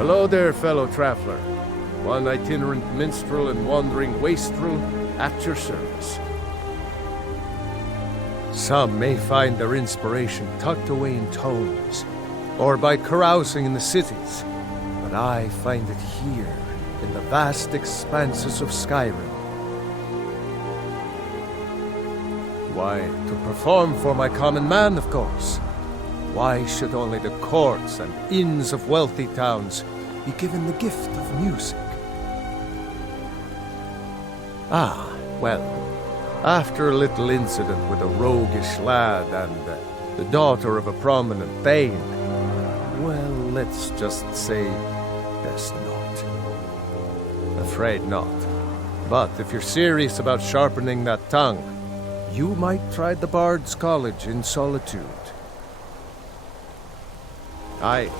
Hello there, fellow traveler. One itinerant minstrel and wandering wastrel at your service. Some may find their inspiration tucked away in tomes, or by carousing in the cities, but I find it here, in the vast expanses of Skyrim. Why, to perform for my common man, of course. Why should only the courts and inns of wealthy towns be given the gift of music? Ah, well, after a little incident with a roguish lad and the daughter of a prominent thane, well, let's just say best not. Afraid not. But if you're serious about sharpening that tongue, you might try the Bard's College in Solitude. Aye.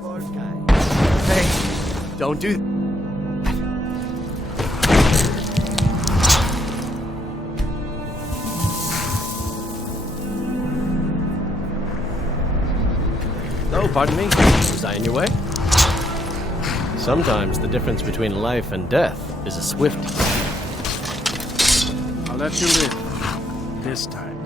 Hey, don't do. Oh, pardon me. Was I in your way? Sometimes the difference between life and death is a swift. I'll let you live. This time.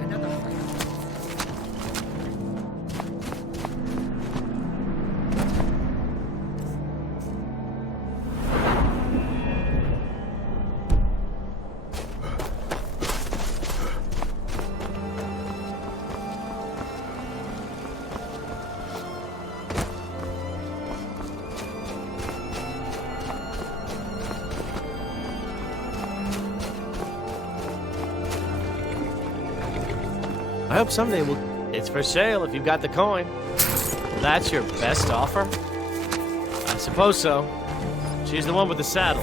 I hope someday we'll... It's for sale if you've got the coin. That's your best offer? I suppose so. She's the one with the saddle.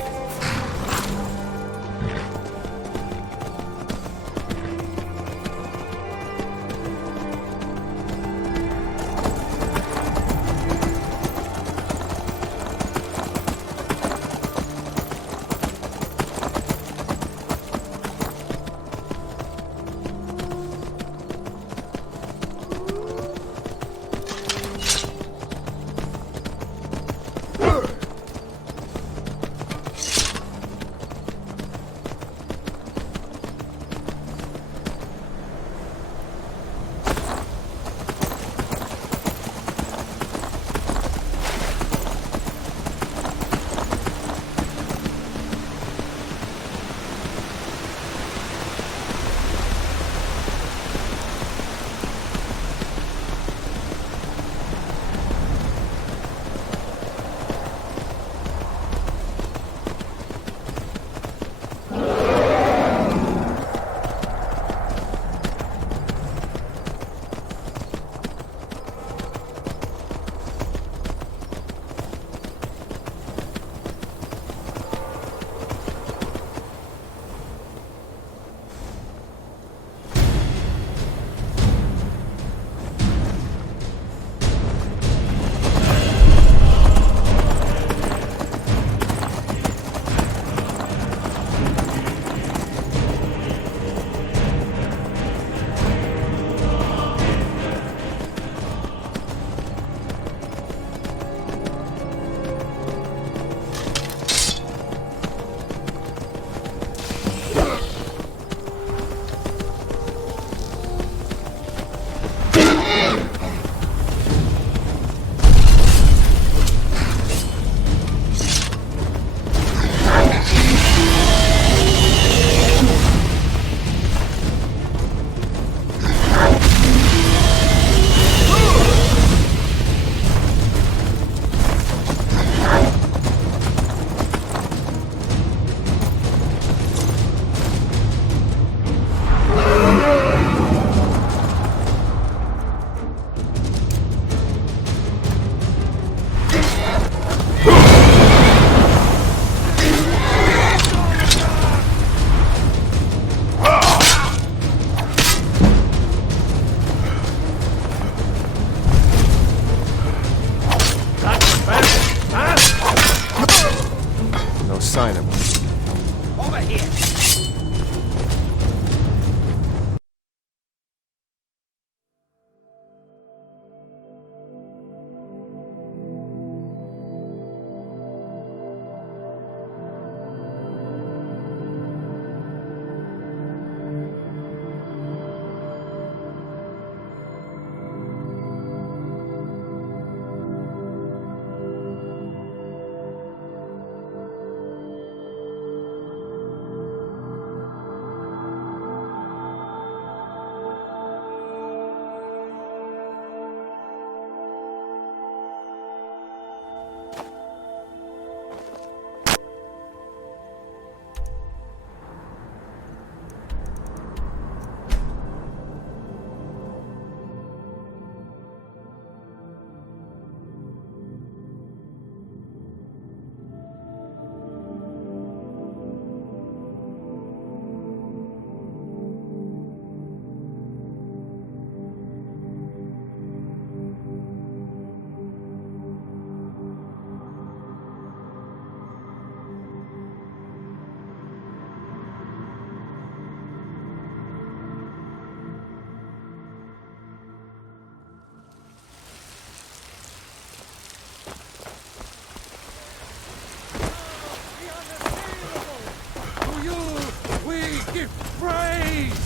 praise!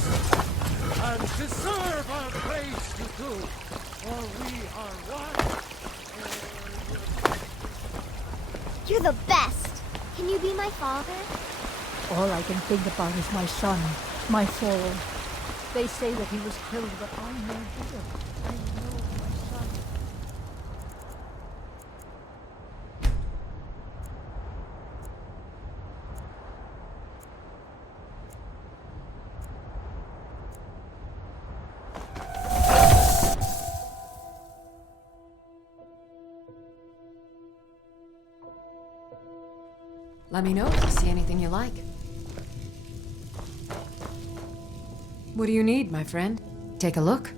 And deserve our praise to do, for we are one. You're the best. Can you be my father? All I can think about is my son, my fall. They say that he was killed, but I know better. I know my son. Let me know if you see anything you like. What do you need, my friend? Take a look.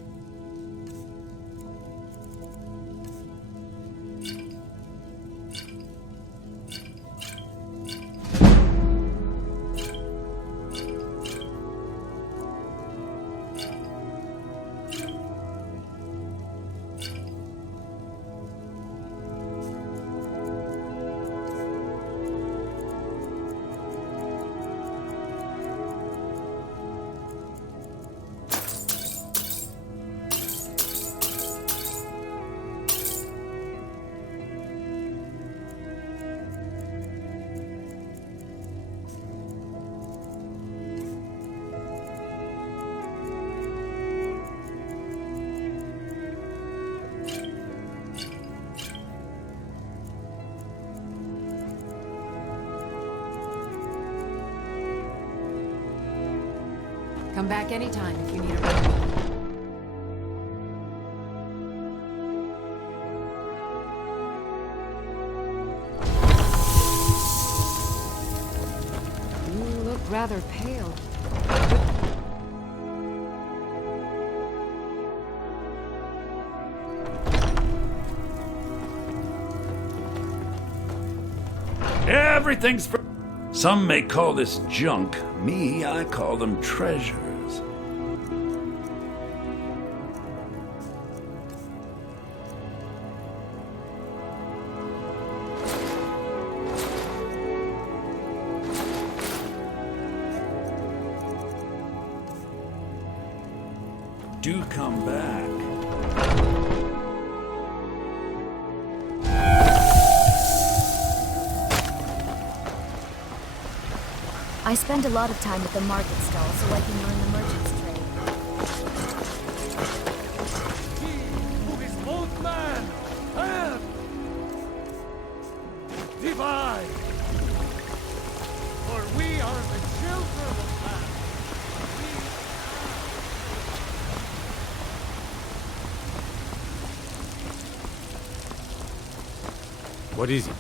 Come back anytime if you need a ride. You look rather pale. Everything's for... Some may call this junk. Me, I call them treasures. Do come back. I spend a lot of time at the market stall so I can learn the merchant's trade. He who is both man and divine. For we are the children of man. What is it?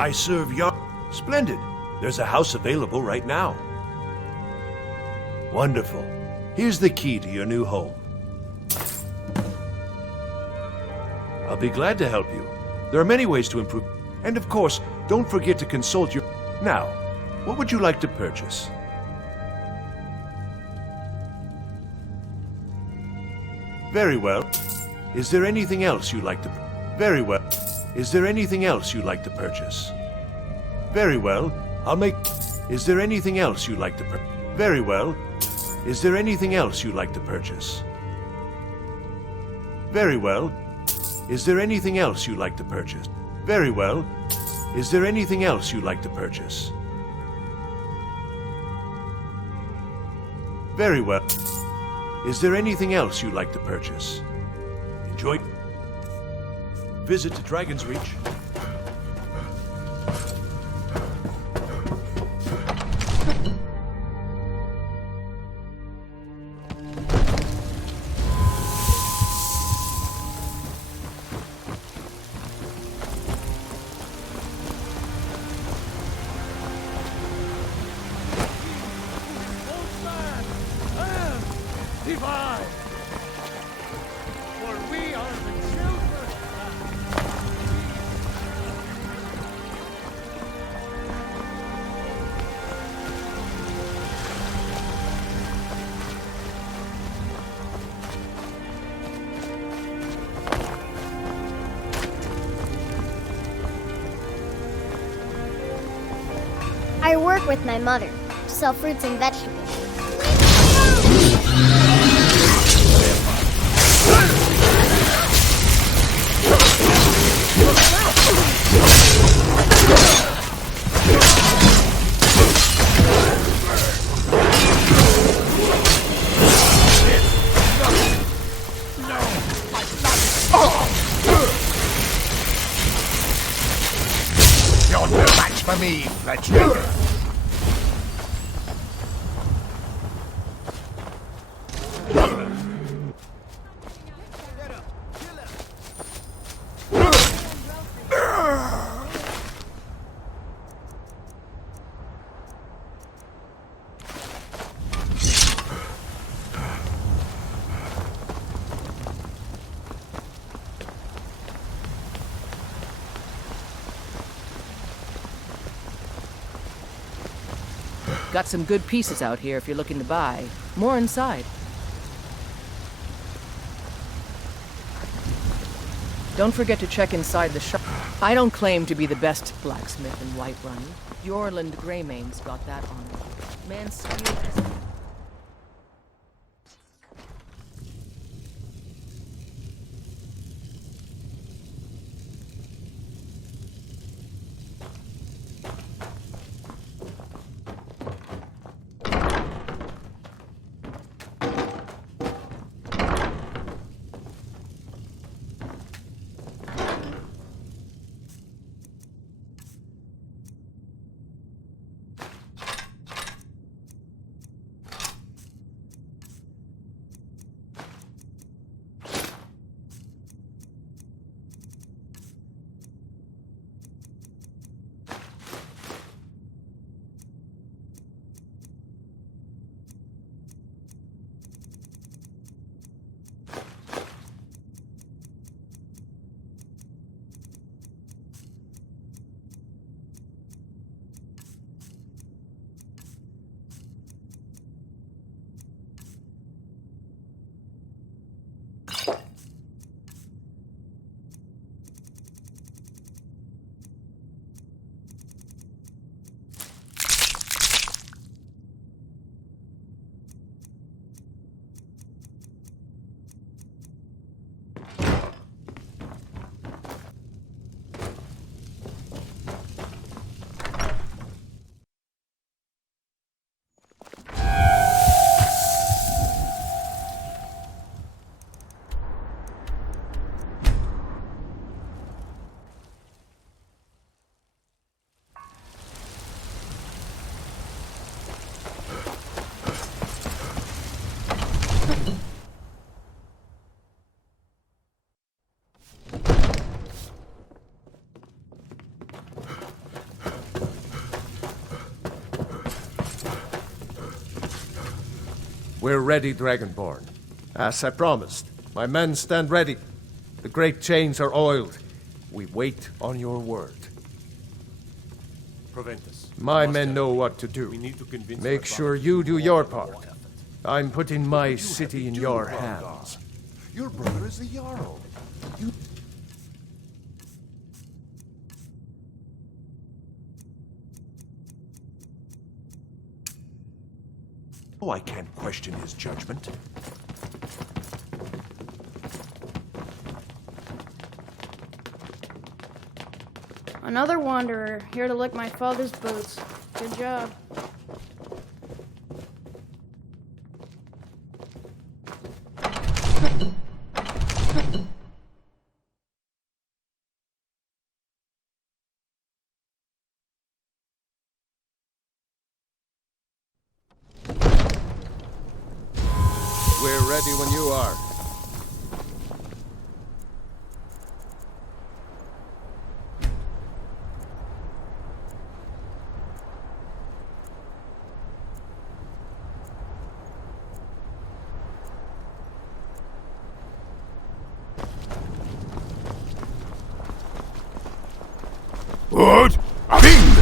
I serve your... Splendid. There's a house available right now. Wonderful. Here's the key to your new home. I'll be glad to help you. There are many ways to improve. And of course, don't forget to consult your... Now, what would you like to purchase? Very well. Is there anything else you'd like to... Very well. Is there anything else you'd like to purchase? Very well. I'll make... Is there anything else you'd like to Very well. Is there anything else you'd like to purchase? Very well. Is there anything else you'd like to purchase? Very well. Is there anything else you'd like to purchase? Very well. Is there anything else you'd like to purchase? Enjoy. Visit to Dragon's Reach. Both man and I work with my mother to sell fruits and vegetables. You're no match for me, Fletcher. Got some good pieces out here if you're looking to buy. More inside. Don't forget to check inside the shop. I don't claim to be the best blacksmith in Whiterun. Yorland Greymane's got that on me. Man's steel is... We're ready, Dragonborn. As I promised, my men stand ready. The great chains are oiled. We wait on your word. Proventus. My men know what to do. We need to convince Make sure you do your part. I'm putting my city in your hands. Your brother is the Jarl. You... Oh, I can't question his judgment. Another wanderer, here to lick my father's boots. Good job. We're ready when you are. What? Bing!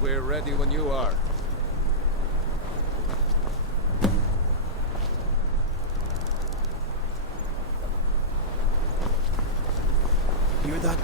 We're ready when you are. that?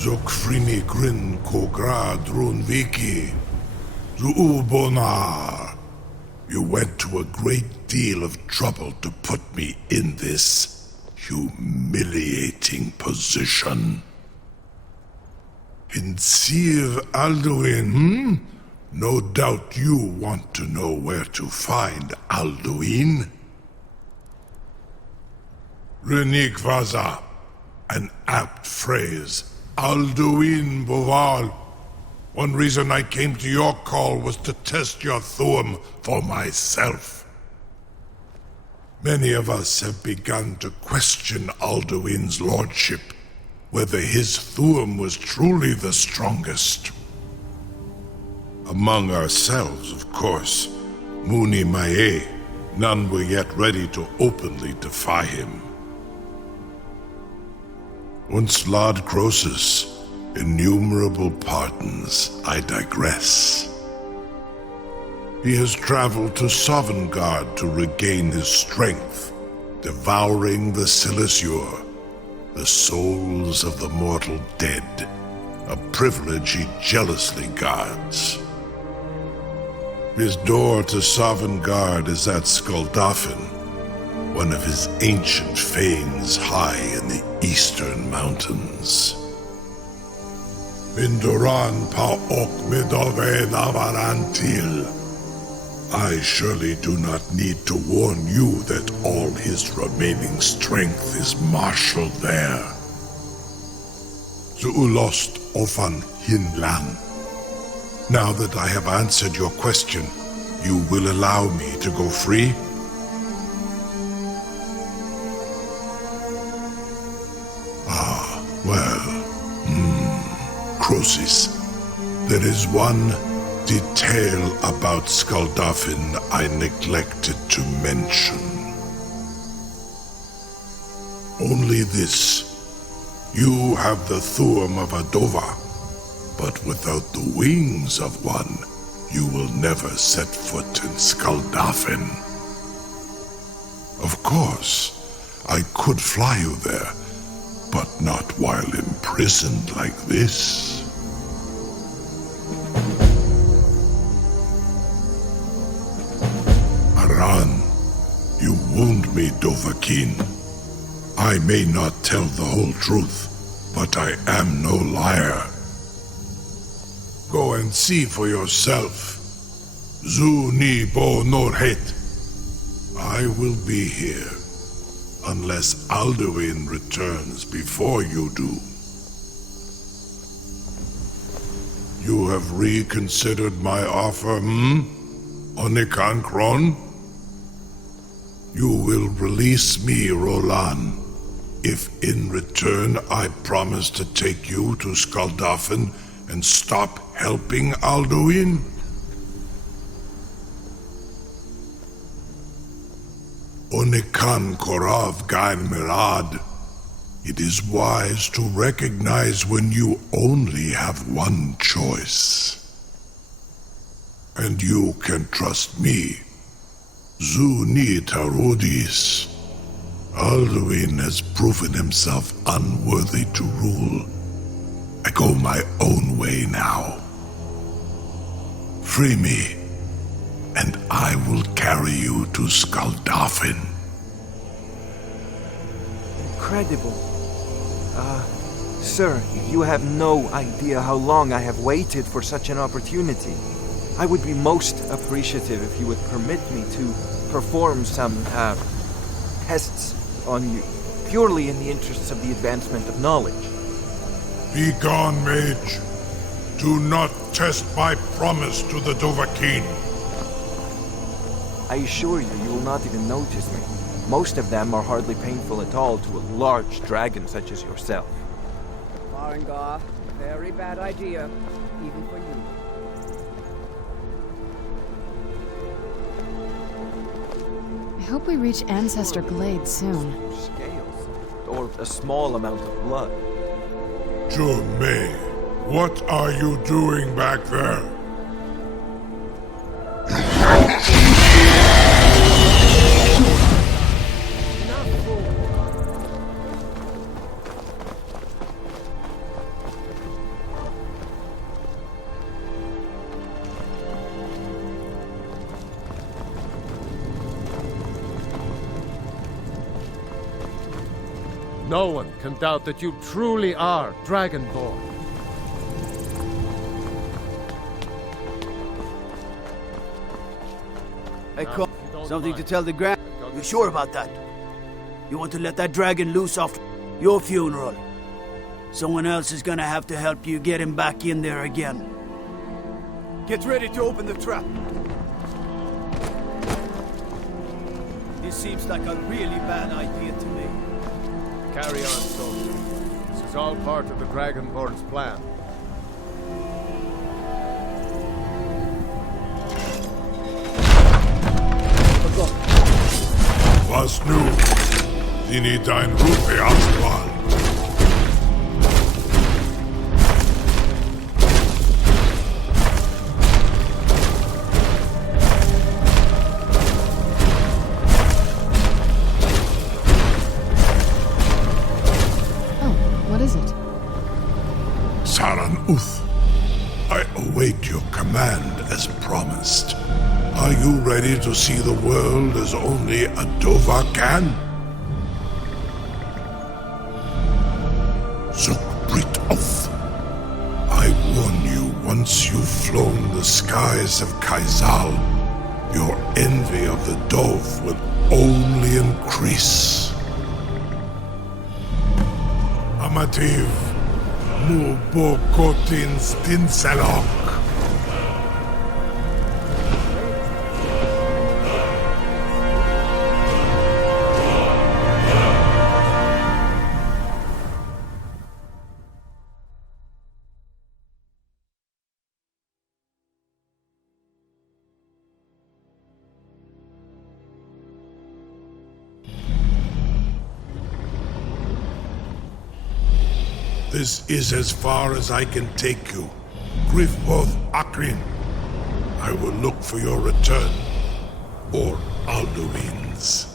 Zokfrini grin kogra drunviki. Zuubonar. You went to a great deal of trouble to put me in this humiliating position. In Sir Alduin, No doubt you want to know where to find Alduin. Renik Vaza, an apt phrase. Alduin Boval. One reason I came to your call was to test your Thuum for myself. Many of us have begun to question Alduin's lordship, whether his Thuum was truly the strongest. Among ourselves, of course, Muni Mae, none were yet ready to openly defy him. Once Lord Croesus, innumerable pardons, I digress. He has traveled to Sovngarde to regain his strength, devouring the Silesure, the souls of the mortal dead, a privilege he jealously guards. His door to Sovngarde is at Skuldafn, one of his ancient fanes high in the eastern mountains. Mindoran pa ok midove navarantil. I surely do not need to warn you that all his remaining strength is marshaled there. Zuulost ofan hinlan. Now that I have answered your question, you will allow me to go free? Croesus, there is one detail about Skuldafn I neglected to mention. Only this. You have the Thuum of Adova, but without the wings of one, you will never set foot in Skuldafn. Of course, I could fly you there, but not while imprisoned like this. Aran, you wound me, Dovahkiin. I may not tell the whole truth, but I am no liar. Go and see for yourself. Zu ni bo norhet. I will be here, unless Alduin returns before you do. You have reconsidered my offer, Onikan Kron? You will release me, Roland, if in return I promise to take you to Skuldafn and stop helping Alduin? Onikan Korav Gain Mirad. It is wise to recognize when you only have one choice. And you can trust me. Zuni Tarudis. Alduin has proven himself unworthy to rule. I go my own way now. Free me, and I will carry you to Skuldafn. Incredible. Sir, you have no idea how long I have waited for such an opportunity. I would be most appreciative if you would permit me to perform some, tests on you, purely in the interests of the advancement of knowledge. Be gone, mage. Do not test my promise to the Dovahkiin. I assure you, you will not even notice me. Most of them are hardly painful at all to a large dragon such as yourself. Farengar, very bad idea, even for you. I hope we reach Ancestor Glade soon. Scales, or a small amount of blood. Jumei, what are you doing back there? No one can doubt that you truly are Dragonborn. Hey, Cole, something to tell the Grand? You sure about that? You want to let that dragon loose after your funeral? Someone else is gonna have to help you get him back in there again. Get ready to open the trap. This seems like a really bad idea to me. Carry on, soldier. This is all part of the Dragonborn's plan. Was nu? Sini dein Rufe Auswahl. I await your command as promised. Are you ready to see the world as only a Dova can? Zukbrit Oath. I warn you, once you've flown the skies of Kaizal, your envy of the Dove will only increase. Amativ. Mubokotin Stinselok. This is as far as I can take you. Grifboth Akrin. I will look for your return. Or Alduin's.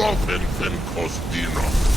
Skål då, Fenfen och Stirrock!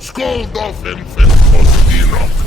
Skål då, Fenfen och Stirrock!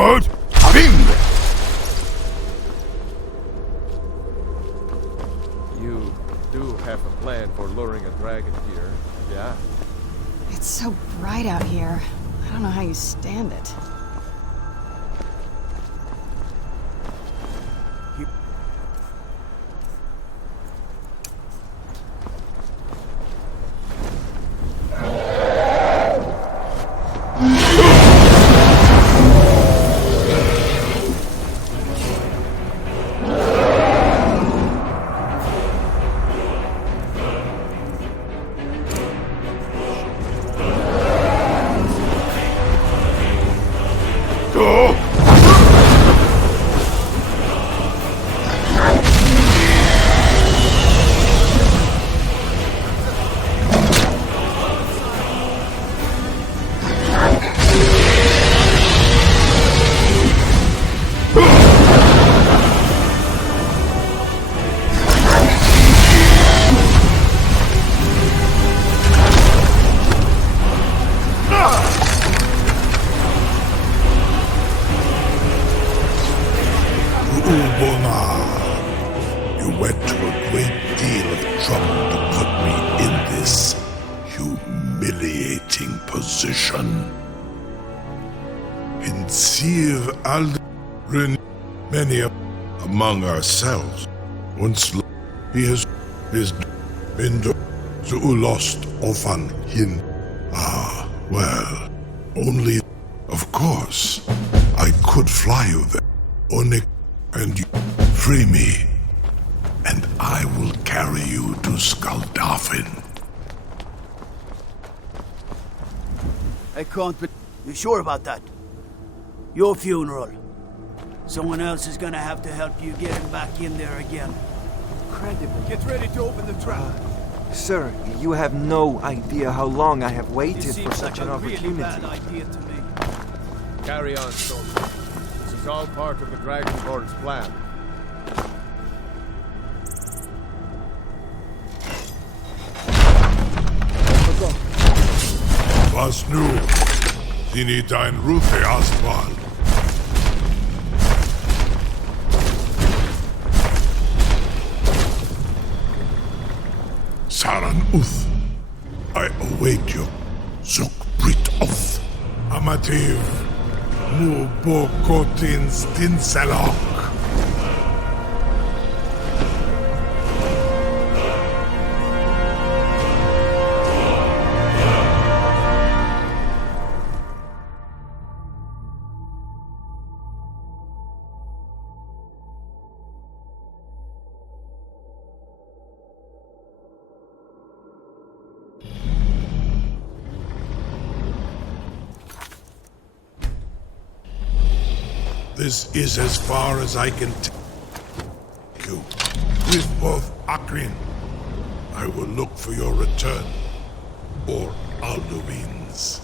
Good. Wind. You do have a plan for luring a dragon here, yeah? It's so bright out here. I don't know how you stand it. You went to a great deal of trouble to put me in this humiliating position. In Sir Aldrin, many among ourselves, once he has been to lost orphan hin. Ah, well, only, of course, I could fly you there, Onik, and you free me, and I will carry you to Skuldafin. I can't be... You sure about that? Your funeral. Someone else is gonna have to help you get him back in there again. Incredible. Get ready to open the trap. Sir, you have no idea how long I have waited for such an opportunity. Really bad idea to me. Carry on, soldier. This is all part of the Dragonborn's plan. Was nu? Dini dein Rufe Astral. Saran Uth, I await you. Zuk Brit Oth. Amativ. Mu Bokotin Stinselok. This is as far as I can take you. With both Akrin, I will look for your return, or Alduin's.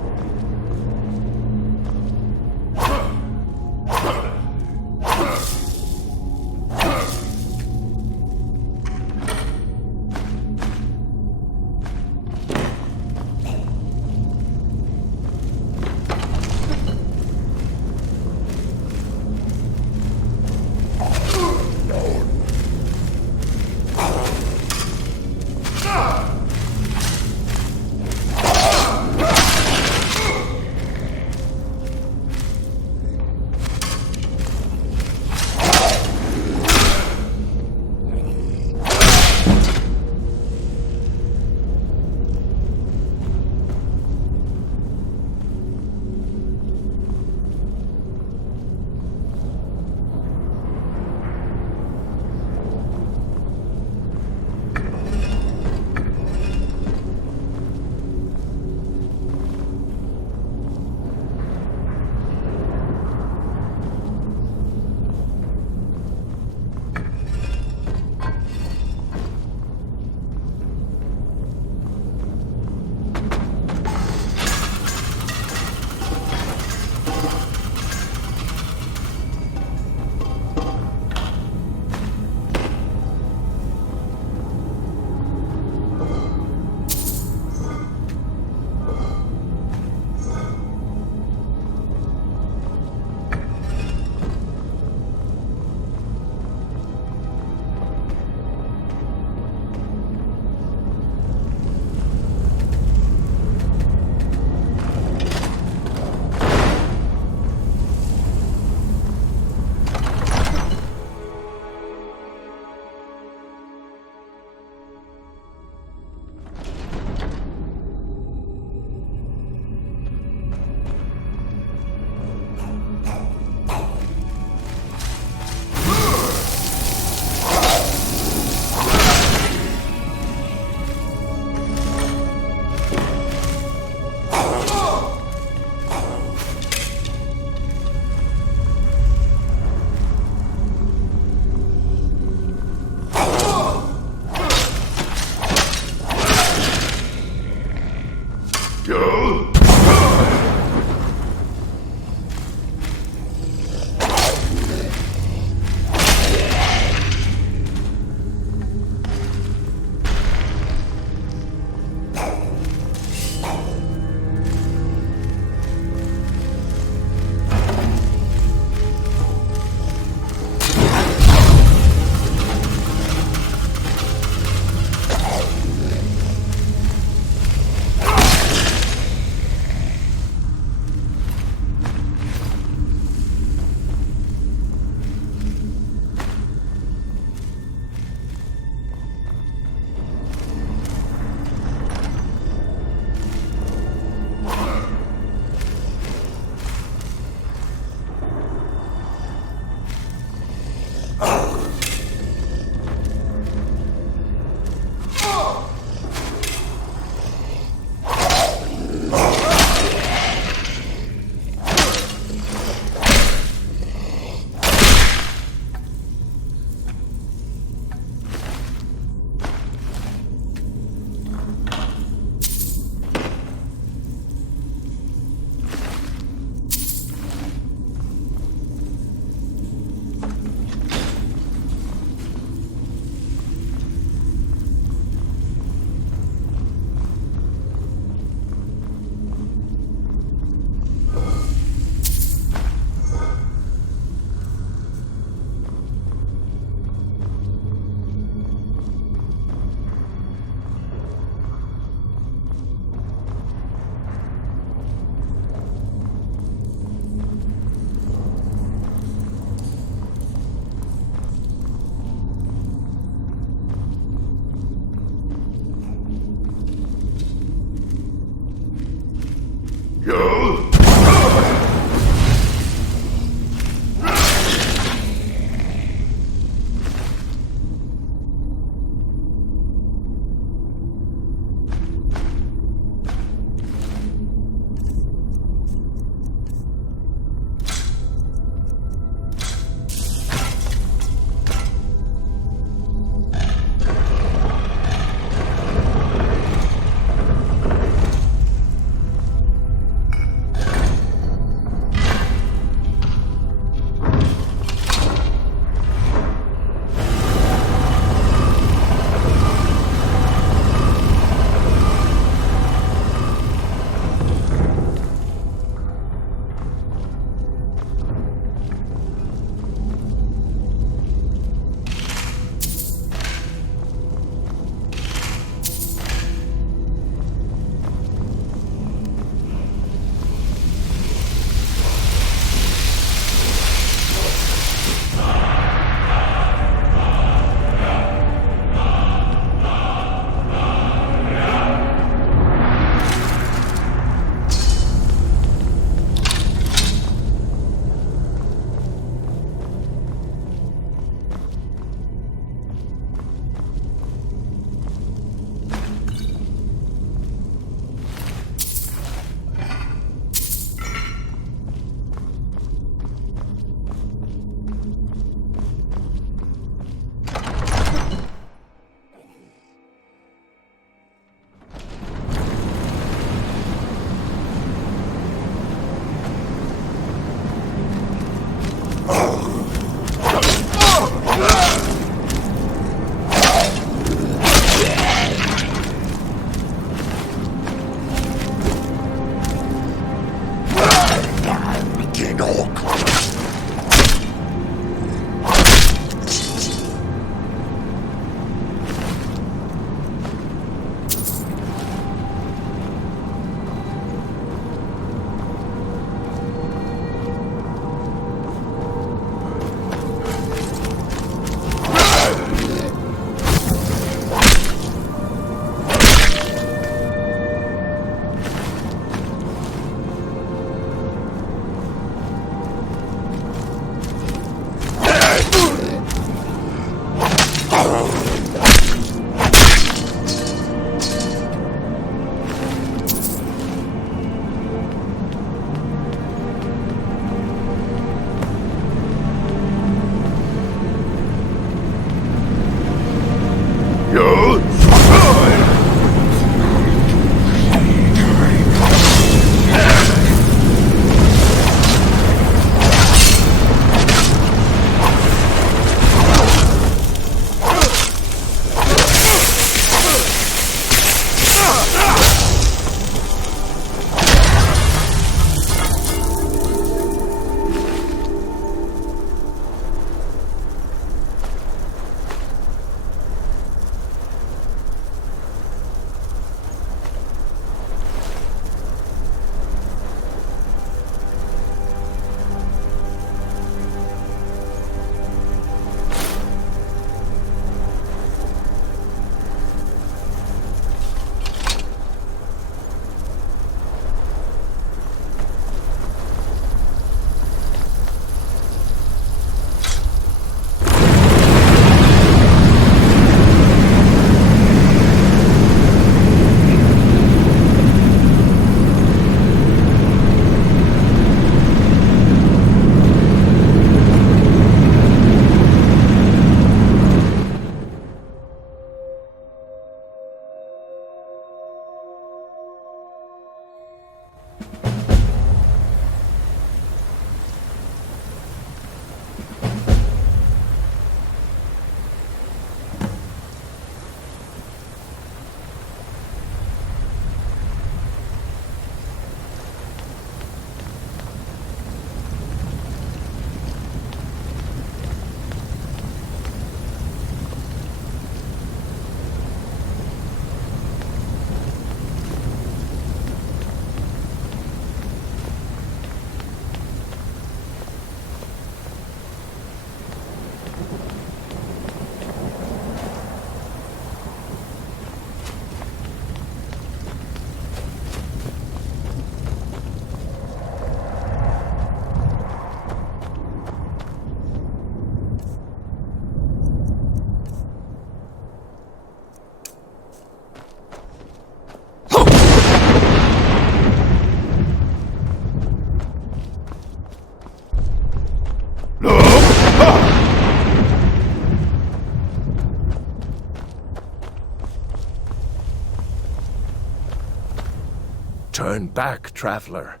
Turn back, traveler.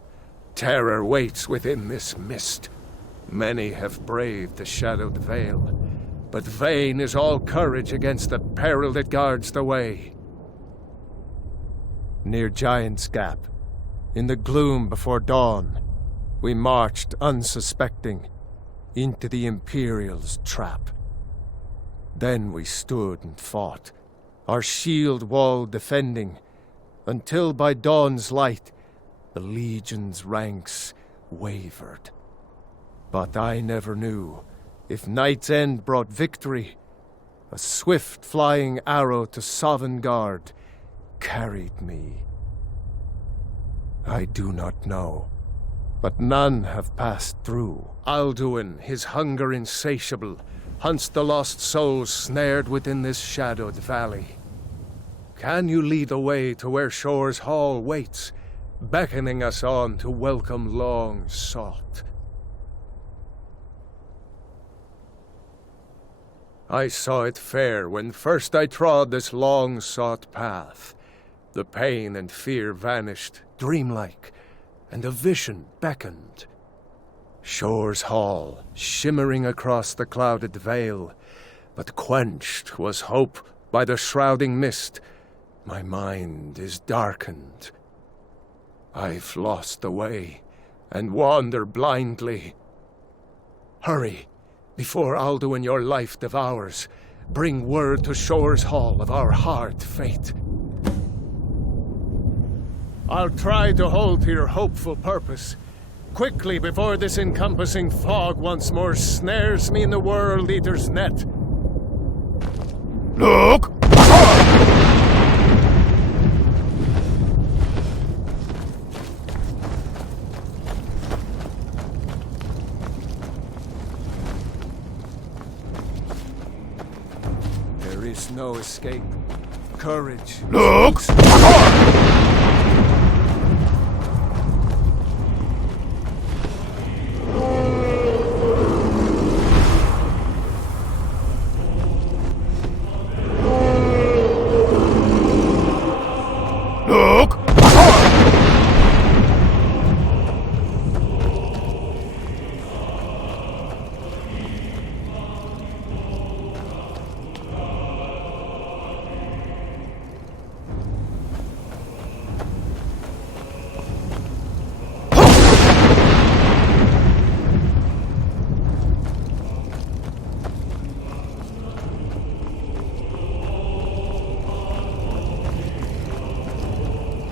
Terror waits within this mist. Many have braved the shadowed vale, but vain is all courage against the peril that guards the way. Near Giant's Gap, in the gloom before dawn, we marched unsuspecting into the Imperial's trap. Then we stood and fought, our shield wall defending, until by dawn's light the Legion's ranks wavered. But I never knew if night's end brought victory. A swift flying arrow to Sovngarde carried me. I do not know, but none have passed through. Alduin, his hunger insatiable, hunts the lost souls snared within this shadowed valley. Can you lead the way to where Shore's Hall waits, beckoning us on to welcome long sought? I saw it fair when first I trod this long-sought path. The pain and fear vanished, dreamlike, and a vision beckoned. Shore's Hall, shimmering across the clouded vale, but quenched was hope by the shrouding mist. My mind is darkened. I've lost the way, and wander blindly. Hurry! Before Alduin your life devours, bring word to Shore's Hall of our hard fate. I'll try to hold to your hopeful purpose, quickly before this encompassing fog once more snares me in the World Eater's net. Look! There is no escape. Courage. Look! Look!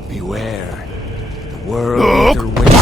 Beware. The World Eater waits.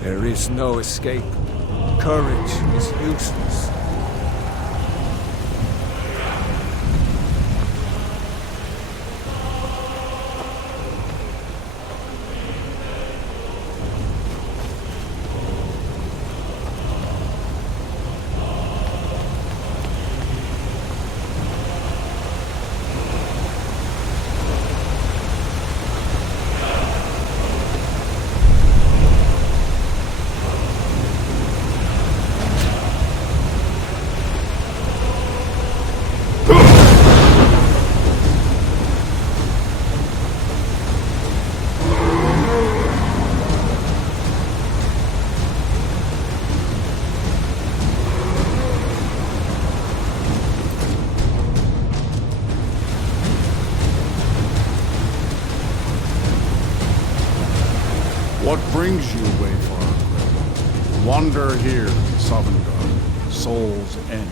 There is no escape. Courage is useless. What brings you, Wayfarer? Wander here, Sovngarde, Soul's End.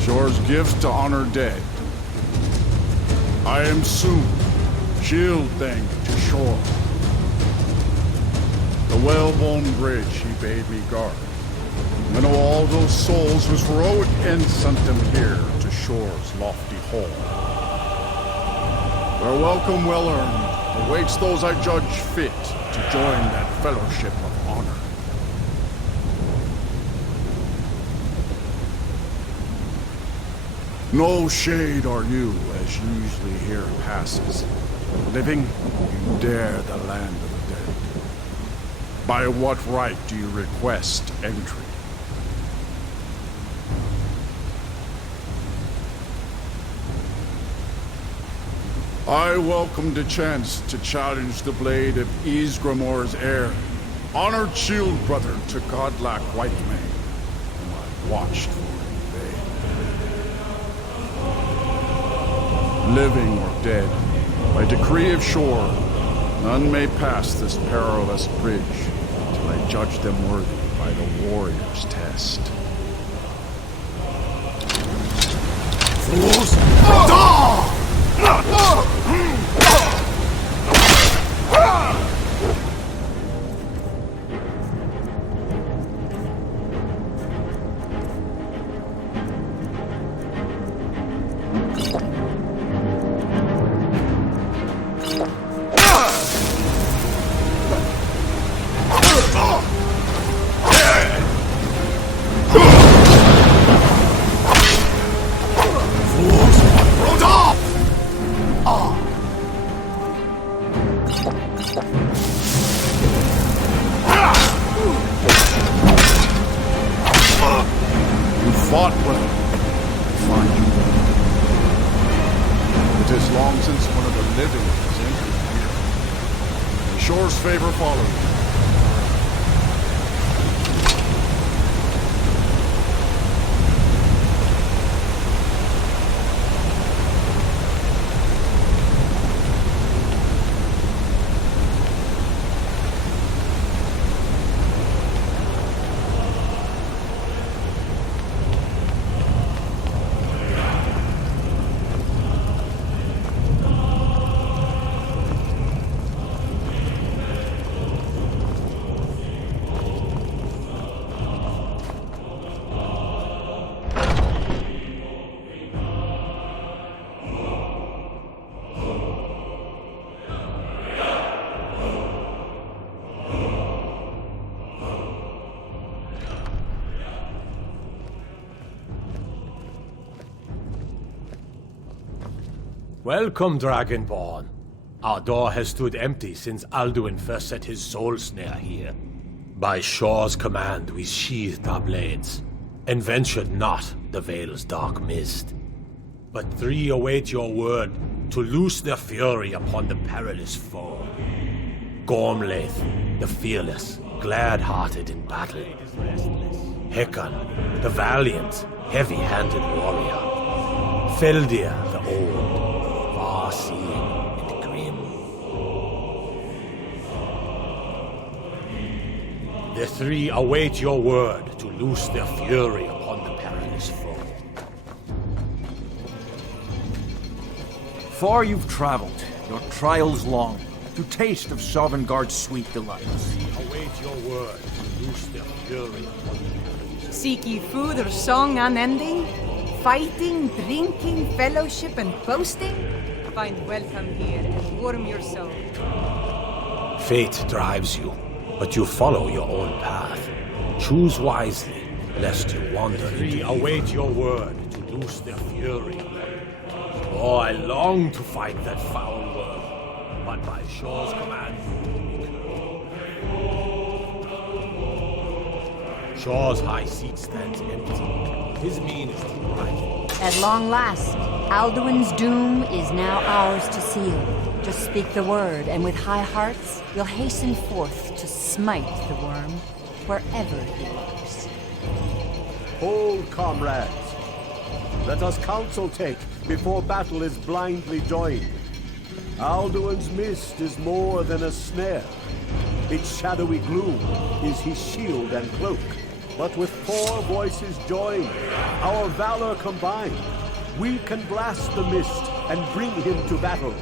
Shore's gift to honor dead. I am soon shield thing to shore. The well-worn bridge he bade me guard. When all those souls whose heroic end sent them here to shore's lofty hall. Their welcome well earned awaits those I judge fit to join that fellowship of honor. No shade are you, as usually here passes. Living, you dare the land of the dead. By what right do you request entry? I welcome the chance to challenge the blade of Ysgramor's heir, honored shield brother to godlike white man, whom I've watched for in vain. Living or dead, by decree of shore, none may pass this perilous bridge till I judge them worthy by the warrior's test. Fools! Fought well. Find you well. It is long since one of the living has entered here. The shore's favor follows. Welcome, Dragonborn. Our door has stood empty since Alduin first set his soul snare here. By Shore's command, we sheathed our blades, and ventured not the Vale's dark mist. But three await your word to loose their fury upon the perilous foe. Gormlaith, the fearless, glad-hearted in battle. Hecon, the valiant, heavy-handed warrior. Feldir, the old, far-seeing and grim. The three await your word to loose their fury upon the perilous foe. Far you've traveled, your trials long, to taste of Sovngarde's sweet delights. Await your word to loose their fury upon the perilous foe. Seek ye food or song unending? Fighting, drinking, fellowship, and boasting? Find welcome here and warm your soul. Fate drives you, but you follow your own path. Choose wisely, lest you wander. The three await your word to loose their fury. Oh, I long to fight that foul world, but by Shore's command. Shore's high seat stands empty. His mien is too bright. At long last, Alduin's doom is now ours to seal. Just speak the word, and with high hearts, you'll hasten forth to smite the worm wherever he lurks. Hold, comrades. Let us counsel take before battle is blindly joined. Alduin's mist is more than a snare. Its shadowy gloom is his shield and cloak. But with 4 voices joined, our valor combined, we can blast the mist and bring him to battle.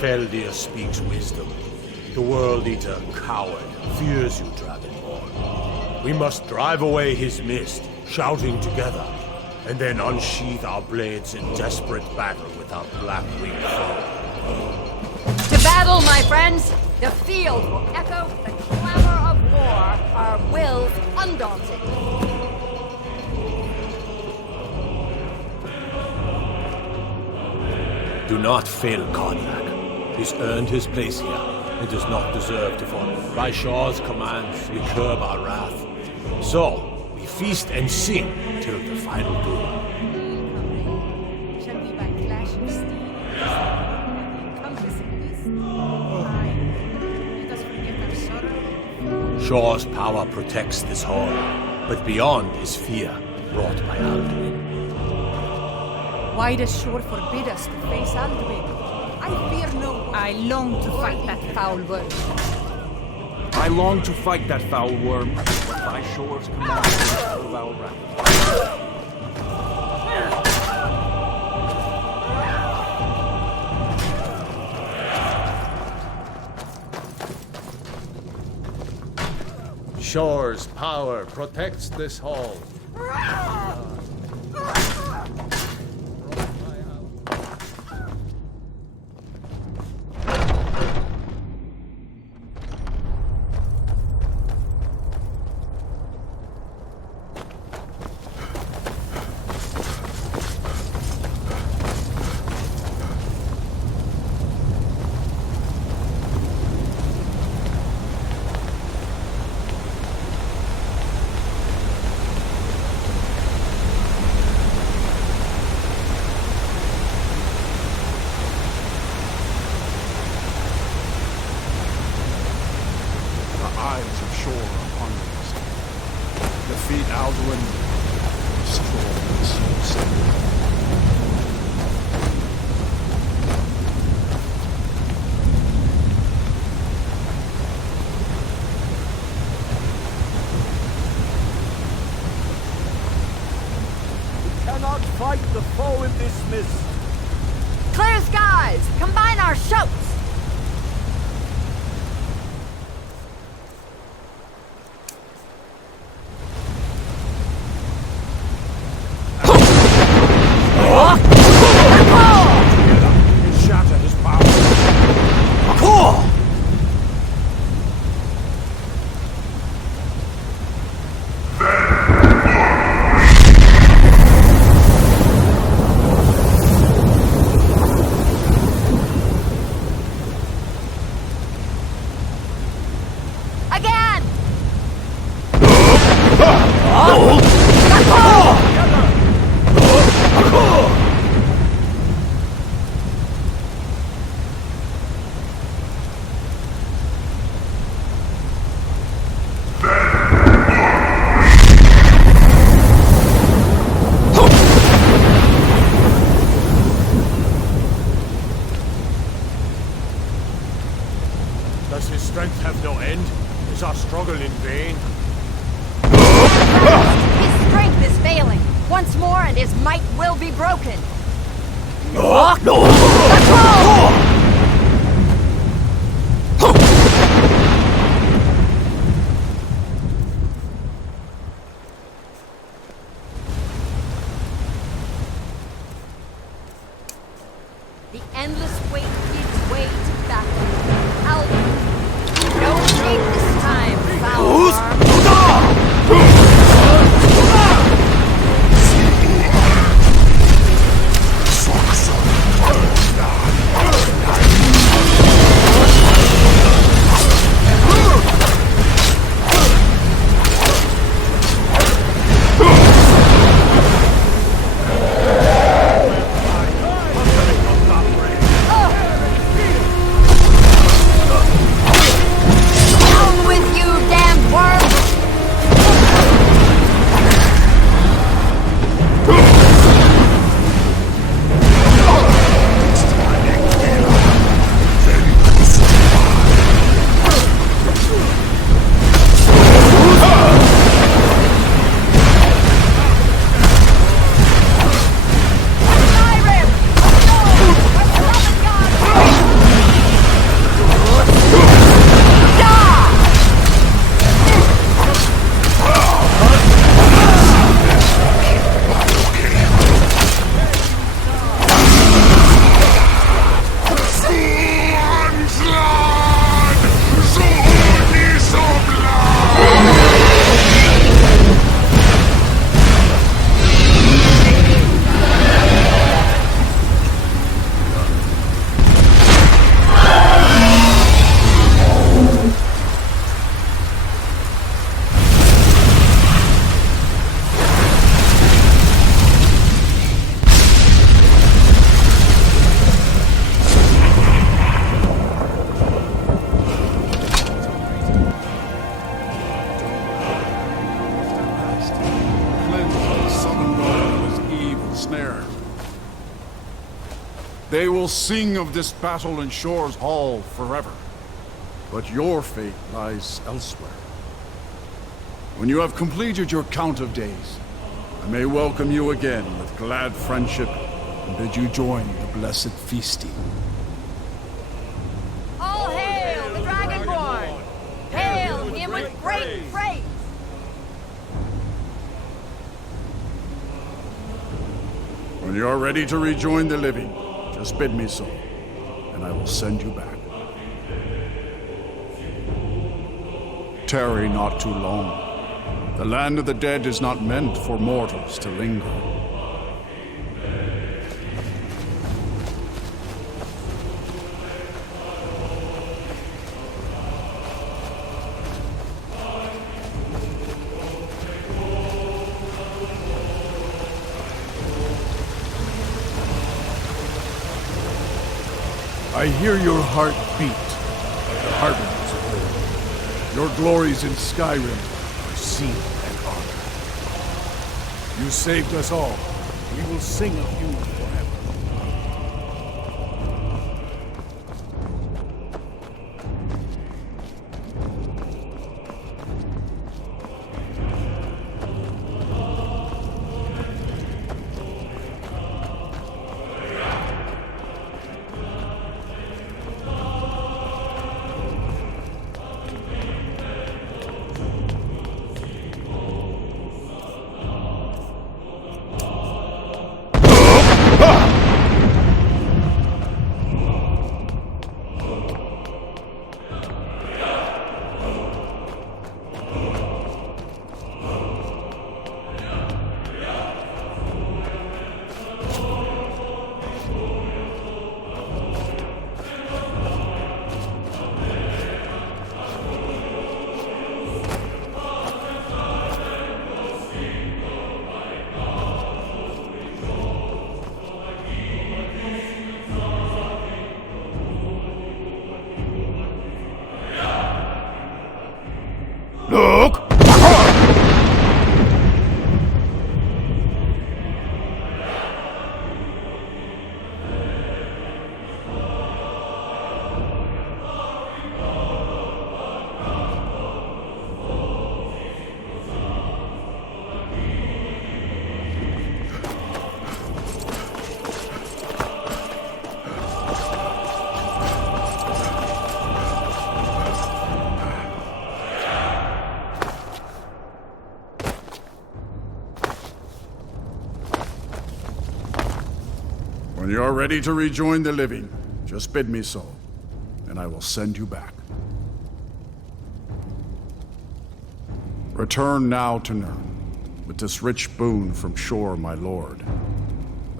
Feldir speaks wisdom. The World Eater, coward, fears you, Dragonborn. We must drive away his mist, shouting together, and then unsheath our blades in desperate battle with our black-winged foe. To battle, my friends! The field will echo with the clamor of war, our wills undaunted. Do not fail Kodlak. He's earned his place here, and does not deserve to fall. By Shaw's commands, we curb our wrath. So, we feast and sing till the final doom. Shall we by clash of steel? Compass in this? Let us forget our sorrow. Shaw's power protects this hall, but beyond is fear brought by Alduin. Why does Shore forbid us to face Alduin? I fear no one. I long to fight that foul worm. I long to fight that foul worm, but thy Shore's command will curb our wrath. Shore's power protects this hall. Cannot fight the foe in this mist. Clear skies! Combine our shouts! Shatter his power. Again! Does his strength have no end? Is our struggle in vain? His strength is failing. Once more and his might will be broken. The endless wait gives way to battle. Alduin, no escape this time, foul arm. snare. They will sing of this battle in Shore's Hall forever. But your fate lies elsewhere. When you have completed your count of days, I may welcome you again with glad friendship and bid you join the blessed feasting. All hail the Dragonborn! Hail him with great praise! When you are ready to rejoin the living, just bid me so, and I will send you back. Tarry not too long. The land of the dead is not meant for mortals to linger. I hear your heart beat like the harbingers of old. Your glories in Skyrim are seen and honored. You saved us all. We will sing of you forever. Look! When you are ready to rejoin the living, just bid me so, and I will send you back. Return now to Nirn, with this rich boon from Shore, my lord.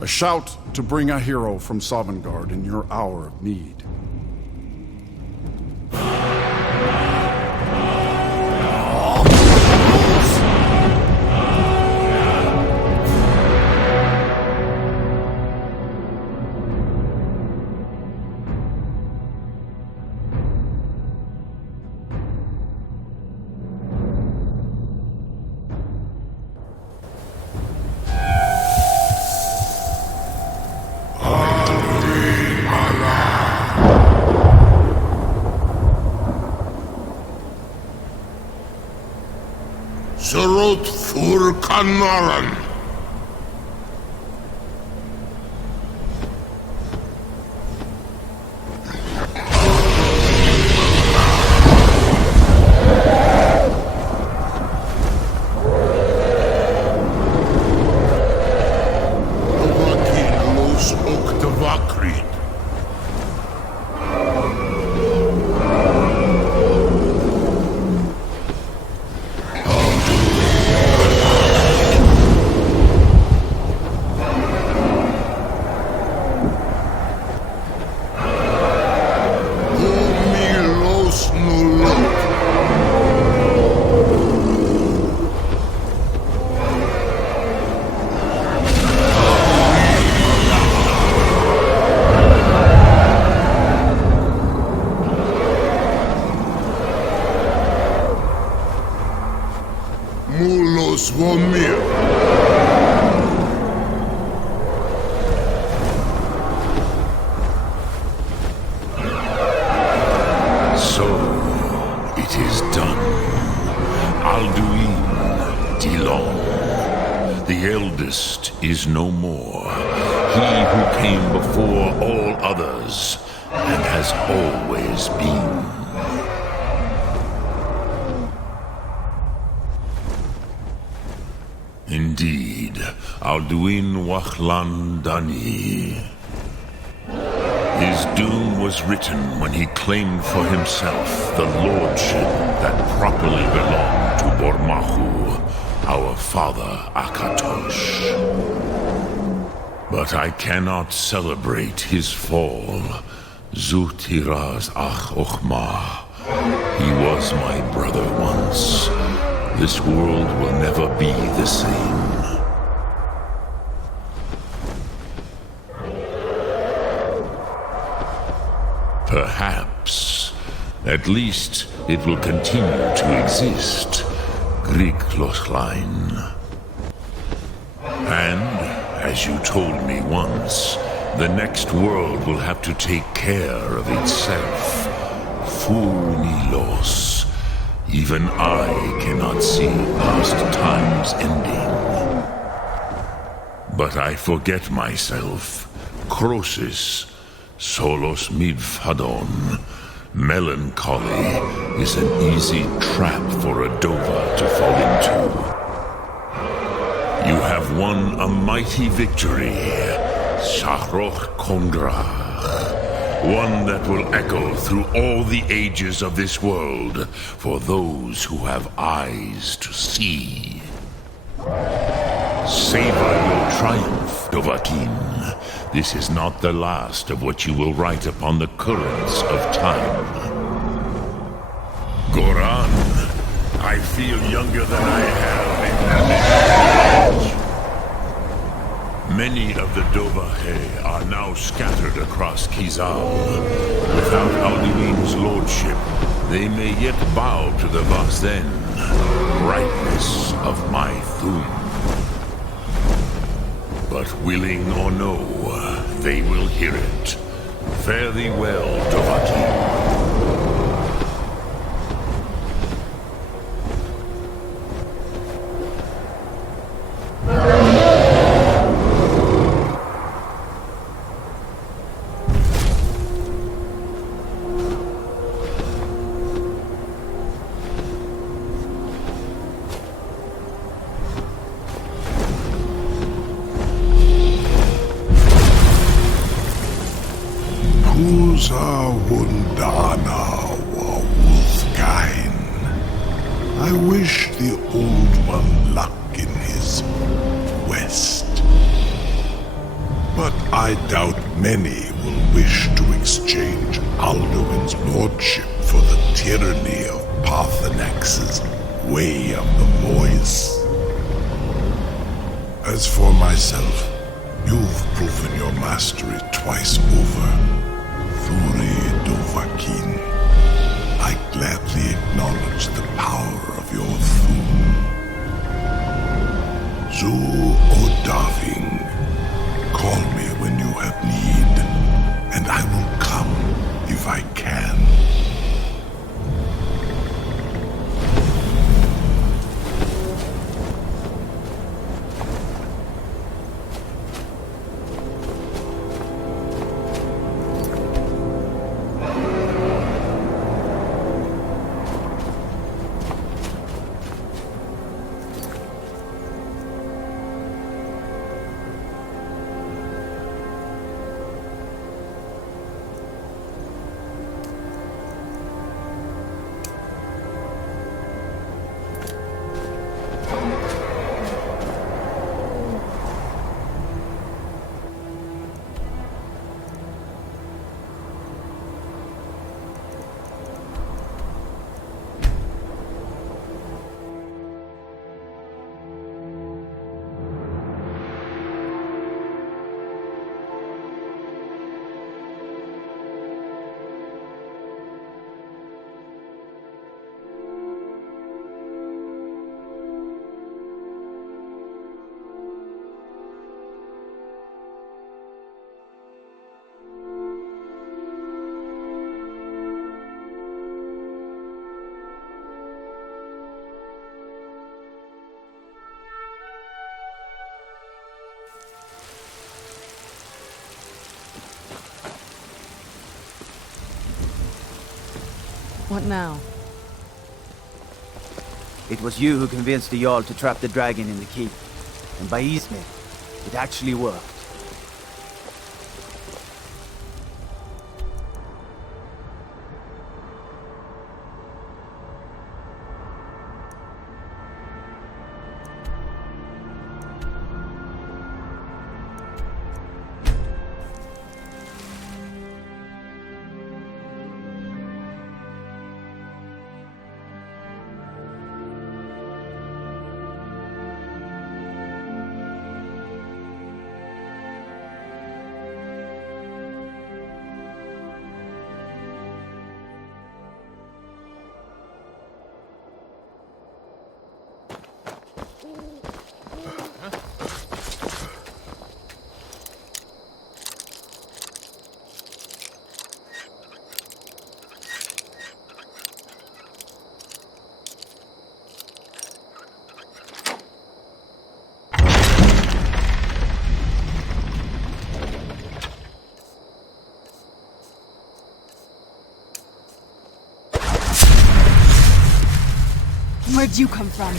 A shout to bring a hero from Sovngarde in your hour of need. Surut fur Kanaran. Alduin Tilon, the eldest, is no more. He who came before all others and has always been. Indeed, Alduin Wachlan Dani. His doom was written when he claimed for himself the lordship that properly belonged to Bormahu, our father Akatosh. But I cannot celebrate his fall. Zutiraz Ach Ochma. He was my brother once. This world will never be the same. Perhaps. At least it will continue to exist. Griglochlein. And, as you told me once, the next world will have to take care of itself. Funilos. Even I cannot see past time's ending. But I forget myself. Crosis, solos midfadon. Melancholy is an easy trap for a Dova to fall into. You have won a mighty victory, Shahroch Kondrach. One that will echo through all the ages of this world for those who have eyes to see. Savor your triumph, Dovahkiin. This is not the last of what you will write upon the currents of time. Goran, I feel younger than I have in age. Many of the Dovahe are now scattered across Kizal. Without Alduin's lordship, they may yet bow to the Vazen, brightness of my Thum. But willing or no, they will hear it. Fare thee well, Dovahkiin. I wish the Old One luck in his quest. But I doubt many will wish to exchange Alduin's lordship for the tyranny of Paarthurnax's way of the voice. As for myself, you've proven your mastery twice over. Thuri Dovahkiin, I gladly acknowledge the power of your Thum. Zu Odaving, call me when you have need, and I will come if I can. What now? It was you who convinced the Jarl to trap the dragon in the keep. And by Ismir, it actually worked. Where'd you come from?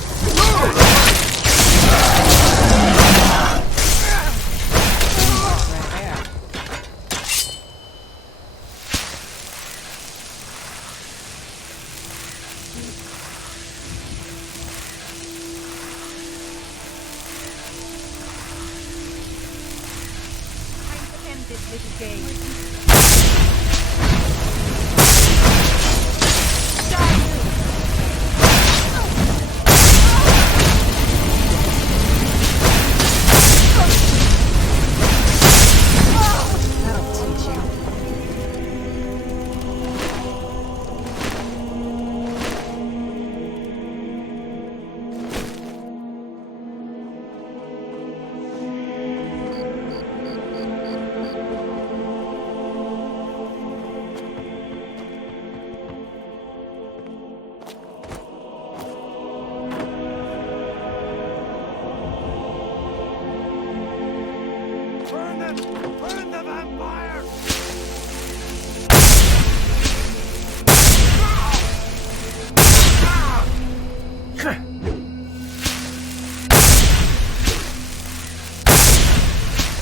This little game.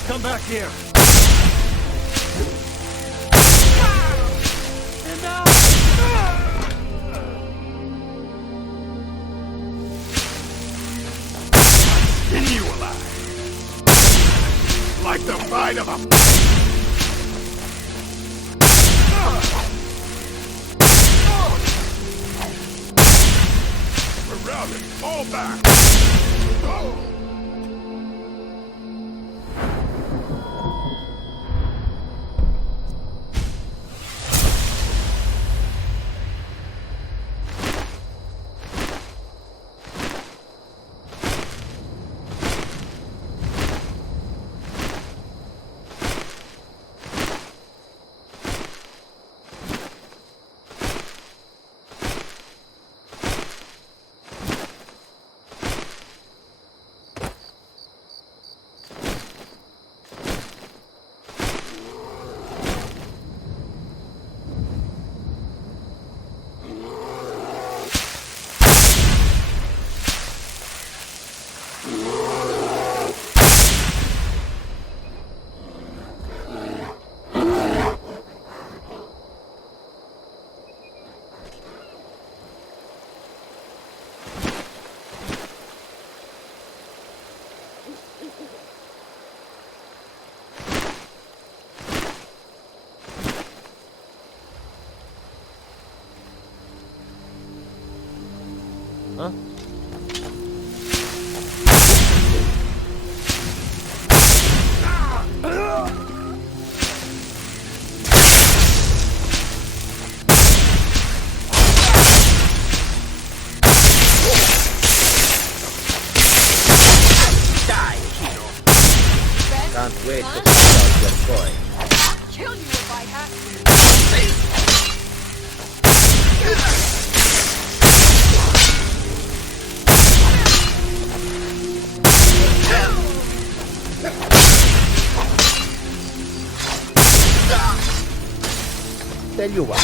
Come back here! Skin you alive! Like the bite of a... We're routed! Fall back! Oh. Huh? Can't wait to find out your toy. I'll kill you if I have to. Tell you what.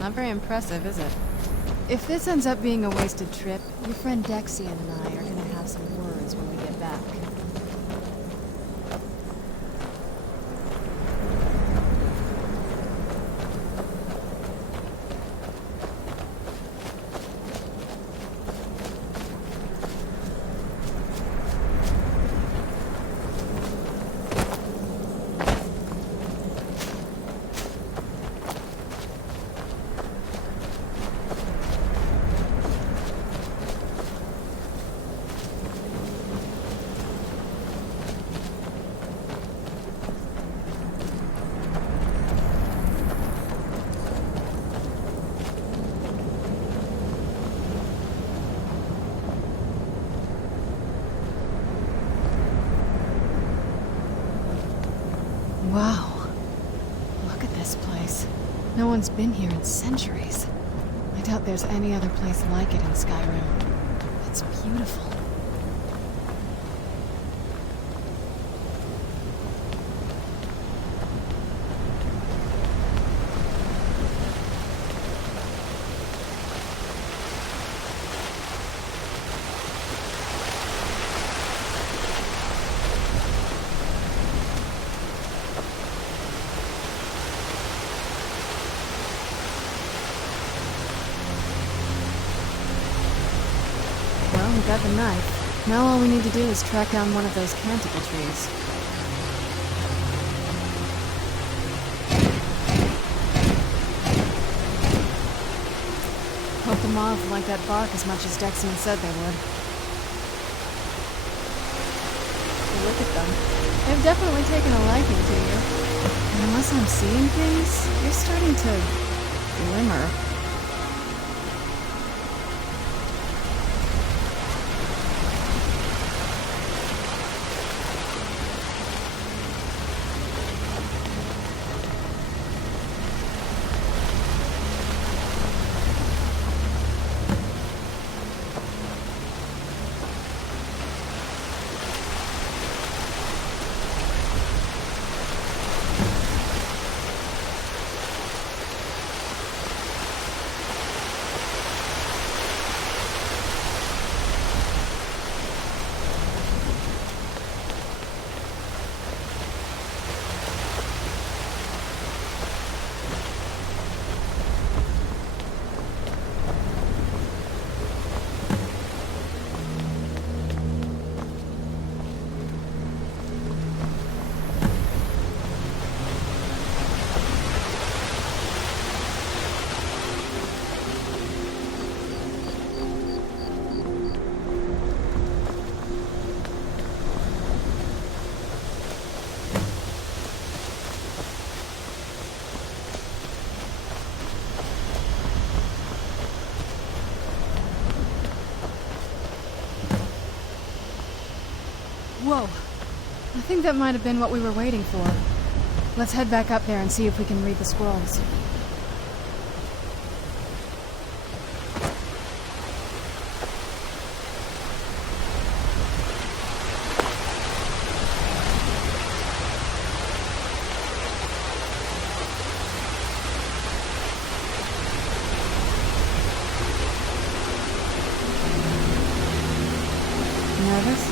Not very impressive, is it? If this ends up being a wasted trip, your friend Dexian and I are gonna have some words when we get back. Wow. Look at this place. No one's been here in centuries. I doubt there's any other place like it in Skyrim. It's beautiful. Well, we got the knife. Now all we need to do is track down one of those canticle trees. Hope the moths like that bark as much as Dexian said they would. Look at them. They've definitely taken a liking to you. And unless I'm seeing things, you're starting to glimmer. Whoa. I think that might have been what we were waiting for. Let's head back up there and see if we can read the scrolls. Nervous?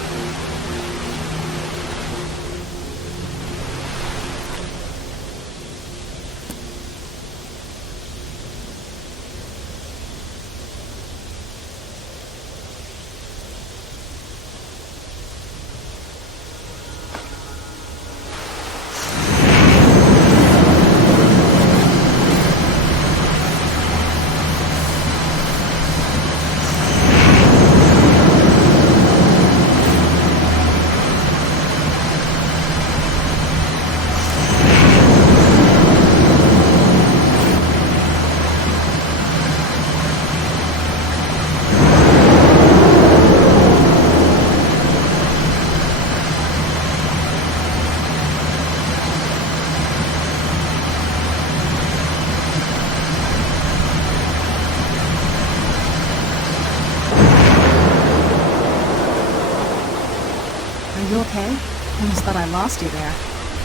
Are you okay? I almost thought I lost you there.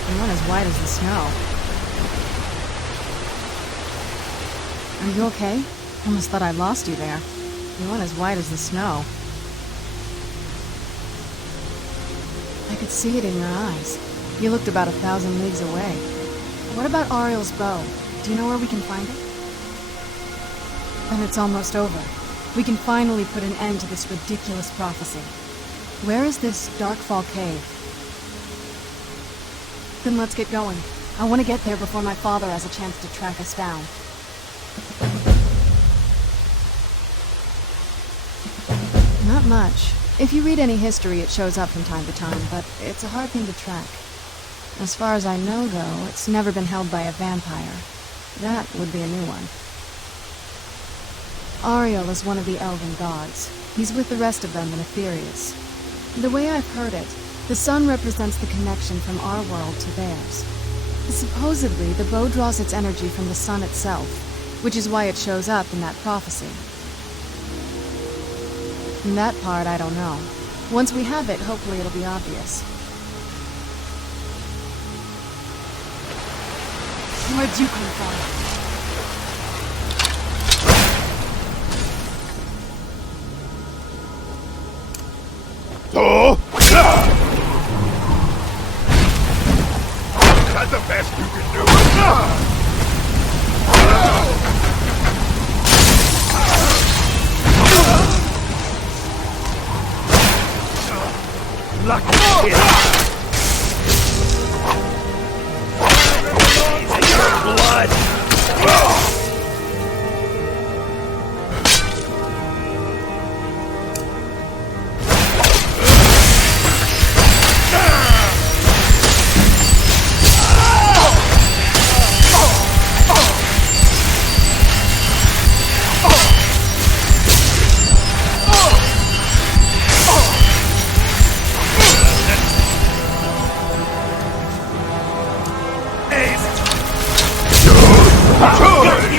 You went as white as the snow. Are you okay? Almost thought I lost you there. You went as white as the snow. I could see it in your eyes. You looked about 1,000 leagues away. What about Ariel's bow? Do you know where we can find it? Then it's almost over. We can finally put an end to this ridiculous prophecy. Where is this Darkfall cave? Then let's get going. I want to get there before my father has a chance to track us down. Not much. If you read any history, it shows up from time to time, but it's a hard thing to track. As far as I know, though, it's never been held by a vampire. That would be a new one. Ariel is one of the elven gods. He's with the rest of them in Aetherius. The way I've heard it, the sun represents the connection from our world to theirs. Supposedly, the bow draws its energy from the sun itself, which is why it shows up in that prophecy. And that part, I don't know. Once we have it, hopefully it'll be obvious. Where'd you come from? Oh! That's the best you can do. Lucky kid. Your blood. Good!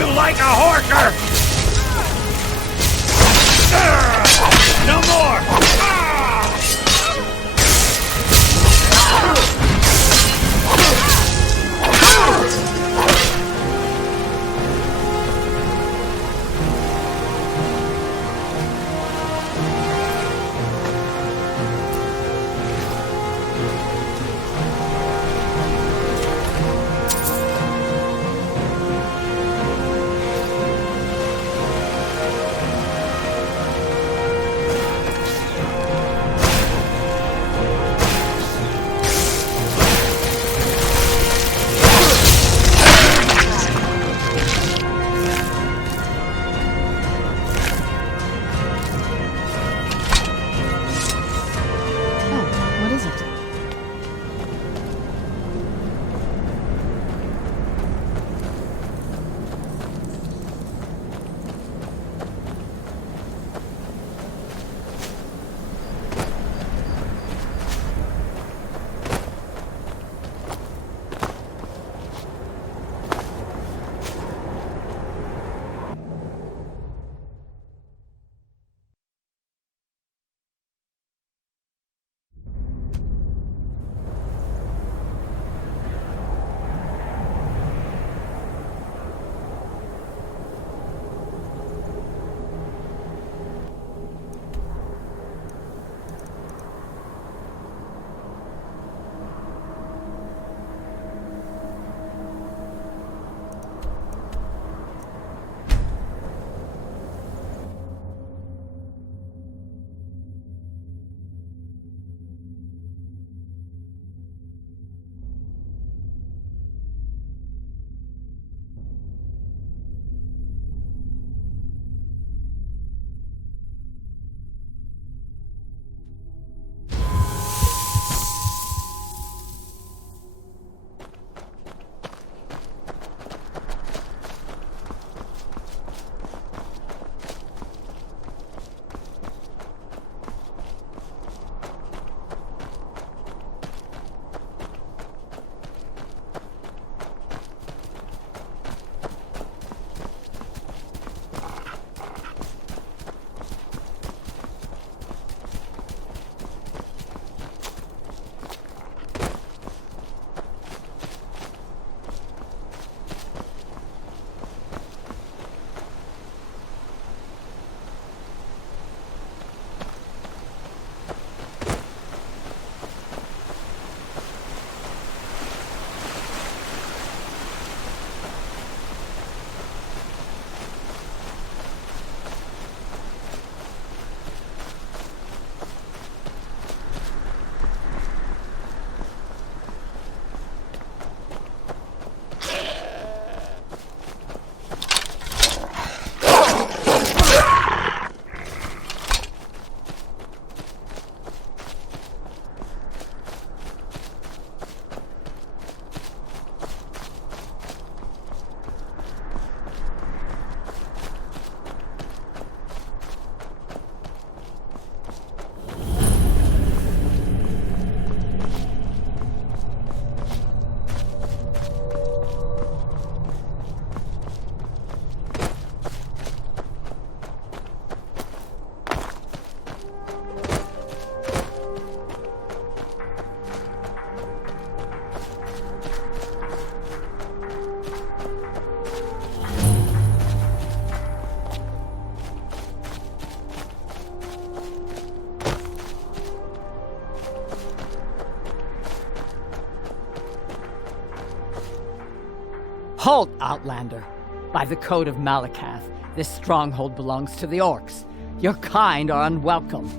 Halt, Outlander! By the code of Malakath, this stronghold belongs to the orcs. Your kind are unwelcome.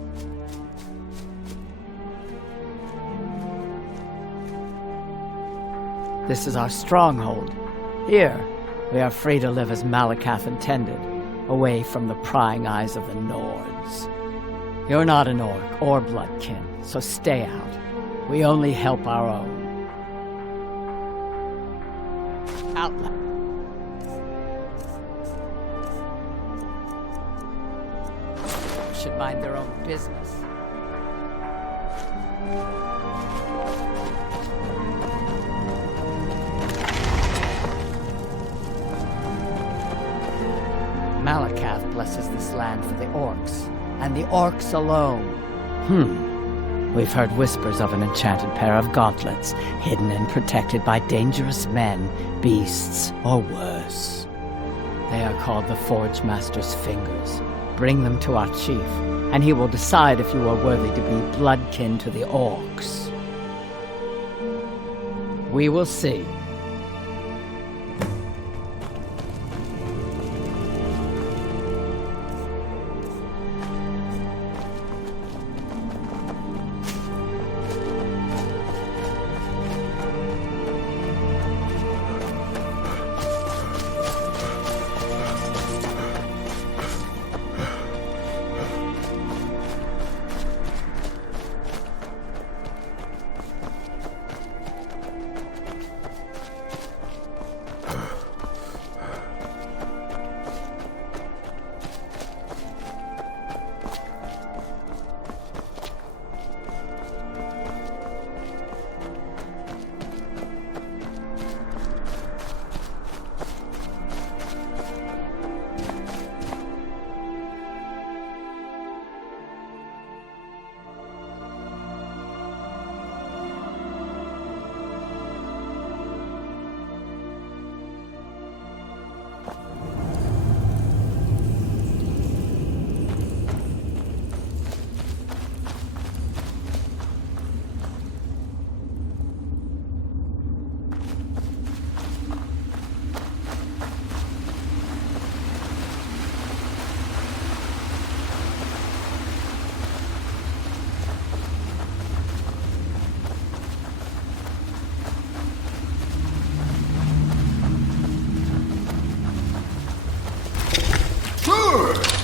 This is our stronghold. Here, we are free to live as Malakath intended, away from the prying eyes of the Nords. You're not an orc or bloodkin, so stay out. We only help our own. Outlander. Should mind their own business. Malakath blesses this land for the orcs, and the orcs alone. We've heard whispers of an enchanted pair of gauntlets, hidden and protected by dangerous men, beasts, or worse. They are called the Forge Master's Fingers. Bring them to our chief, and he will decide if you are worthy to be bloodkin to the orcs. We will see.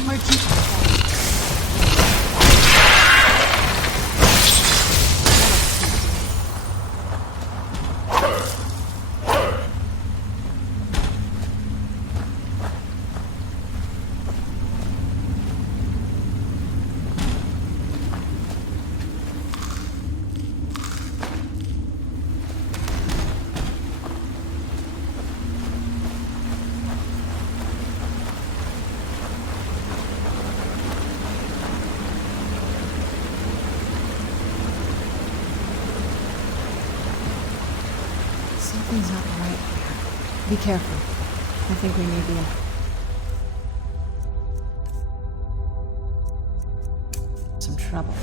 My teeth. Something's not right here. Be careful. I think we may be in some trouble.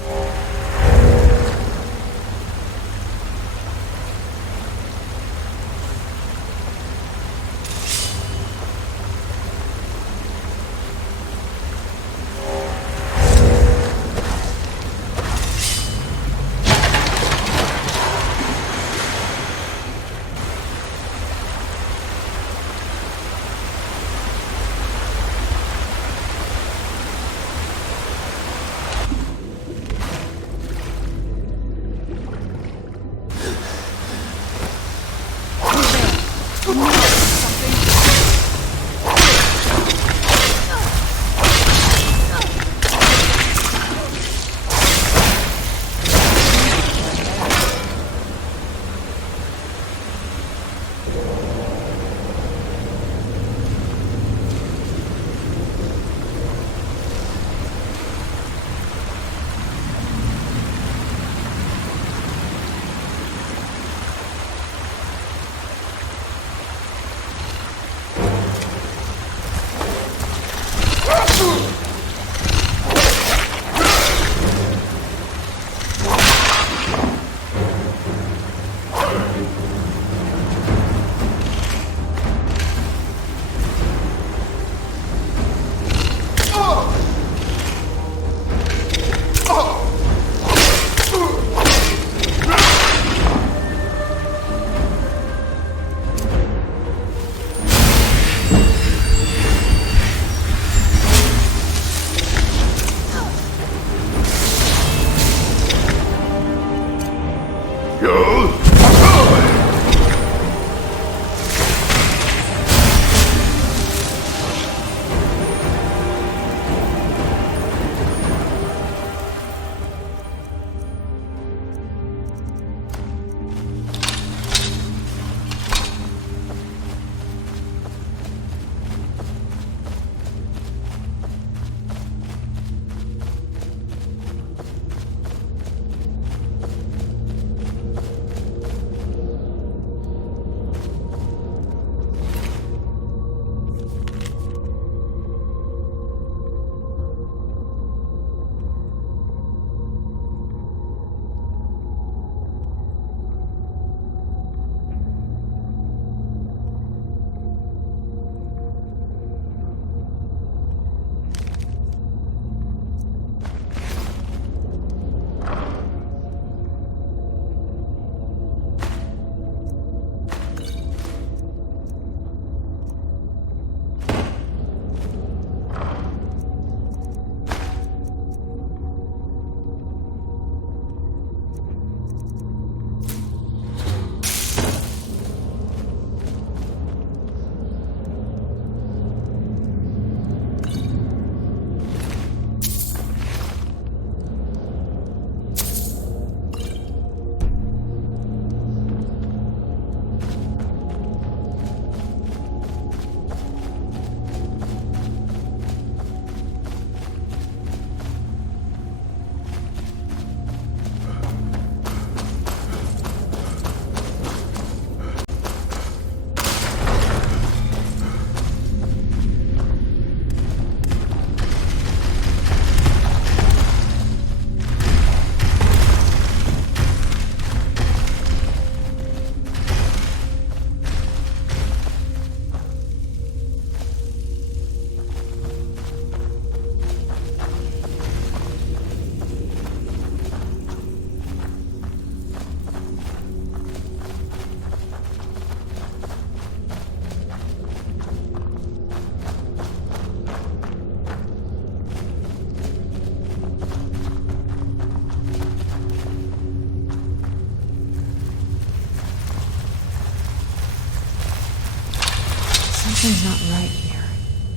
Something's not right here.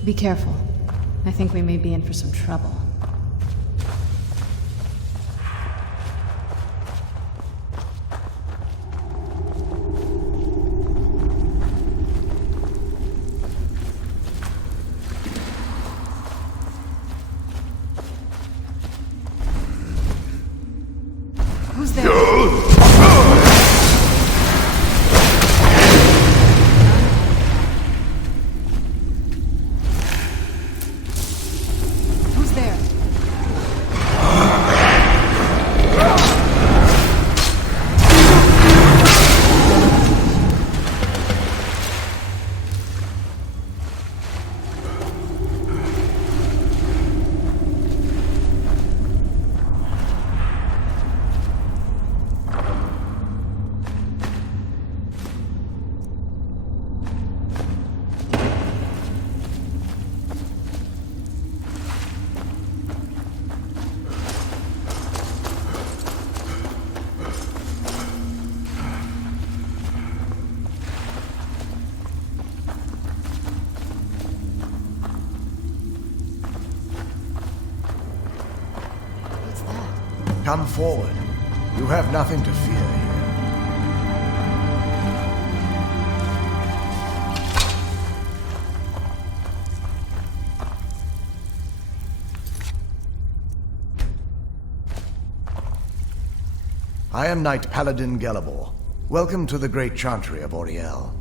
Be careful. I think we may be in for some trouble. Who's there? Come forward. You have nothing to fear here. I am Knight Paladin Gelabor. Welcome to the Great Chantry of Auriel.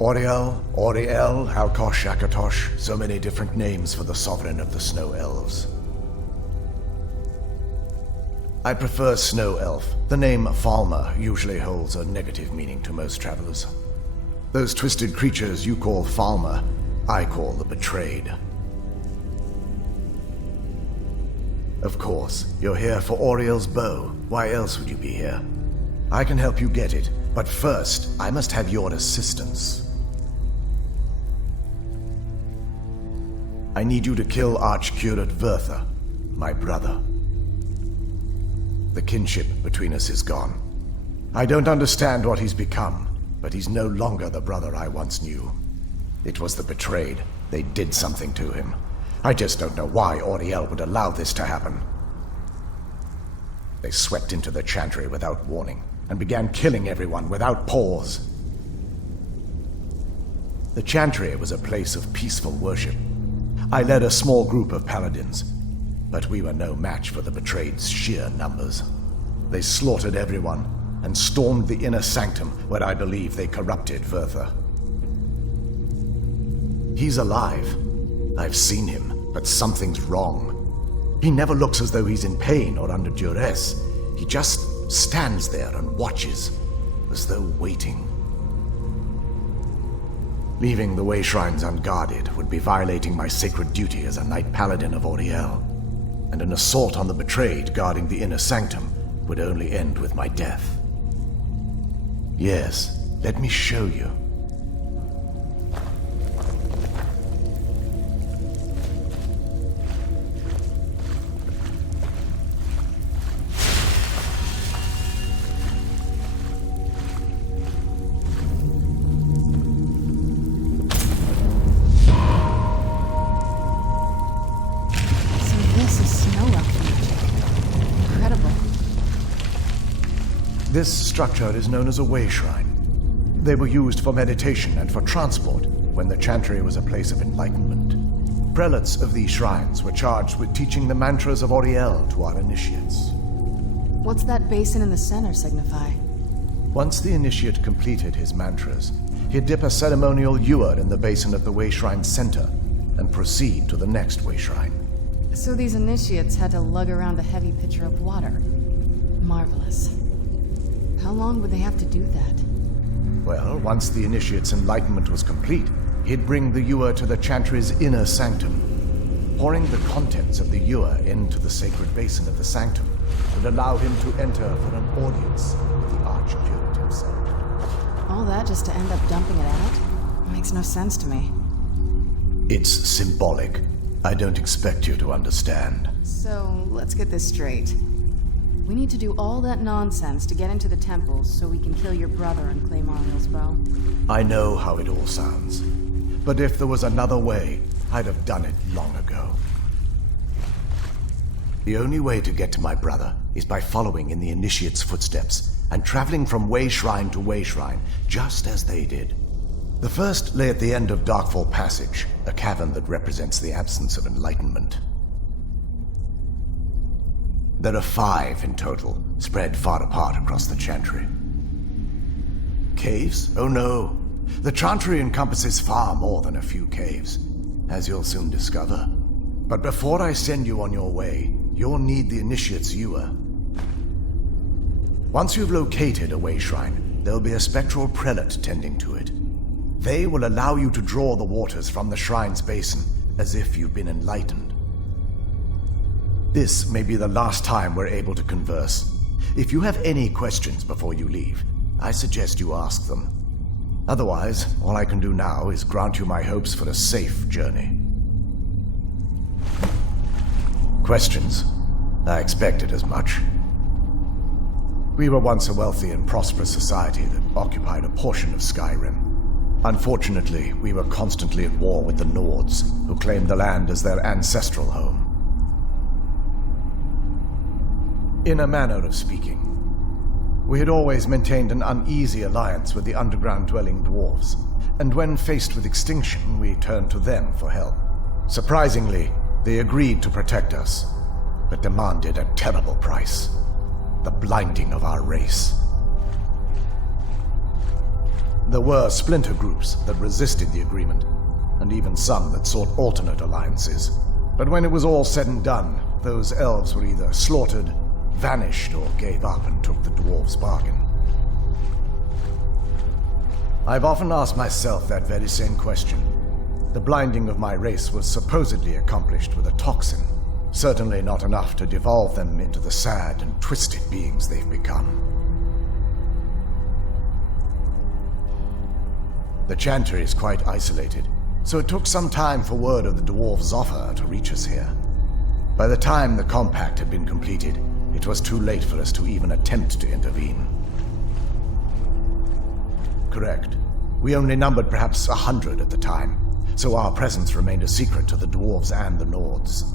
Auriel, Alkosh, Akatosh, so many different names for the sovereign of the Snow Elves. I prefer Snow Elf. The name Falmer usually holds a negative meaning to most travelers. Those twisted creatures you call Falmer, I call the Betrayed. Of course, you're here for Auriel's bow. Why else would you be here? I can help you get it, but first, I must have your assistance. I need you to kill Archcurate Vertha, my brother. The kinship between us is gone. I don't understand what he's become, but he's no longer the brother I once knew. It was the betrayed. They did something to him. I just don't know why Auriel would allow this to happen. They swept into the chantry without warning, and began killing everyone without pause. The chantry was a place of peaceful worship. I led a small group of paladins, but we were no match for the betrayed's sheer numbers. They slaughtered everyone, and stormed the inner sanctum where I believe they corrupted Vertha. He's alive. I've seen him, but something's wrong. He never looks as though he's in pain or under duress. He just stands there and watches, as though waiting. Leaving the way shrines unguarded would be violating my sacred duty as a knight paladin of Auriel, and an assault on the betrayed guarding the inner sanctum would only end with my death. Yes, let me show you. This structure is known as a way shrine. They were used for meditation and for transport when the chantry was a place of enlightenment. Prelates of these shrines were charged with teaching the mantras of Auriel to our initiates. What's that basin in the center signify? Once the initiate completed his mantras, he'd dip a ceremonial ewer in the basin at the way shrine's center and proceed to the next way shrine. So these initiates had to lug around a heavy pitcher of water. Marvelous. How long would they have to do that? Well, once the initiate's enlightenment was complete, he'd bring the ewer to the chantry's inner sanctum. Pouring the contents of the ewer into the sacred basin of the sanctum would allow him to enter for an audience with the archcurate himself. All that just to end up dumping it out? Makes no sense to me. It's symbolic. I don't expect you to understand. So, let's get this straight. We need to do all that nonsense to get into the temples so we can kill your brother and claim Auriel's bow. I know how it all sounds. But if there was another way, I'd have done it long ago. The only way to get to my brother is by following in the initiate's footsteps and traveling from way shrine to way shrine, just as they did. The first lay at the end of Darkfall Passage, a cavern that represents the absence of enlightenment. There are 5 in total, spread far apart across the chantry. Caves? Oh no. The chantry encompasses far more than a few caves, as you'll soon discover. But before I send you on your way, you'll need the initiate's ewer. Once you've located a way shrine, there'll be a spectral prelate tending to it. They will allow you to draw the waters from the shrine's basin, as if you've been enlightened. This may be the last time we're able to converse. If you have any questions before you leave, I suggest you ask them. Otherwise, all I can do now is grant you my hopes for a safe journey. Questions? I expected as much. We were once a wealthy and prosperous society that occupied a portion of Skyrim. Unfortunately, we were constantly at war with the Nords, who claimed the land as their ancestral home. In a manner of speaking, we had always maintained an uneasy alliance with the underground-dwelling dwarves, and when faced with extinction, we turned to them for help. Surprisingly, they agreed to protect us, but demanded a terrible price: the blinding of our race. There were splinter groups that resisted the agreement, and even some that sought alternate alliances. But when it was all said and done, those elves were either slaughtered, vanished, or gave up and took the dwarves' bargain. I've often asked myself that very same question. The blinding of my race was supposedly accomplished with a toxin, certainly not enough to devolve them into the sad and twisted beings they've become. The chantry is quite isolated, so it took some time for word of the dwarves' offer to reach us here. By the time the compact had been completed, it It was too late for us to even attempt to intervene. Correct. We only numbered perhaps 100 at the time, so our presence remained a secret to the dwarves and the Nords.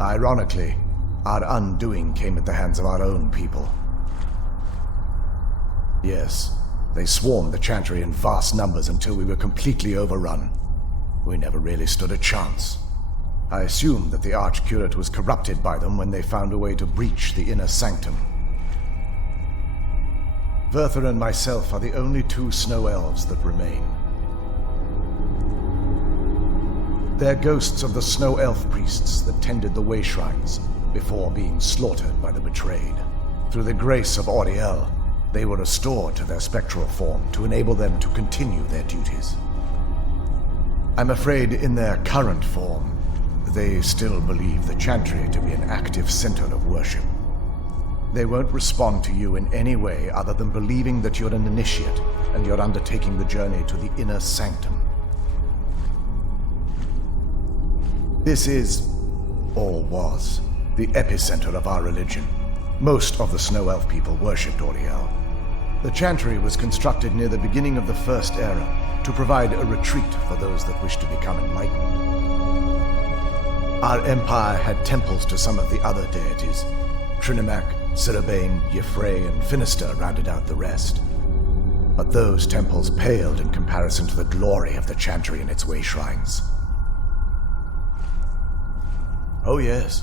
Ironically, our undoing came at the hands of our own people. Yes, they swarmed the Chantry in vast numbers until we were completely overrun. We never really stood a chance. I assumed that the Archcurate was corrupted by them when they found a way to breach the inner sanctum. Werther and myself are the only two snow elves that remain. They're ghosts of the snow elf priests that tended the way shrines before being slaughtered by the betrayed. Through the grace of Auriel, they were restored to their spectral form to enable them to continue their duties. I'm afraid in their current form, they still believe the Chantry to be an active center of worship. They won't respond to you in any way other than believing that you're an initiate and you're undertaking the journey to the inner sanctum. This is, or was, the epicenter of our religion. Most of the Snow Elf people worshipped Auriel. The Chantry was constructed near the beginning of the First Era to provide a retreat for those that wished to become enlightened. Our empire had temples to some of the other deities. Trinimac, Sirabane, Yffrey, and Finister rounded out the rest. But those temples paled in comparison to the glory of the Chantry and its way shrines. Oh yes,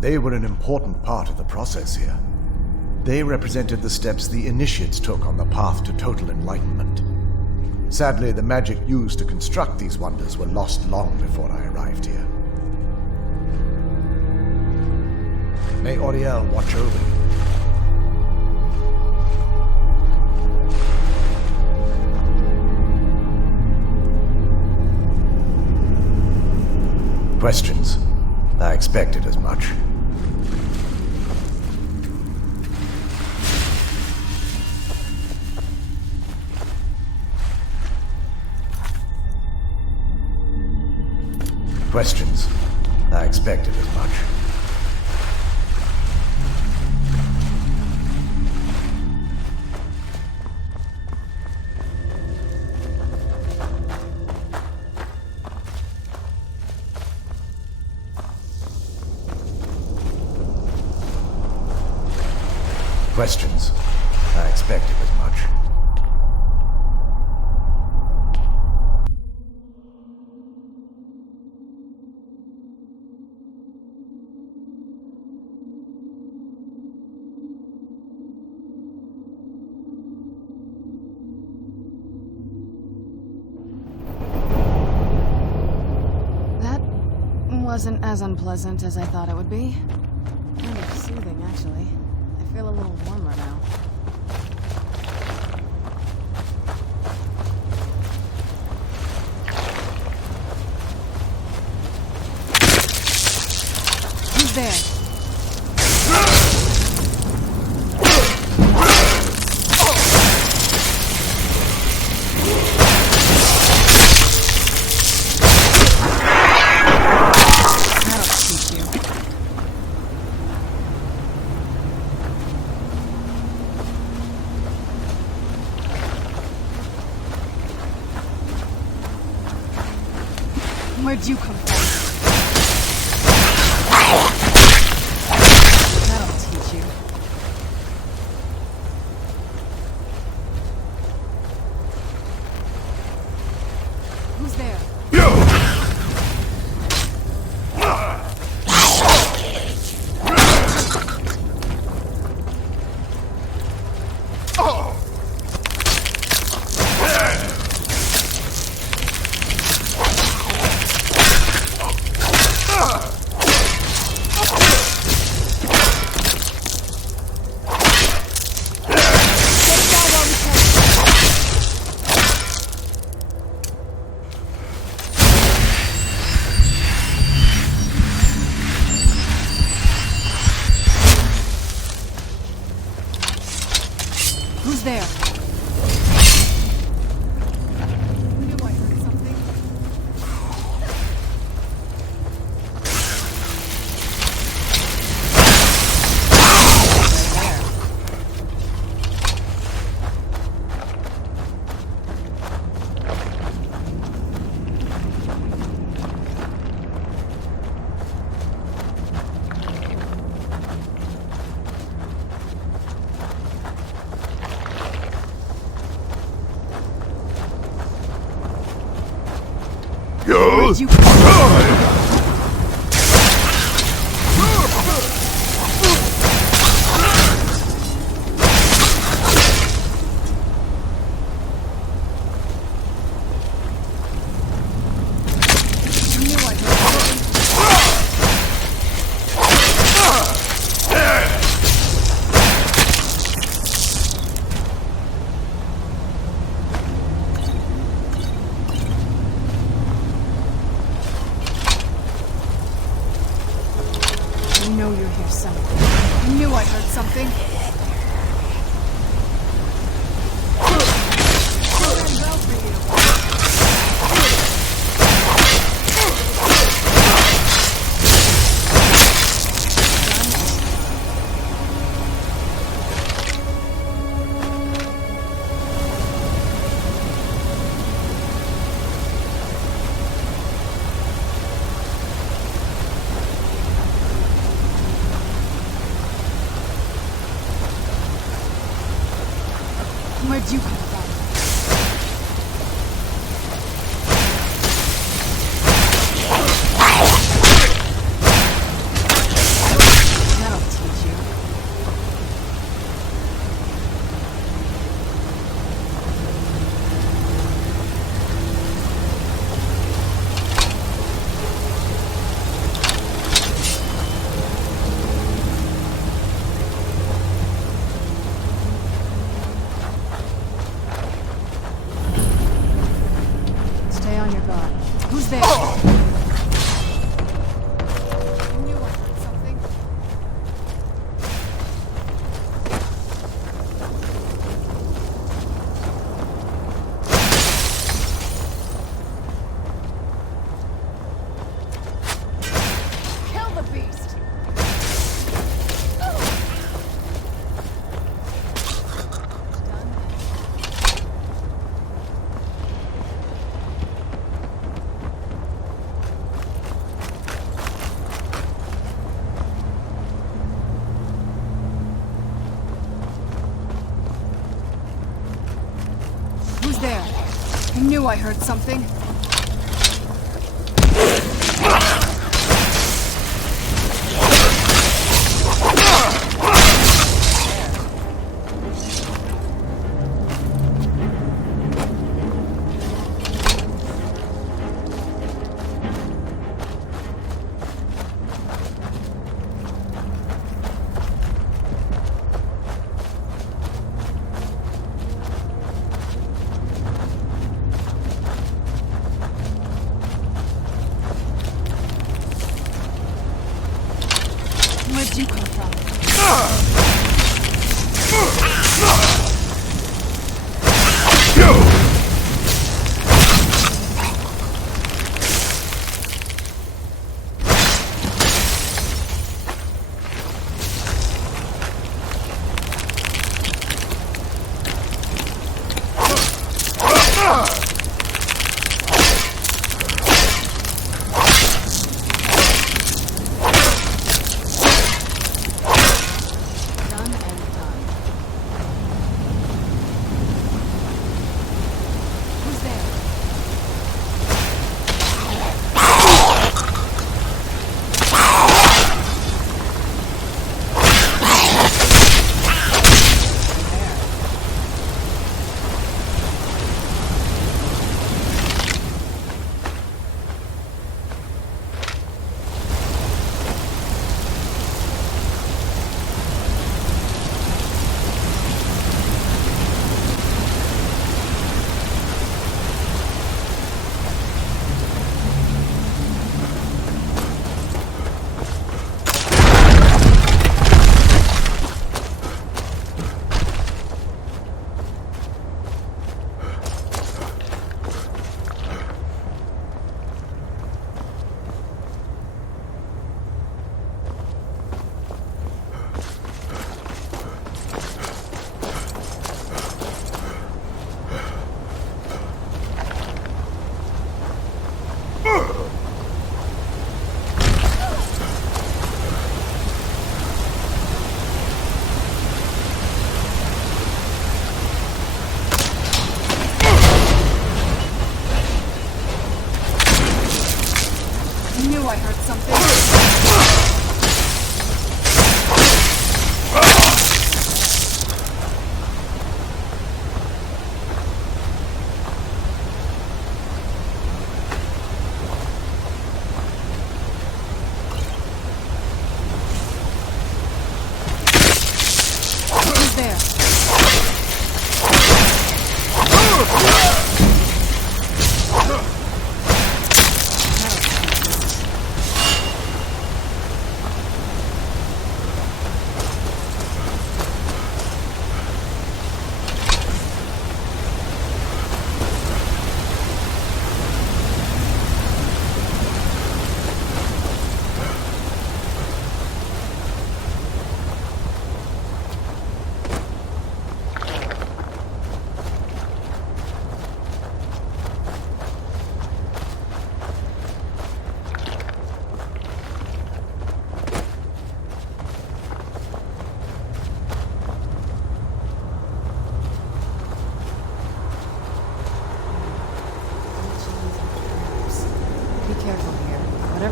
they were an important part of the process here. They represented the steps the initiates took on the path to total enlightenment. Sadly, the magic used to construct these wonders were lost long before I arrived here. May Auriel watch over you. Questions? I expected as much. Questions? I expected as much. Questions? I expected as much. That wasn't as unpleasant as I thought it would be. Kind of soothing, actually. I feel a little warmer now. Who's there? Where'd you come from? That'll teach you. Who's there? Who's there? I knew I heard something. Where'd you Where'd you come from? That'll teach you. Stay on your guard. Who's there? I knew I heard something. Kill the beast! Who's there? I knew I heard something. Where'd you come from?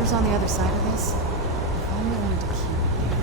Whatever's on the other side of this, if only I wanted to keep it there.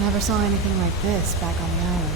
Never saw anything like this back on the island.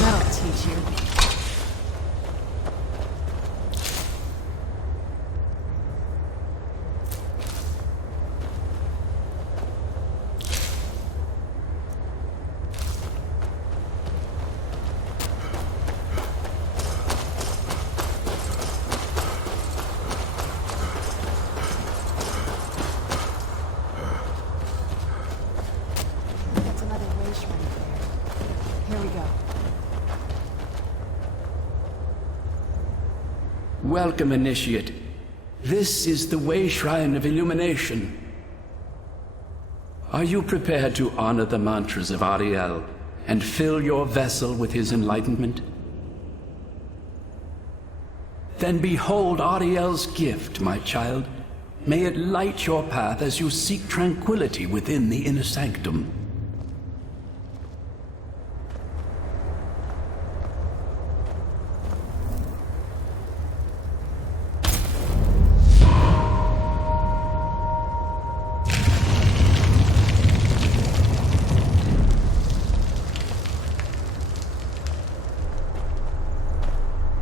That'll teach you. That's another way shrine there. Here we go. Welcome, Initiate. This is the Way Shrine of Illumination. Are you prepared to honor the mantras of Ariel and fill your vessel with his enlightenment? Then behold Ariel's gift, my child. May it light your path as you seek tranquility within the inner sanctum.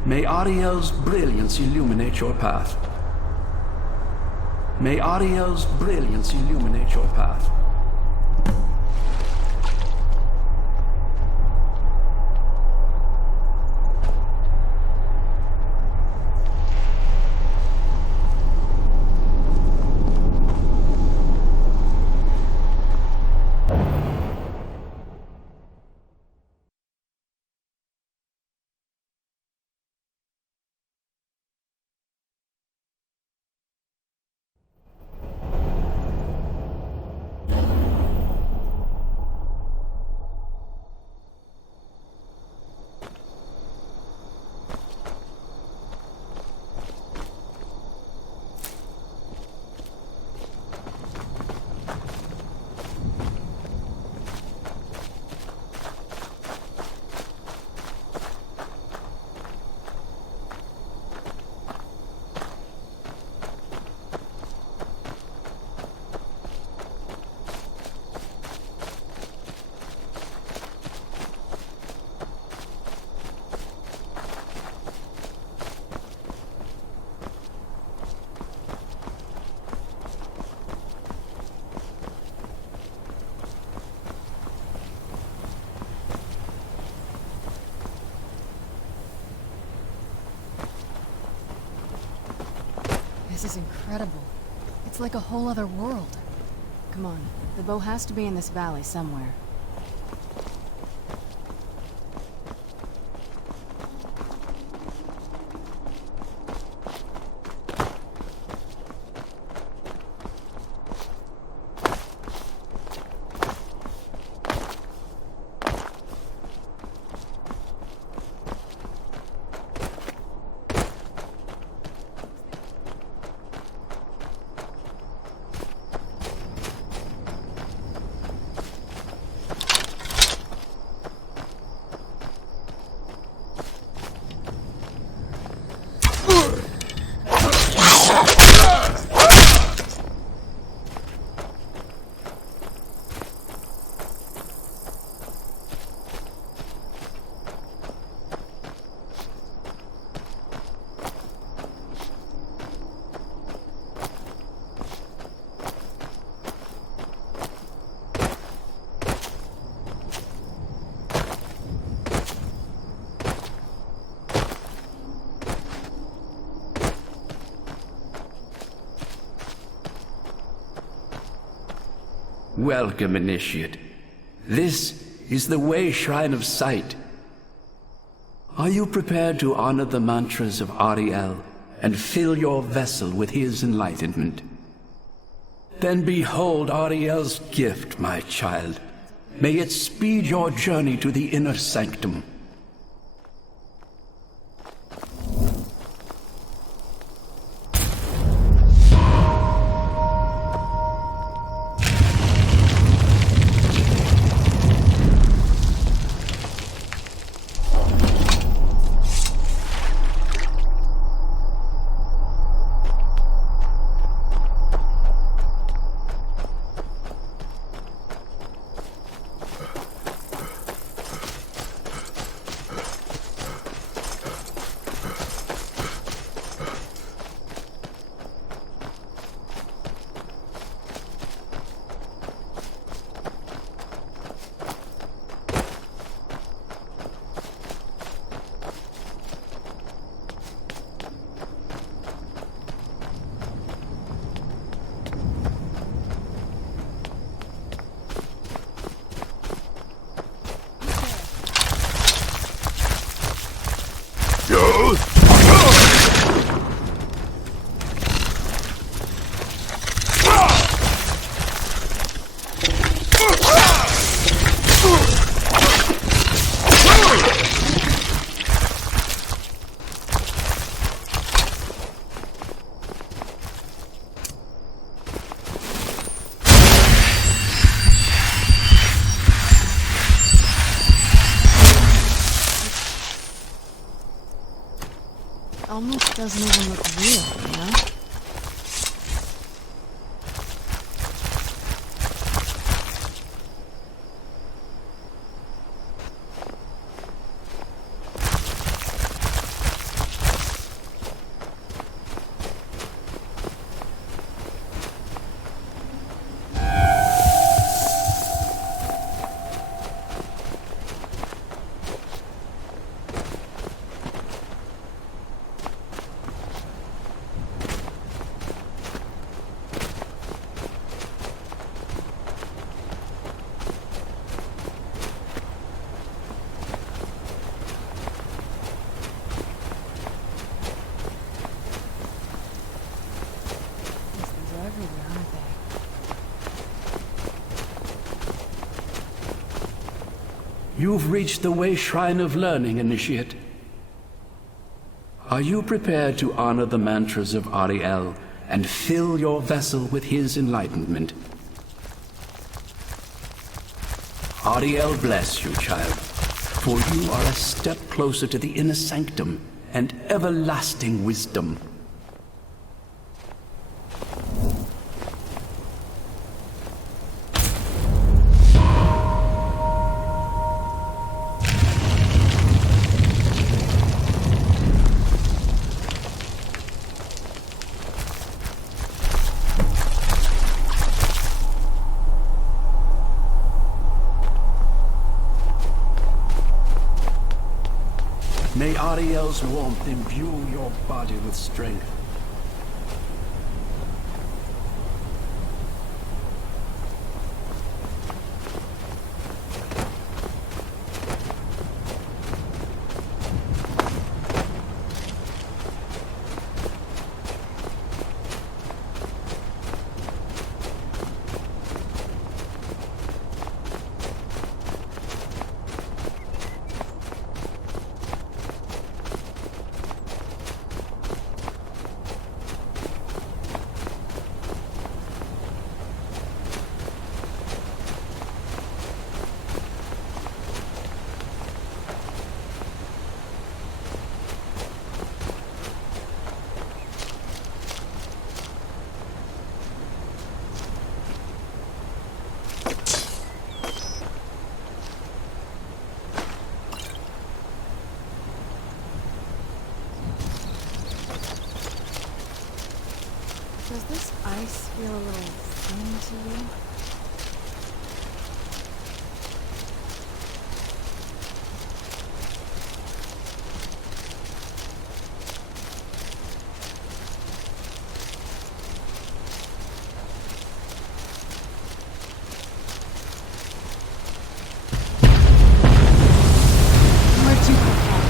May Ariel's brilliance illuminate your path. May Ariel's brilliance illuminate your path. This is incredible. It's like a whole other world. Come on. The bow has to be in this valley somewhere. Welcome, Initiate. This is the Way Shrine of Sight. Are you prepared to honor the mantras of Ariel and fill your vessel with his enlightenment? Then behold Ariel's gift, my child. May it speed your journey to the inner sanctum. Almost doesn't even look real, you know? You've reached the Way Shrine of Learning, Initiate. Are you prepared to honor the mantras of Ariel and fill your vessel with his enlightenment? Ariel bless you, child, for you are a step closer to the inner sanctum and everlasting wisdom. May Ariel's warmth imbue your body with strength. ice feel a little funny to you? Where'd you come from?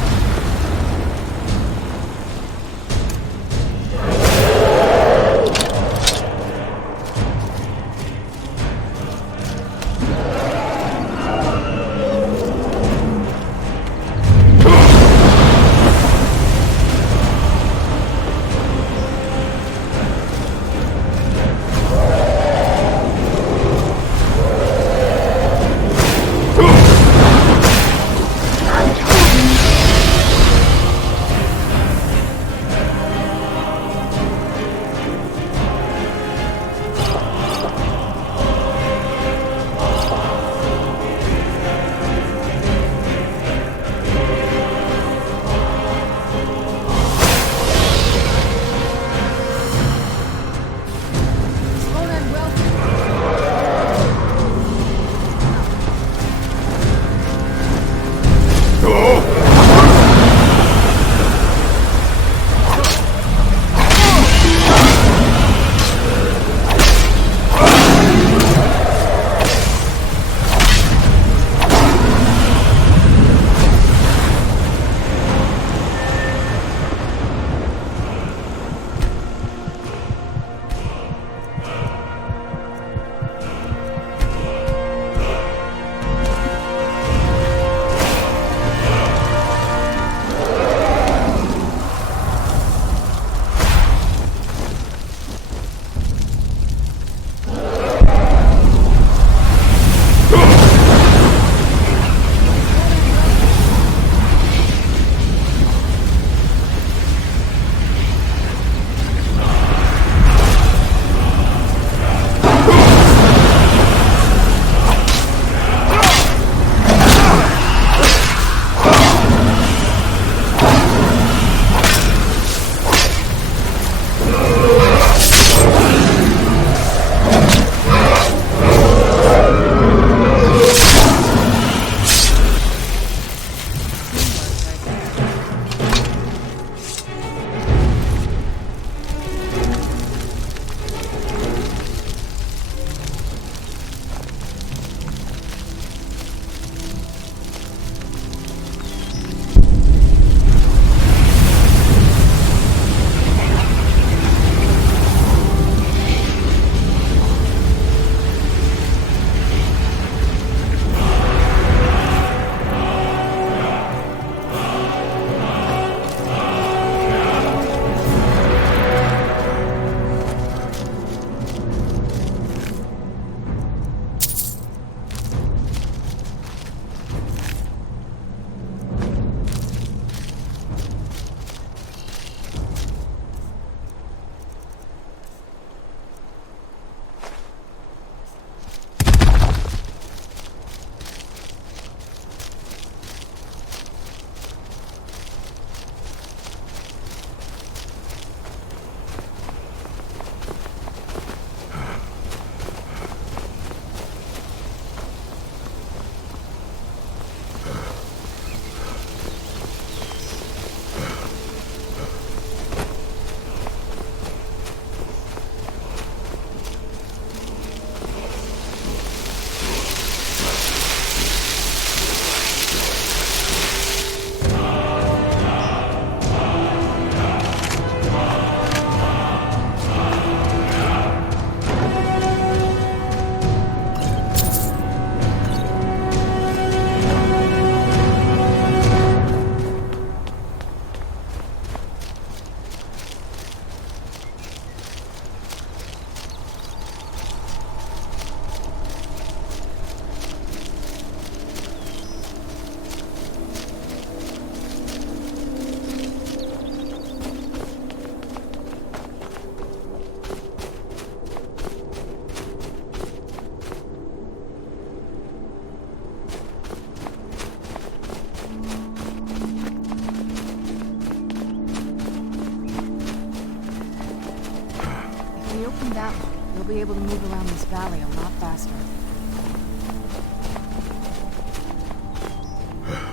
that one. You'll be able to move around this valley a lot faster.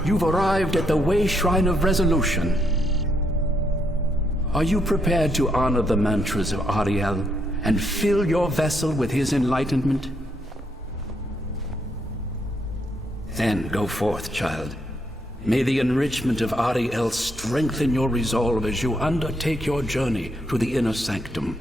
You've arrived at the Way Shrine of Resolution. Are you prepared to honor the mantras of Ariel and fill your vessel with his enlightenment? Then go forth, child. May the enrichment of Ariel strengthen your resolve as you undertake your journey to the inner sanctum.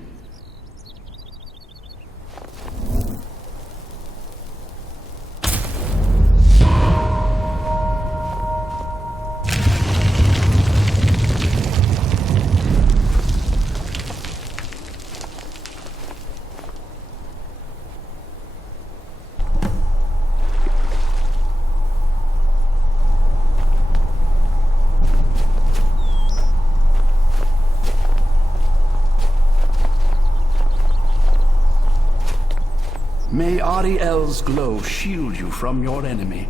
May Ariel's glow shield you from your enemy.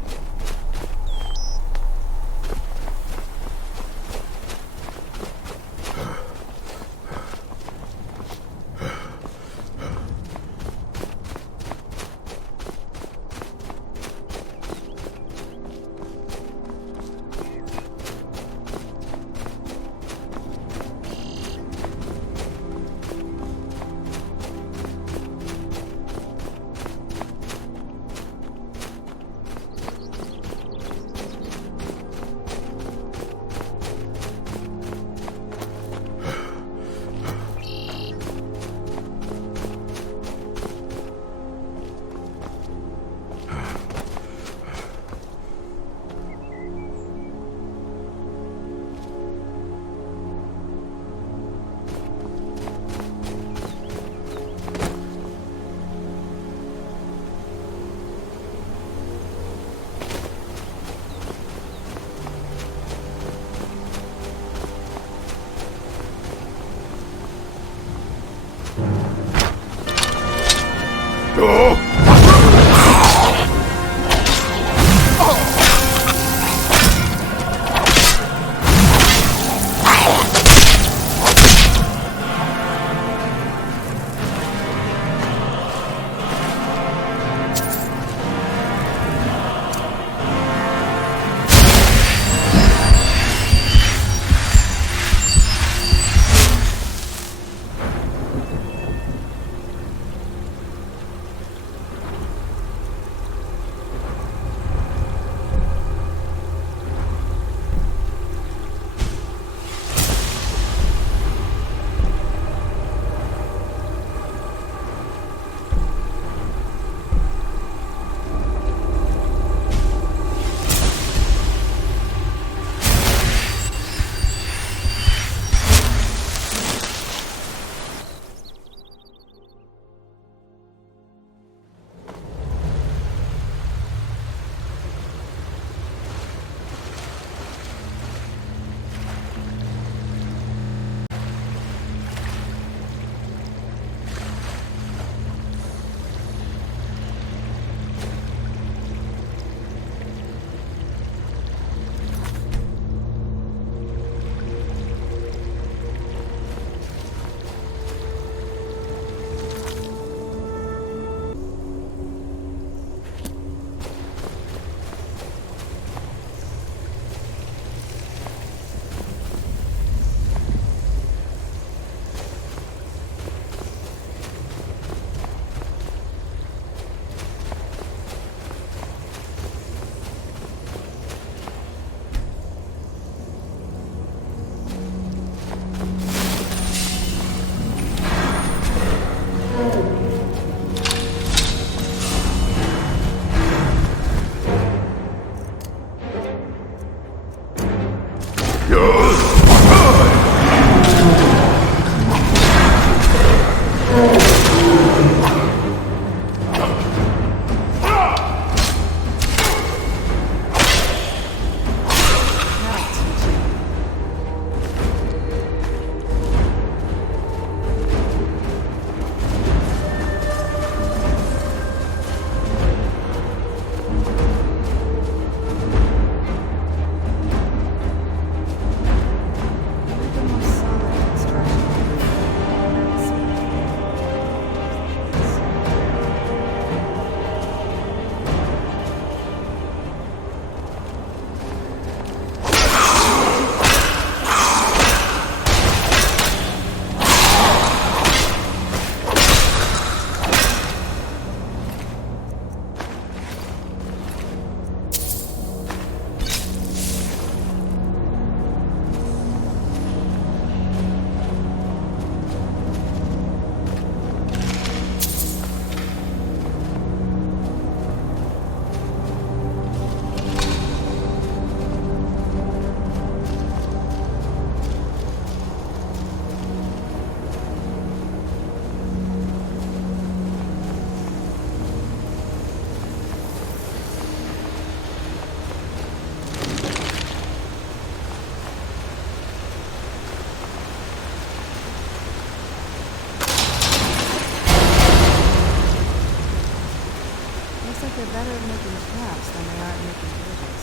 orcs than they are at making bridges.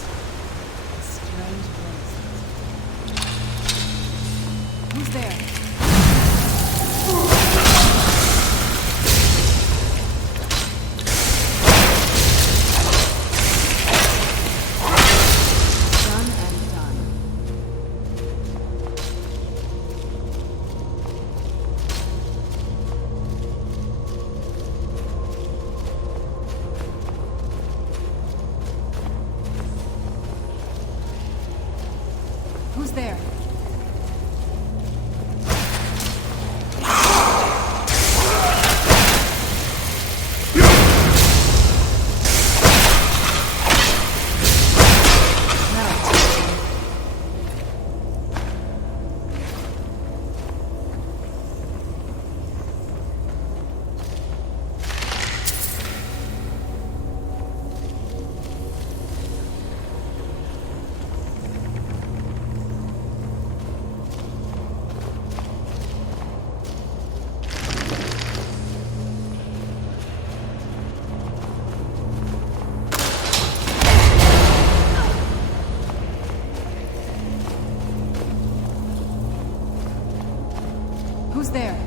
Strange places. Who's there? Who's there? Who's there?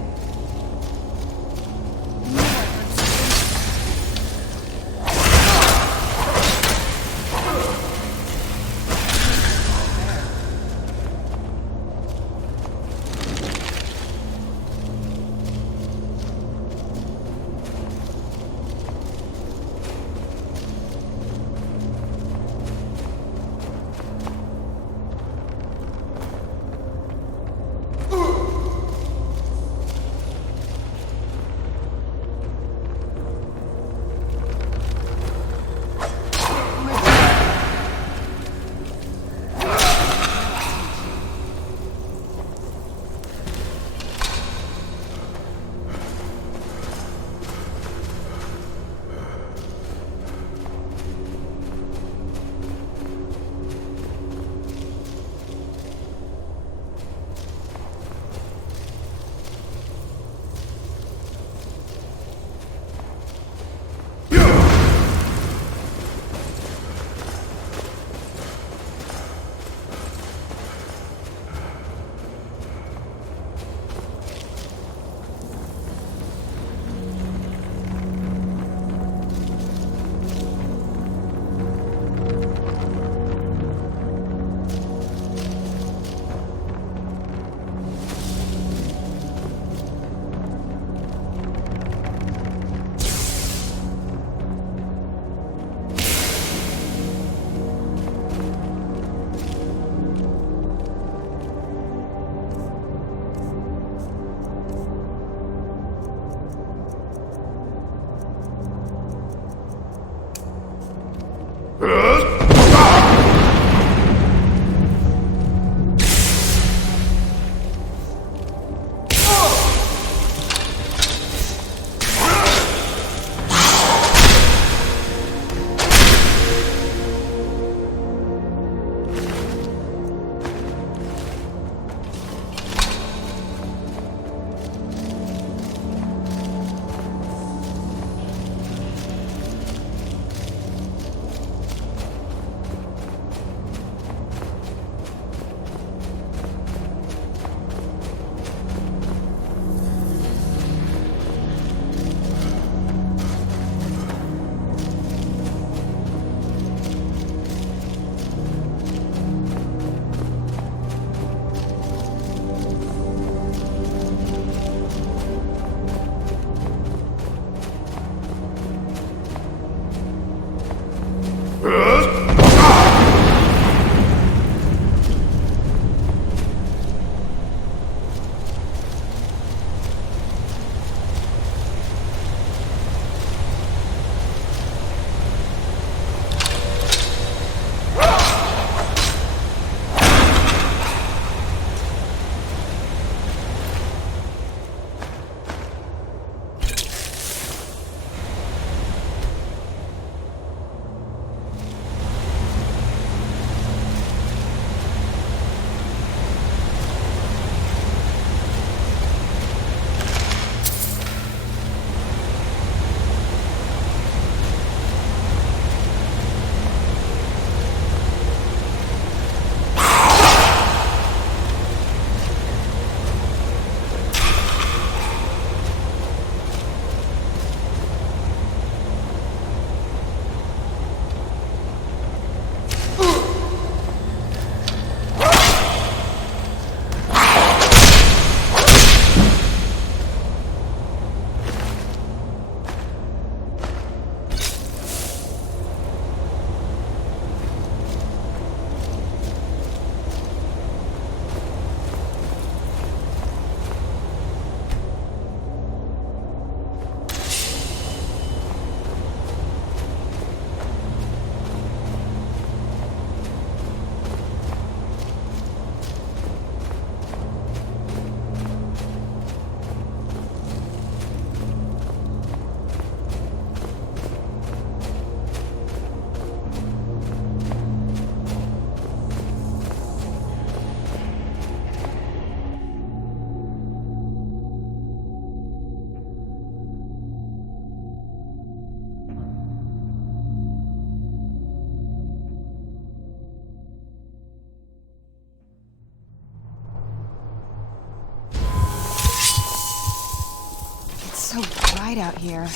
bright out here.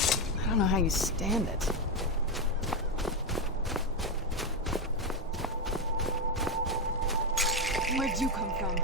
I don't know how you stand it. Where'd you come from?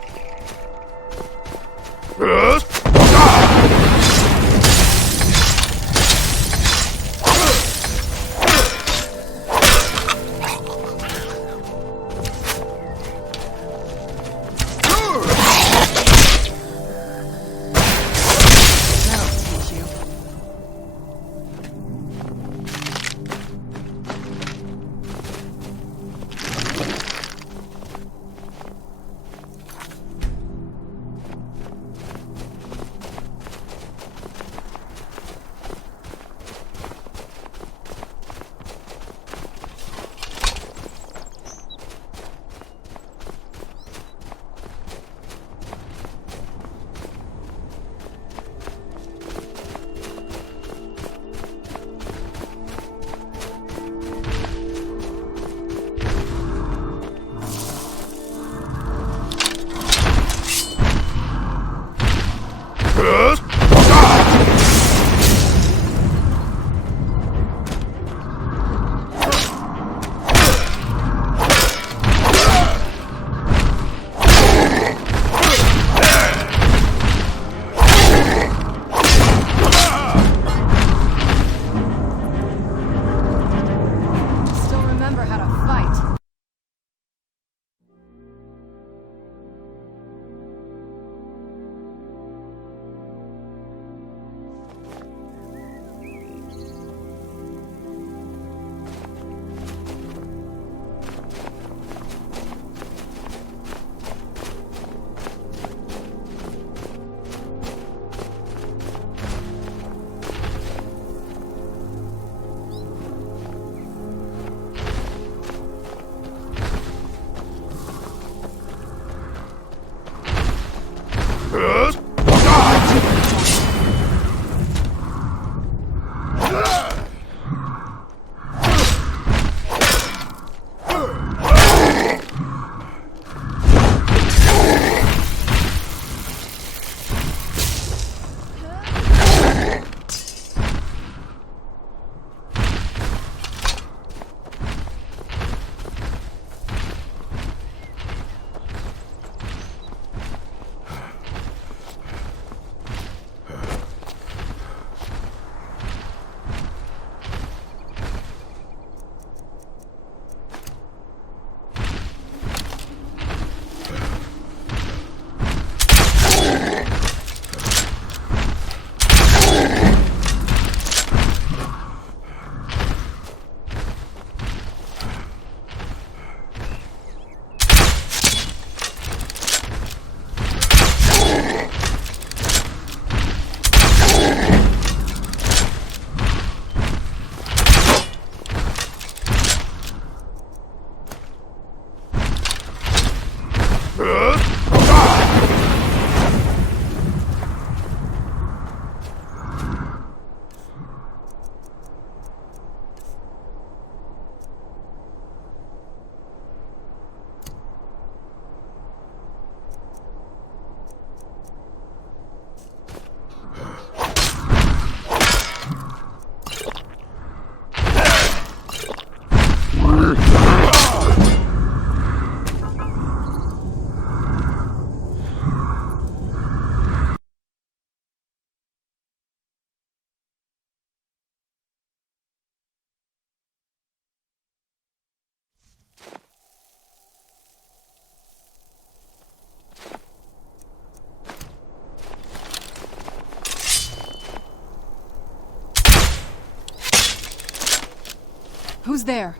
Who's there?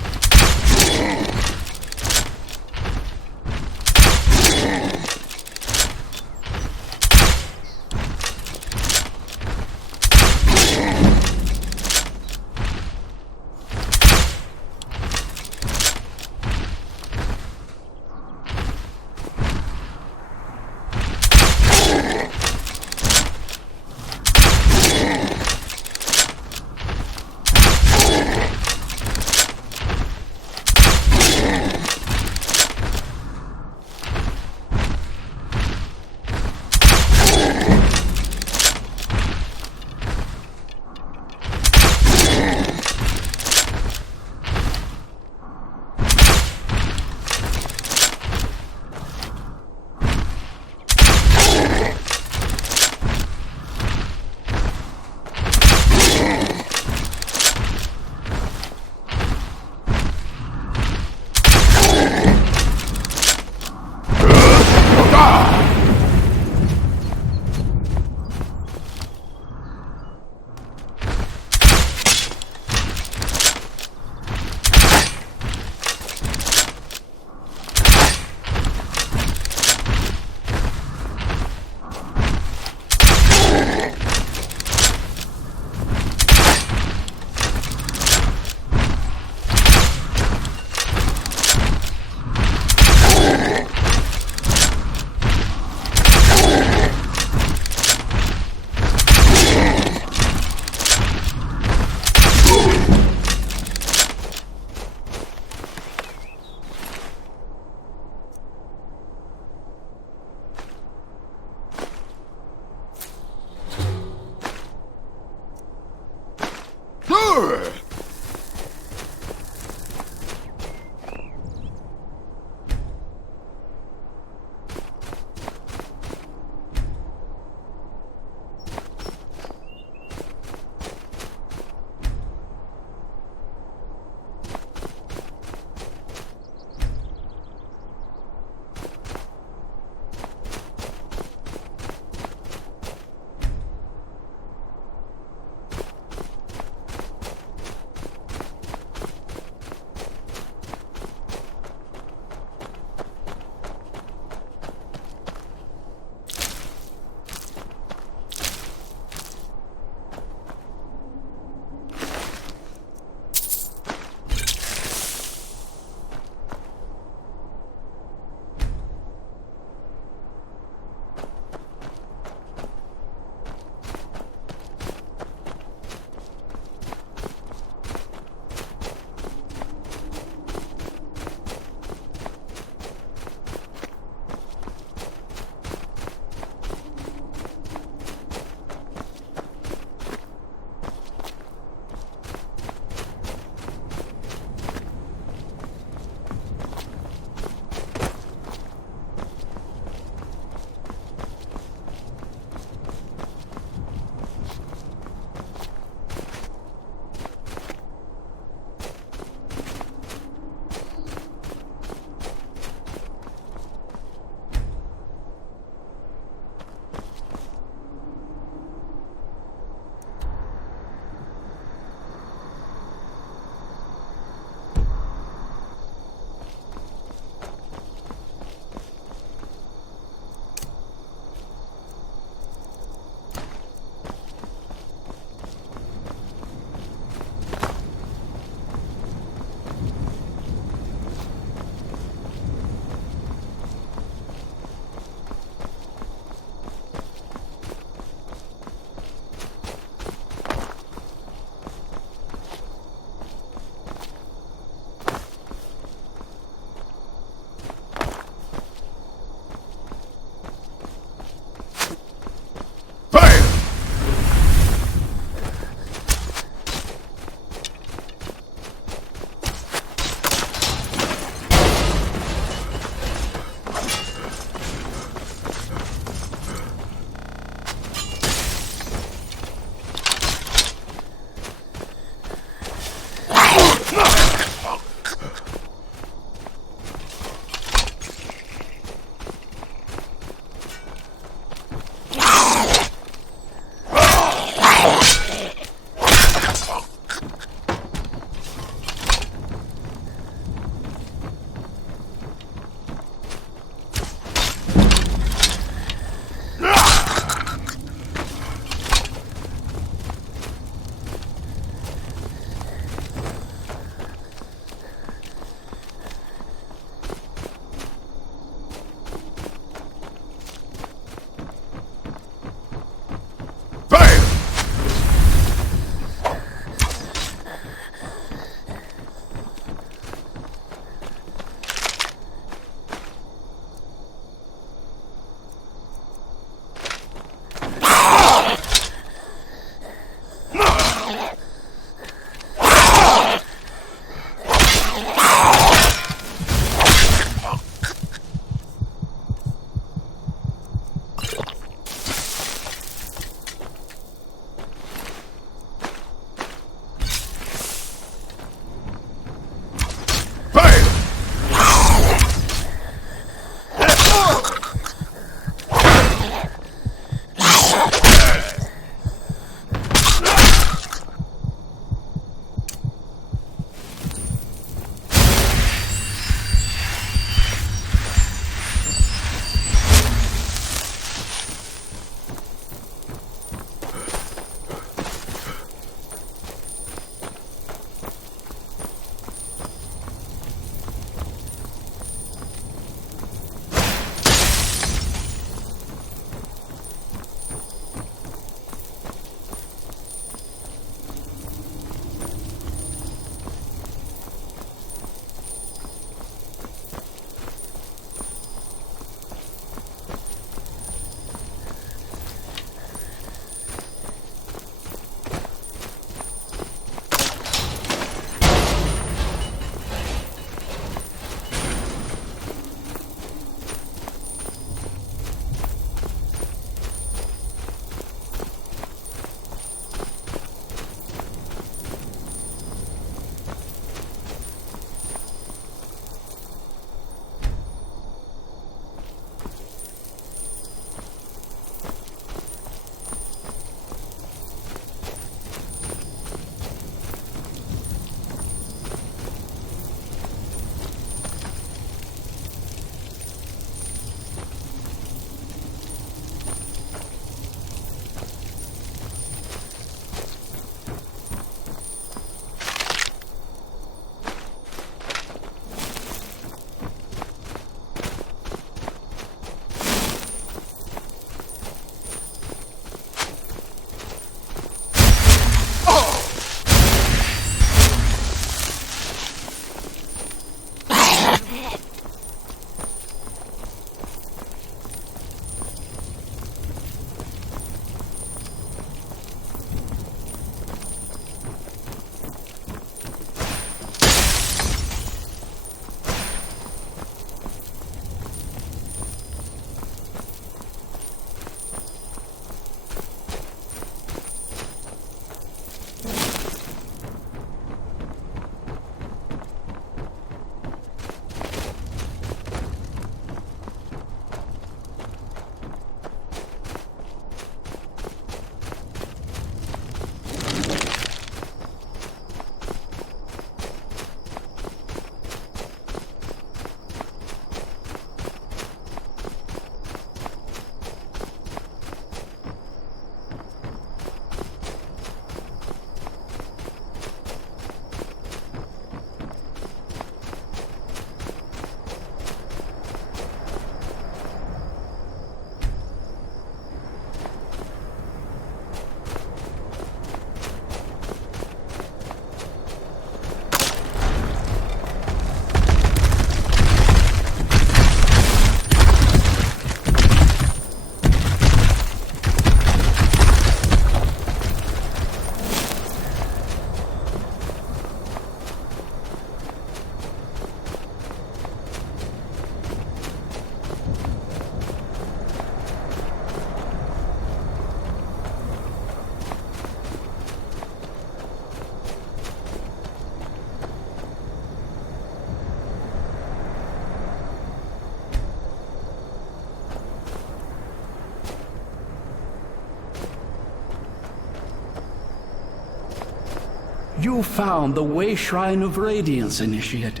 You found the Way Shrine of Radiance, Initiate.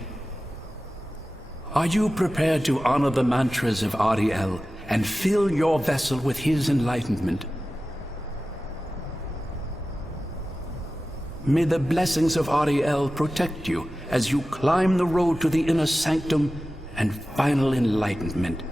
Are you prepared to honor the mantras of Ariel and fill your vessel with his enlightenment? May the blessings of Ariel protect you as you climb the road to the inner sanctum and final enlightenment.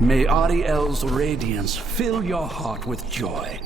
May Ariel's radiance fill your heart with joy.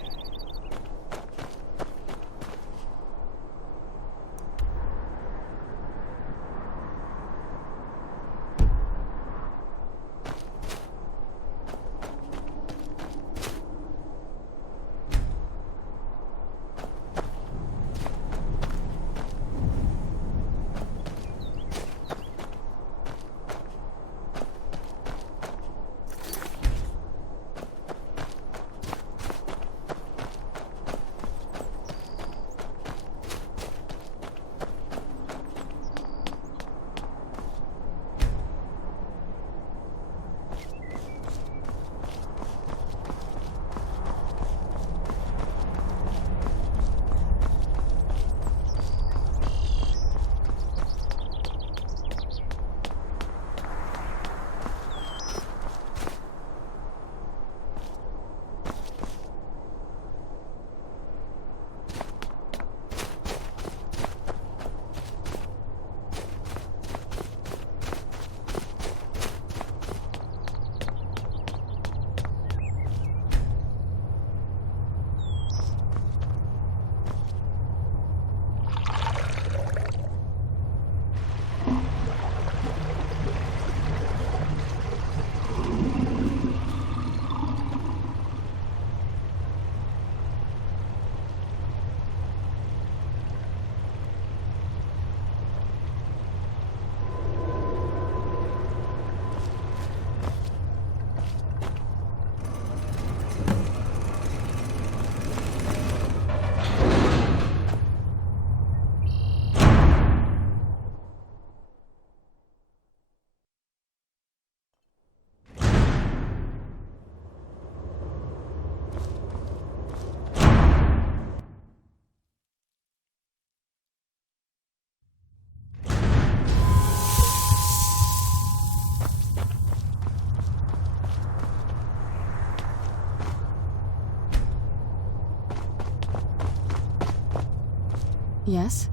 Yes?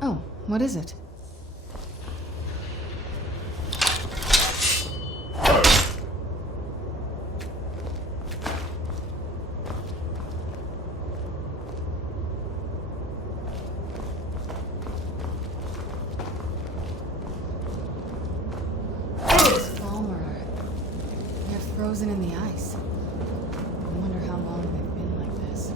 Oh, what is it? frozen in the ice. I wonder how long they've been like this.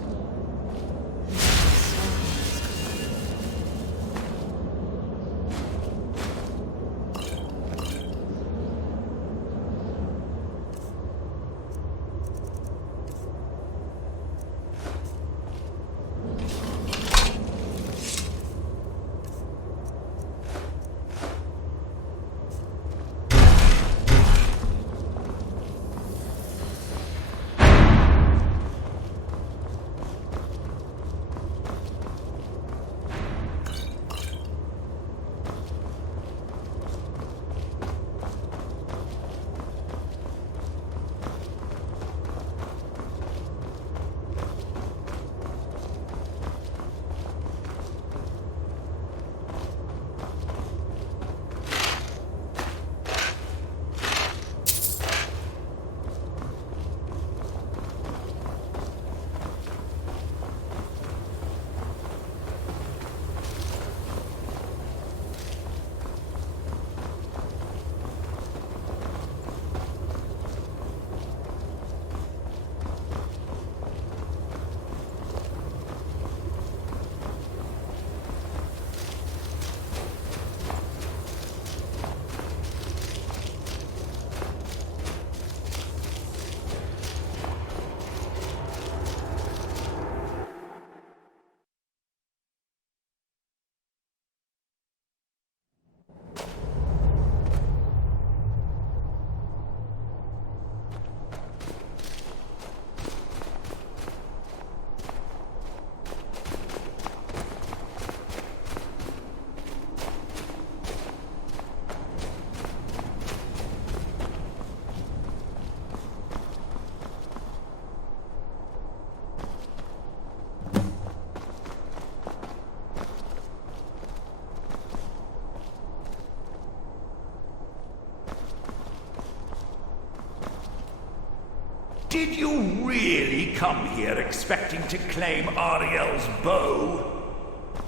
Did you really come here expecting to claim Ariel's bow?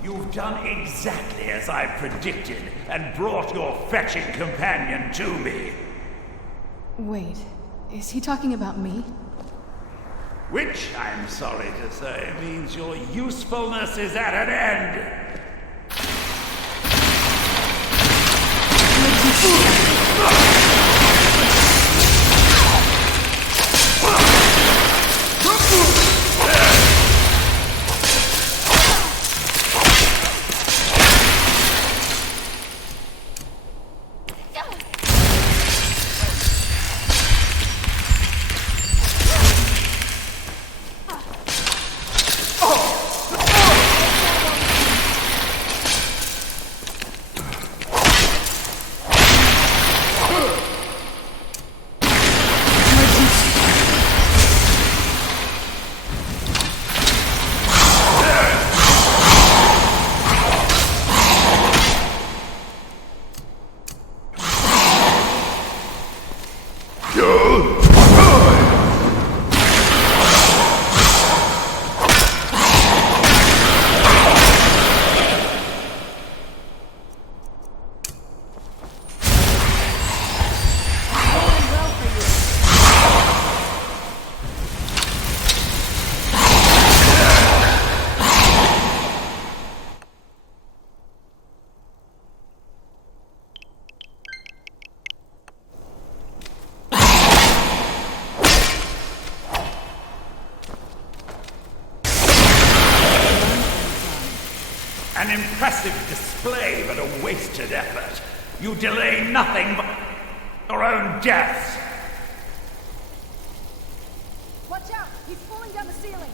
You've done exactly as I predicted and brought your fetching companion to me. Wait, is he talking about me? Which, I'm sorry to say, means your usefulness is at an end. An impressive display, but a wasted effort. You delay nothing but your own deaths. Watch out! He's pulling down the ceiling!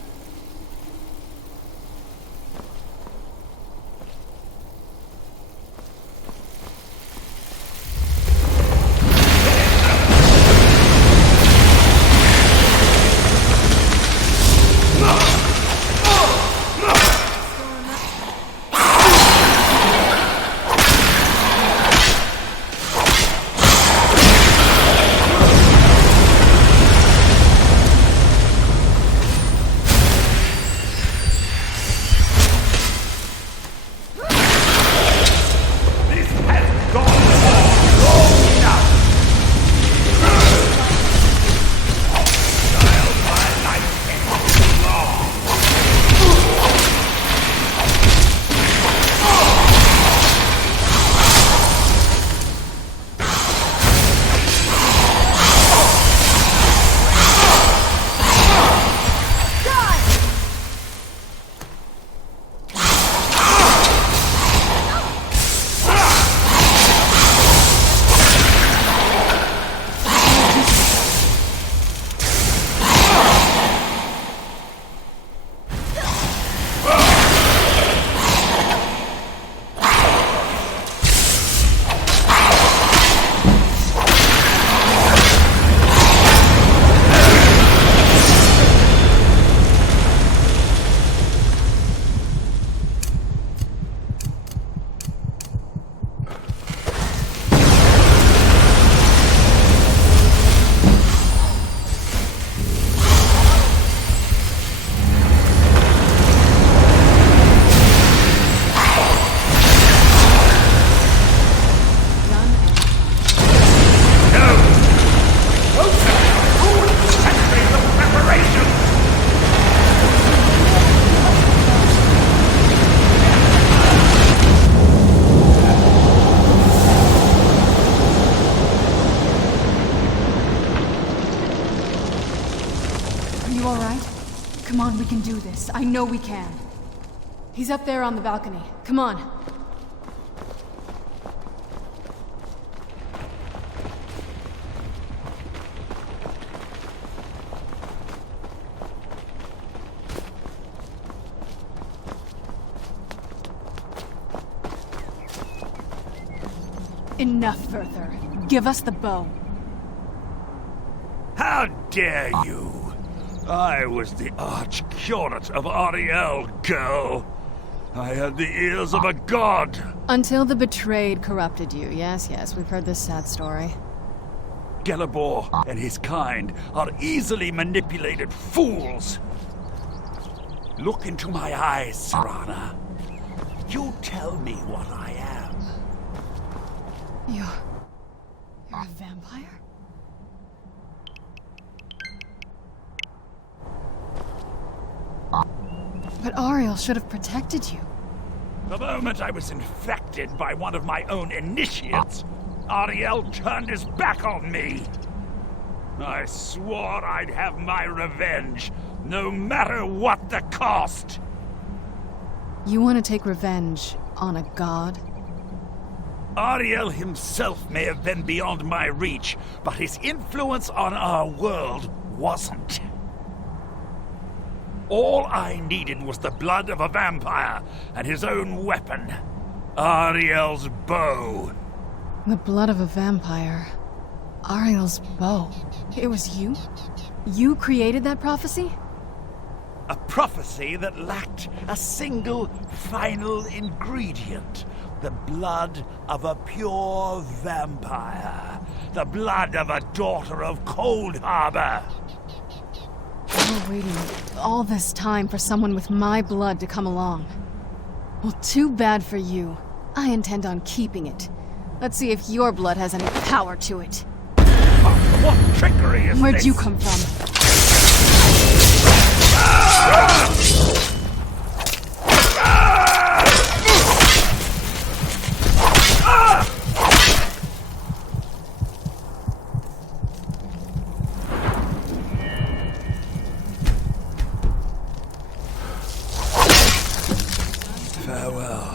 all right? Come on, we can do this. I know we can. He's up there on the balcony. Come on. Enough, Werther. Give us the bow. How dare you! I was the arch-curate of Ariel, girl. I had the ears of a god. Until the betrayed corrupted you. Yes, we've heard this sad story. Gelibor and his kind are easily manipulated fools. Look into my eyes, Serana. You tell me what I am. You're a vampire? But Ariel should have protected you. The moment I was infected by one of my own initiates, Ariel turned his back on me. I swore I'd have my revenge, no matter what the cost. You want to take revenge on a god? Ariel himself may have been beyond my reach, but his influence on our world wasn't. All I needed was the blood of a vampire and his own weapon, Ariel's bow. The blood of a vampire. Ariel's bow. It was you? You created that prophecy? A prophecy that lacked a single final ingredient. The blood of a pure vampire. The blood of a daughter of Cold Harbor. You're waiting all this time for someone with my blood to come along. Well, too bad for you. I intend on keeping it. Let's see if your blood has any power to it. What trickery is Where'd this? you come from? Farewell.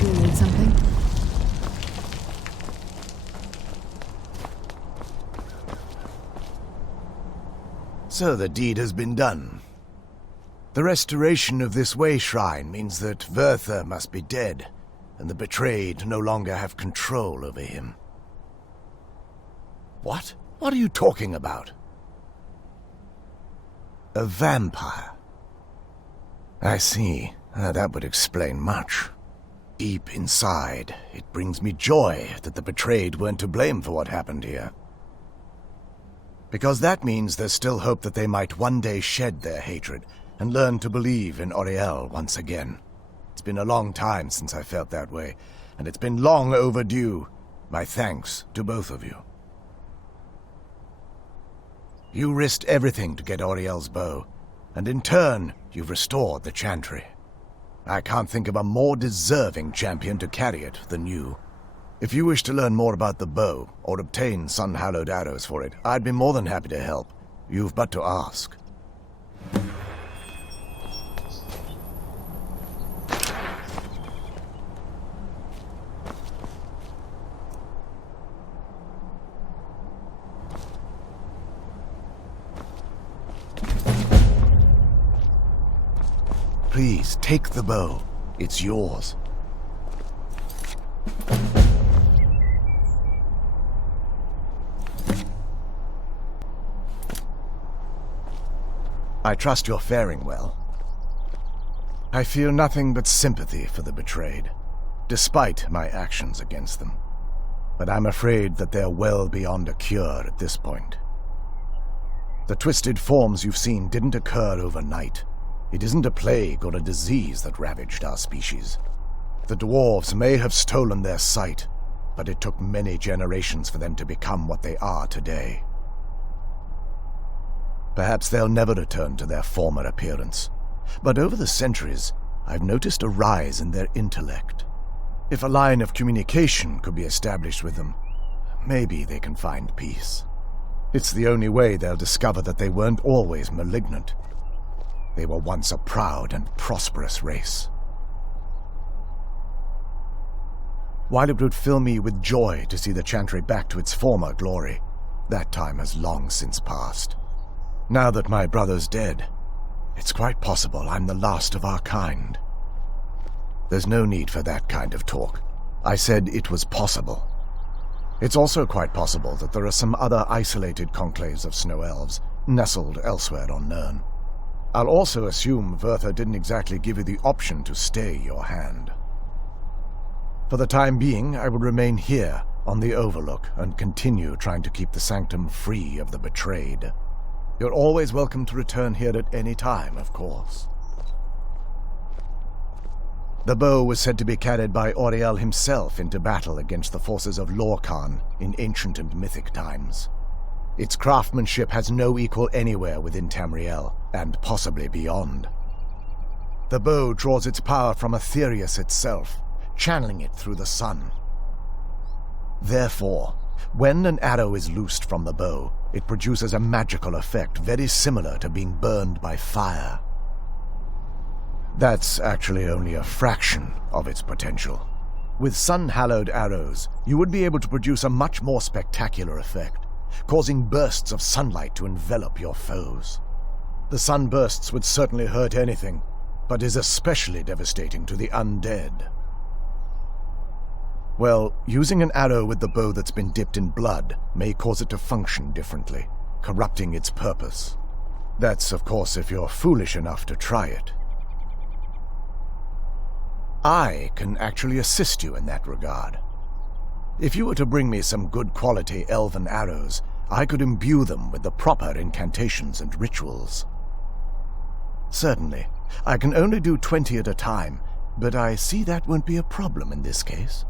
You need something? So the deed has been done. The restoration of this way shrine means that Werther must be dead, and the betrayed no longer have control over him. What? What are you talking about? A vampire. I see. That would explain much. Deep inside, it brings me joy that the betrayed weren't to blame for what happened here. Because that means there's still hope that they might one day shed their hatred and learn to believe in Auriel once again. It's been a long time since I felt that way, and it's been long overdue. My thanks to both of you. You risked everything to get Auriel's bow, and in turn, you've restored the Chantry. I can't think of a more deserving champion to carry it than you. If you wish to learn more about the bow, or obtain sun-hallowed arrows for it, I'd be more than happy to help. You've but to ask. Please, take the bow. It's yours. I trust you're faring well. I feel nothing but sympathy for the betrayed, despite my actions against them. But I'm afraid that they're well beyond a cure at this point. The twisted forms you've seen didn't occur overnight. It isn't a plague or a disease that ravaged our species. The dwarves may have stolen their sight, but it took many generations for them to become what they are today. Perhaps they'll never return to their former appearance. But over the centuries, I've noticed a rise in their intellect. If a line of communication could be established with them, maybe they can find peace. It's the only way they'll discover that they weren't always malignant. They were once a proud and prosperous race. While it would fill me with joy to see the Chantry back to its former glory, that time has long since passed. Now that my brother's dead, it's quite possible I'm the last of our kind. There's no need for that kind of talk. I said it was possible. It's also quite possible that there are some other isolated conclaves of snow elves nestled elsewhere on Nirn. I'll also assume Vertha didn't exactly give you the option to stay your hand. For the time being, I will remain here on the Overlook and continue trying to keep the Sanctum free of the betrayed. You're always welcome to return here at any time, of course. The bow was said to be carried by Auriel himself into battle against the forces of Lorkhan in ancient and mythic times. Its craftsmanship has no equal anywhere within Tamriel, and possibly beyond. The bow draws its power from Aetherius itself, channeling it through the sun. Therefore, when an arrow is loosed from the bow, it produces a magical effect very similar to being burned by fire. That's actually only a fraction of its potential. With sun-hallowed arrows, you would be able to produce a much more spectacular effect, causing bursts of sunlight to envelop your foes. The sunbursts would certainly hurt anything, but is especially devastating to the undead. Well, using an arrow with the bow that's been dipped in blood may cause it to function differently, corrupting its purpose. That's, of course, if you're foolish enough to try it. I can actually assist you in that regard. If you were to bring me some good quality elven arrows, I could imbue them with the proper incantations and rituals. Certainly, I can only do 20 at a time, but I see that won't be a problem in this case.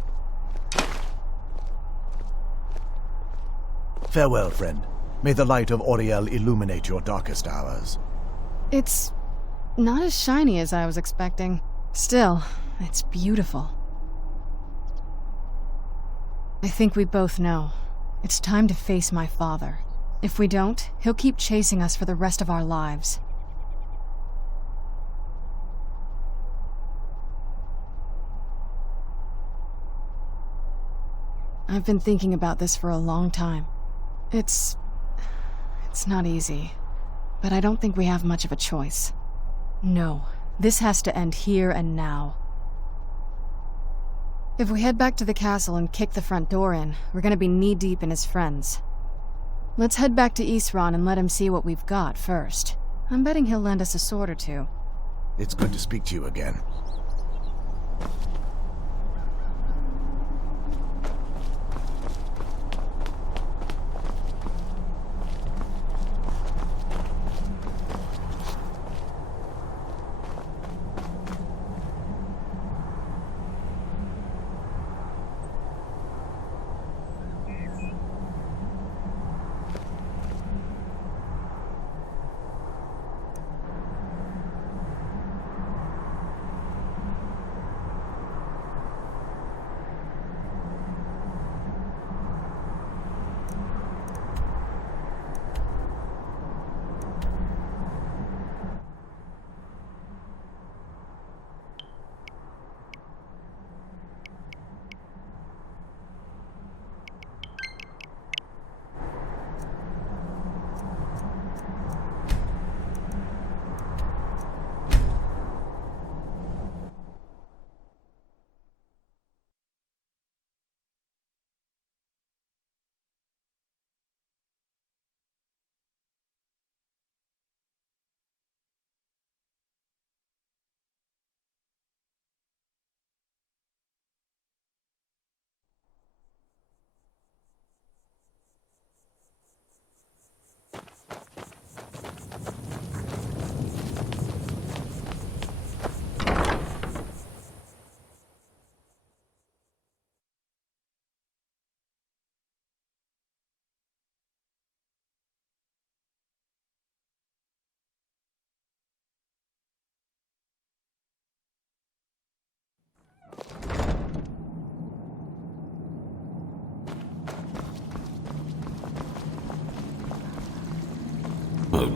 Farewell, friend. May the light of Auriel illuminate your darkest hours. It's not as shiny as I was expecting. Still, it's beautiful. I think we both know. It's time to face my father. If we don't, he'll keep chasing us for the rest of our lives. I've been thinking about this for a long time. It's not easy, but I don't think we have much of a choice. No, this has to end here and now. If we head back to the castle and kick the front door in, we're gonna be knee-deep in his friends. Let's head back to Isran and let him see what we've got first. I'm betting he'll lend us a sword or two. It's good to speak to you again.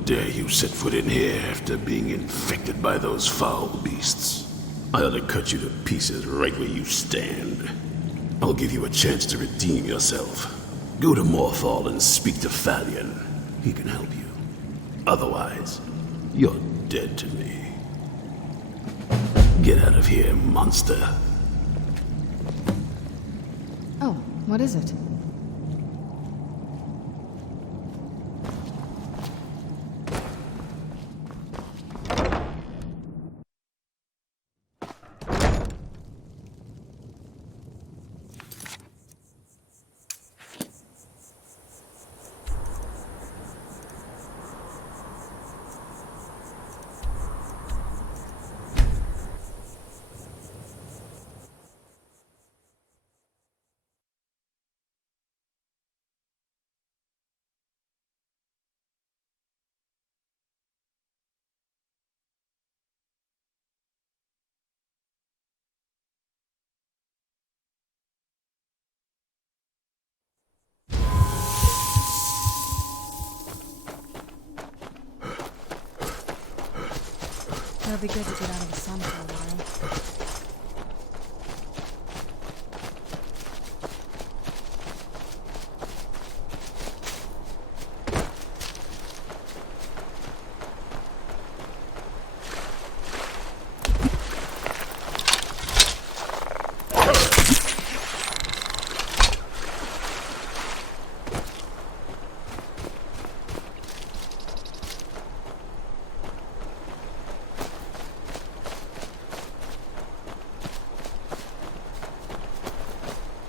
dare you set foot in here after being infected by those foul beasts? I ought to cut you to pieces right where you stand. I'll give you a chance to redeem yourself. Go to Morthal and speak to Thalion. He can help you. Otherwise, you're dead to me. Get out of here, monster. Oh, what is it? It'll be good to get out of the sun for a while.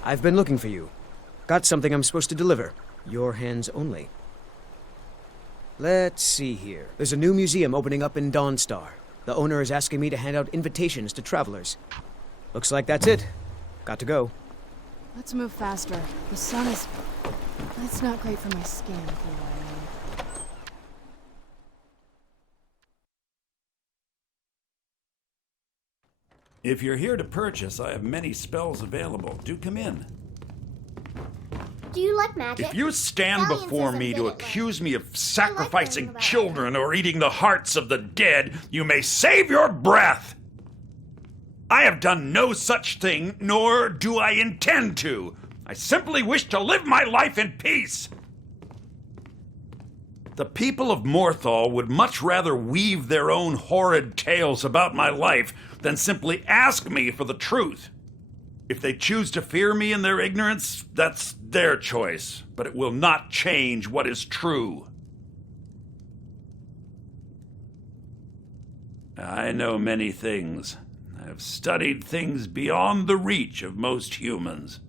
I've been looking for you. Got something I'm supposed to deliver. Your hands only. Let's see here. There's a new museum opening up in Dawnstar. The owner is asking me to hand out invitations to travelers. Looks like that's it. Got to go. Let's move faster. The sun is... It's not great for my skin, if you know what I mean. If you're here to purchase, I have many spells available. Do come in. Do you like magic? If you stand before me to accuse me of sacrificing children or eating the hearts of the dead, you may save your breath. I have done no such thing, nor do I intend to. I simply wish to live my life in peace. The people of Morthal would much rather weave their own horrid tales about my life than simply ask me for the truth. If they choose to fear me in their ignorance, that's their choice, but it will not change what is true. I know many things. I have studied things beyond the reach of most humans,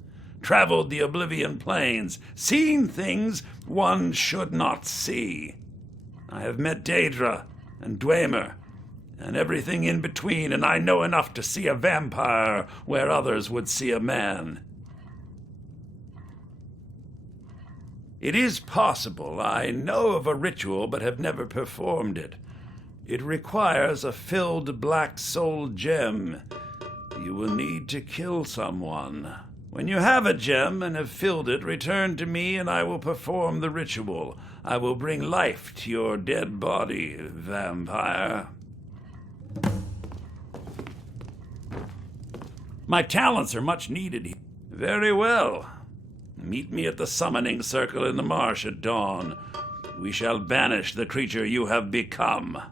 traveled the Oblivion Plains, seen things one should not see. I have met Daedra and Dwemer, and everything in between, and I know enough to see a vampire where others would see a man. It is possible I know of a ritual but have never performed it. It requires a filled black soul gem. You will need to kill someone. When you have a gem and have filled it, return to me and I will perform the ritual. I will bring life to your dead body, vampire. My talents are much needed. Very well. Meet me at the summoning circle in the marsh at dawn. We shall banish the creature you have become.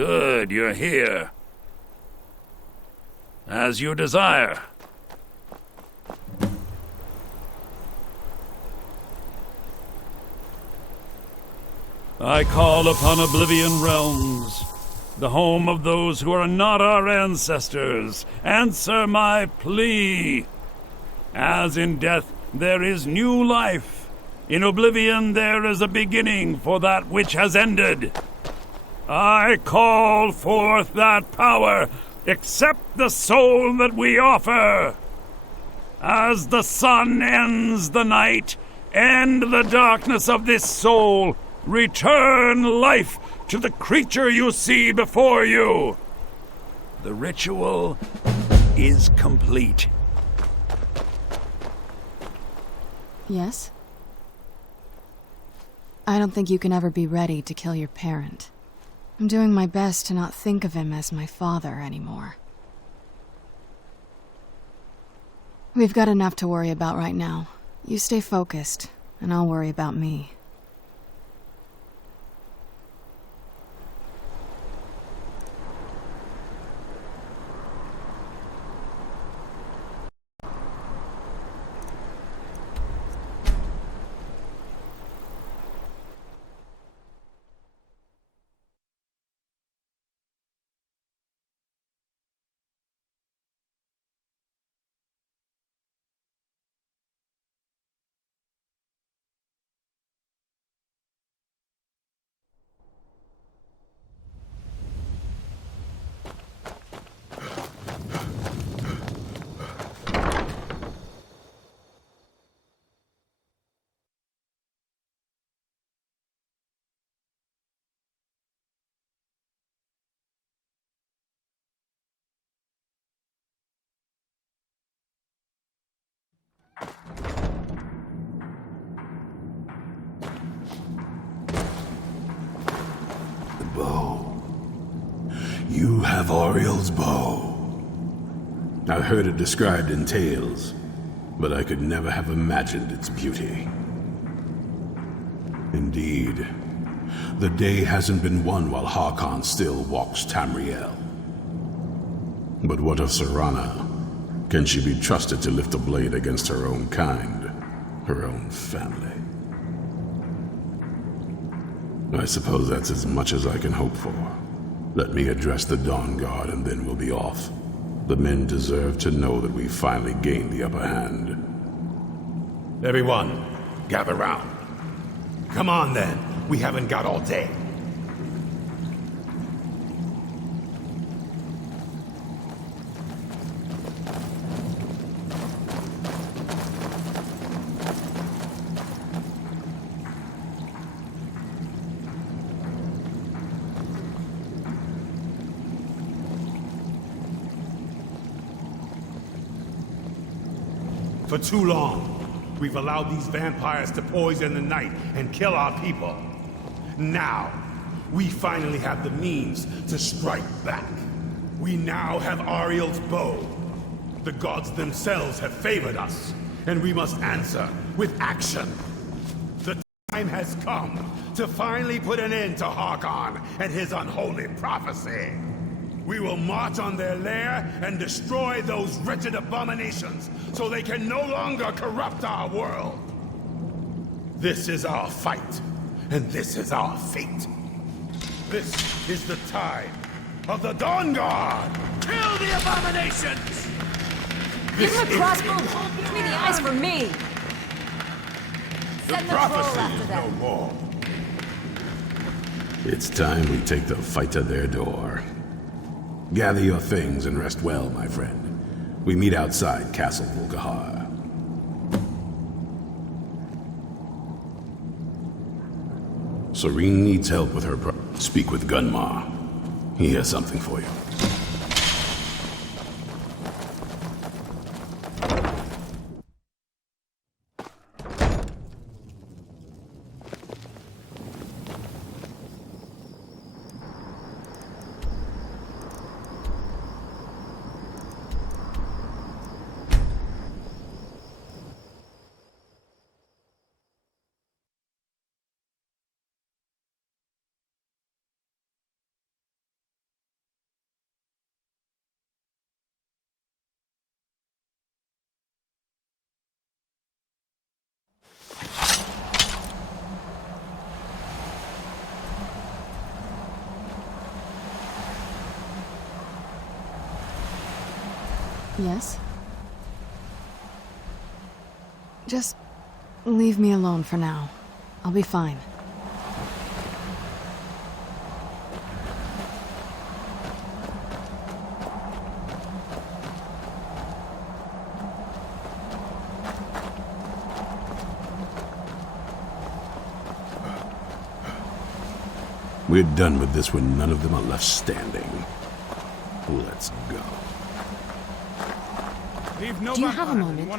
Good, you're here. As you desire. I call upon Oblivion Realms, the home of those who are not our ancestors. Answer my plea. As in death there is new life, in Oblivion there is a beginning for that which has ended. I call forth that power. Accept the soul that we offer. As the sun ends the night, end the darkness of this soul. Return life to the creature you see before you. The ritual is complete. Yes? I don't think you can ever be ready to kill your parent. I'm doing my best to not think of him as my father anymore. We've got enough to worry about right now. You stay focused, and I'll worry about me. You have Ariel's bow. I've heard it described in tales, but I could never have imagined its beauty. Indeed, the day hasn't been won while Harkon still walks Tamriel. But what of Serana? Can she be trusted to lift a blade against her own kind, her own family? I suppose that's as much as I can hope for. Let me address the Dawn Guard and then we'll be off. The men deserve to know that we finally gained the upper hand. Everyone, gather round. Come on then, we haven't got all day. For too long, we've allowed these vampires to poison the night and kill our people. Now, we finally have the means to strike back. We now have Ariel's bow. The gods themselves have favored us, and we must answer with action. The time has come to finally put an end to Harkon and his unholy prophecy. We will march on their lair and destroy those wretched abominations so they can no longer corrupt our world. This is our fight, and this is our fate. This is the time of the Dawn Guard! Kill the abominations! Give him a crossbow! Between the eyes for me! The Send the troll prophecy after is them. no more. It's time we take the fight to their door. Gather your things and rest well, my friend. We meet outside Castle Volkihar. Serene needs help with her Speak with Gunmar. He has something for you. Yes? Just leave me alone for now. I'll be fine. We're done with this when none of them are left standing. Let's go. Do you have a moment?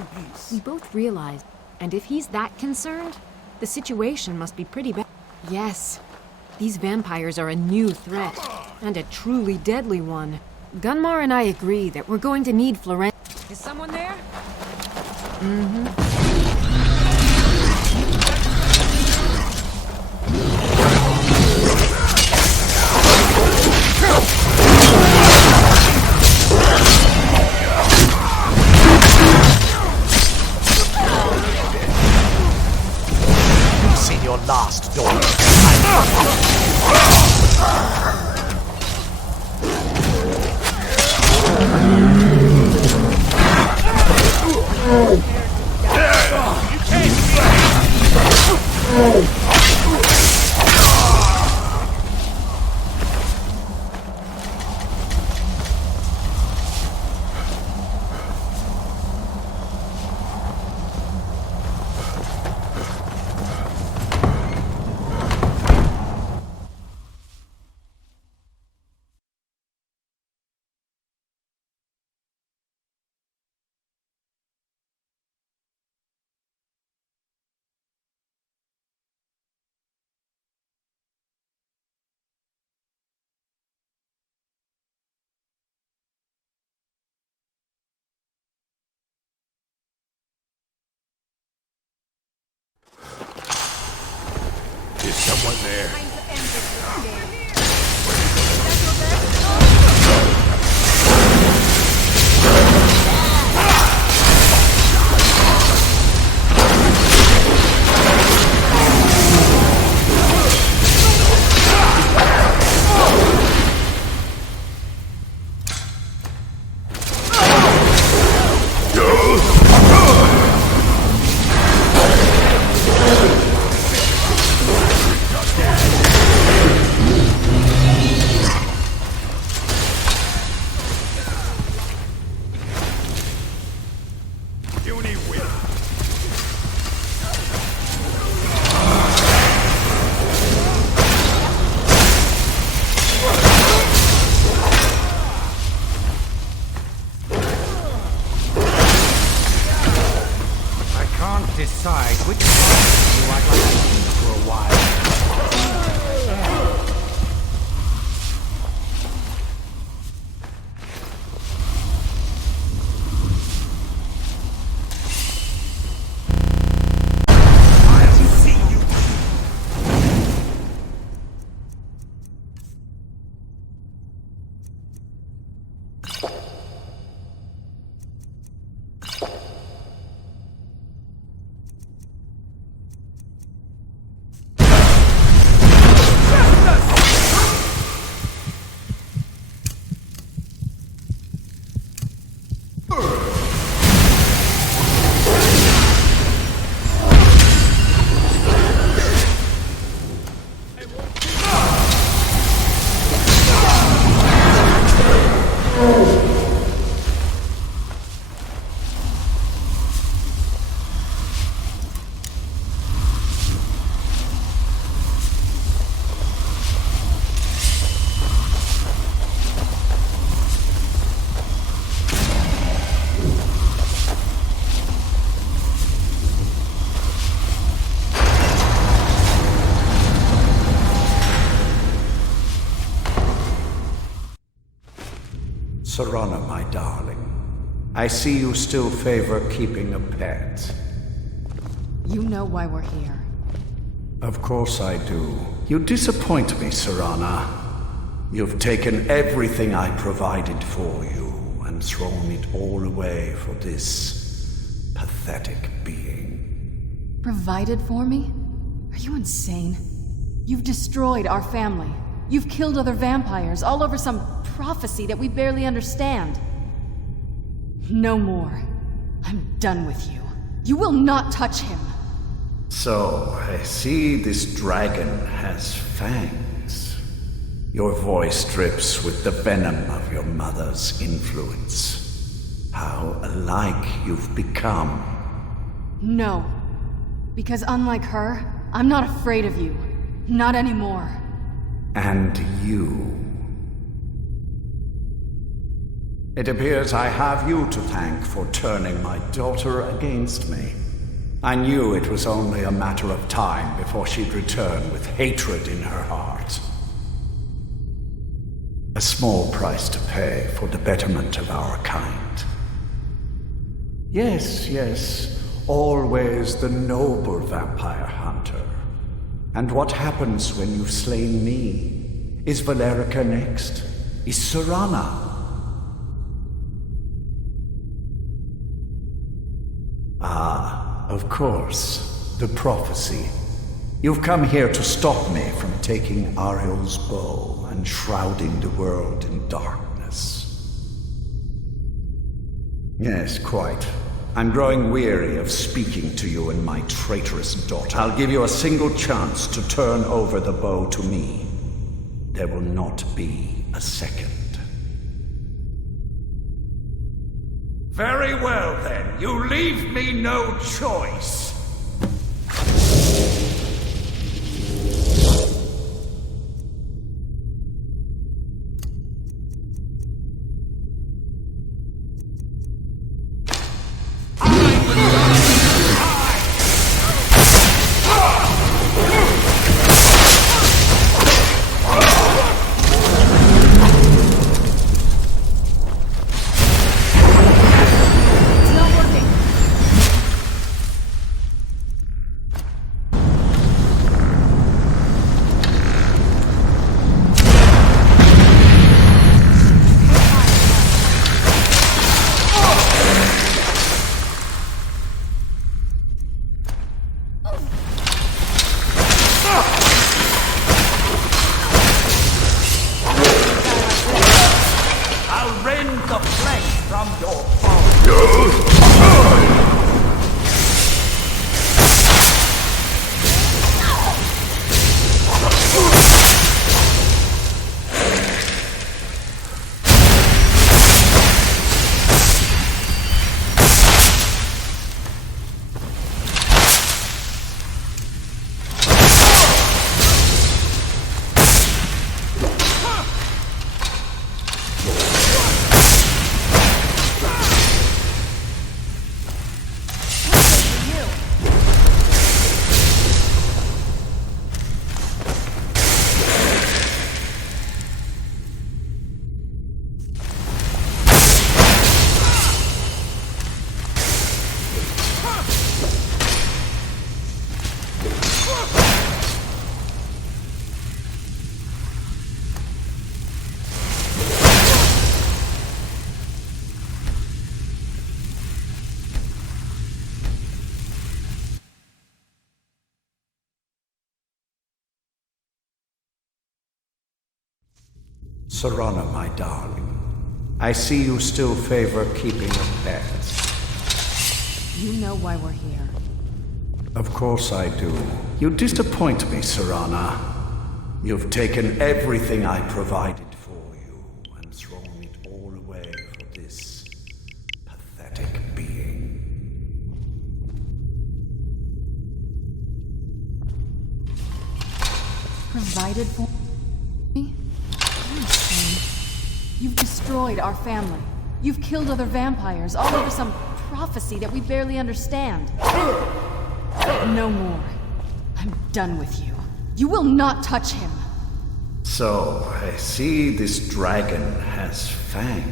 We both realize, and if he's that concerned, the situation must be pretty bad. Yes. These vampires are a new threat, and a truly deadly one. Gunmar and I agree that we're going to need Florence. Is someone there? Mm-hmm. You've seen your last, daughter. Is someone there? Decide which part of you I'd like to keep for a while. Serana, my darling, I see you still favor keeping a pet. You know why we're here. Of course I do. You disappoint me, Serana. You've taken everything I provided for you and thrown it all away for this pathetic being. Provided for me? Are you insane? You've destroyed our family. You've killed other vampires, all over some prophecy that we barely understand. No more. I'm done with you. You will not touch him. So, I see this dragon has fangs. Your voice drips with the venom of your mother's influence. How alike you've become. No. Because unlike her, I'm not afraid of you. Not anymore. And you. It appears I have you to thank for turning my daughter against me. I knew it was only a matter of time before she'd return with hatred in her heart. A small price to pay for the betterment of our kind. Yes, yes, always the noble vampire hunter. And what happens when you've slain me? Is Valerica next? Is Serana? Ah, of course. The prophecy. You've come here to stop me from taking Ariel's bow and shrouding the world in darkness. Yes, quite. I'm growing weary of speaking to you and my traitorous daughter. I'll give you a single chance to turn over the bow to me. There will not be a second. Very well, then. You leave me no choice. Serana, my darling, I see you still favor keeping of pets. You know why we're here. Of course I do. You disappoint me, Serana. You've taken everything I provided for you and thrown it all away for this pathetic being. Provided for me? You've destroyed our family. You've killed other vampires, all over some prophecy that we barely understand. No more. I'm done with you. You will not touch him. So, I see this dragon has fangs.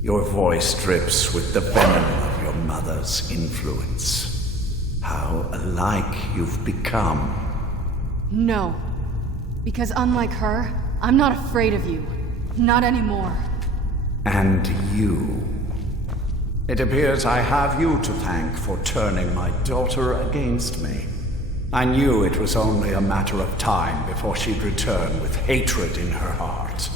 Your voice drips with the venom of your mother's influence. How alike you've become. No. Because unlike her, I'm not afraid of you. Not anymore. And you. It appears I have you to thank for turning my daughter against me. I knew it was only a matter of time before she'd return with hatred in her heart.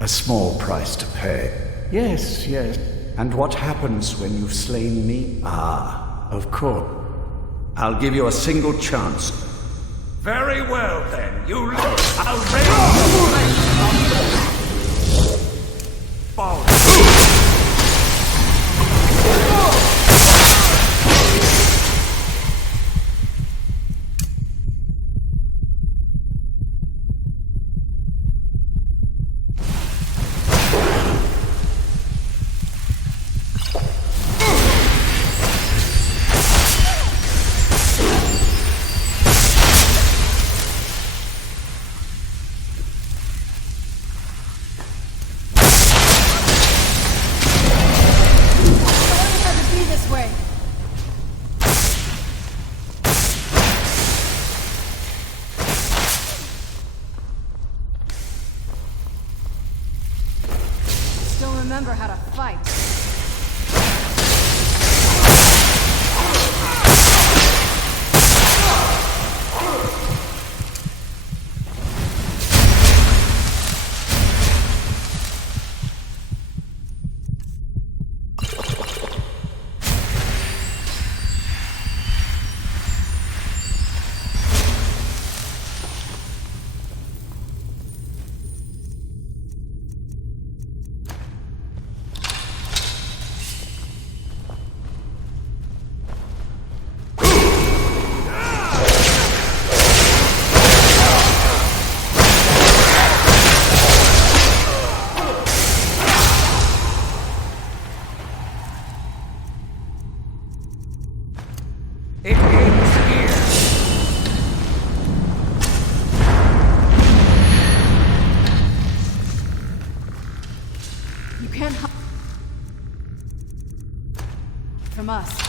A small price to pay. Yes, yes. And what happens when you've slain me? Ah, of course. I'll give you a single chance. Very well, then. You lose. I'll raise the fall. Remember how to fight. It ends here. You can't hide from us.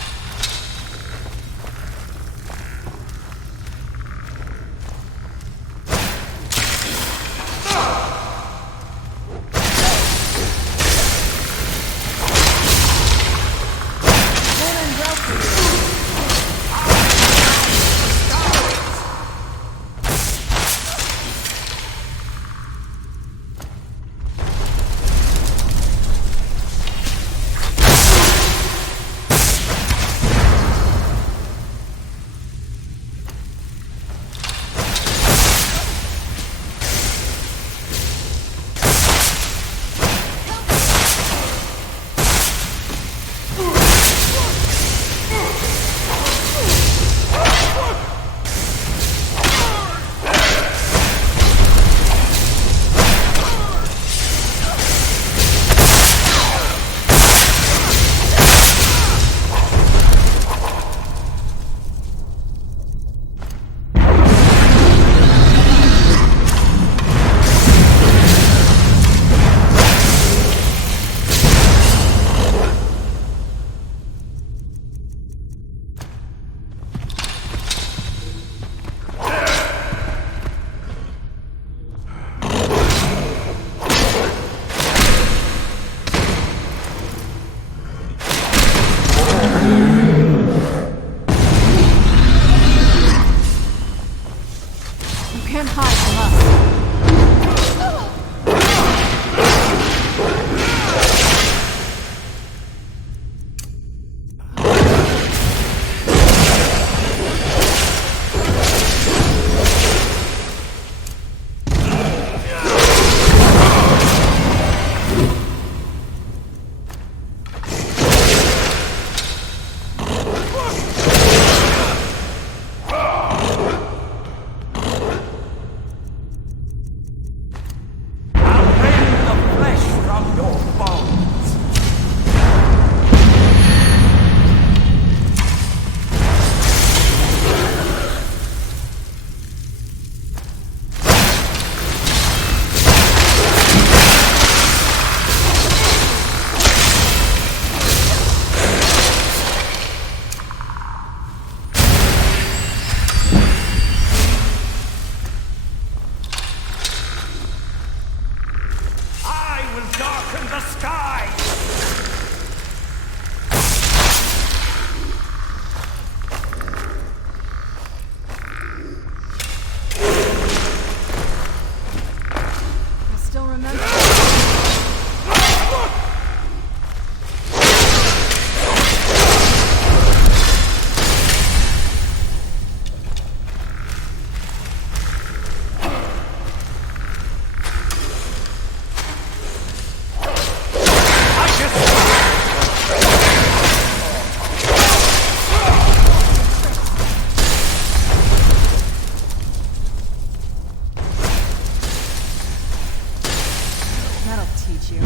That'll teach you.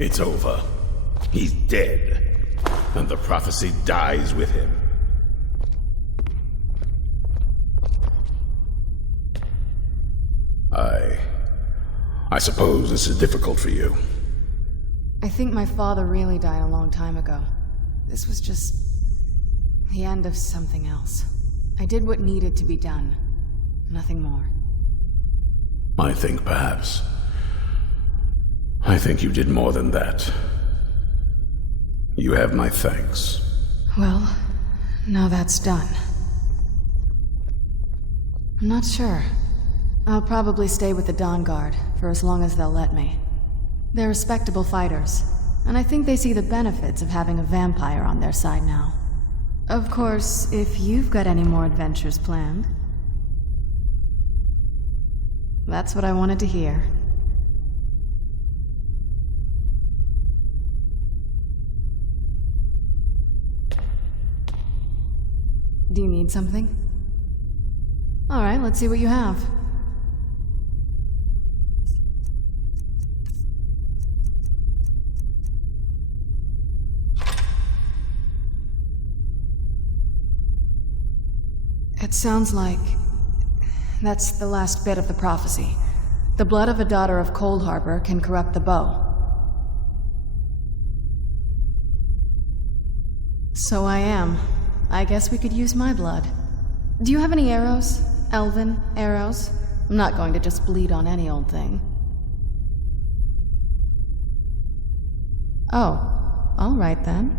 It's over. He's dead. And the prophecy dies with him. I suppose this is difficult for you. I think my father really died a long time ago. This was just the end of something else. I did what needed to be done. Nothing more. I think perhaps. I think you did more than that. You have my thanks. Well, now that's done. I'm not sure. I'll probably stay with the Dawn Guard for as long as they'll let me. They're respectable fighters, and I think they see the benefits of having a vampire on their side now. Of course, if you've got any more adventures planned. That's what I wanted to hear. Do you need something? All right, let's see what you have. It sounds like that's the last bit of the prophecy. The blood of a daughter of Cold Harbor can corrupt the bow. So I am. I guess we could use my blood. Do you have any arrows? Elven arrows? I'm not going to just bleed on any old thing. Oh, all right then.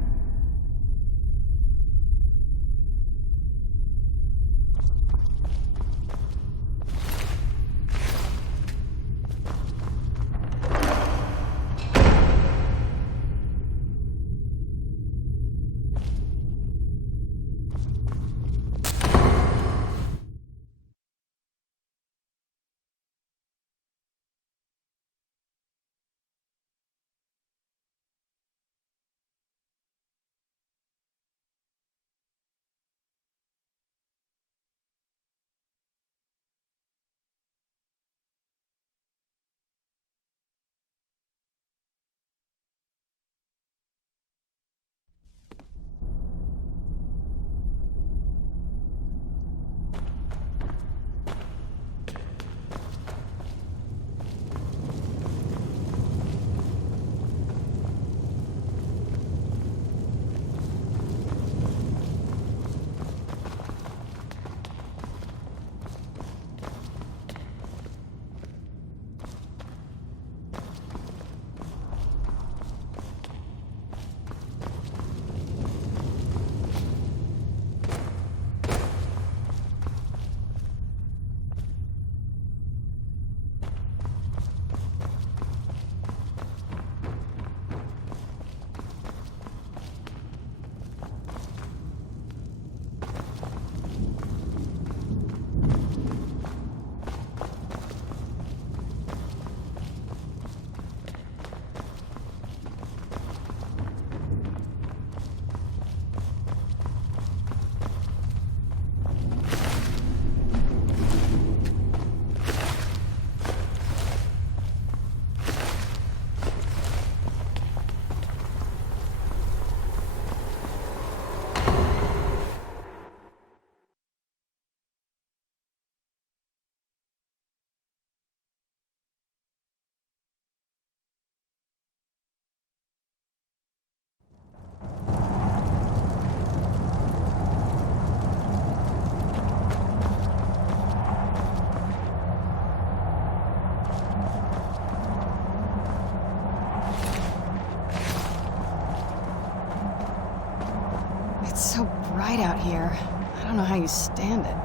bright out here. I don't know how you stand it.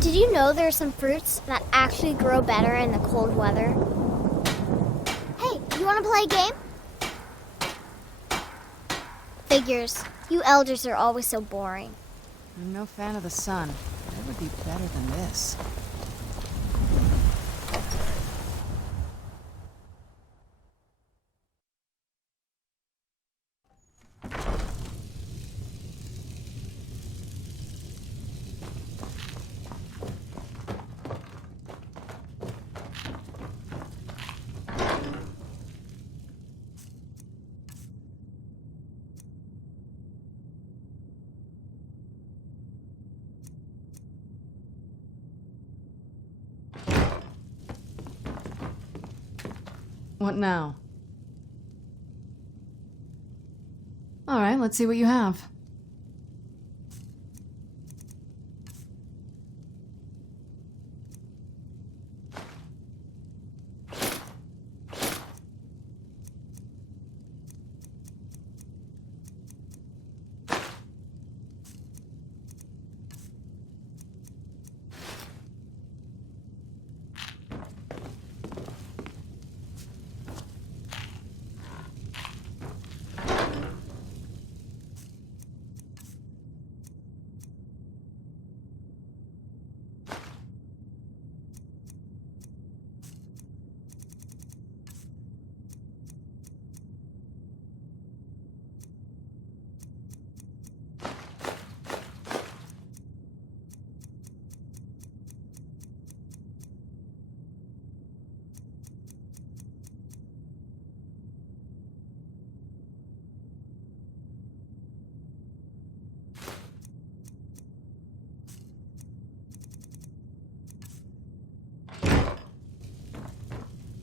Did you know there are some fruits that actually grow better in the cold weather? Hey, you want to play a game? Figures. You elders are always so boring. I'm no fan of the sun. That would be better than this. What now? All right, let's see what you have.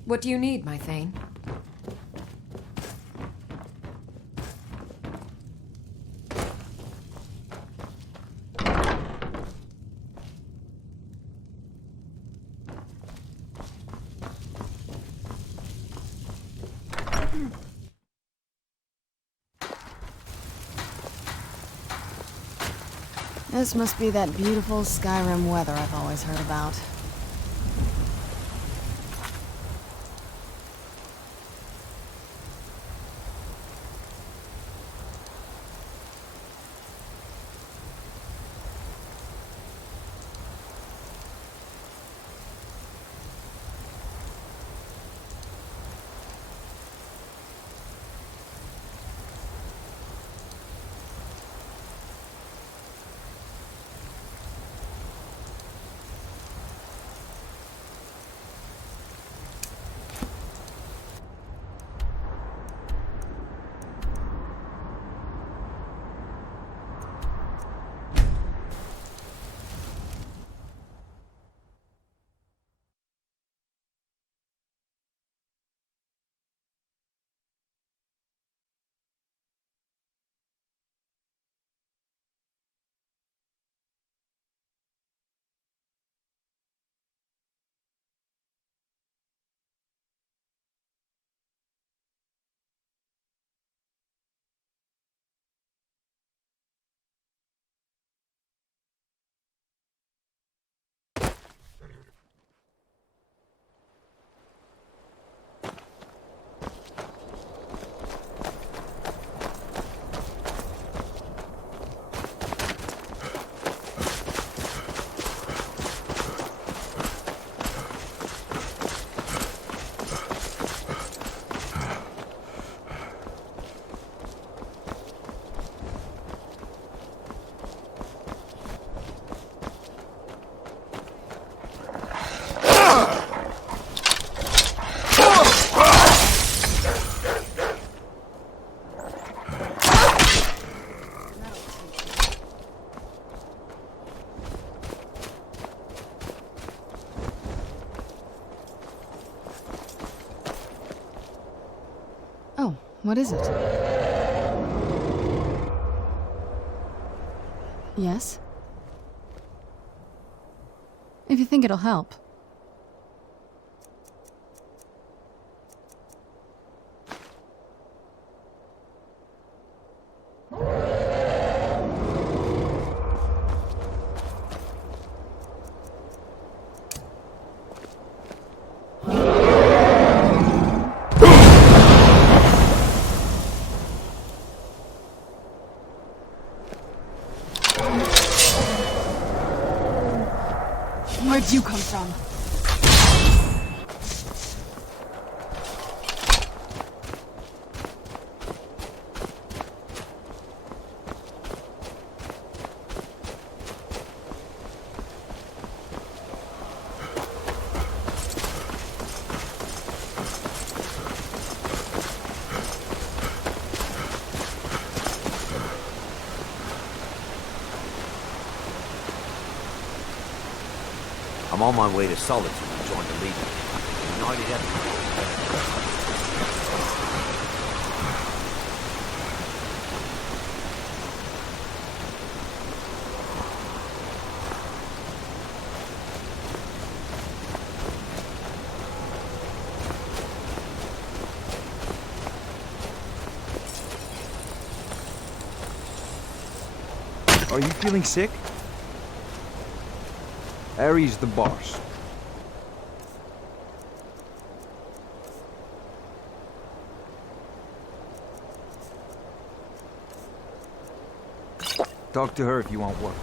What do you need, my Thane? This must be that beautiful Skyrim weather I've always heard about. What is it? Yes? If you think it'll help. Where'd you come from? I'm on my way to Solitude to join the Legion. United Empire. Are you feeling sick? Ares the boss. Talk to her if you want work.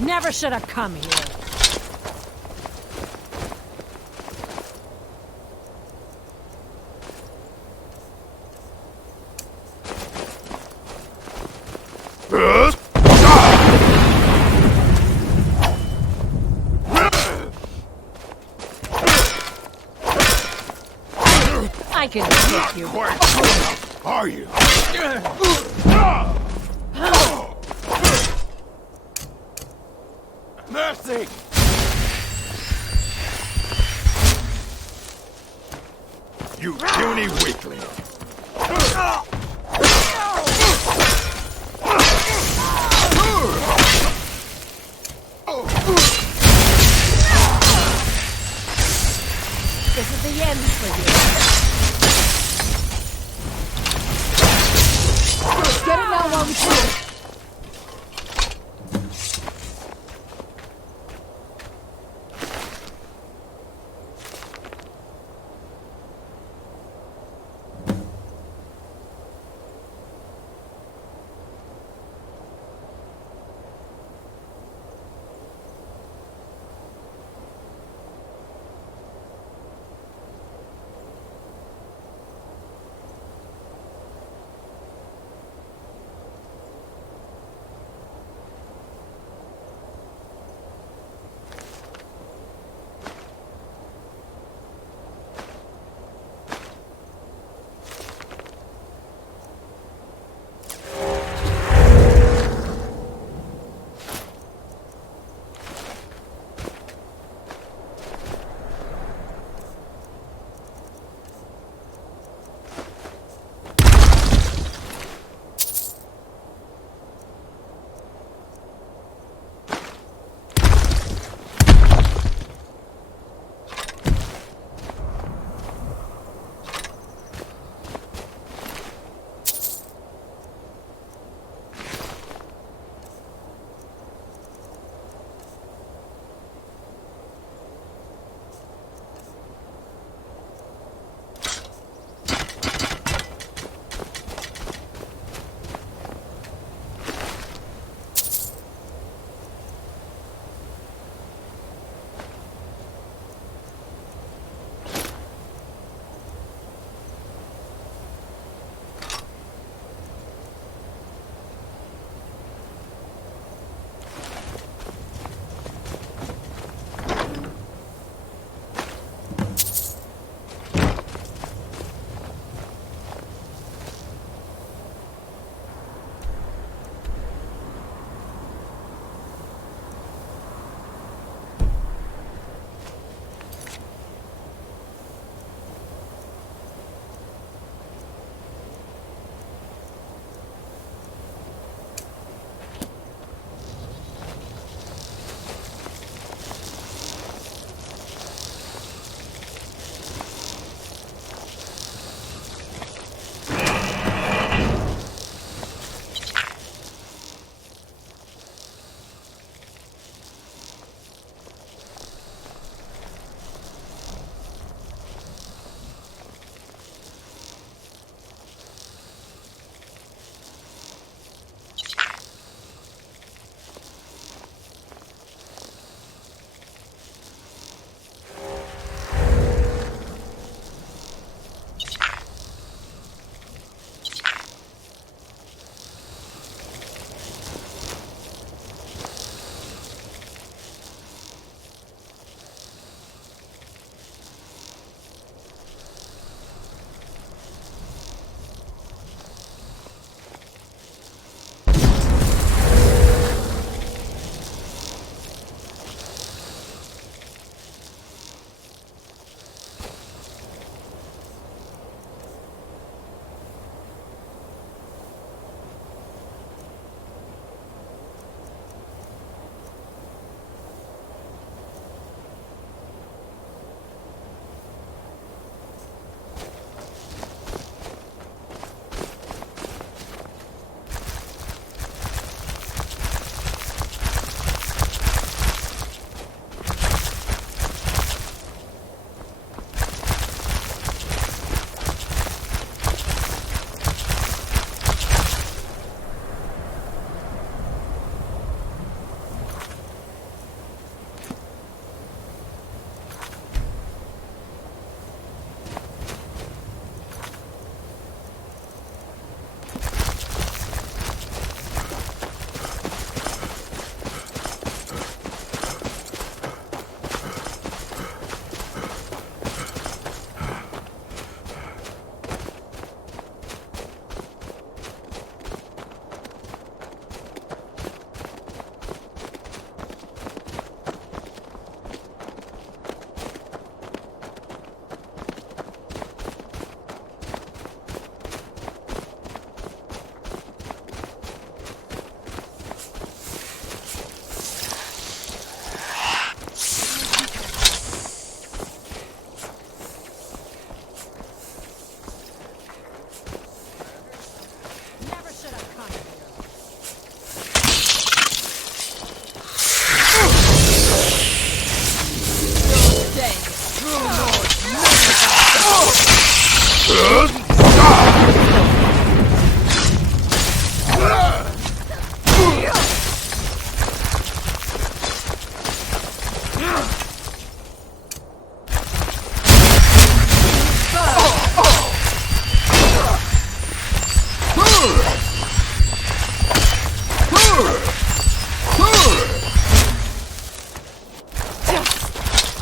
Never should have come here. I can take you. Are you? Mercy! You puny weakling! This is the end for you. Get it now while we can.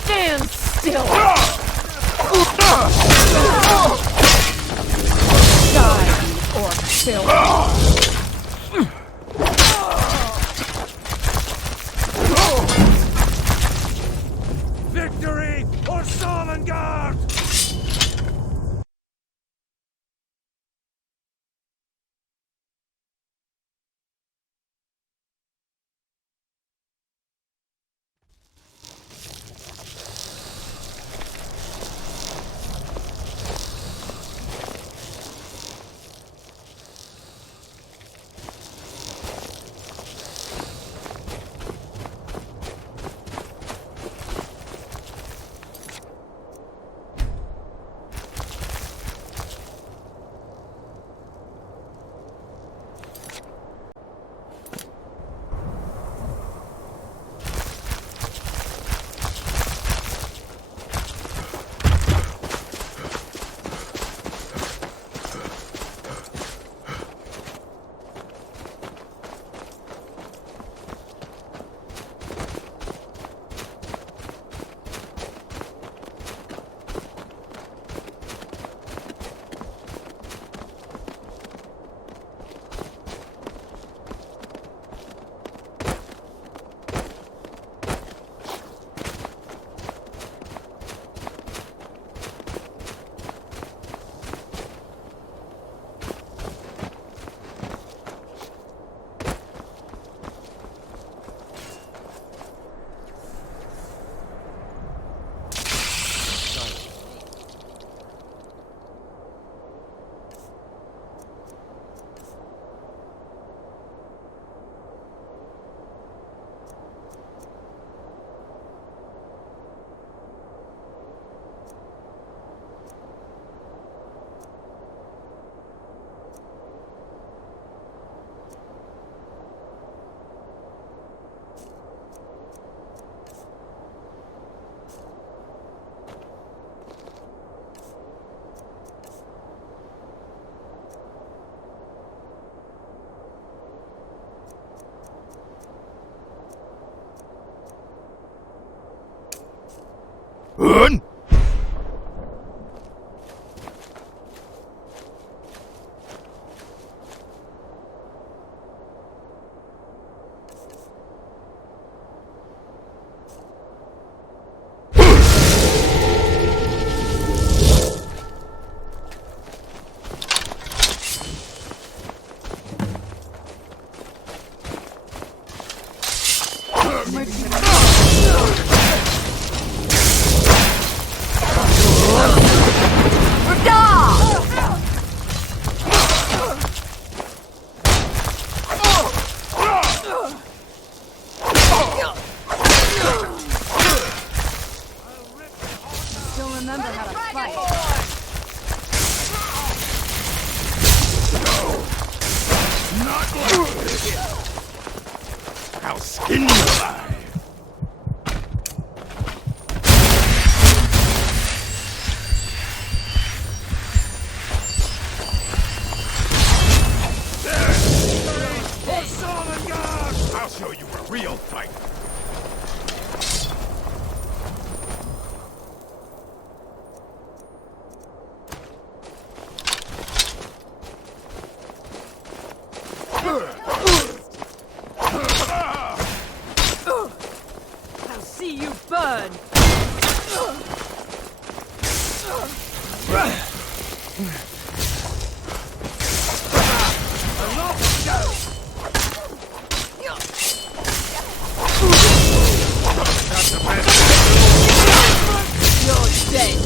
Stand still! Die, you orc filth! Victory or Solengard! Run! Still remember how to fight. I'll skin you alive! I'll show you a real fight! I'll see you burn! You're dead!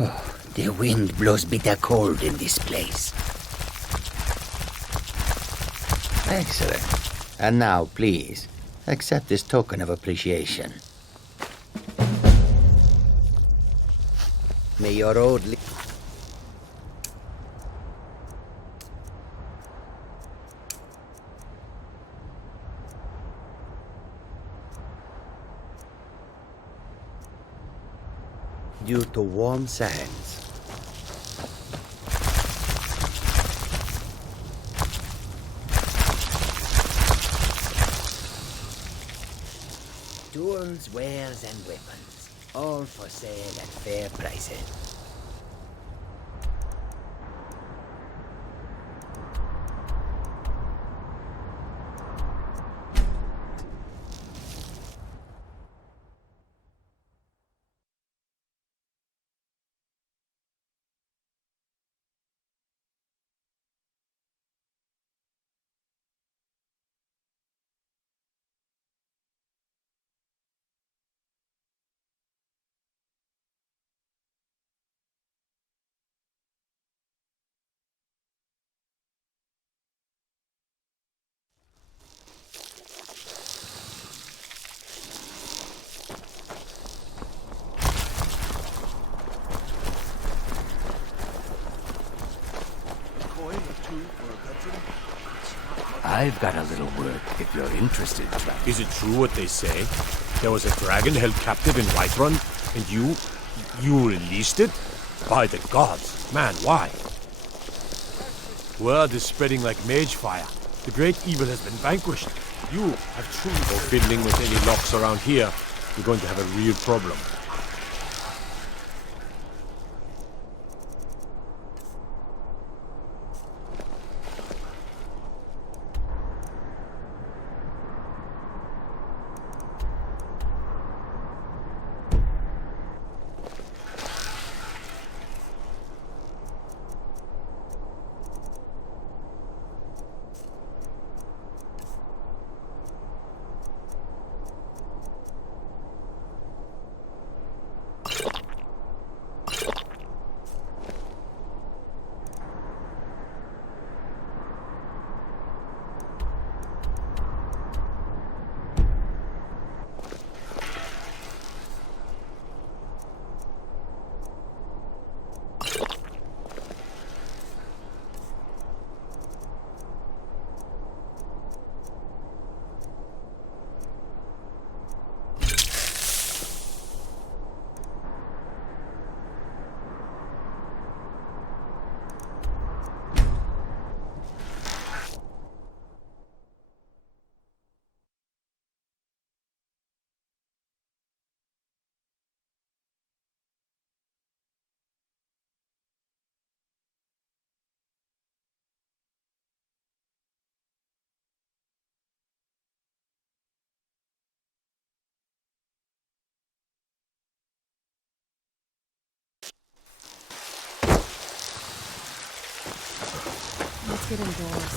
Oh, the wind blows bitter cold in this place. Excellent. And now, please, accept this token of appreciation. May your road lead... due to warm sands. Tools, wares, and weapons, all for sale at fair prices. I've got a little word, if you're interested, Travis. Is it true what they say? There was a dragon held captive in Whiterun, and you released it? By the gods, man, why? Word is spreading like mage fire. The great evil has been vanquished. You have truly go fiddling with any locks around here. You're going to have a real problem. Let's get indoors.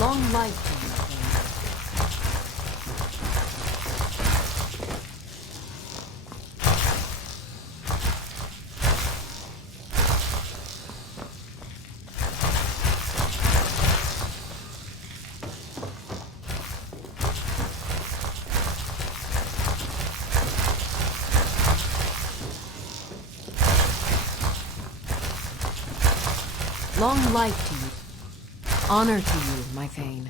Long life to you. Long life to you. Honor to you, my Thane.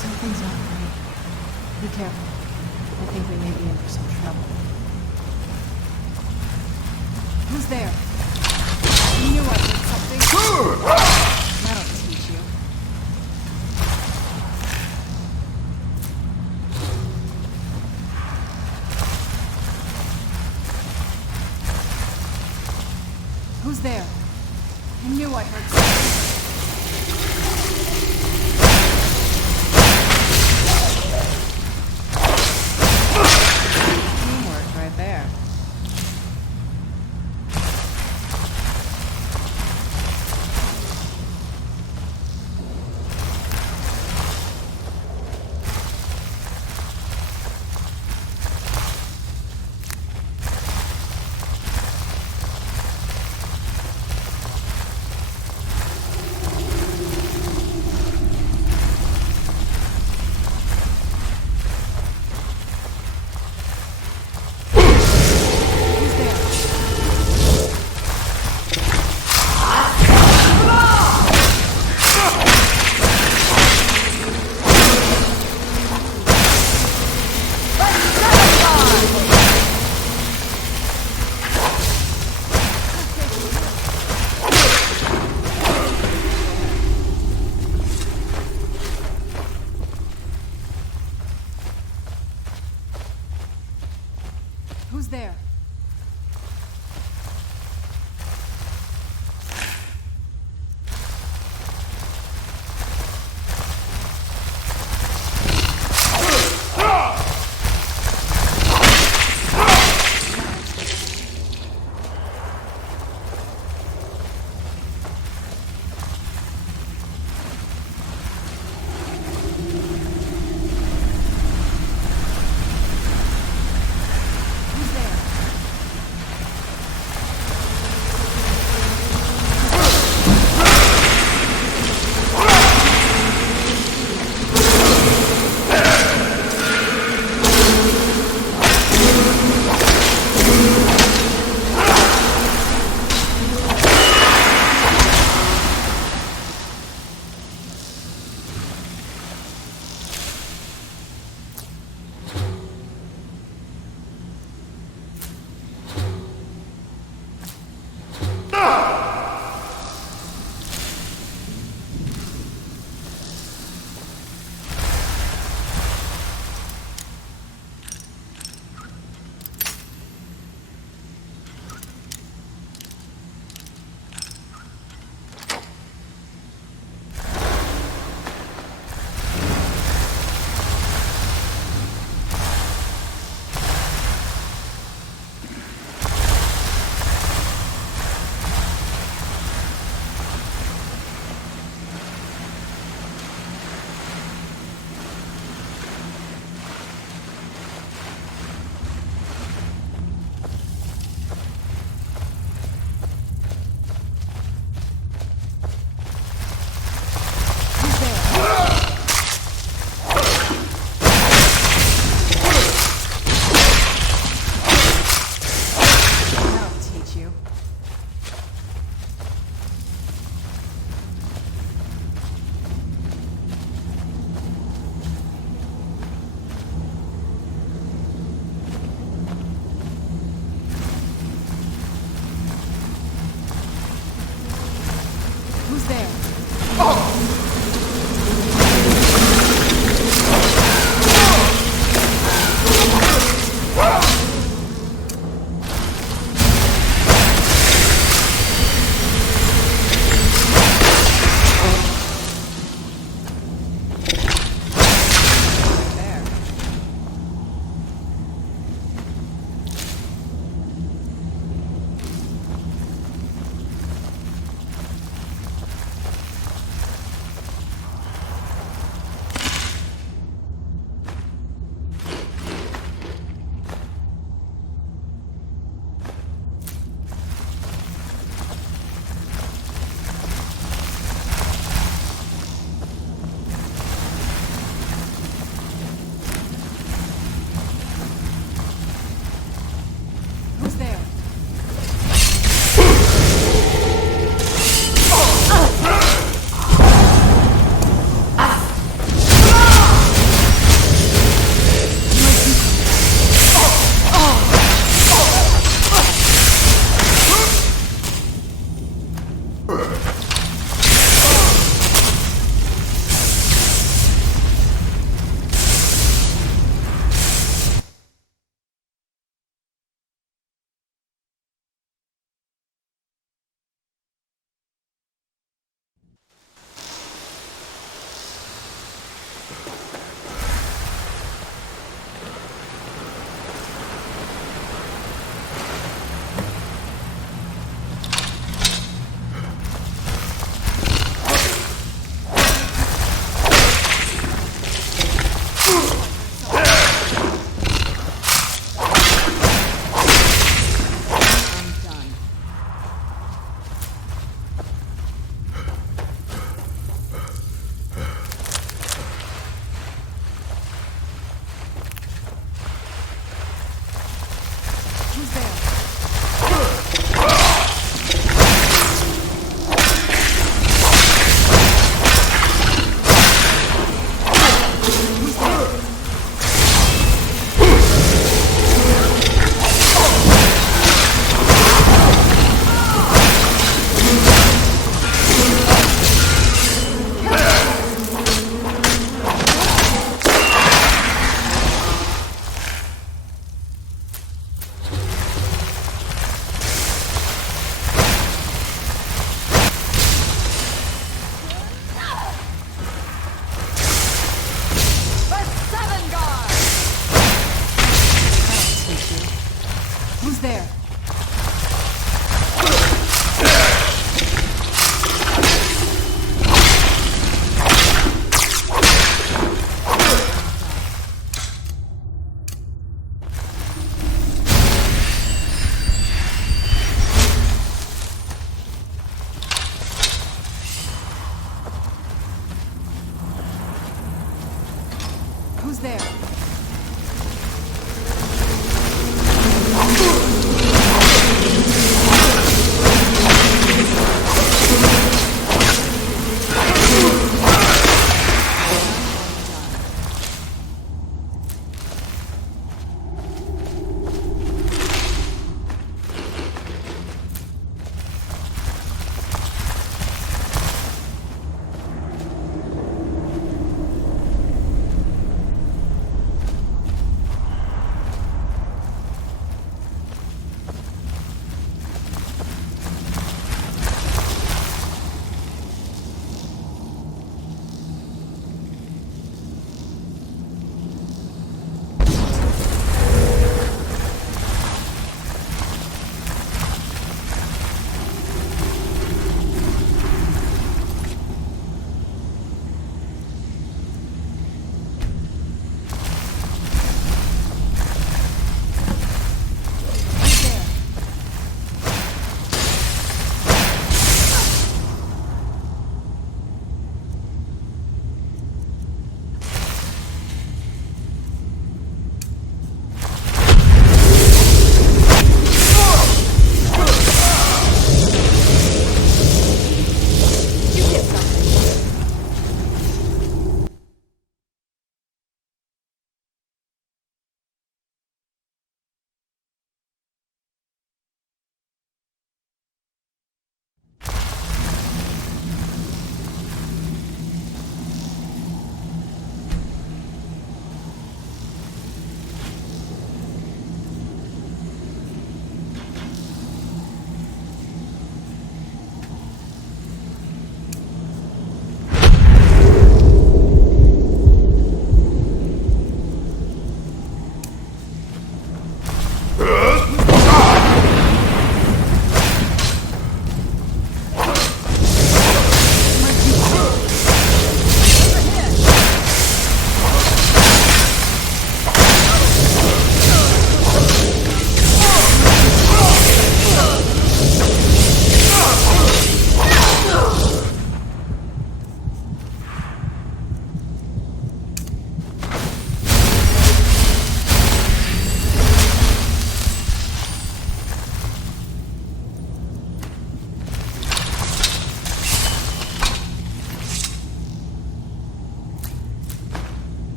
Something's not right. Be careful. I think we may be in for some trouble. Who's there? I knew I heard something. That'll teach you. Who's there? I knew I heard something. Teamwork right there.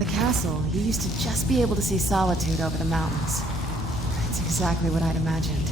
The castle, you used to just be able to see Solitude over the mountains. It's exactly what I'd imagined.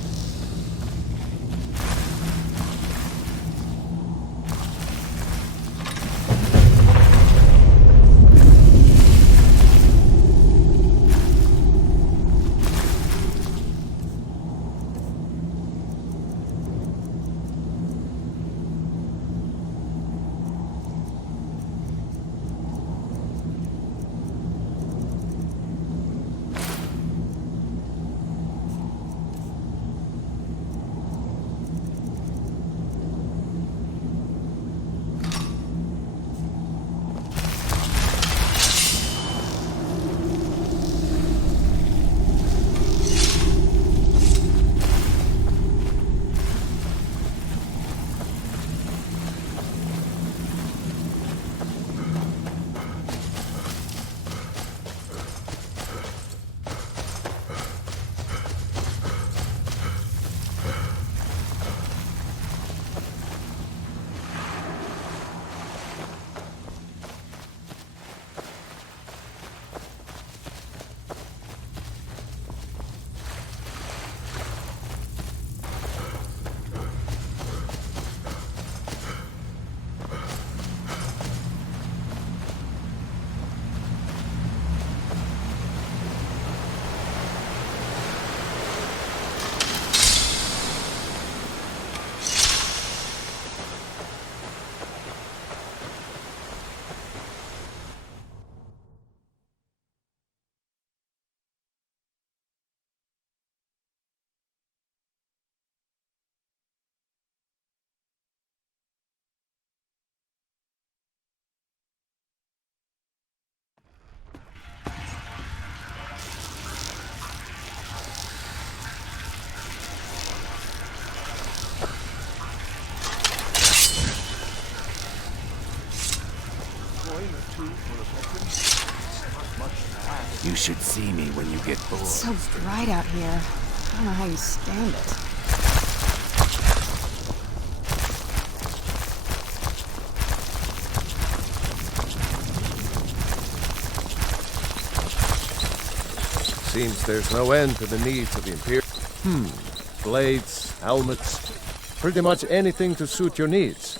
You should see me when you get bored. It's so bright out here. I don't know how you stand it. Seems there's no end to the needs of the Imperial. Blades, helmets, pretty much anything to suit your needs.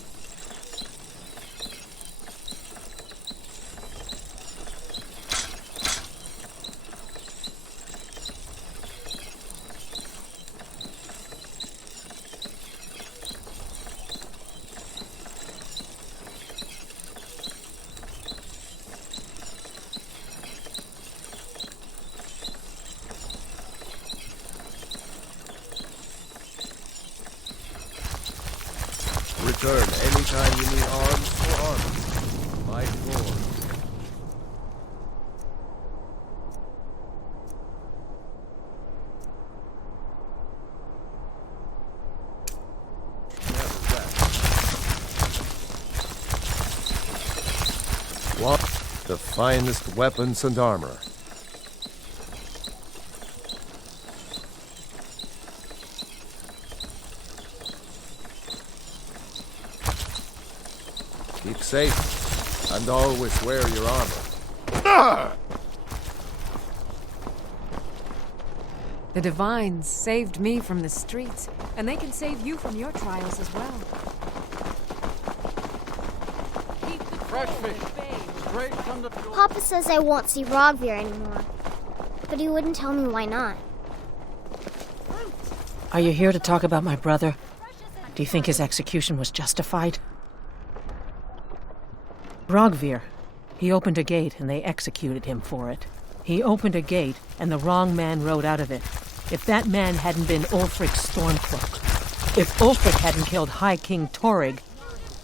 Return anytime you need arms or armor. My door. Want the finest weapons and armor. Keep safe, and always wear your armor. The Divines saved me from the streets, and they can save you from your trials as well. Fresh fish, straight from the... Papa says I won't see Rogvir anymore, but he wouldn't tell me why not. Are you here to talk about my brother? Do you think his execution was justified? Rogvir. He opened a gate and they executed him for it. He opened a gate and the wrong man rode out of it. If that man hadn't been Ulfric's Stormcloak. If Ulfric hadn't killed High King Torrig.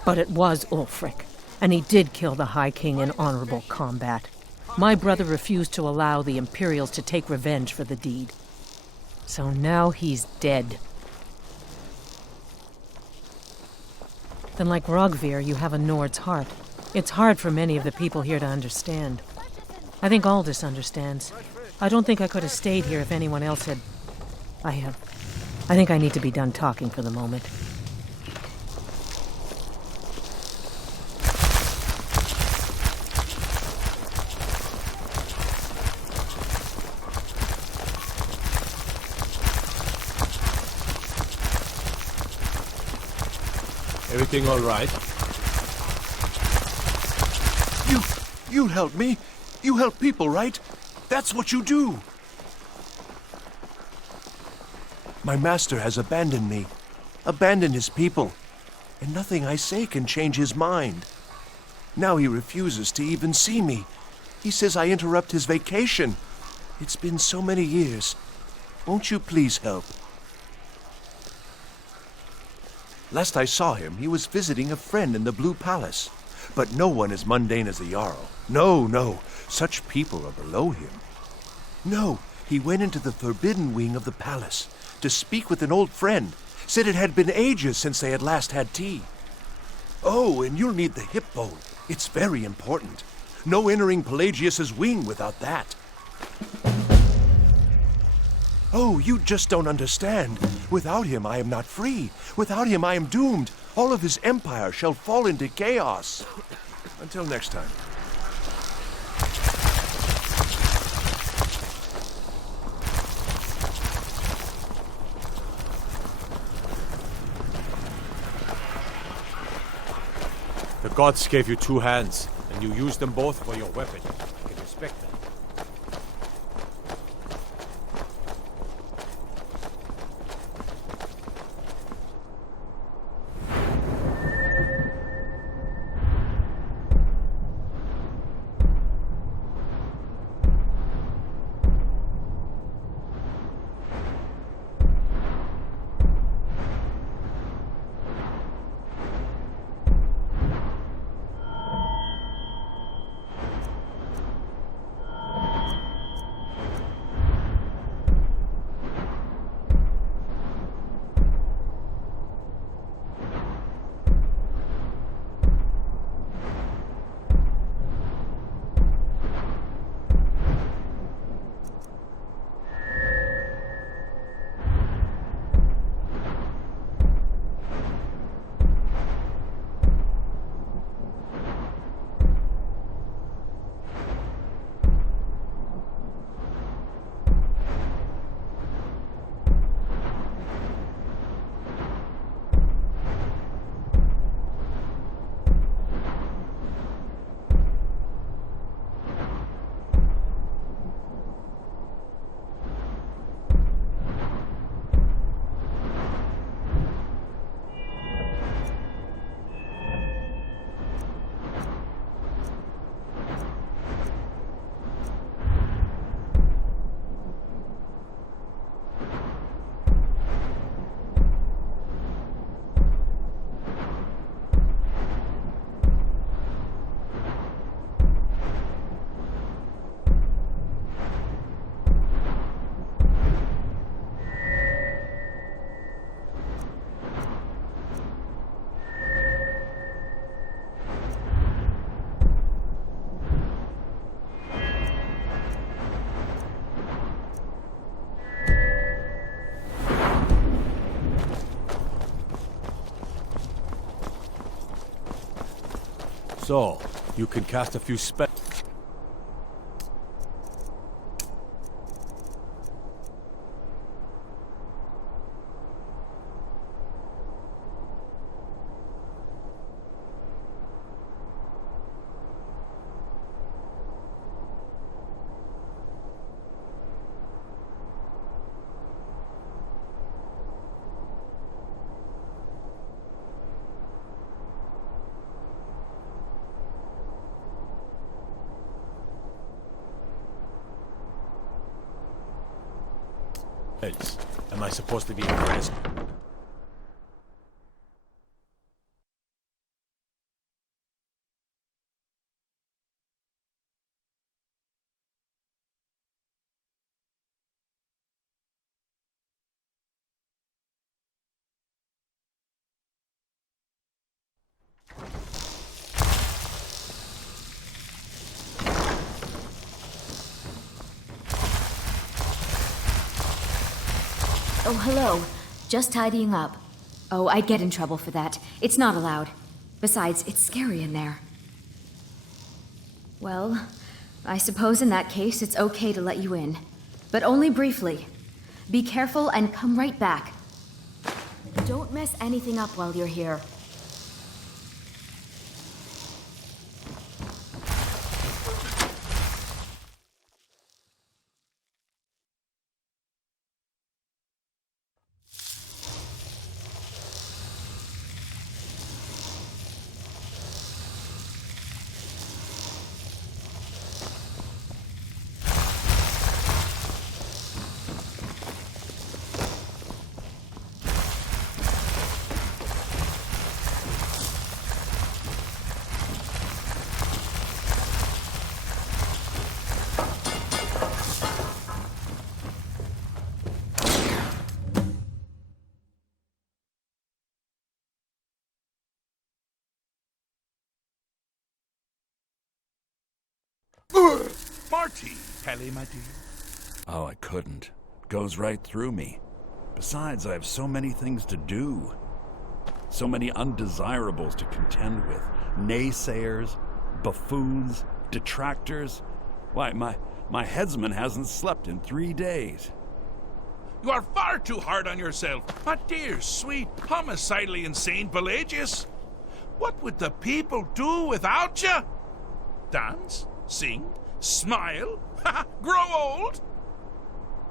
But it was Ulfric. And he did kill the High King in honorable combat. My brother refused to allow the Imperials to take revenge for the deed. So now he's dead. Then like Rogvir, you have a Nord's heart. It's hard for many of the people here to understand. I think Aldous understands. I don't think I could have stayed here if anyone else had... I think I need to be done talking for the moment. Everything all right? You help me. You help people, right? That's what you do. My master has abandoned me. Abandoned his people. And nothing I say can change his mind. Now he refuses to even see me. He says I interrupt his vacation. It's been so many years. Won't you please help? Last I saw him, he was visiting a friend in the Blue Palace. But no one as mundane as the Jarl. No. Such people are below him. No, he went into the forbidden wing of the palace to speak with an old friend. Said it had been ages since they had last had tea. Oh, and you'll need the hip bone. It's very important. No entering Pelagius's wing without that. Oh, you just don't understand. Without him, I am not free. Without him, I am doomed. All of his empire shall fall into chaos. Until next time. The gods gave you 2 hands, and you used them both for your weapon. I can respect that. So, you can cast a few spells. Am I supposed to be impressed? Oh, hello. Just tidying up. Oh, I'd get in trouble for that. It's not allowed. Besides, it's scary in there. Well, I suppose in that case it's okay to let you in. But only briefly. Be careful and come right back. Don't mess anything up while you're here. Marty, Pelly, my dear. Oh, I couldn't. Goes right through me. Besides, I have so many things to do. So many undesirables to contend with. Naysayers, buffoons, detractors. Why, my headsman hasn't slept in 3 days. You are far too hard on yourself, my dear, sweet, homicidally insane Pelagius. What would the people do without you? Dance? Sing? Smile? Grow old?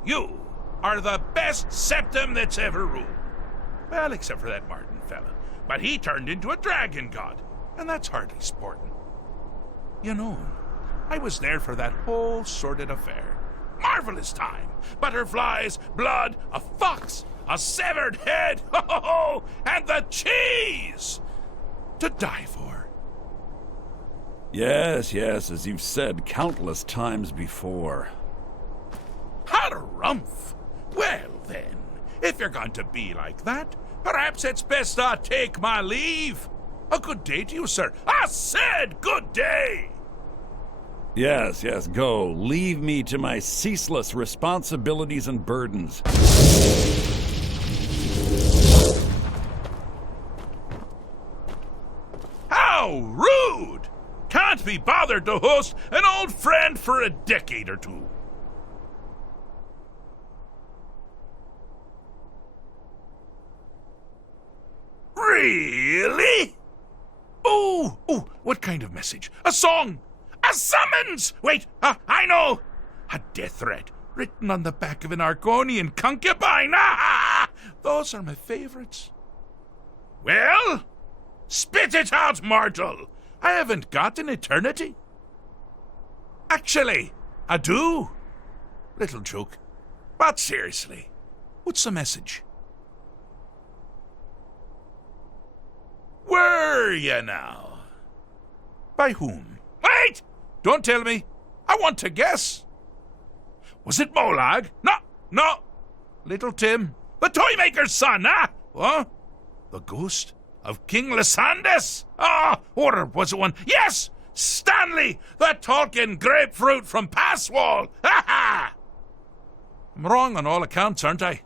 You are the best septum that's ever ruled. Well, except for that Martin fella. But he turned into a dragon god, and that's hardly sporting. You know, I was there for that whole sordid affair. Marvelous time. Butterflies, blood, a fox, a severed head, and the cheese to die for. Yes, as you've said countless times before. Harumph! Well then, if you're going to be like that, perhaps it's best I take my leave. A good day to you, sir. I said good day! Yes, go. Leave me to my ceaseless responsibilities and burdens. How rude! Can't be bothered to host an old friend for a decade or two. Really? Oh, what kind of message? A song? A summons! Wait, I know! A death threat written on the back of an Argonian concubine. Those are my favorites. Well, spit it out, mortal. I haven't got an eternity. Actually, I do. Little joke. But seriously, what's the message? Were you now? By whom? Wait! Don't tell me. I want to guess. Was it Molag? No. Little Tim, the Toymaker's son, What? The ghost of King Lysandas? Or was it one? Yes! Stanley, the talking grapefruit from Passwall. I'm wrong on all accounts, aren't I?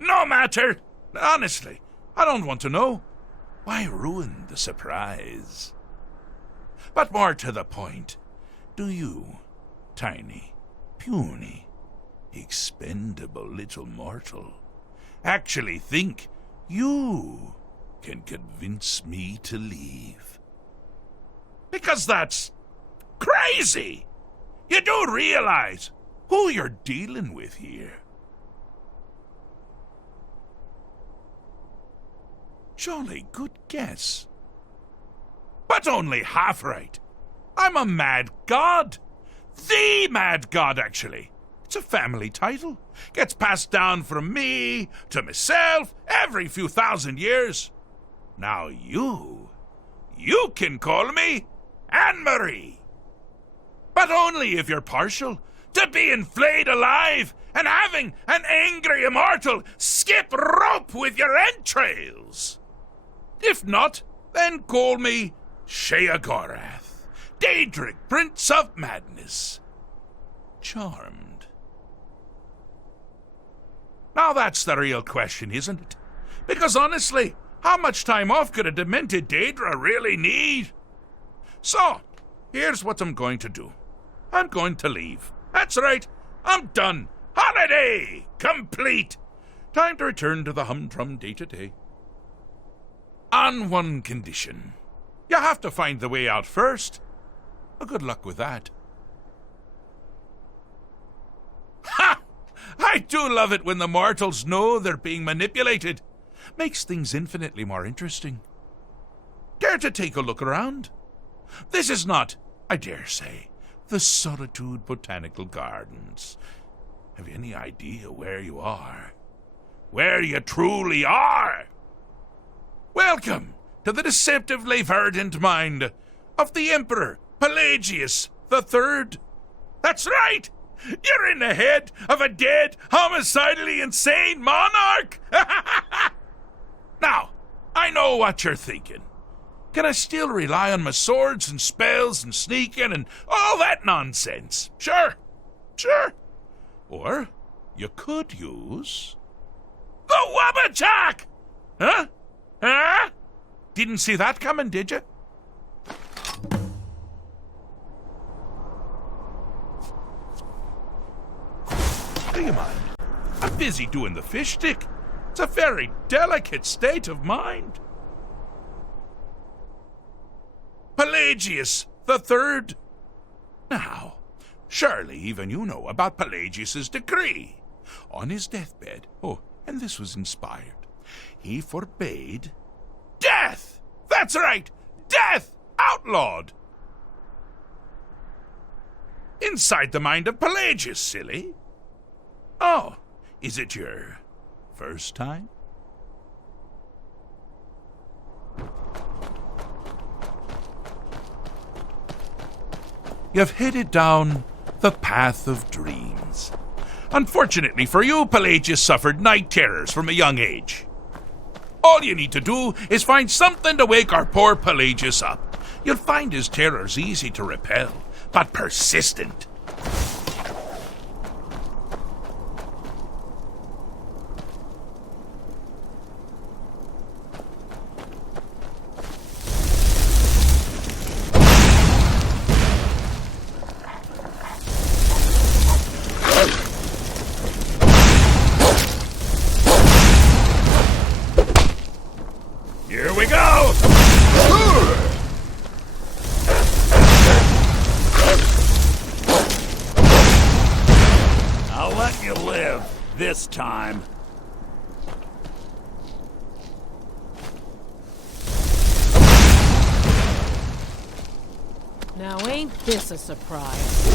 No matter. Honestly, I don't want to know. Why ruin the surprise? But more to the point, do you, tiny, puny, expendable little mortal, actually think you can convince me to leave? Because that's crazy! You do realize who you're dealing with here. Jolly good guess. But only half right. I'm a mad god. The mad god, actually. It's a family title. Gets passed down from me to myself every few thousand years. Now you can call me Anne-Marie. But only if you're partial to being flayed alive and having an angry immortal skip rope with your entrails. If not, then call me Sheogorath, Daedric, Prince of Madness. Charmed. Now that's the real question, isn't it? Because honestly, how much time off could a demented Daedra really need? So, here's what I'm going to do. I'm going to leave. That's right, I'm done. Holiday complete. Time to return to the humdrum day-to-day. On one condition. You have to find the way out first. Good luck with that. Ha! I do love it when the mortals know they're being manipulated. Makes things infinitely more interesting. Care to take a look around? This is not, I dare say, the Solitude Botanical Gardens. Have you any idea where you are? Where you truly are? Welcome to the deceptively verdant mind of the Emperor Pelagius III. That's right! You're in the head of a dead, homicidally insane monarch! Now, I know what you're thinking. can I still rely on my swords and spells and sneaking and all that nonsense? Sure. Or you could use the Wabbajack! Huh? Didn't see that coming, did you? Do you mind? I'm busy doing the fish stick. It's a very delicate state of mind. Pelagius the Third. Now, surely even you know about Pelagius's decree. On his deathbed, and this was inspired, he forbade death! That's right! Death! Outlawed! Inside the mind of Pelagius, silly. Oh, is it your first time? You've headed down the path of dreams. Unfortunately for you, Pelagius suffered night terrors from a young age. All you need to do is find something to wake our poor Pelagius up. You'll find his terrors easy to repel, but persistent. Here we go! I'll let you live this time. Now ain't this a surprise?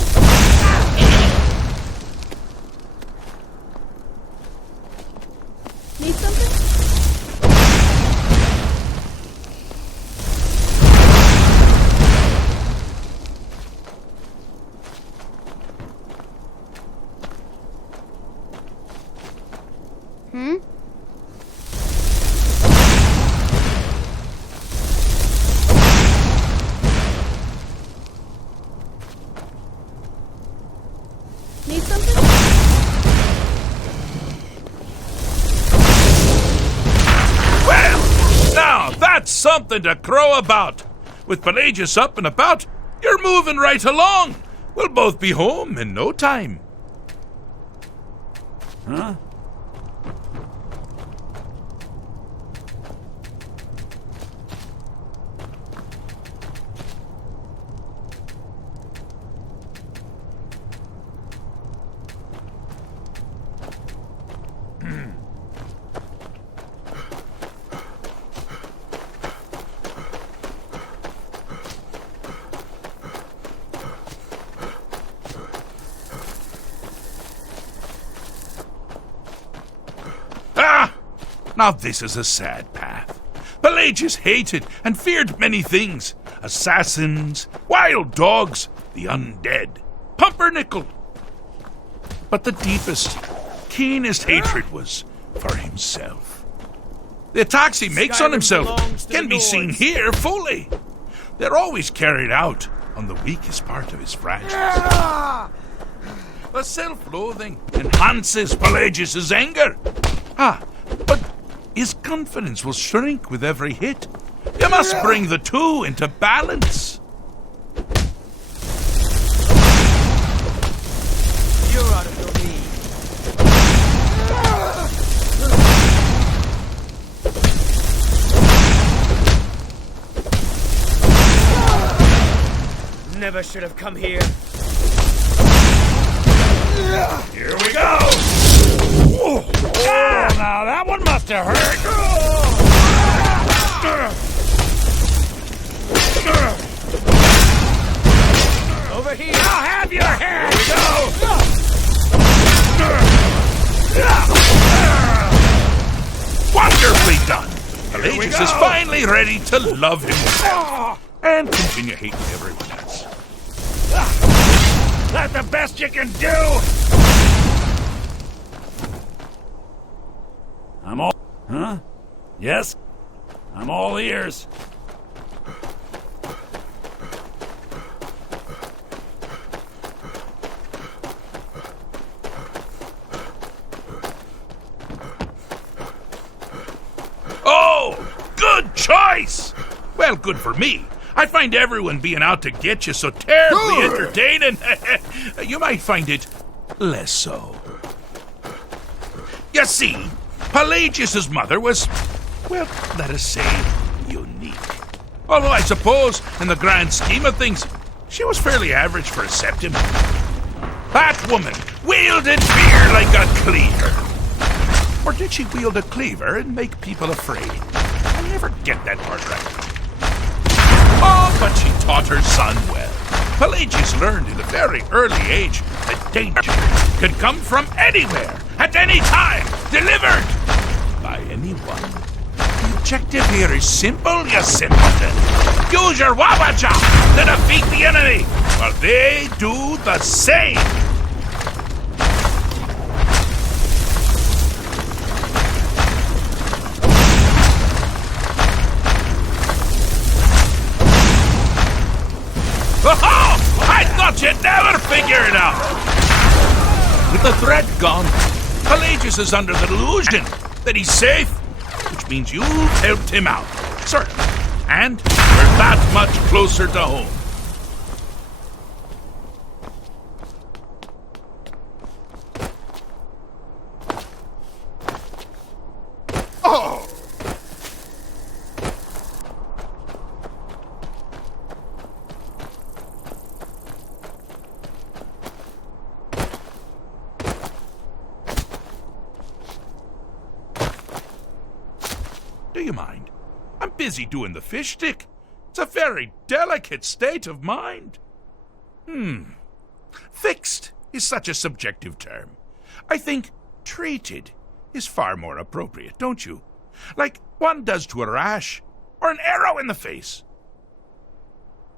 Need something? Need something? Well, now that's something to crow about. With Pelagius up and about, you're moving right along. We'll both be home in no time. Huh? Now this is a sad path. Pelagius hated and feared many things. Assassins, wild dogs, the undead, pumpernickel. But the deepest, keenest hatred was for himself. The attacks he makes on himself can be seen here fully. They're always carried out on the weakest part of his franchise. The self-loathing enhances Pelagius's anger. But his confidence will shrink with every hit. You must bring the two into balance. You're out of your league. Never should have come here. Here we go! Now that one must have hurt. Over here. I'll have your head. Wonderfully done. Pelagius is finally ready to love himself and continue hating everyone else. That's the best you can do. I'm all... Huh? Yes? I'm all ears. choice! Well, good for me. I find everyone being out to get you so terribly entertaining. You might find it less so. You see, Pelagius's mother was, well, let us say, unique. Although I suppose, in the grand scheme of things, she was fairly average for a septim. That woman wielded fear like a cleaver. Or did she wield a cleaver and make people afraid? I never get that part right. Oh, but she taught her son well. Pelagius learned in a very early age that danger could come from anywhere, at any time, delivered by anyone. The objective here is simple, you simpleton. Use your wabaja to defeat the enemy, while they do the same. Oh, I thought you'd never figure it out! With the threat gone, Pelagius is under the delusion that he's safe, which means you've helped him out, sort of. And we're that much closer to home. Oh! Do you mind? I'm busy doing the fish stick. It's a very delicate state of mind. Fixed is such a subjective term. I think treated is far more appropriate, don't you? Like one does to a rash or an arrow in the face.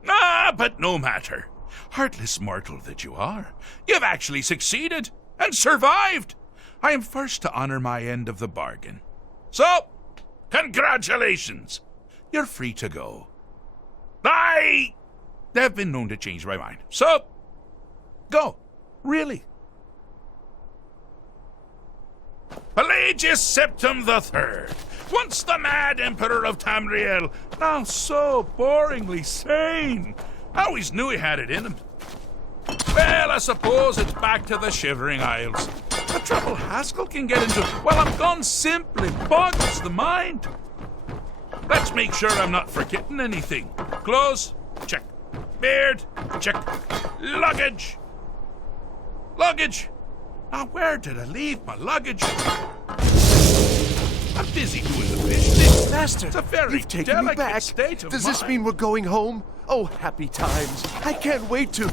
Ah, but no matter. Heartless mortal that you are, you've actually succeeded and survived. I am first to honor my end of the bargain. So, congratulations! You're free to go. I have been known to change my mind. So, go. Really. Pelagius Septim III, once the mad emperor of Tamriel, now so boringly sane. I always knew he had it in him. Well, I suppose it's back to the Shivering Isles. The trouble Haskell can get into while I'm gone simply boggles the mind. Let's make sure I'm not forgetting anything. Clothes? Check. Beard? Check. Luggage? Luggage? Now, where did I leave my luggage? I'm busy doing the fish thing. Master, it's a very you've taken me delicate back. state of Does mind. this mean we're going home? Oh, happy times. I can't wait to...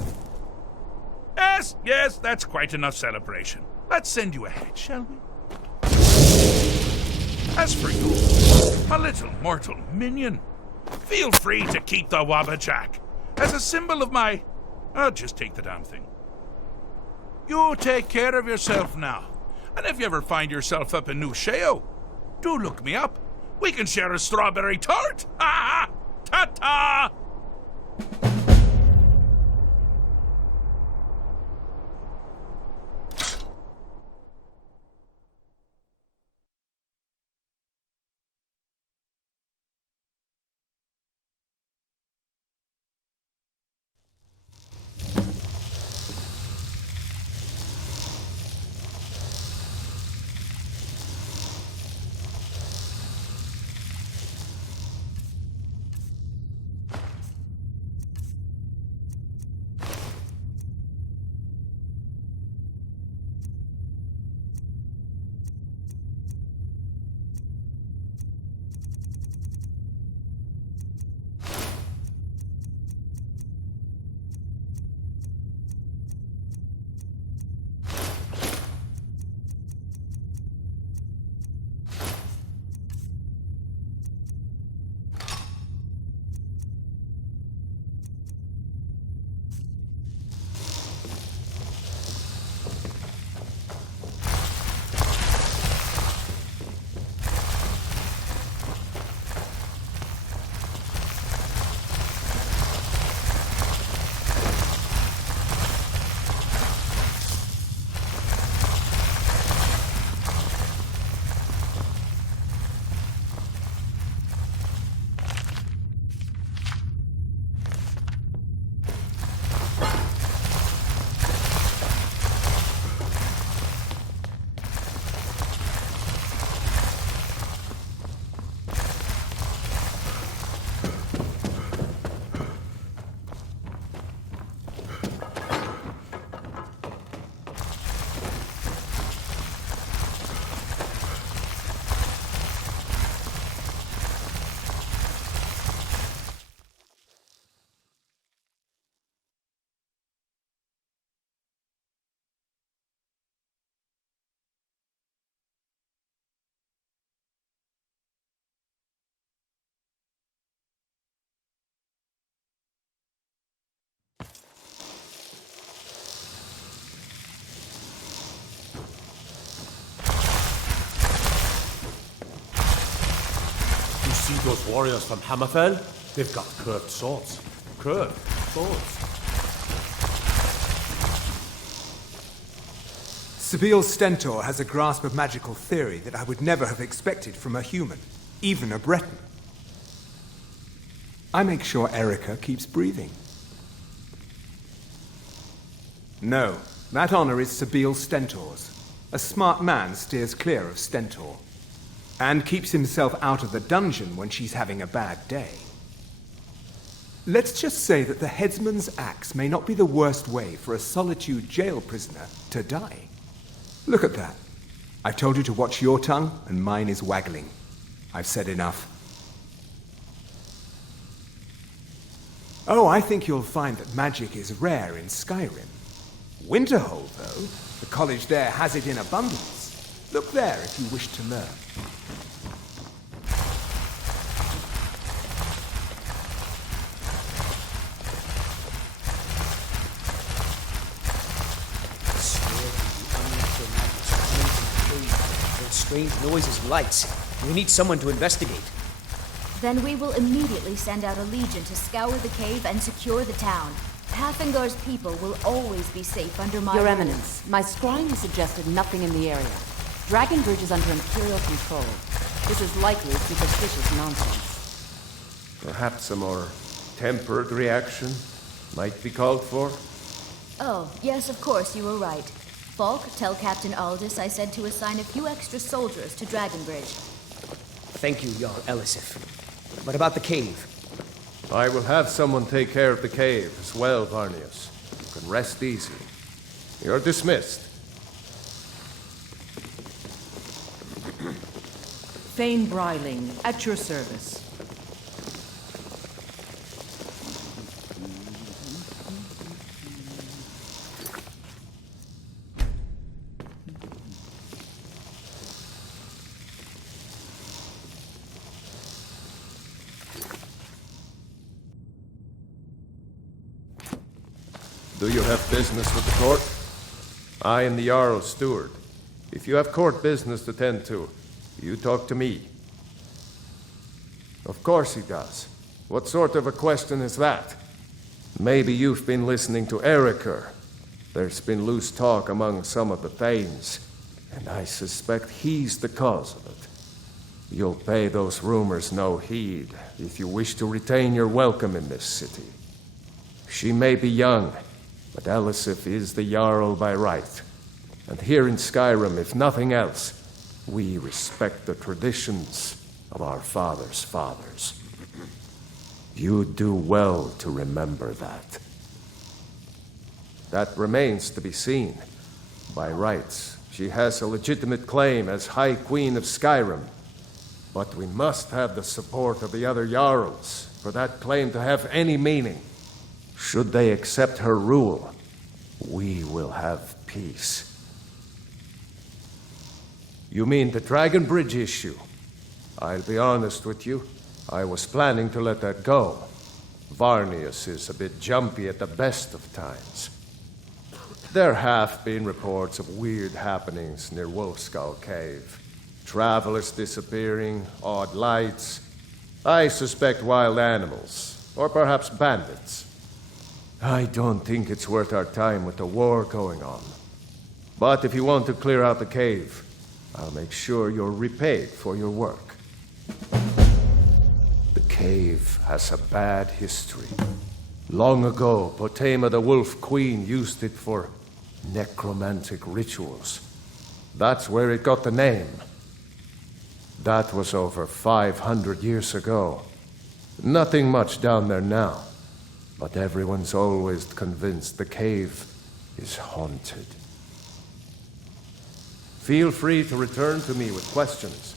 Yes, that's quite enough celebration. Let's send you ahead, shall we? As for you, a little mortal minion, feel free to keep the Wabajack as a symbol of my... I'll just take the damn thing. You take care of yourself now. And if you ever find yourself up in New Sheo, do look me up. We can share a strawberry tart. Ha ha! Ta-ta! Those warriors from Hammerfell, they've got curved swords. Curved swords. Sabine Stentor has a grasp of magical theory that I would never have expected from a human, even a Breton. I make sure Erica keeps breathing. No, that honor is Sabine Stentor's. A smart man steers clear of Stentor, and keeps himself out of the dungeon when she's having a bad day. Let's just say that the headsman's axe may not be the worst way for a Solitude jail prisoner to die. Look at that. I've told you to watch your tongue, and mine is waggling. I've said enough. Oh, I think you'll find that magic is rare in Skyrim. Winterhold, though, the college there has it in abundance. Look there if you wish to learn. Strange noises and lights. We need someone to investigate. Then we will immediately send out a legion to scour the cave and secure the town. Hafingar's people will always be safe under my Your rule. Eminence, my scrying has suggested nothing in the area. Dragonbridge is under Imperial control. This is likely superstitious nonsense. Perhaps a more tempered reaction might be called for? Oh, yes, of course, you were right. Falk, tell Captain Aldous I said to assign a few extra soldiers to Dragonbridge. Thank you, Jarl Elisif. What about the cave? I will have someone take care of the cave as well, Varnius. You can rest easy. You're dismissed. Thane Bryling, at your service. Do you have business with the court? I am the Jarl's steward. If you have court business to tend to, you talk to me. Of course he does. What sort of a question is that? Maybe you've been listening to Erica. There's been loose talk among some of the Thanes, and I suspect he's the cause of it. You'll pay those rumors no heed if you wish to retain your welcome in this city. She may be young, but Elisif is the Jarl by right. And here in Skyrim, if nothing else, we respect the traditions of our fathers' fathers. You do well to remember that. That remains to be seen. By rights, she has a legitimate claim as High Queen of Skyrim. But we must have the support of the other Jarls for that claim to have any meaning. Should they accept her rule, we will have peace. You mean the Dragonbridge issue? I'll be honest with you. I was planning to let that go. Varnius is a bit jumpy at the best of times. There have been reports of weird happenings near Wolfskull Cave. Travelers disappearing, odd lights. I suspect wild animals, or perhaps bandits. I don't think it's worth our time with the war going on. But if you want to clear out the cave, I'll make sure you're repaid for your work. The cave has a bad history. Long ago, Potema the Wolf Queen used it for necromantic rituals. That's where it got the name. That was over 500 years ago. Nothing much down there now. But everyone's always convinced the cave is haunted. Feel free to return to me with questions.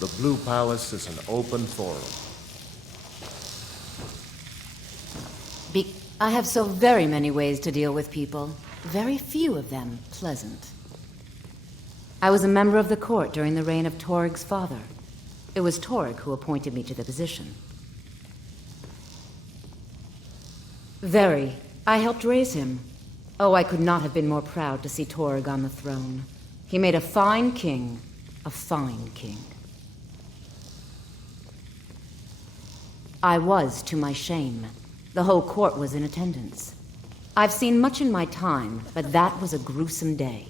The Blue Palace is an open forum. I have so very many ways to deal with people. Very few of them pleasant. I was a member of the court during the reign of Torg's father. It was Torg who appointed me to the position. Very. I helped raise him. Oh, I could not have been more proud to see Torg on the throne. He made a fine king. A fine king. I was, to my shame. The whole court was in attendance. I've seen much in my time, but that was a gruesome day.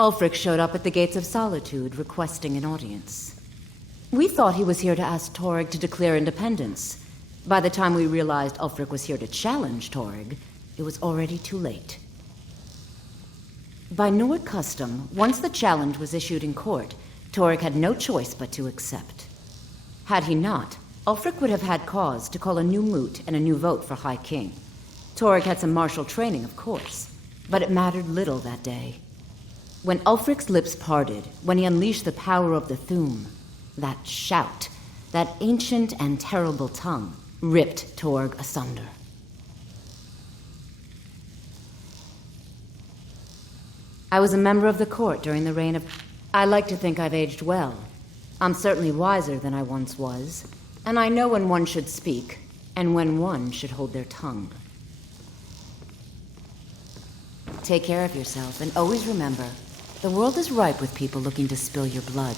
Ulfric showed up at the Gates of Solitude, requesting an audience. We thought he was here to ask Torg to declare independence. By the time we realized Ulfric was here to challenge Torg, it was already too late. By Nord custom, once the challenge was issued in court, Torg had no choice but to accept. Had he not, Ulfric would have had cause to call a new moot and a new vote for High King. Torg had some martial training, of course, but it mattered little that day. When Ulfric's lips parted, when he unleashed the power of the Thu'um, that shout, that ancient and terrible tongue, ripped Torg asunder. I was a member of the court during the reign of... I like to think I've aged well. I'm certainly wiser than I once was, and I know when one should speak, and when one should hold their tongue. Take care of yourself, and always remember, the world is ripe with people looking to spill your blood.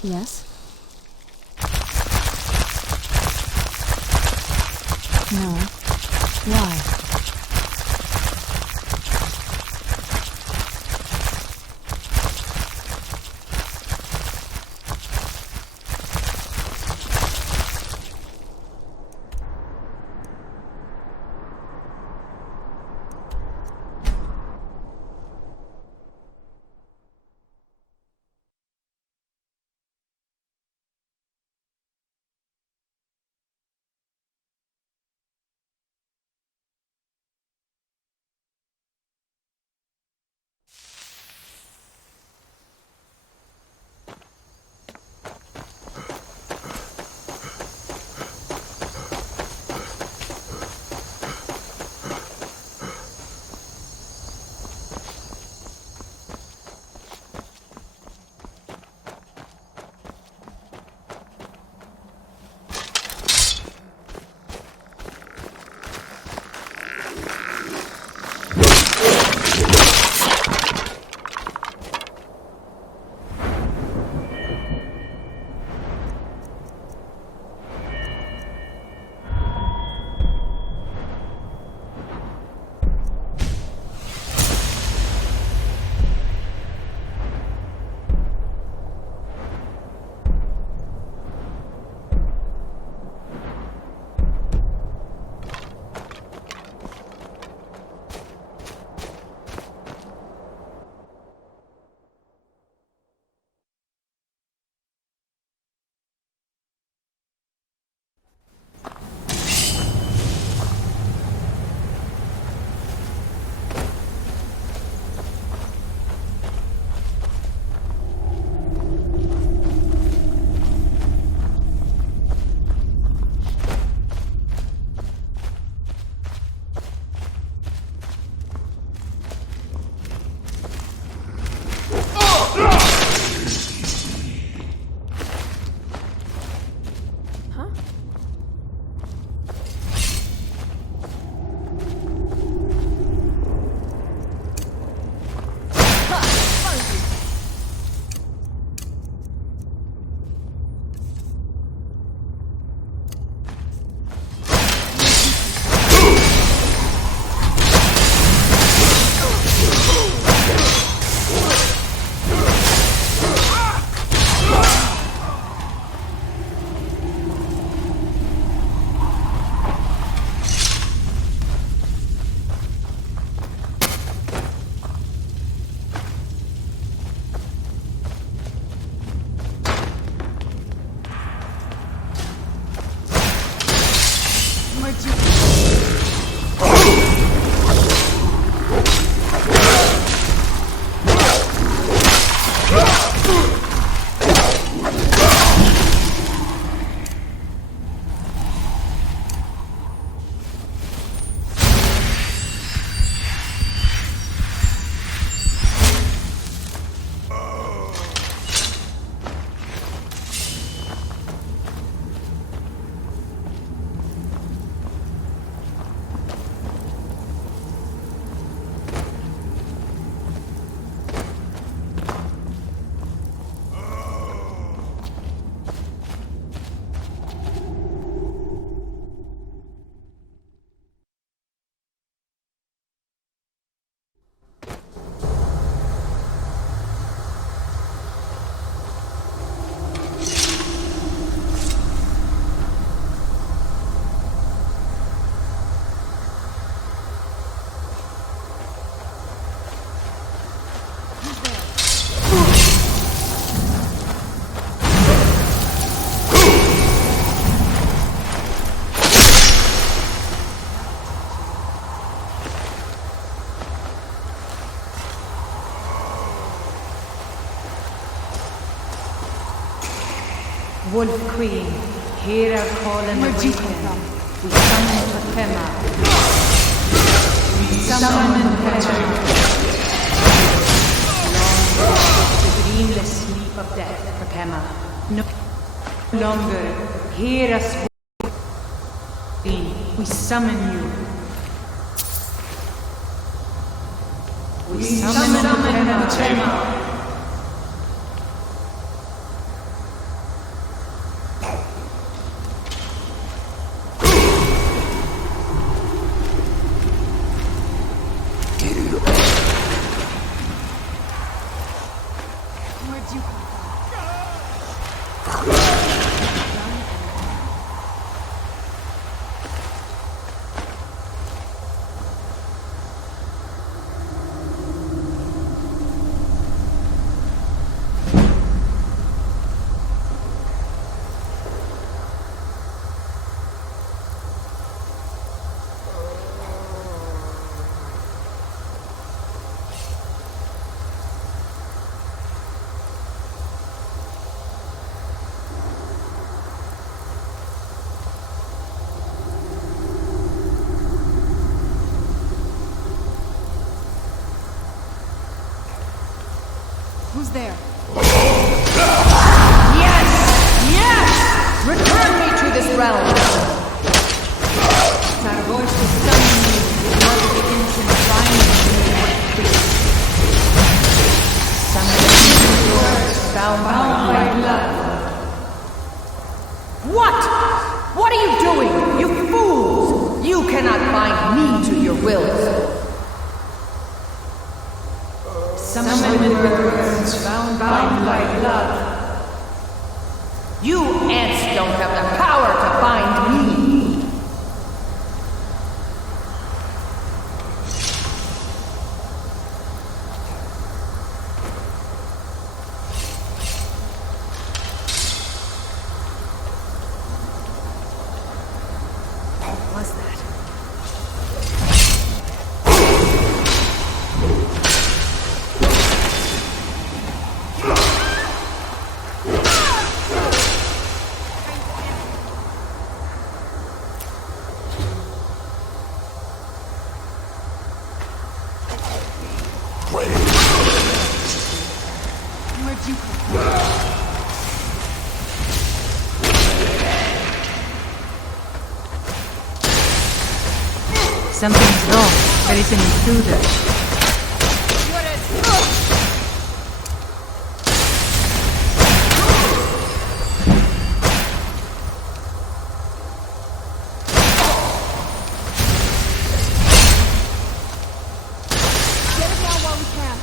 Yes? No. Why? Wolf Queen, hear our call and awaken. We summon Fatima. We summon Fatima. Long the dreamless sleep of death, Fatima. No longer hear us. Queen, we summon you. We summon Fatima. Who's there? Yes! Yes! Return me to this realm! It's our voice to summon you. Blood of the innocent crying to me. Summon you, yours, bound by blood. What? What are you doing? You fools! You cannot bind me to your wills. Summon words bound by blood. You ants don't have the power to bind me. What was that? Where'd you come from? Something's wrong. There is an intruder. Get it down while we can.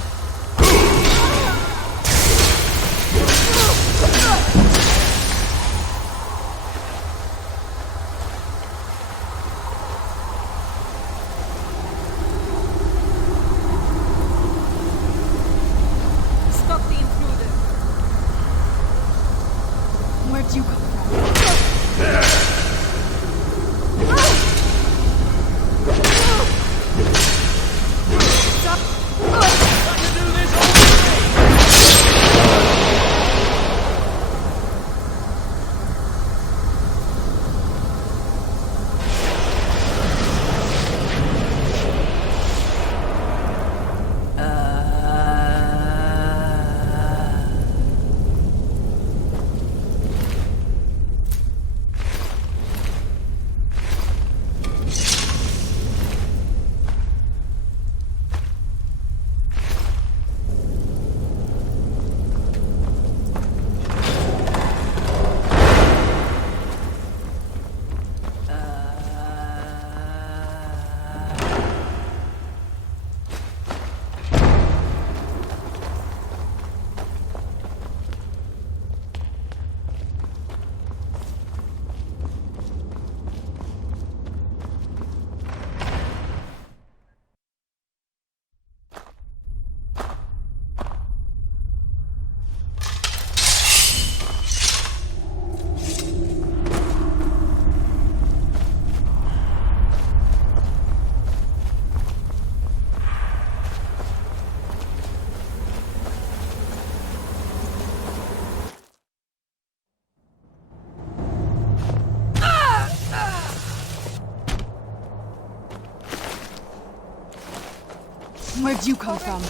Where'd you come from?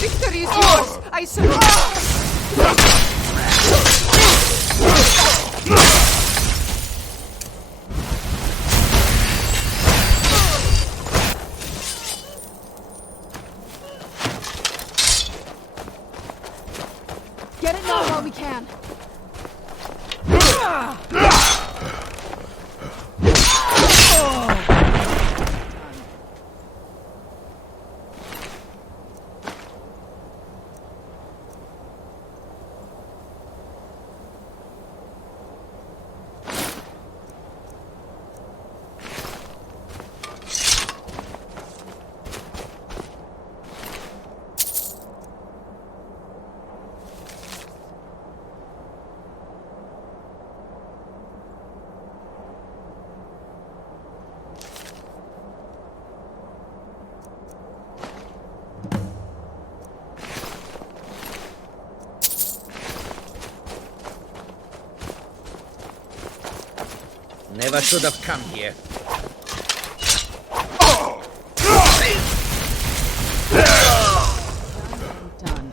Victory is yours! I surrender! Get it now while we can. Never should have come here. Done.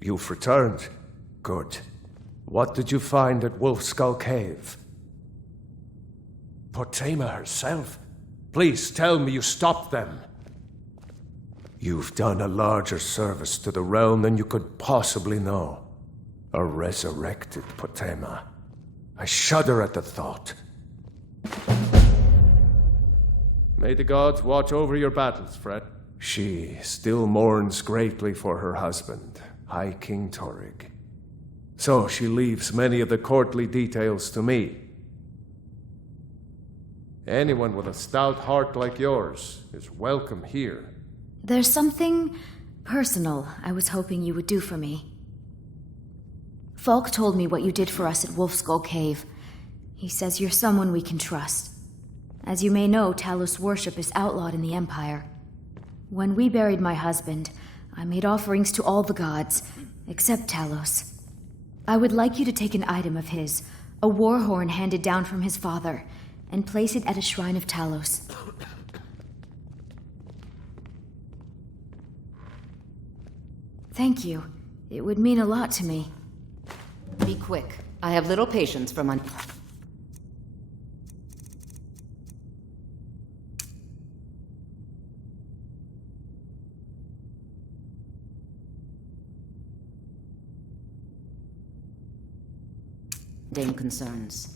You've returned. Good. What did you find at Wolf Skull Cave? Potema herself? Please tell me you stopped them. You've done a larger service to the realm than you could possibly know. A resurrected Potema. I shudder at the thought. May the gods watch over your battles, Fred. She still mourns greatly for her husband, High King Torig. So she leaves many of the courtly details to me. Anyone with a stout heart like yours is welcome here. There's something personal I was hoping you would do for me. Falk told me what you did for us at Wolfskull Cave. He says you're someone we can trust. As you may know, Talos worship is outlawed in the Empire. When we buried my husband, I made offerings to all the gods, except Talos. I would like you to take an item of his, a war horn handed down from his father, and place it at a shrine of Talos. Thank you. It would mean a lot to me. Be quick. I have little patience for mundane concerns.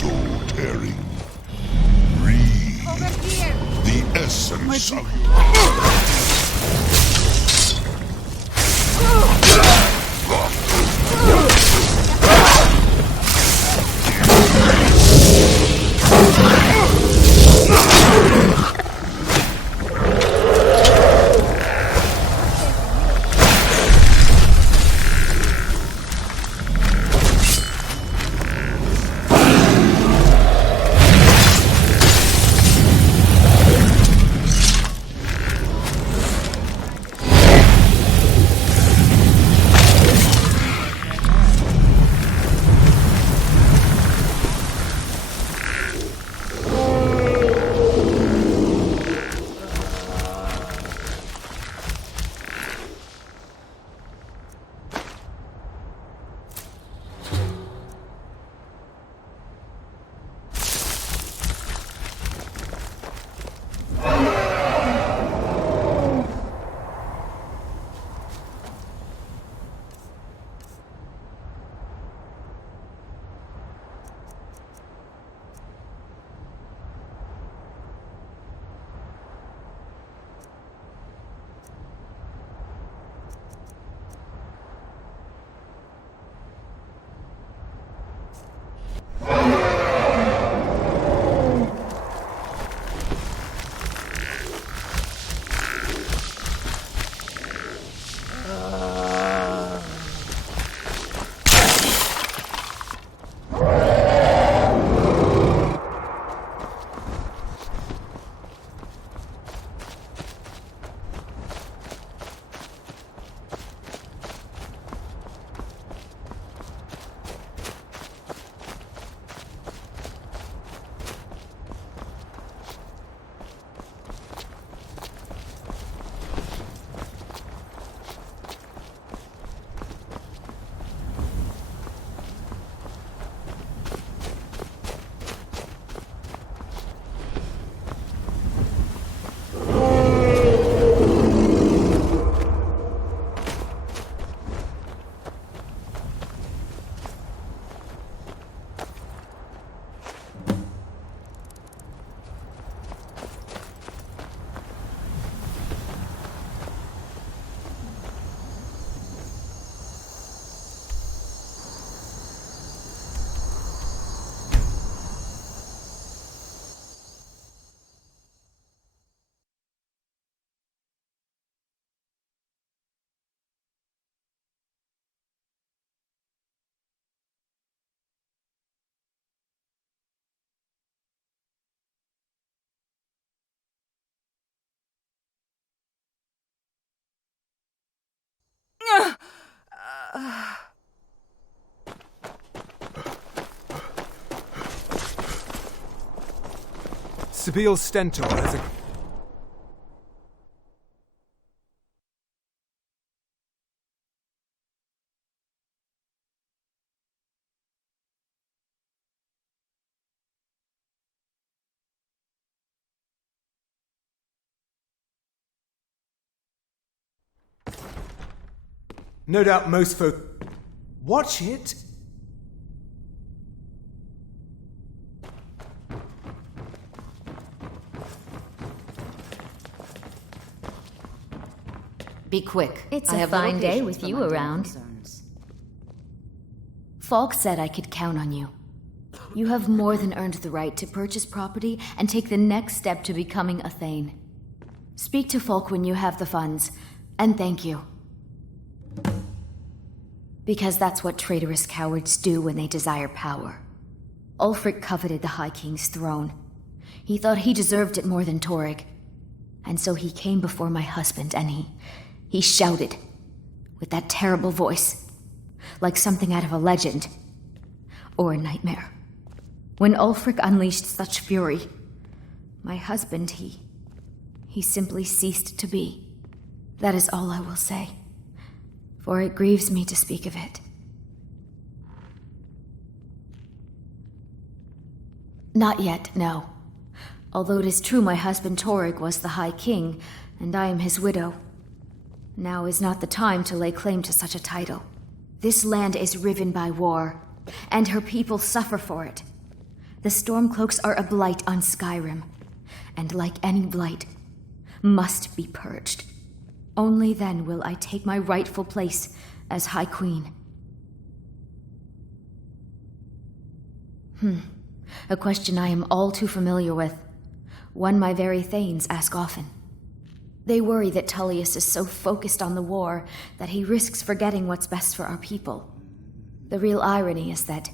soul-tearing. Breathe Over here! the essence of... Sibyl Stentor has a... No doubt most folk... Watch it! Be quick. It's I a have fine day locations with for you my daily around. concerns. Falk said I could count on you. You have more than earned the right to purchase property and take the next step to becoming a Thane. Speak to Falk when you have the funds, and thank you. Because that's what traitorous cowards do when they desire power. Ulfric coveted the High King's throne. He thought he deserved it more than Torrig. And so he came before my husband and he shouted, with that terrible voice, like something out of a legend, or a nightmare. When Ulfric unleashed such fury, my husband, he simply ceased to be. That is all I will say, for it grieves me to speak of it. Not yet, no. Although it is true my husband Torrig was the High King, and I am his widow. Now is not the time to lay claim to such a title. This land is riven by war, and her people suffer for it. The Stormcloaks are a blight on Skyrim, and like any blight, must be purged. Only then will I take my rightful place as High Queen. A question I am all too familiar with. One my very Thanes ask often. They worry that Tullius is so focused on the war that he risks forgetting what's best for our people. The real irony is that,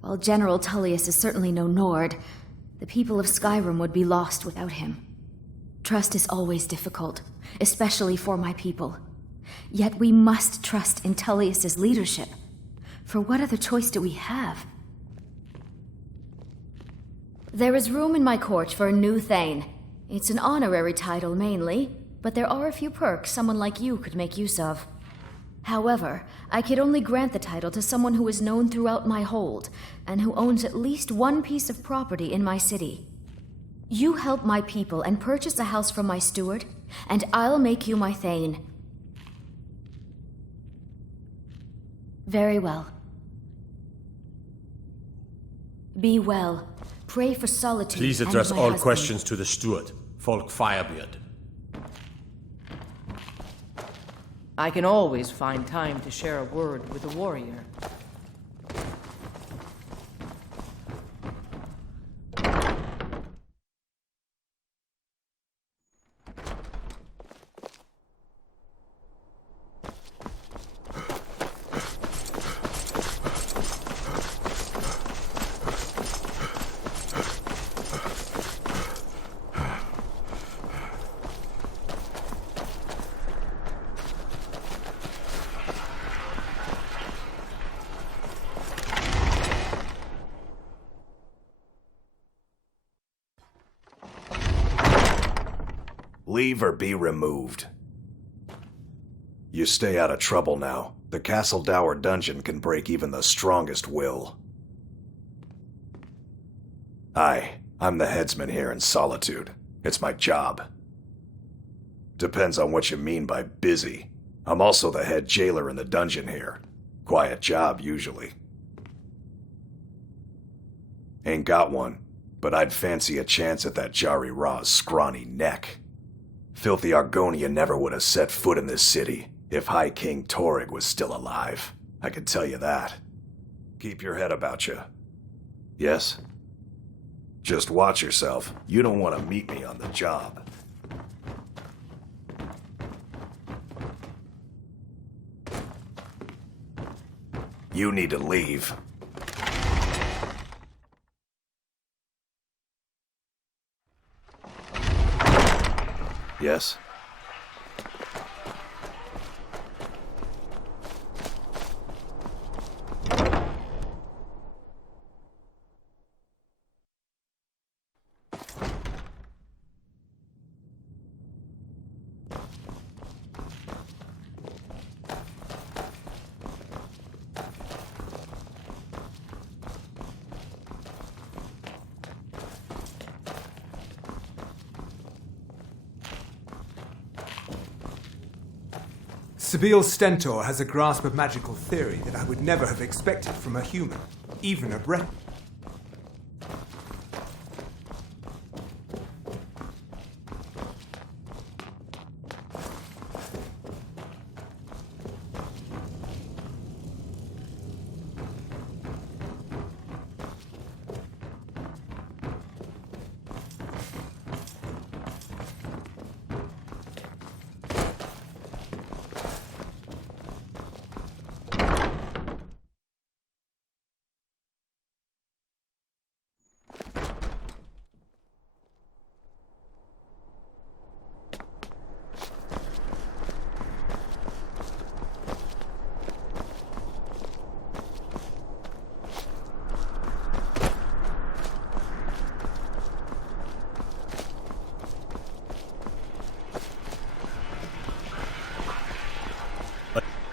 while General Tullius is certainly no Nord, the people of Skyrim would be lost without him. Trust is always difficult, especially for my people. Yet we must trust in Tullius's leadership. For what other choice do we have? There is room in my court for a new Thane. It's an honorary title mainly, but there are a few perks someone like you could make use of. However, I could only grant the title to someone who is known throughout my hold, and who owns at least one piece of property in my city. You help my people and purchase a house from my steward, and I'll make you my Thane. Very well. Be well. Pray for solitude. Please address and my all husband. questions to the steward, Folk Firebeard. I can always find time to share a word with a warrior. Leave or be removed. You stay out of trouble now. The Castle Dower dungeon can break even the strongest will. I'm the headsman here in Solitude. It's my job. Depends on what you mean by busy. I'm also the head jailer in the dungeon here. Quiet job, usually. Ain't got one, but I'd fancy a chance at that Jari Ra's scrawny neck. Filthy Argonia never would have set foot in this city if High King Torrig was still alive. I can tell you that. Keep your head about you. Yes? Just watch yourself. You don't want to meet me on the job. You need to leave. Yes? Sabeel Stentor has a grasp of magical theory that I would never have expected from a human, even a Brett.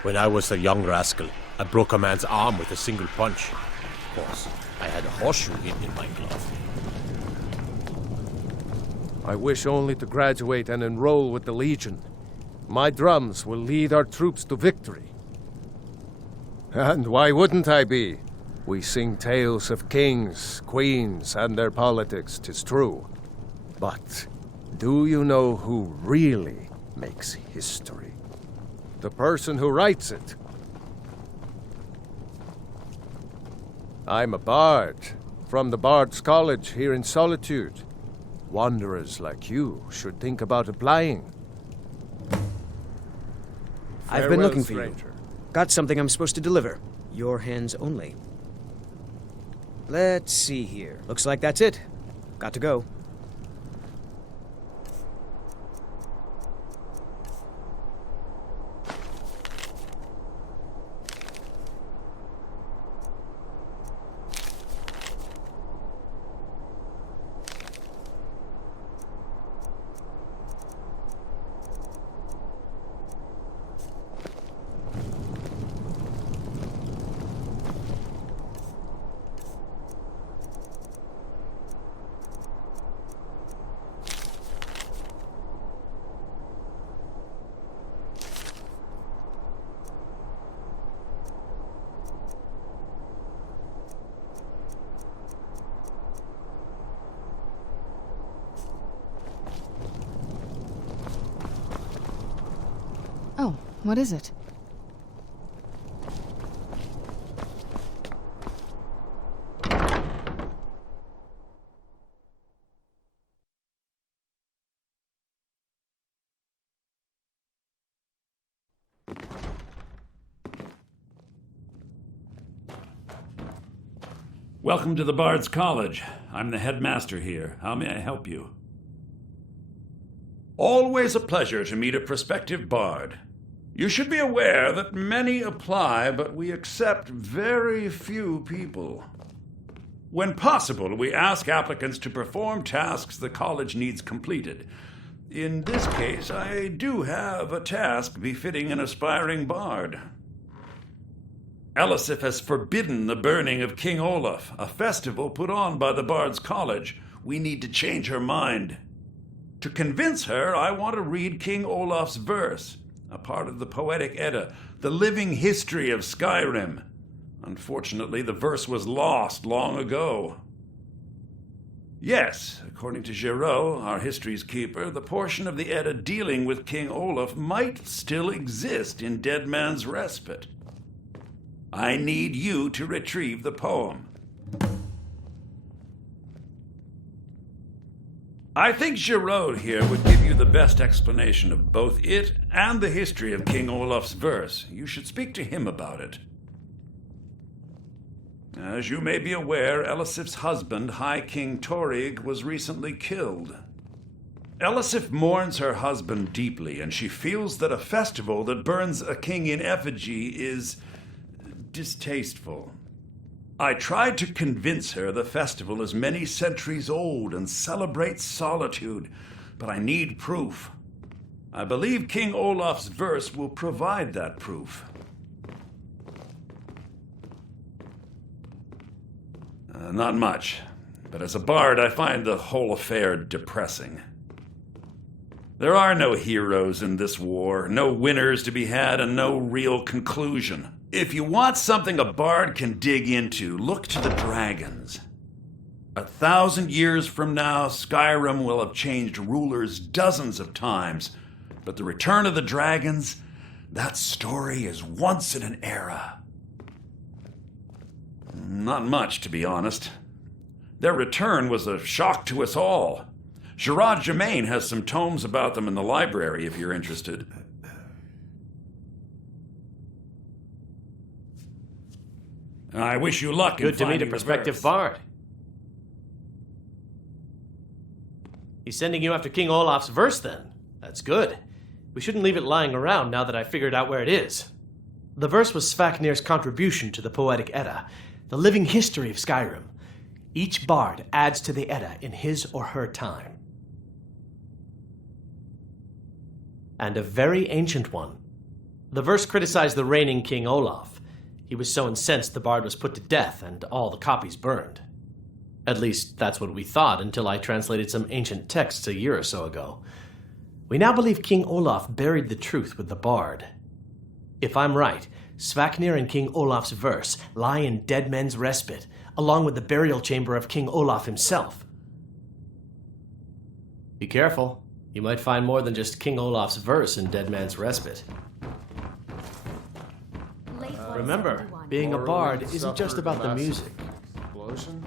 When I was a young rascal, I broke a man's arm with a single punch. Of course, I had a horseshoe hidden in my glove. I wish only to graduate and enroll with the Legion. My drums will lead our troops to victory. And why wouldn't I be? We sing tales of kings, queens, and their politics, 'tis true. But do you know who really makes history? The person who writes it. I'm a bard, from the Bard's College here in Solitude. Wanderers like you should think about applying. I've been looking for you. Got something I'm supposed to deliver. Your hands only. Let's see here. Looks like that's it. Got to go. Oh, what is it? Welcome to the Bard's College. I'm the headmaster here. How may I help you? Always a pleasure to meet a prospective bard. You should be aware that many apply, but we accept very few people. When possible, we ask applicants to perform tasks the college needs completed. In this case, I do have a task befitting an aspiring bard. Elisif has forbidden the burning of King Olaf, a festival put on by the Bard's College. We need to change her mind. To convince her, I want to read King Olaf's verse, a part of the Poetic Edda, the living history of Skyrim. Unfortunately, the verse was lost long ago. Yes, according to Giraud, our history's keeper, the portion of the Edda dealing with King Olaf might still exist in Dead Man's Respite. I need you to retrieve the poem. I think Giraud here would give you the best explanation of both it and the history of King Olaf's verse. You should speak to him about it. As you may be aware, Elisif's husband, High King Torig, was recently killed. Elisif mourns her husband deeply, and she feels that a festival that burns a king in effigy is distasteful. I tried to convince her the festival is many centuries old and celebrates solitude, but I need proof. I believe King Olaf's verse will provide that proof. Not much, but as a bard, I find the whole affair depressing. There are no heroes in this war, no winners to be had, and no real conclusion. If you want something a bard can dig into, look to the dragons. 1,000 years from now, Skyrim will have changed rulers dozens of times, but the return of the dragons, that story is once in an era. Not much, to be honest. Their return was a shock to us all. Gerard Germain has some tomes about them in the library, if you're interested. I wish you luck in Good to meet a prospective bard. He's sending you after King Olaf's verse, then. That's good. We shouldn't leave it lying around now that I figured out where it is. The verse was Svafnir's contribution to the Poetic Edda, the living history of Skyrim. Each bard adds to the Edda in his or her time. And a very ancient one. The verse criticized the reigning King Olaf. He was so incensed the bard was put to death and all the copies burned. At least, that's what we thought until I translated some ancient texts a year or so ago. We now believe King Olaf buried the truth with the bard. If I'm right, Svaknir and King Olaf's verse lie in Dead Men's Respite, along with the burial chamber of King Olaf himself. Be careful. You might find more than just King Olaf's verse in Dead Man's Respite. Remember, being a bard isn't just about the music. Explosion?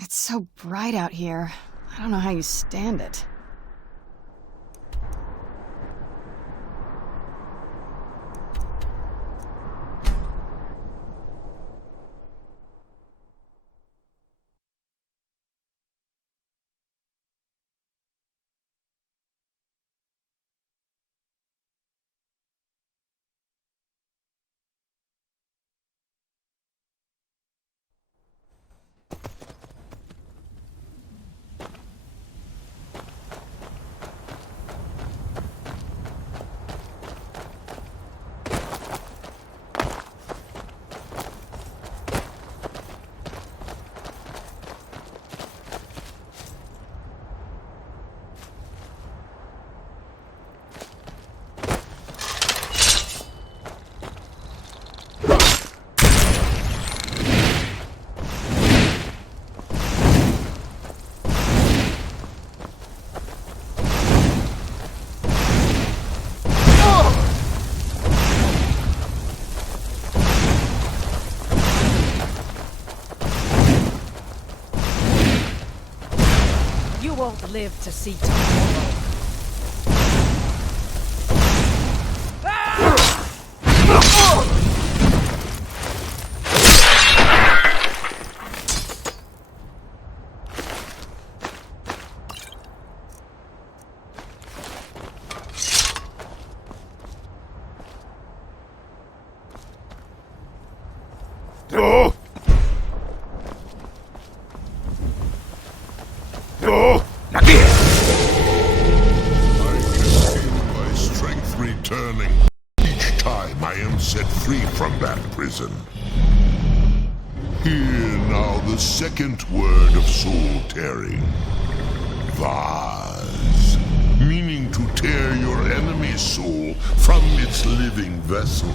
It's so bright out here. I don't know how you stand it. won't live to see tomorrow. Returning each time I am set free from that prison. Hear now the second word of soul tearing. Vaz, meaning to tear your enemy's soul from its living vessel.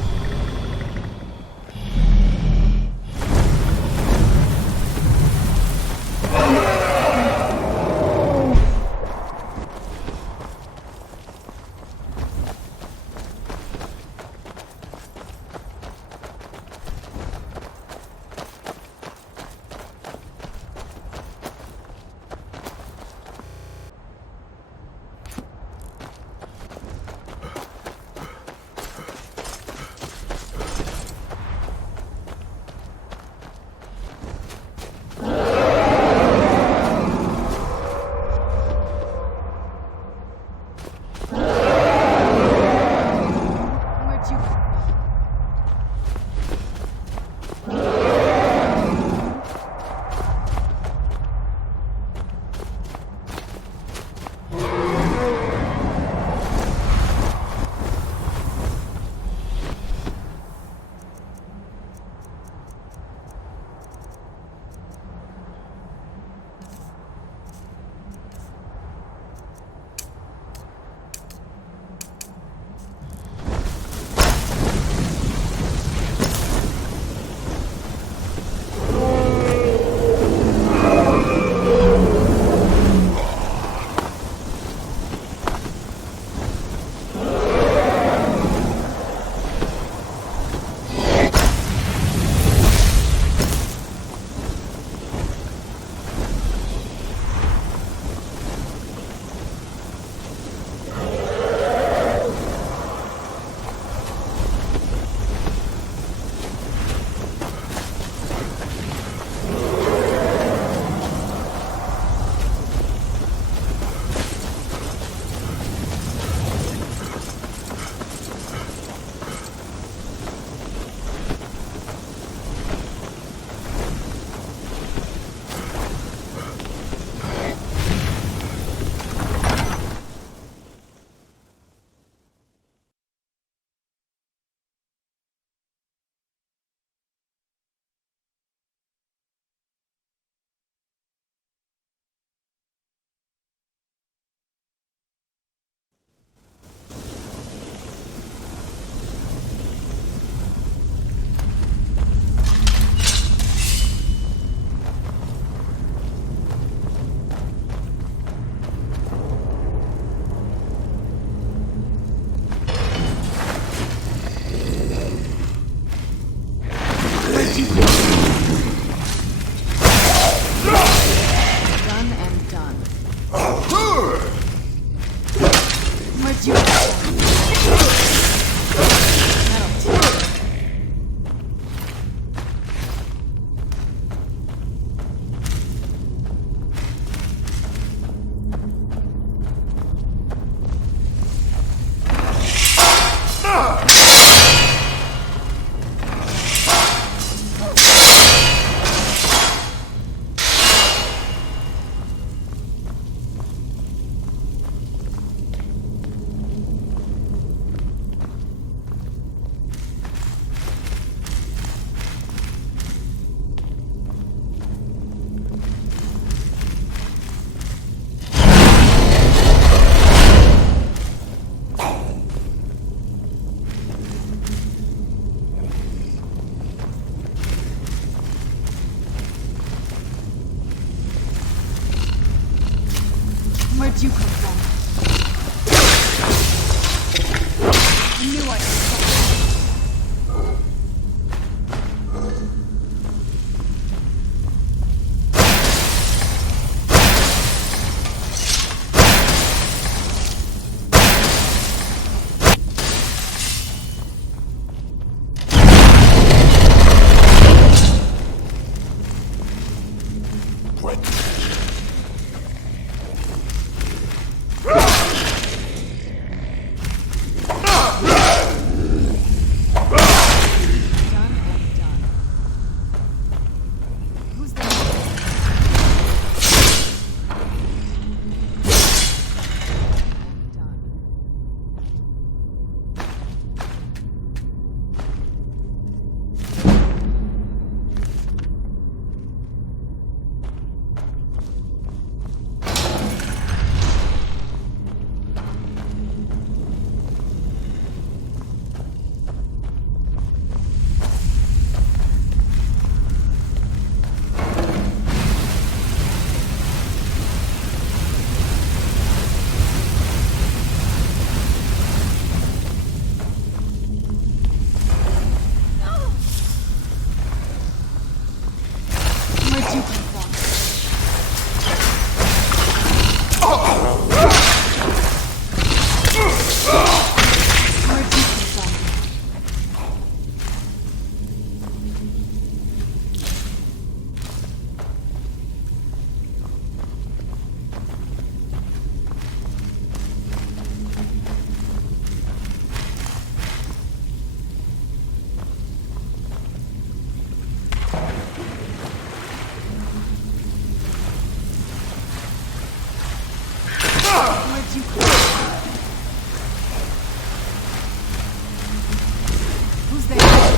Who's there?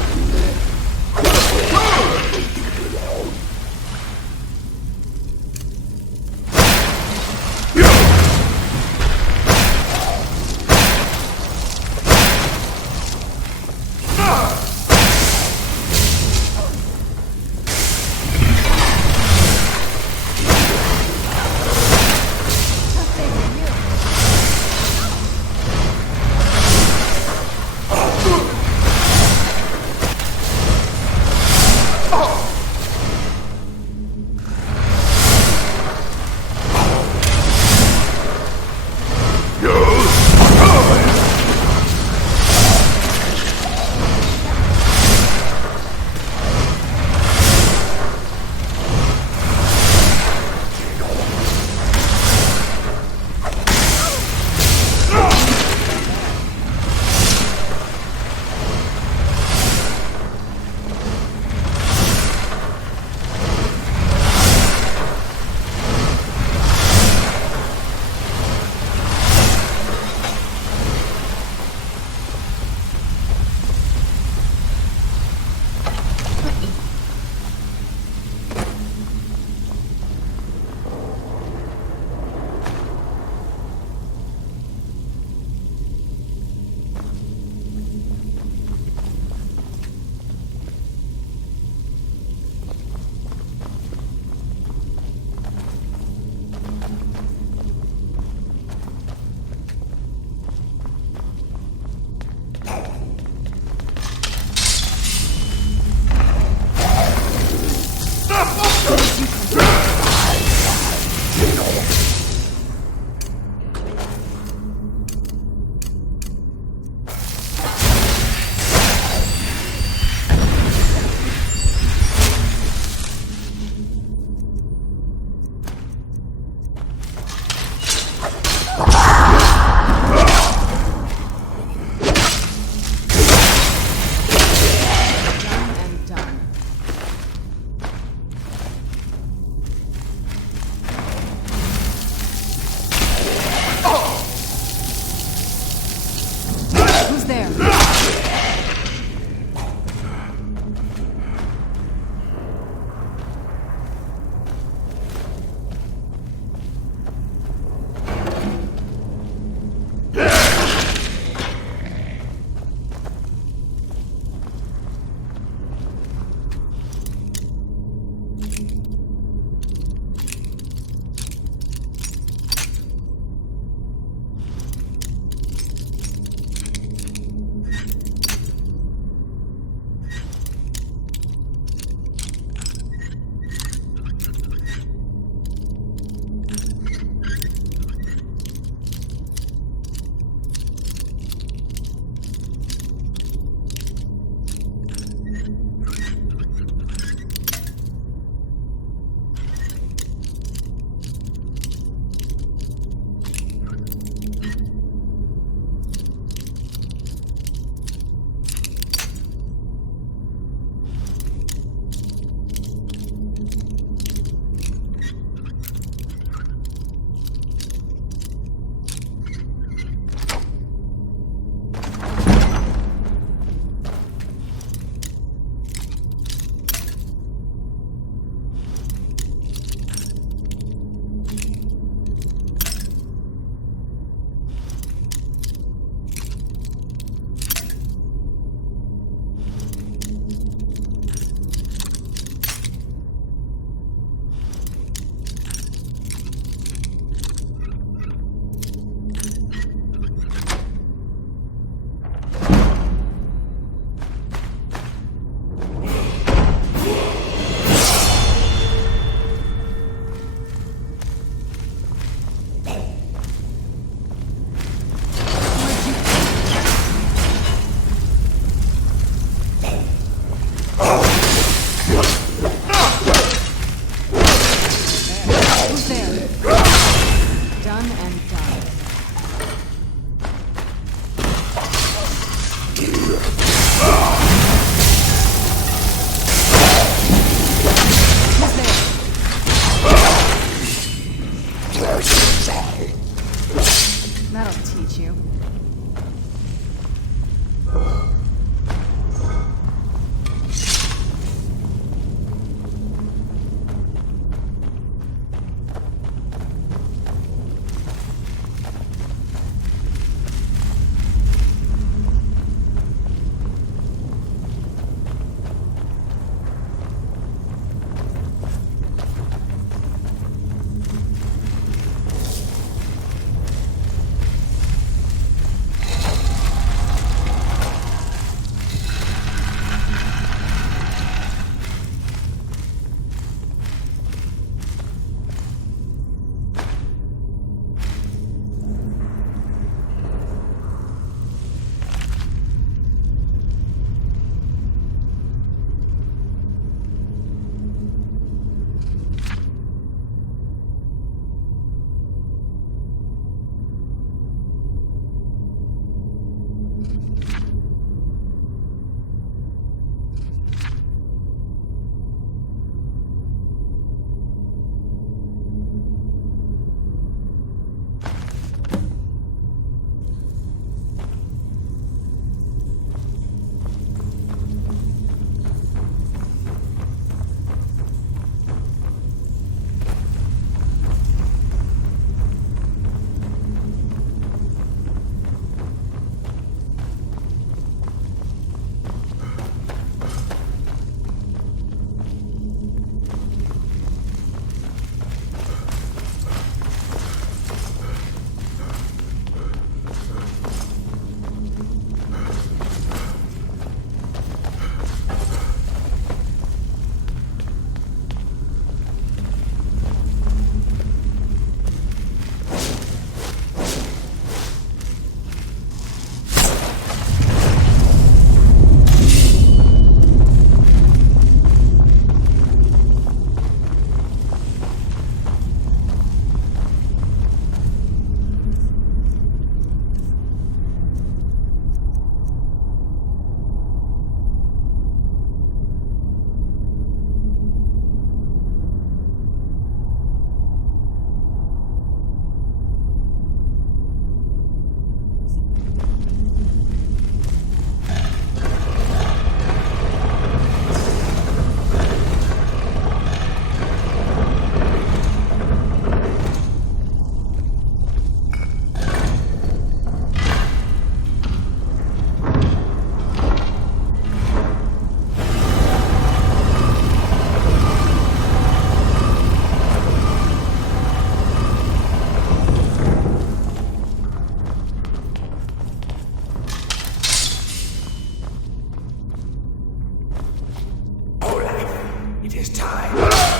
It is time.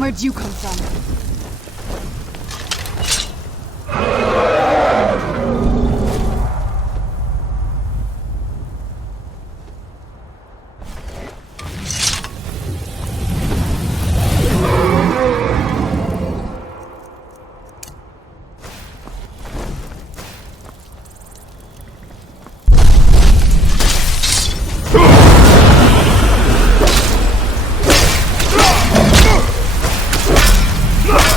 Where'd you come from? Ah!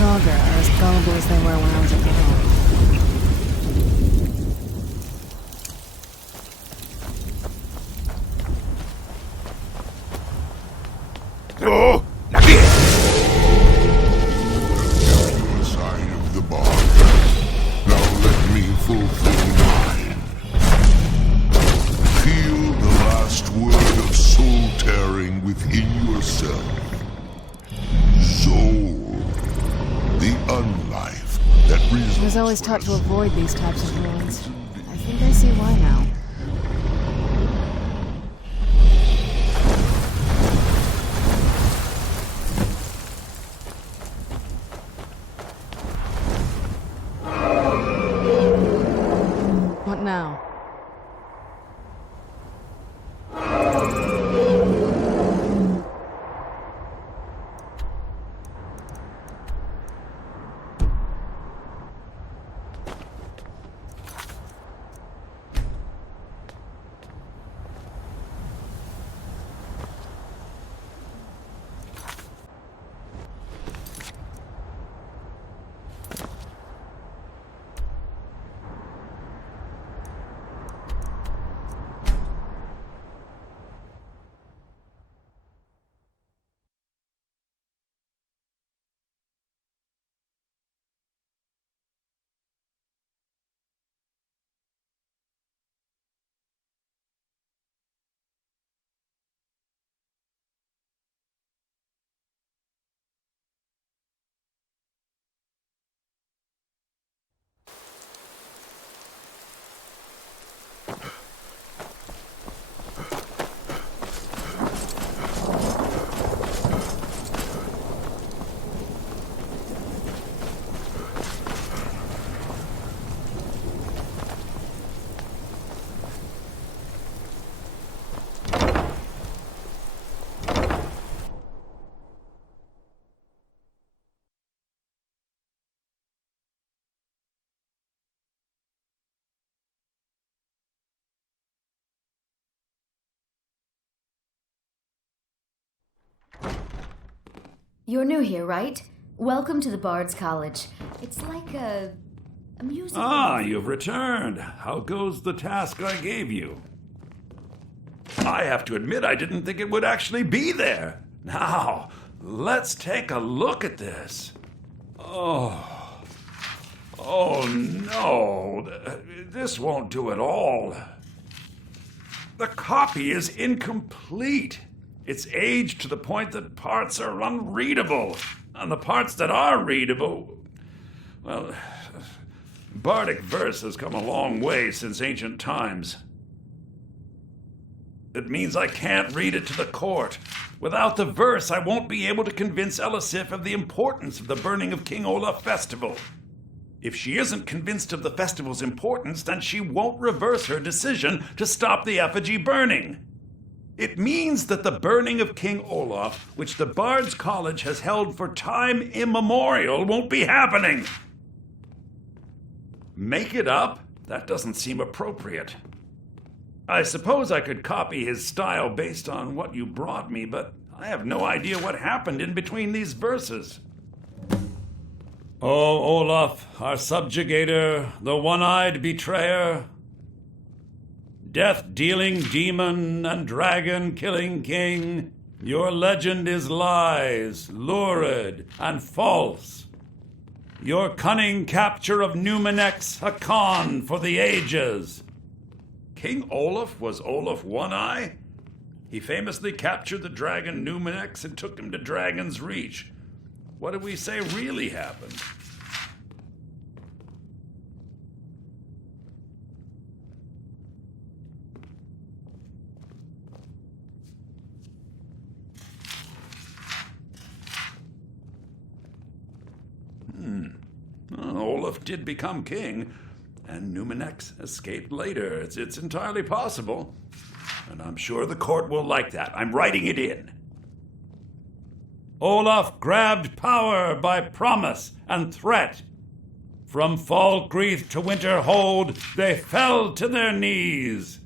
Draugr are as gullible as they were when I was at your home. Oh, now here! Your side of the bargain. Now let me fulfill mine. Feel the last word of soul tearing within yourself. Soul. The unlife that I was always taught to avoid these types of ruins. I think I see why now. What now? You're new here, right? Welcome to the Bard's College. It's like a music... Ah, you've returned. How goes the task I gave you? I have to admit I didn't think it would actually be there. Now, let's take a look at this. Oh no, this won't do at all. The copy is incomplete. It's aged to the point that parts are unreadable. And the parts that are readable, well, bardic verse has come a long way since ancient times. It means I can't read it to the court. Without the verse, I won't be able to convince Elisif of the importance of the burning of King Olaf festival. If she isn't convinced of the festival's importance, then she won't reverse her decision to stop the effigy burning. It means that the burning of King Olaf, which the Bard's College has held for time immemorial, won't be happening. Make it up? That doesn't seem appropriate. I suppose I could copy his style based on what you brought me, but I have no idea what happened in between these verses. O Olaf, our subjugator, the one-eyed betrayer, death-dealing demon and dragon-killing king, your legend is lies, lurid, and false. Your cunning capture of Numenex, a con for the ages. King Olaf was Olaf One-Eye? He famously captured the dragon Numenex and took him to Dragon's Reach. What did we say really happened? Olaf did become king, and Numenex escaped later. It's entirely possible. And I'm sure the court will like that. I'm writing it in. Olaf grabbed power by promise and threat. From Falkreath to Winterhold, they fell to their knees.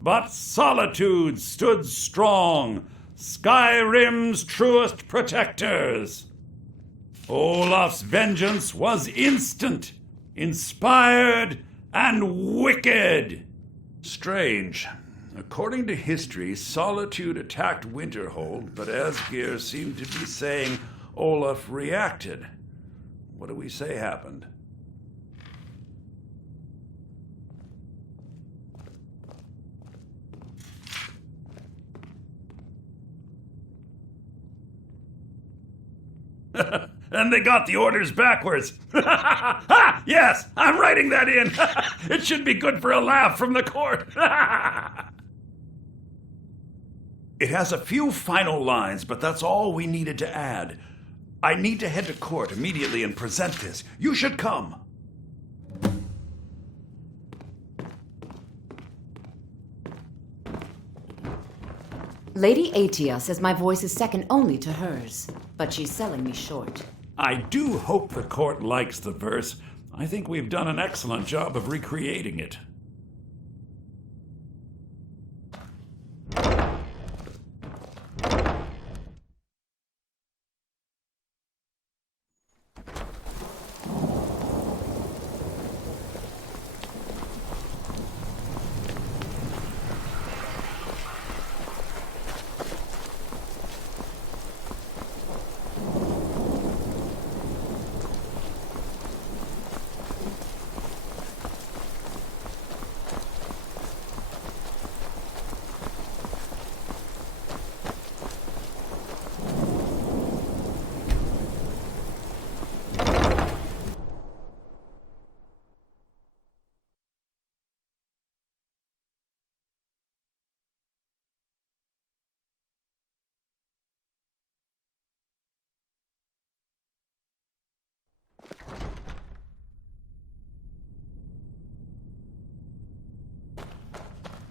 But solitude stood strong, Skyrim's truest protectors. Olaf's vengeance was instant, inspired, and wicked. Strange. According to history, Solitude attacked Winterhold, but Asgeir seemed to be saying Olaf reacted. What do we say happened? And they got the orders backwards. Yes, I'm writing that in. It should be good for a laugh from the court. It has a few final lines, but that's all we needed to add. I need to head to court immediately and present this. You should come. Lady Atia says my voice is second only to hers, but she's selling me short. I do hope the court likes the verse. I think we've done an excellent job of recreating it.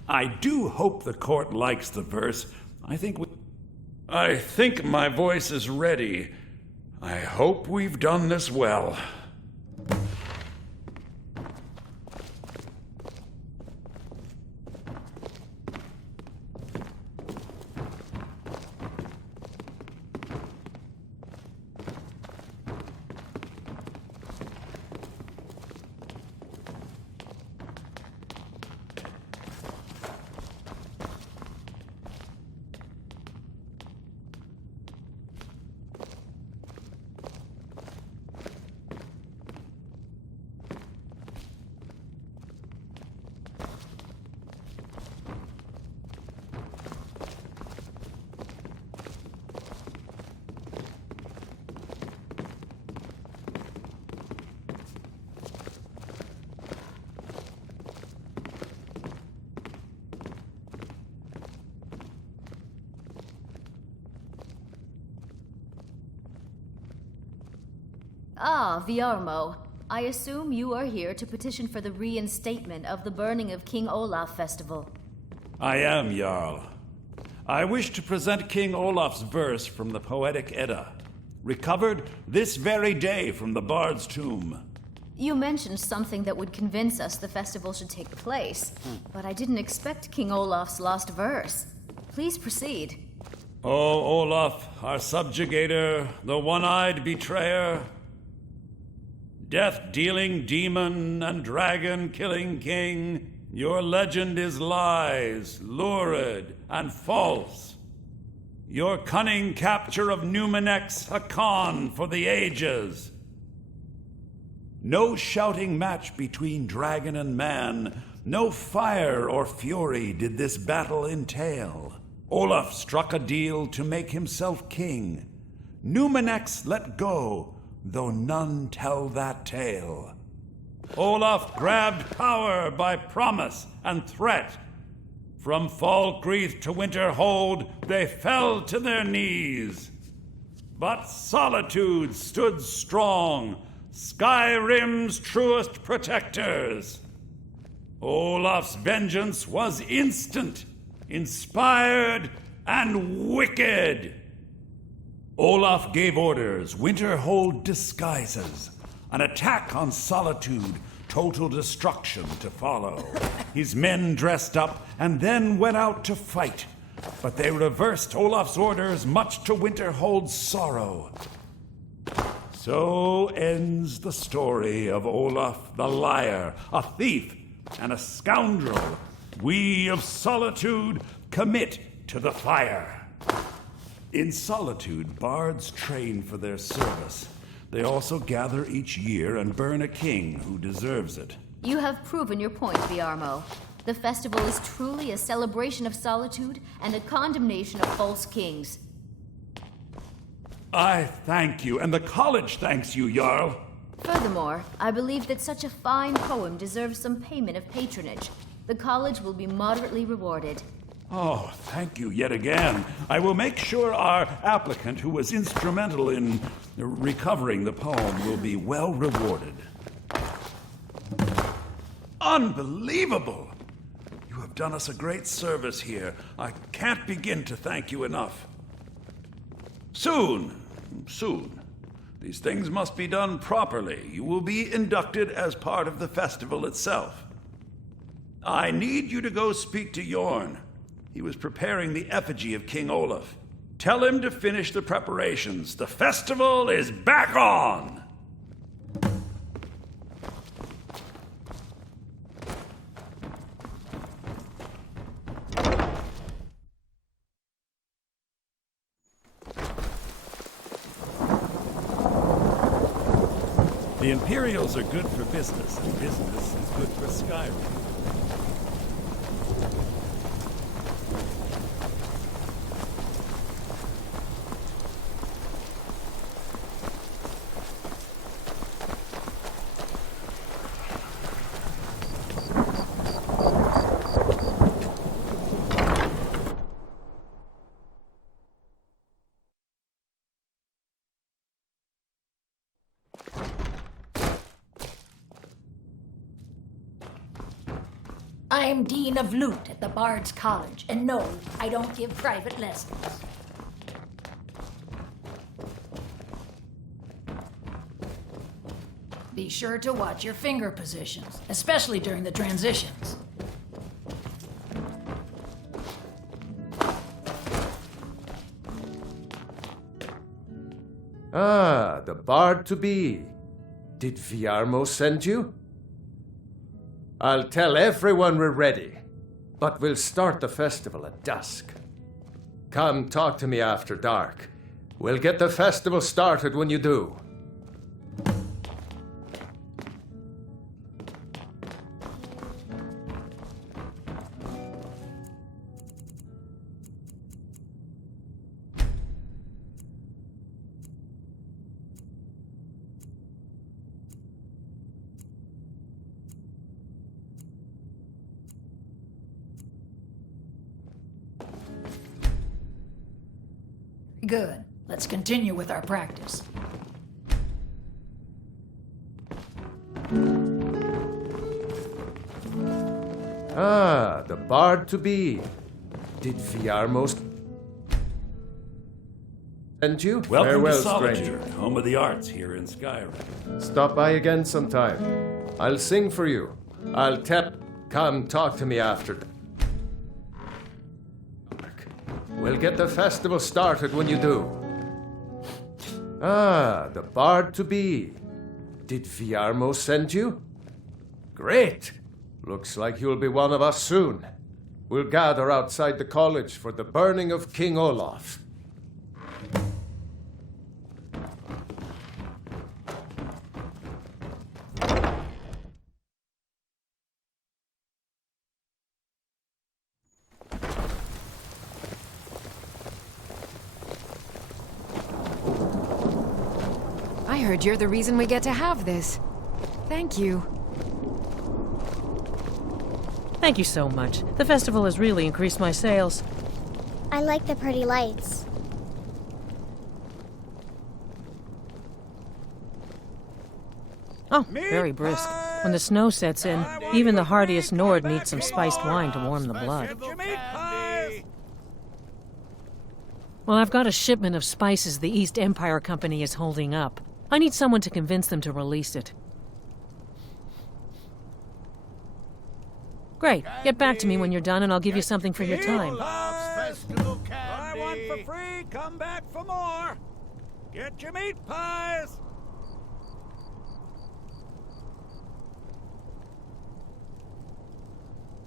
I do hope the court likes the verse. I think my voice is ready. I hope we've done this well. Ah, Viarmo. I assume you are here to petition for the reinstatement of the burning of King Olaf festival. I am, Jarl. I wish to present King Olaf's verse from the Poetic Edda, recovered this very day from the Bard's tomb. You mentioned something that would convince us the festival should take place, but I didn't expect King Olaf's lost verse. Please proceed. O Olaf, our subjugator, the one-eyed betrayer, death-dealing demon and dragon-killing king, your legend is lies, lurid, and false. Your cunning capture of Numenex, a con for the ages. No shouting match between dragon and man, no fire or fury did this battle entail. Olaf struck a deal to make himself king. Numenex let go, though none tell that tale. Olaf grabbed power by promise and threat. From Falkreath to Winterhold, they fell to their knees. But Solitude stood strong, Skyrim's truest protectors. Olaf's vengeance was instant, inspired, and wicked. Olaf gave orders, Winterhold disguises, an attack on Solitude, total destruction to follow. His men dressed up and then went out to fight, but they reversed Olaf's orders, much to Winterhold's sorrow. So ends the story of Olaf the Liar, a thief and a scoundrel. We of Solitude commit to the fire. In Solitude, bards train for their service. They also gather each year and burn a king who deserves it. You have proven your point, Viarmo. The festival is truly a celebration of solitude and a condemnation of false kings. I thank you, and the college thanks you, Jarl. Furthermore, I believe that such a fine poem deserves some payment of patronage. The college will be moderately rewarded. Oh, thank you yet again. I will make sure our applicant, who was instrumental in recovering the poem, will be well rewarded. Unbelievable! You have done us a great service here. I can't begin to thank you enough. Soon. These things must be done properly. You will be inducted as part of the festival itself. I need you to go speak to Yorn. He was preparing the effigy of King Olaf. Tell him to finish the preparations. The festival is back on! The Imperials are good for business, and business is good for Skyrim. I'm Dean of Lute at the Bard's College, and no, I don't give private lessons. Be sure to watch your finger positions, especially during the transitions. Ah, the Bard-to-be. Did Viarmo send you? I'll tell everyone we're ready, but we'll start the festival at dusk. Come talk to me after dark. We'll get the festival started when you do. Good. Let's continue with our practice. Ah, the Bard-to-be. Did Viarmo send you? Welcome Farewell, to Solitude, stranger. home of the arts here in Skyrim. Stop by again sometime. I'll sing for you. I'll tell. Come talk to me after. We'll get the festival started when you do. Ah, the Bard-to-be. Did Viarmo send you? Great. Looks like you'll be one of us soon. We'll gather outside the college for the burning of King Olaf. I heard you're the reason we get to have this. Thank you. Thank you so much. The festival has really increased my sales. I like the pretty lights. Oh, very brisk. When the snow sets in, even the hardiest Nord needs some spiced wine to warm the blood. Well, I've got a shipment of spices the East Empire Company is holding up. I need someone to convince them to release it. Great. Get back to me when you're done and I'll give you something for your time. Buy one for free, come back for more. Get your meat pies.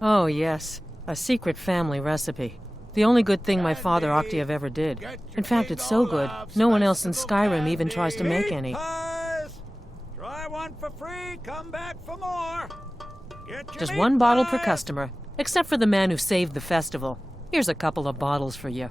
Oh, yes. A secret family recipe. The only good thing my father Octave ever did. In fact, it's so good, no one else in Skyrim even tries to make any. Try one for free, come back for more. Just one bottle per customer, except for the man who saved the festival. Here's a couple of bottles for you.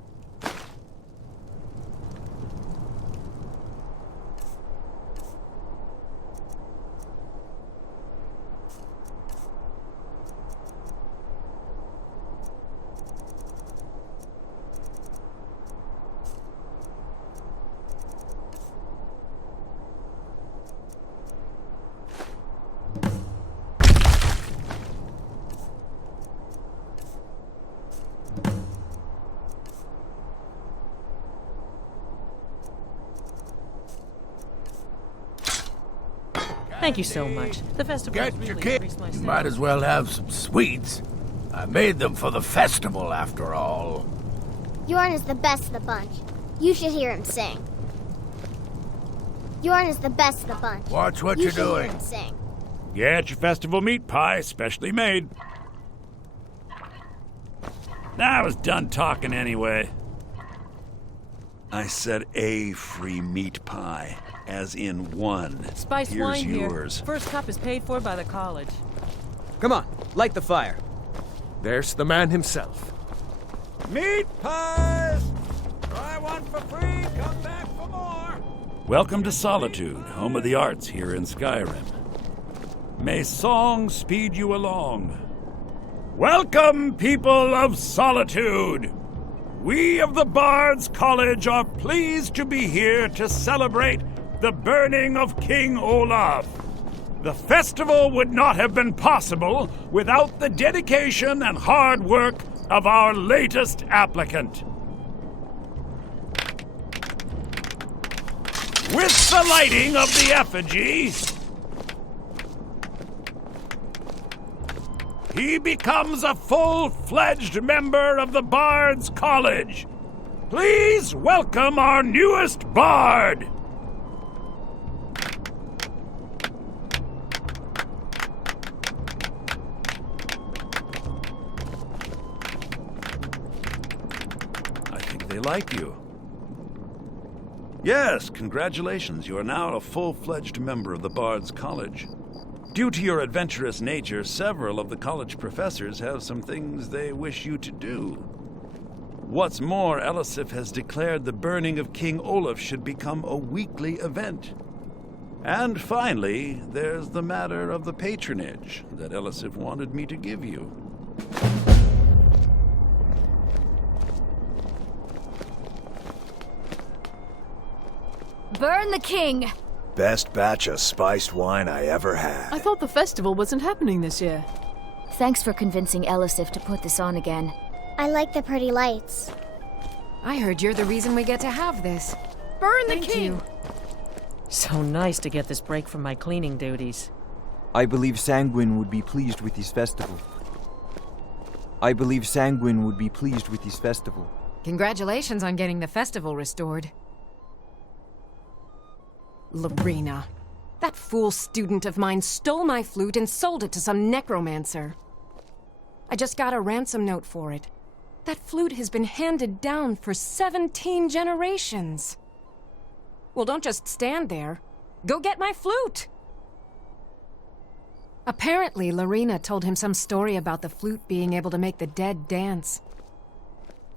Thank you so much. The festival has really increased my You sales. might as well have some sweets. I made them for the festival, after all. Yorn is the best of the bunch. You should hear him sing. Yorn is the best of the bunch. Watch what you you're should doing. Hear him sing. Get your festival meat pie, specially made. I was done talking anyway. I said a free meat pie, as in one. Spiced Here's wine yours. here. First cup is paid for by the college. Come on, light the fire. There's the man himself. Meat pies! Try one for free, come back for more. Welcome to Solitude, home of the arts here in Skyrim. May song speed you along. Welcome, people of Solitude! We of the Bards College are pleased to be here to celebrate the burning of King Olaf. The festival would not have been possible without the dedication and hard work of our latest applicant. With the lighting of the effigy, he becomes a full-fledged member of the Bards College. Please welcome our newest bard. I think they like you. Yes, congratulations. You are now a full-fledged member of the Bards College. Due to your adventurous nature, several of the college professors have some things they wish you to do. What's more, Elisif has declared the burning of King Olaf should become a weekly event. And finally, there's the matter of the patronage that Elisif wanted me to give you. Burn the king! Best batch of spiced wine I ever had. I thought the festival wasn't happening this year. Thanks for convincing Elisif to put this on again. I like the pretty lights. I heard you're the reason we get to have this. Burn the king! So nice to get this break from my cleaning duties. I believe Sanguine would be pleased with this festival. Congratulations on getting the festival restored. Lorena. That fool student of mine stole my flute and sold it to some necromancer. I just got a ransom note for it. That flute has been handed down for 17 generations. Well, don't just stand there. Go get my flute! Apparently, Lorena told him some story about the flute being able to make the dead dance.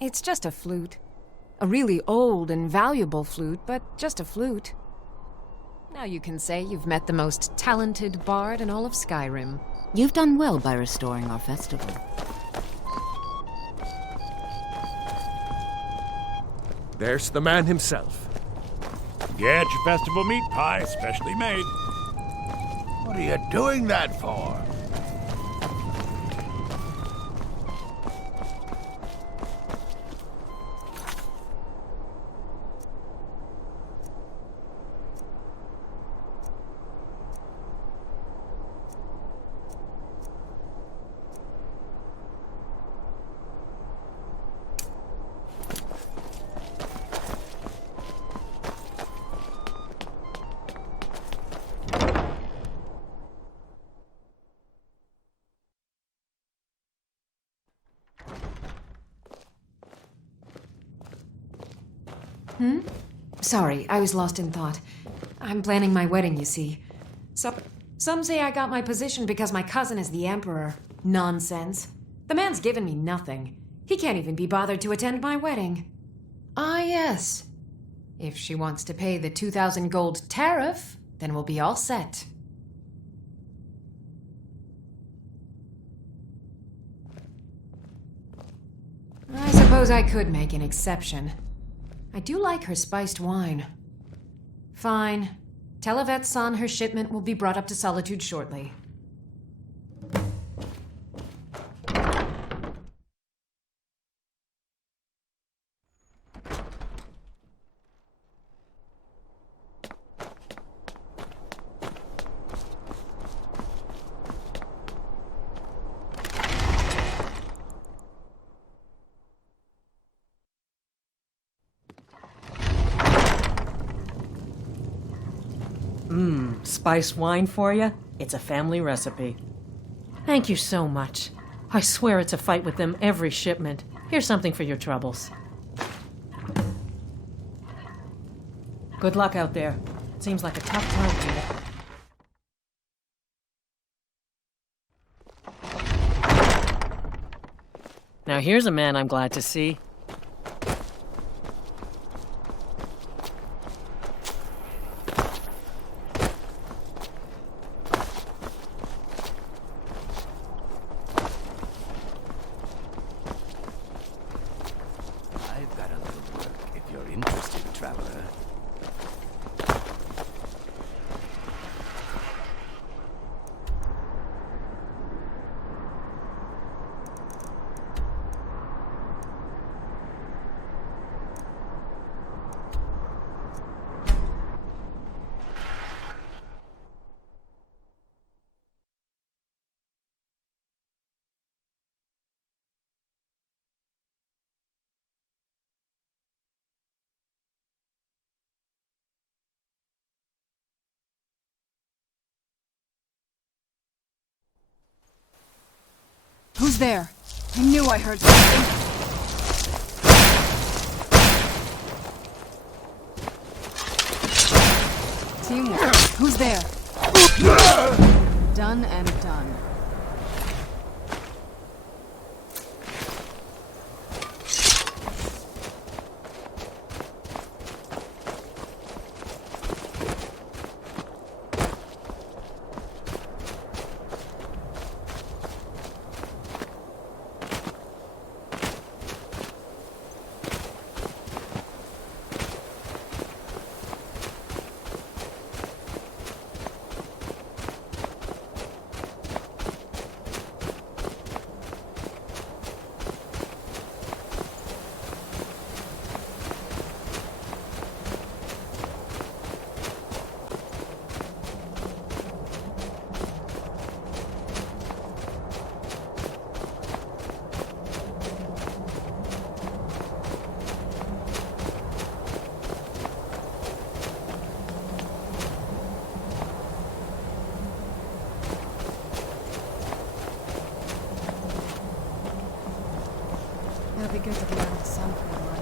It's just a flute. A really old and valuable flute, but just a flute. Now you can say you've met the most talented bard in all of Skyrim. You've done well by restoring our festival. There's the man himself. Get your festival meat pie, specially made. What are you doing that for? Sorry, I was lost in thought. I'm planning my wedding, you see. Some say I got my position because my cousin is the emperor. Nonsense. The man's given me nothing. He can't even be bothered to attend my wedding. Ah, yes. If she wants to pay the 2,000 gold tariff, then we'll be all set. I suppose I could make an exception. I do like her spiced wine. Fine. Tell Yvette's son her shipment will be brought up to Solitude shortly. Spiced wine for you? It's a family recipe. Thank you so much. I swear it's a fight with them every shipment. Here's something for your troubles. Good luck out there. It seems like a tough time for you. Now here's a man I'm glad to see. Who's there? I knew I heard something. Teamwork. Who's there? Done and done. It'll be good to be out of the sun for a while.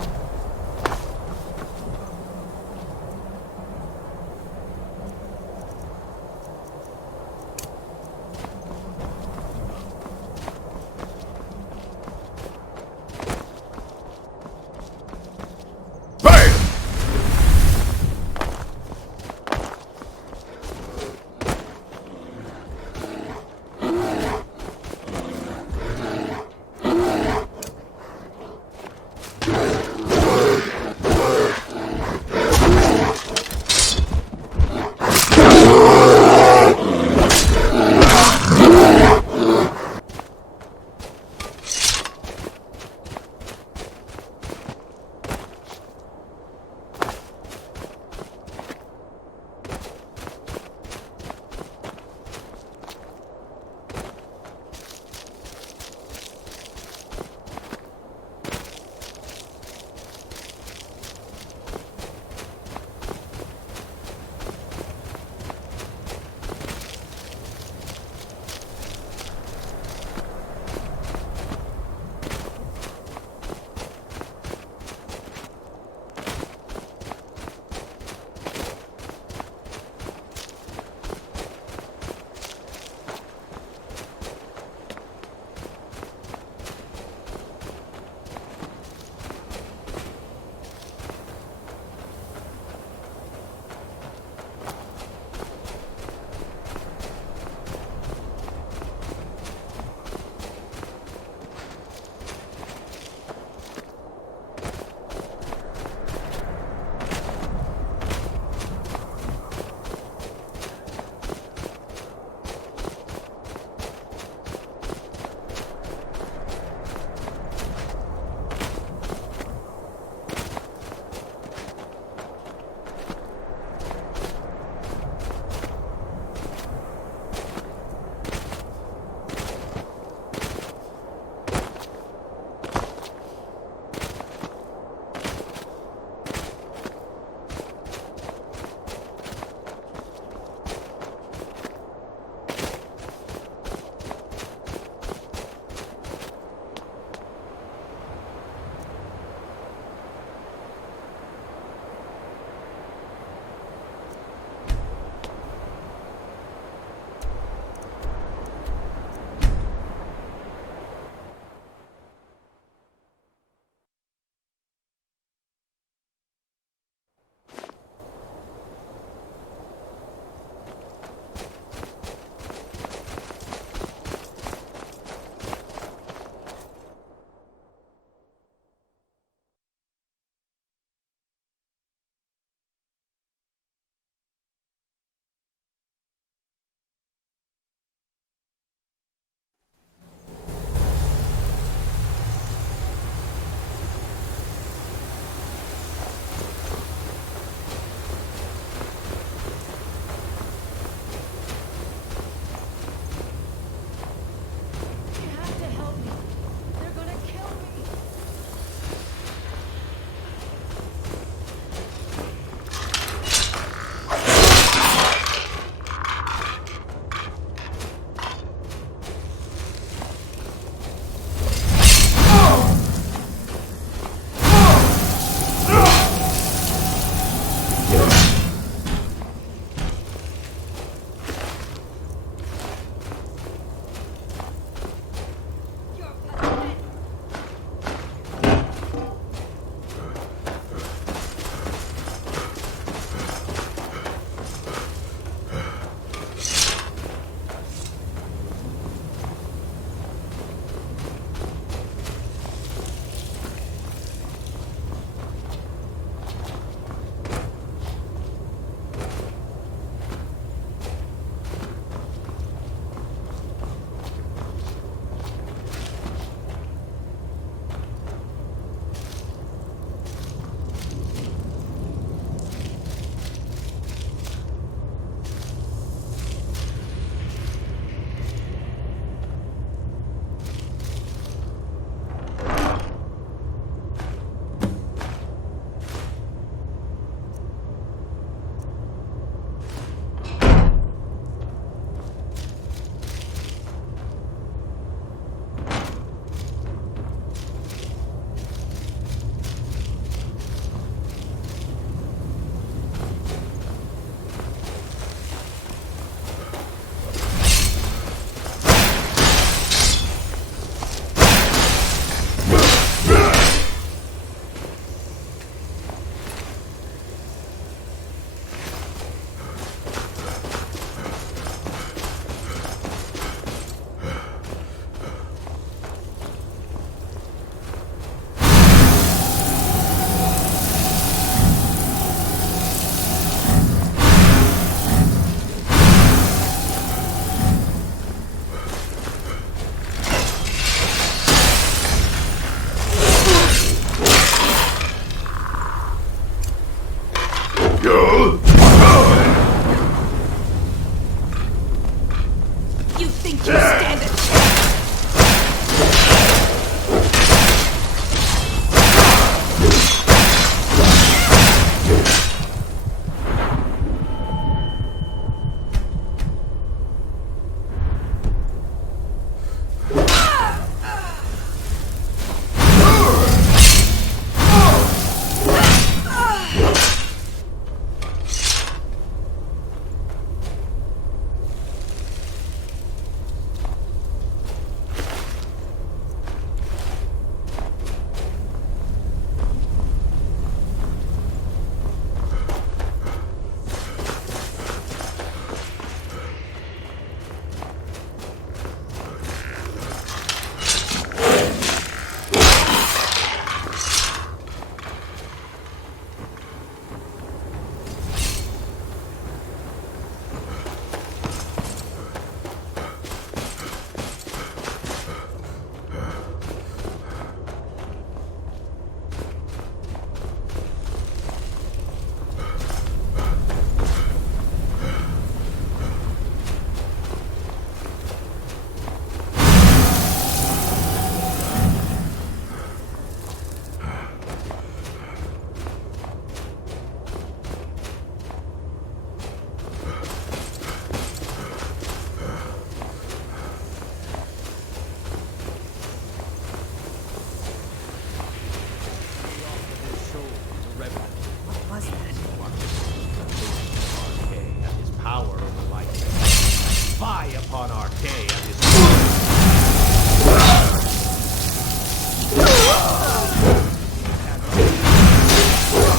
spy upon our day and his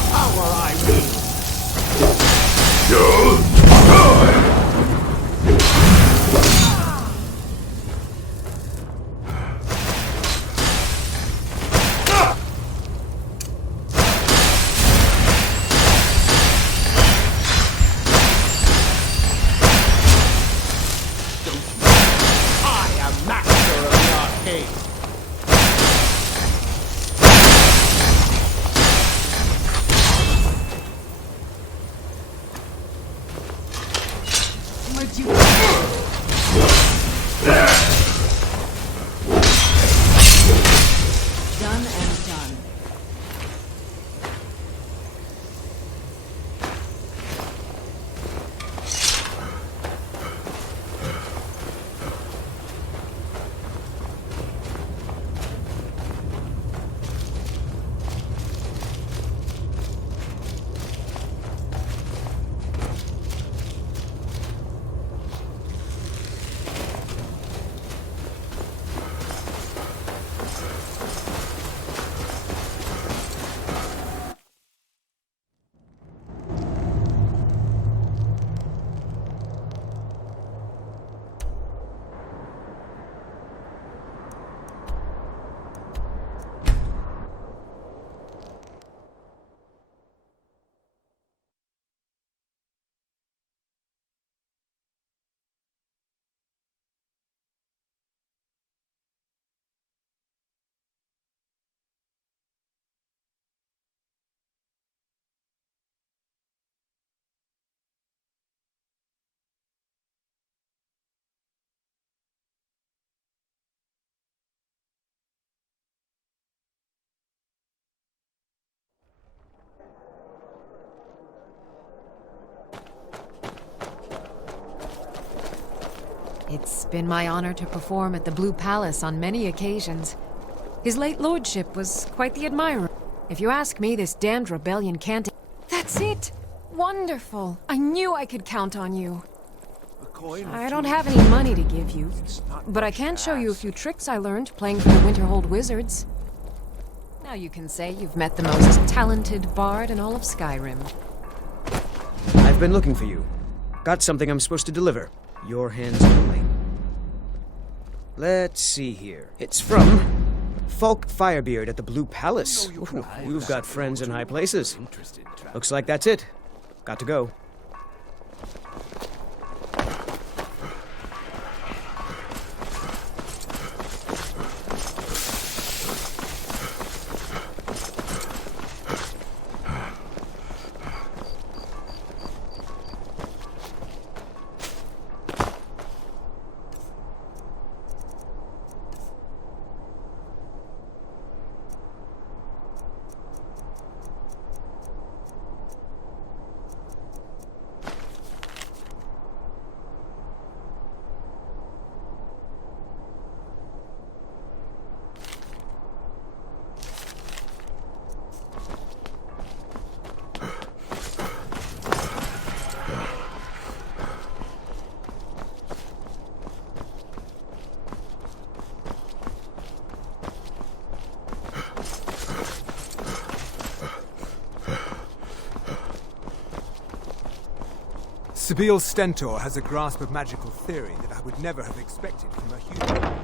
power I wield. Done and done. It's been my honor to perform at the Blue Palace on many occasions. His late lordship was quite the admirer. If you ask me, this damned rebellion can't... That's it! Wonderful! I knew I could count on you. I don't have any money to give you, but I can show you a few tricks I learned playing for the Winterhold Wizards. Now you can say you've met the most talented bard in all of Skyrim. I've been looking for you. Got something I'm supposed to deliver. Your hands only. Let's see here. It's from Falk Firebeard at the Blue Palace. Ooh, you've got friends in high places. Looks like that's it. Got to go. Sabil Stentor has a grasp of magical theory that I would never have expected from a human.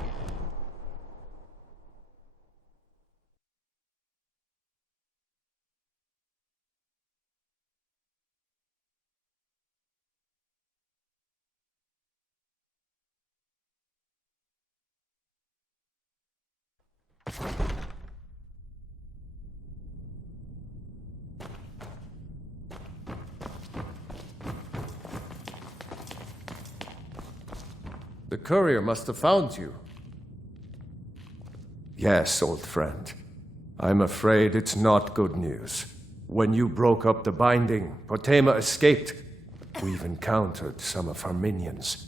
The courier must have found you. Yes, old friend. I'm afraid it's not good news. When you broke up the binding, Potema escaped. We've encountered some of her minions.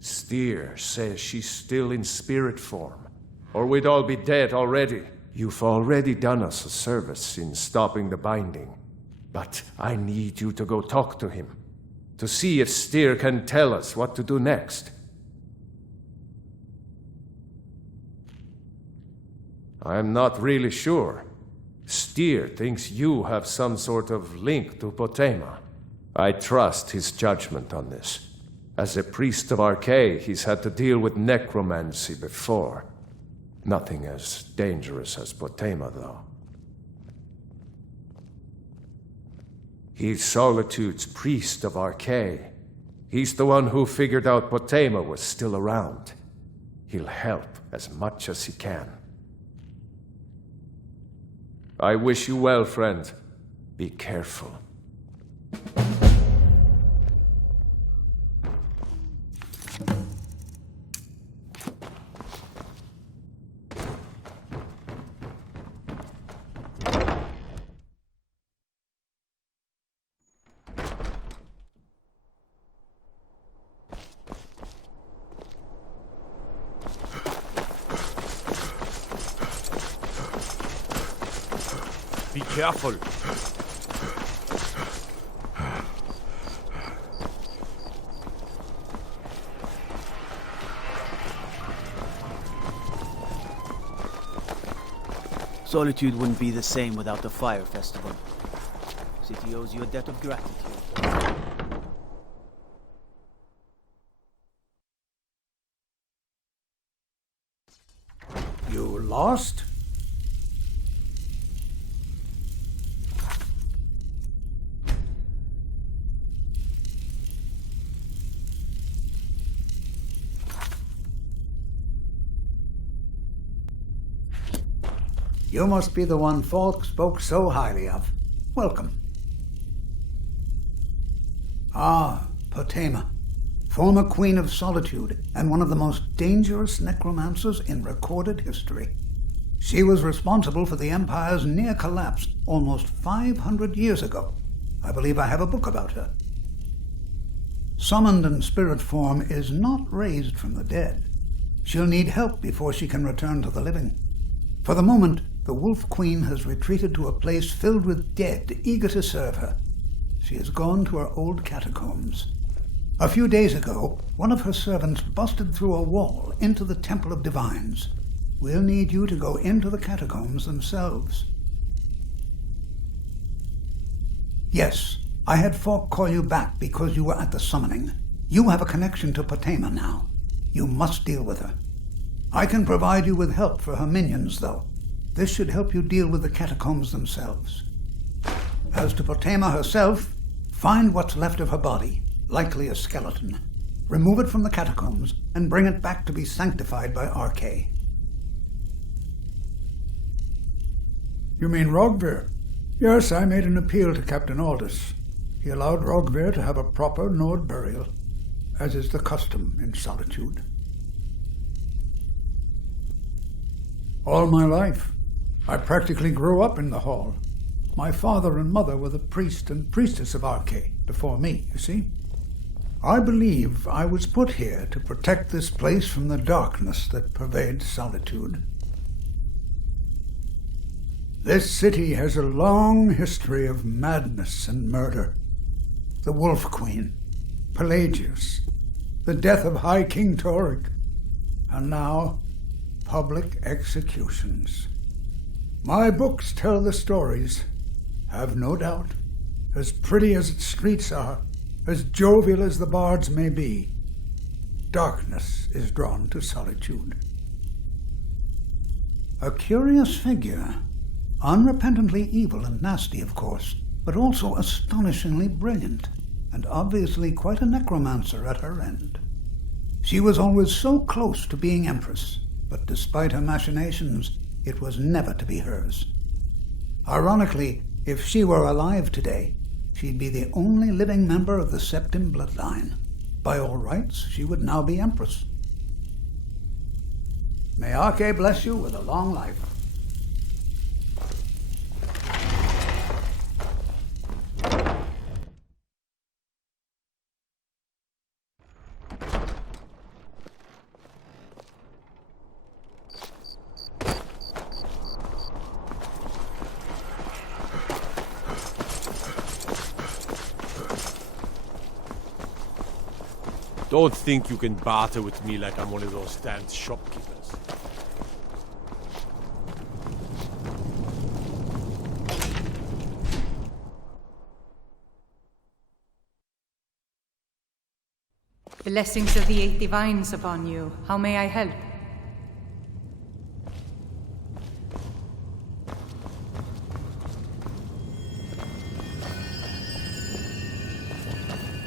Steer says she's still in spirit form, or we'd all be dead already. You've already done us a service in stopping the binding, but I need you to go talk to him. to see if Styr can tell us what to do next. I'm not really sure. Styr thinks you have some sort of link to Potema. I trust his judgment on this. As a priest of Archay, he's had to deal with necromancy before. Nothing as dangerous as Potema, though. He's Solitude's priest of Archay. He's the one who figured out Potema was still around. He'll help as much as he can. I wish you well, friend. Be careful. Be careful. Solitude wouldn't be the same without the Fire Festival. City owes you a debt of gratitude. You lost? You must be the one Falk spoke so highly of. Welcome. Ah, Potema, former Queen of Solitude and one of the most dangerous necromancers in recorded history. She was responsible for the Empire's near collapse almost 500 years ago. I believe I have a book about her. Summoned in spirit form is not raised from the dead. She'll need help before she can return to the living. For the moment, the Wolf Queen has retreated to a place filled with dead, eager to serve her. She has gone to her old catacombs. A few days ago, one of her servants busted through a wall into the Temple of Divines. We'll need you to go into the catacombs themselves. Yes, I had Falk call you back because you were at the summoning. You have a connection to Potema now. You must deal with her. I can provide you with help for her minions, though. This should help you deal with the catacombs themselves. As to Potema herself, find what's left of her body, likely a skeleton. Remove it from the catacombs and bring it back to be sanctified by Archay. You mean Rogvir? Yes, I made an appeal to Captain Aldous. He allowed Rogvir to have a proper Nord burial, as is the custom in Solitude. All my life, I practically grew up in the hall. My father and mother were the priest and priestess of Archay before me, you see. I believe I was put here to protect this place from the darkness that pervades Solitude. This city has a long history of madness and murder. The Wolf Queen, Pelagius, the death of High King Torygg, and now public executions. My books tell the stories, have no doubt. As pretty as its streets are, as jovial as the bards may be, darkness is drawn to Solitude. A curious figure, unrepentantly evil and nasty, of course, but also astonishingly brilliant, and obviously quite a necromancer at her end. She was always so close to being Empress, but despite her machinations, it was never to be hers. Ironically, if she were alive today, she'd be the only living member of the Septim bloodline. By all rights, she would now be Empress. May Archay bless you with a long life. Don't think you can barter with me like I'm one of those damned shopkeepers. Blessings of the Eight Divines upon you. How may I help?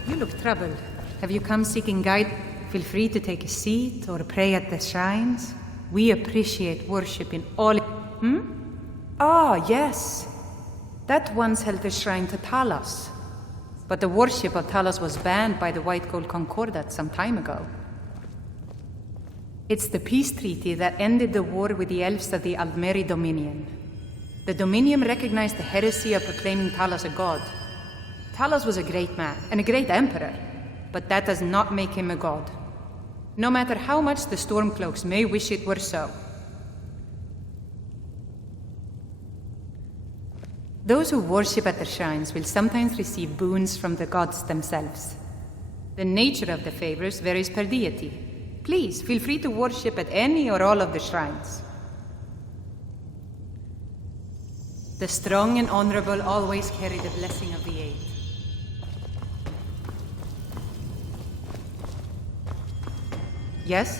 You look troubled. Have you come seeking guide? Feel free to take a seat or pray at the shrines. We appreciate worship in all... Ah, yes. That once held the shrine to Talos. But the worship of Talos was banned by the White Gold Concordat some time ago. It's the peace treaty that ended the war with the elves of the Aldmeri Dominion. The Dominion recognized the heresy of proclaiming Talos a god. Talos was a great man and a great emperor, but that does not make him a god. No matter how much the Stormcloaks may wish it were so. Those who worship at the shrines will sometimes receive boons from the gods themselves. The nature of the favors varies per deity. Please, feel free to worship at any or all of the shrines. The strong and honorable always carry the blessing of the Eight. Yes?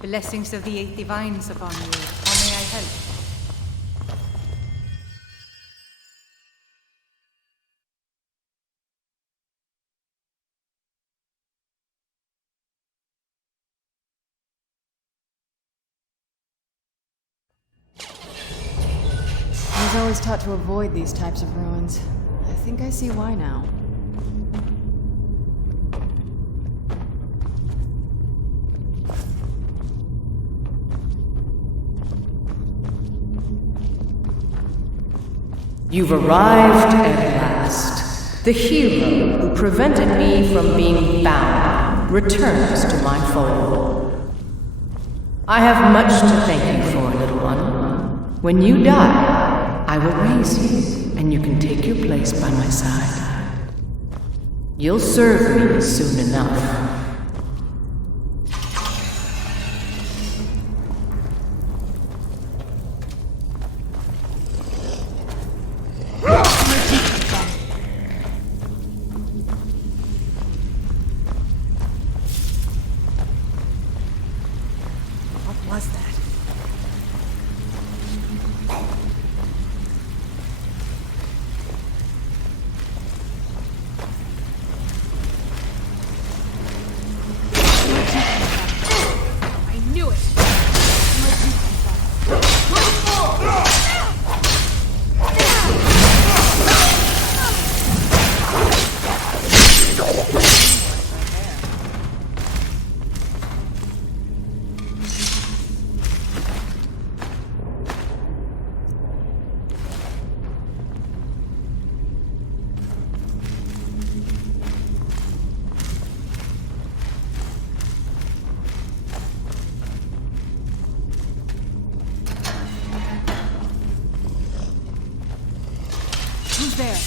Blessings of the Eight Divines upon you. How may I help? I was always taught to avoid these types of ruins. I think I see why now. You've arrived at last. The hero who prevented me from being bound returns to my fold. I have much to thank you for, little one. When you die, I will raise you, and you can take your place by my side. You'll serve me soon enough. Who's there?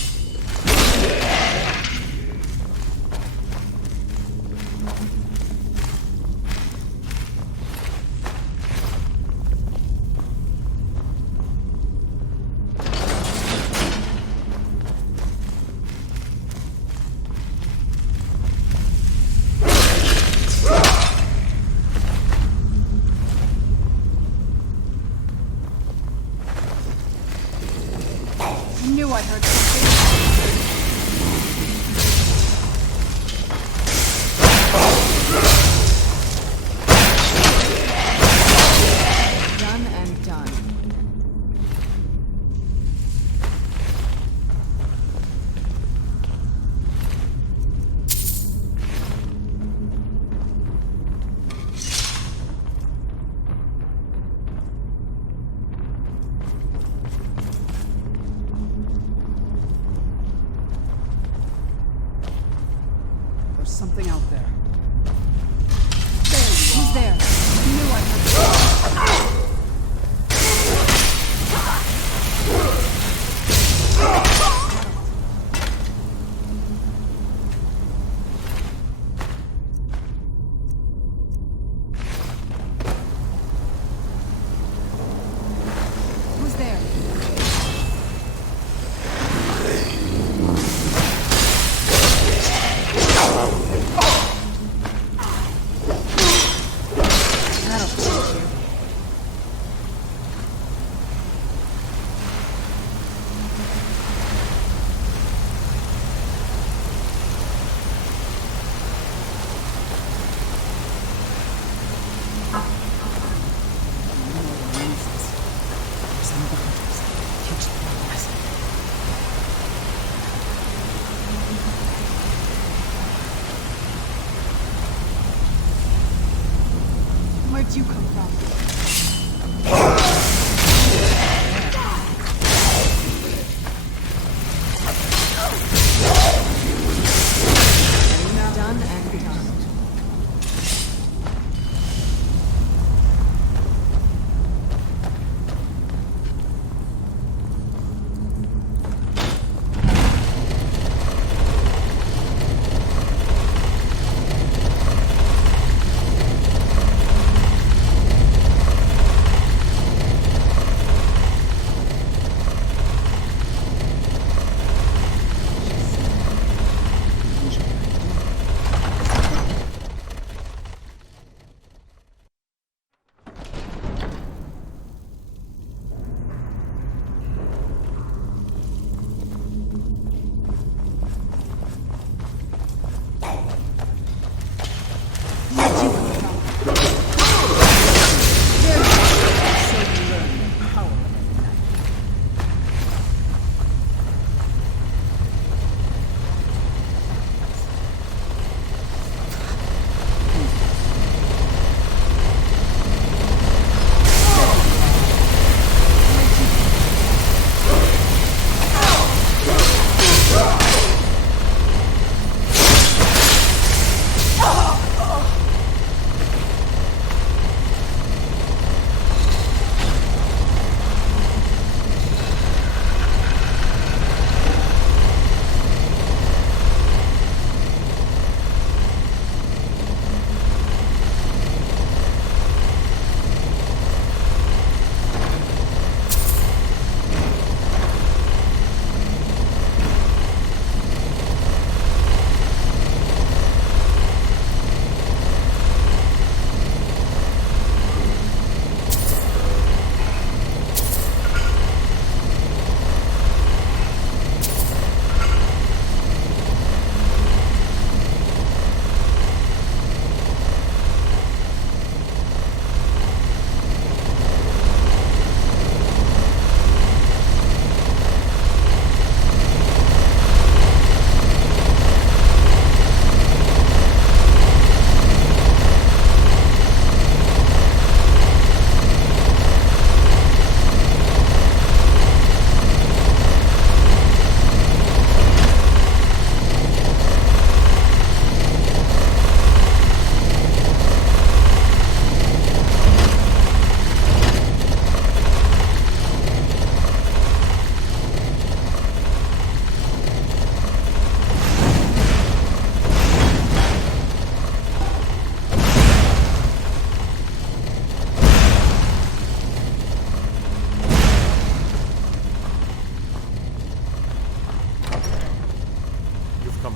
I knew I heard something. Done and done. something out there. Who's there? I knew I heard. Who's there? Where'd you come from? Done and done.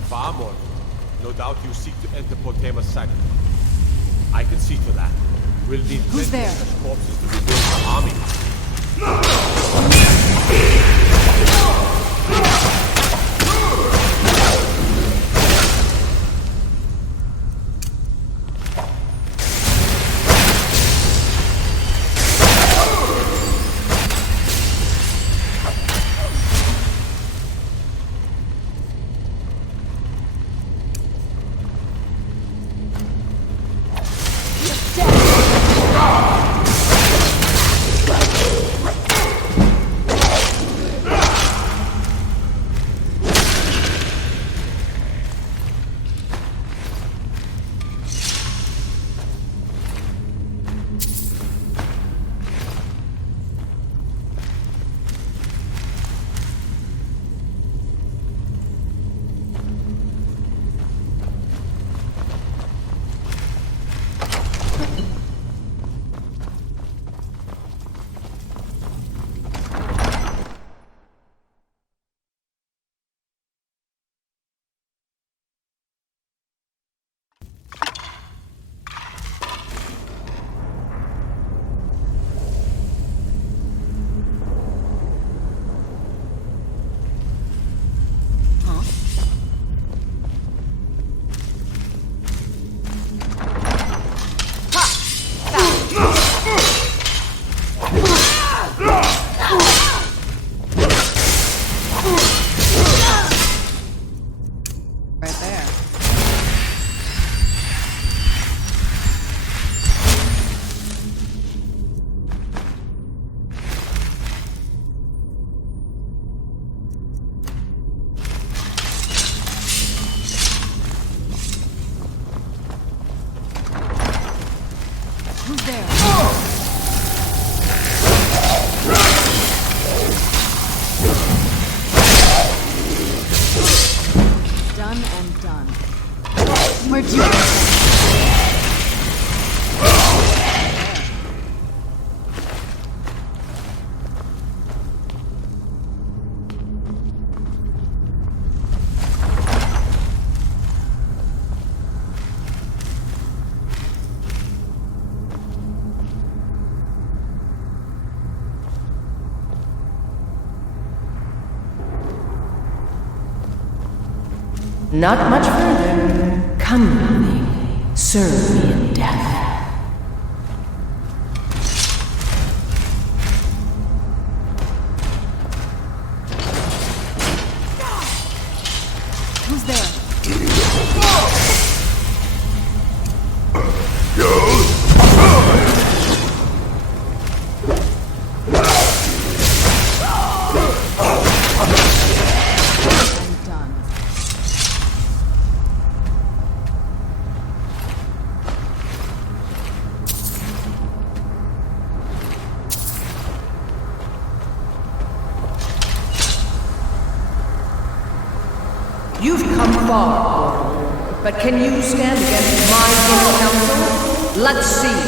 far more. No doubt you seek to enter Potema's sanctum. I can see to that. We'll need Who's there? fresh corpses to rebuild the army. Right there. Who's there? Done and done. Where'd you go? Not much further. Come with me. Serve me in death. Who's there? And done. You've come far, but can you stand against my inner counsel? Let's see.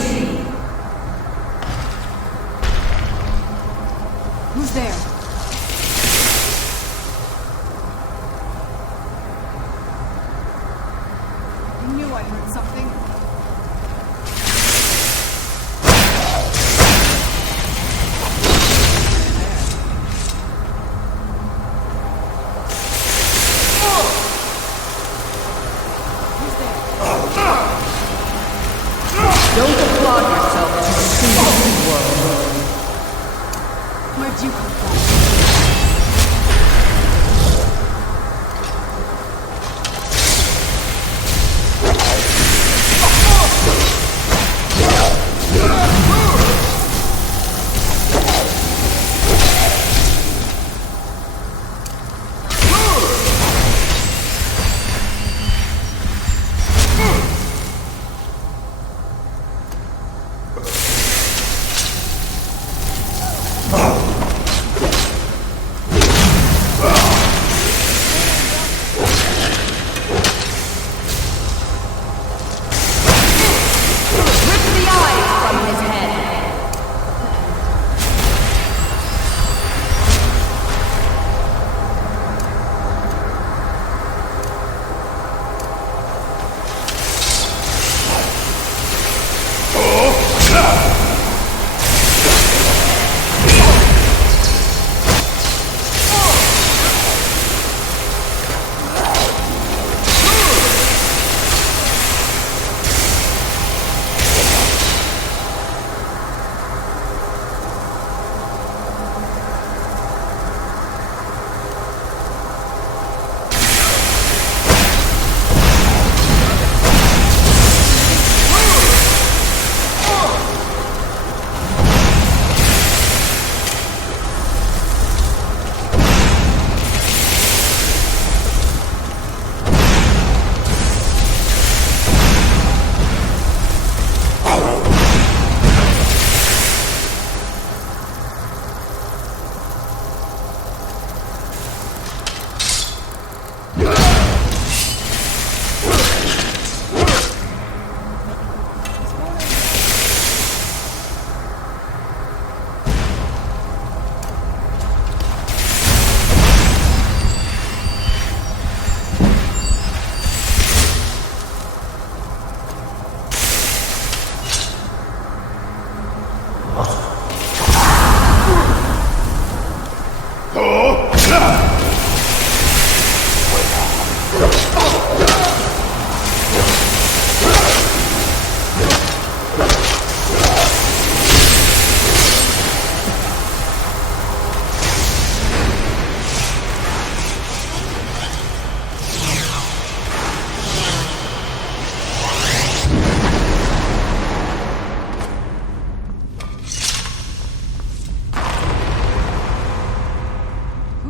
Who's there? I knew I heard something. Don't applaud yourself to see the world. Where'd you come from?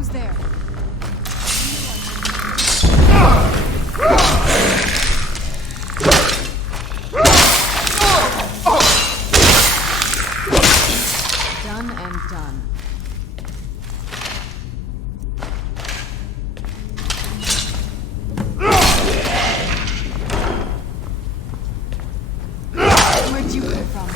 Who's there? Done and done. Where'd you come from?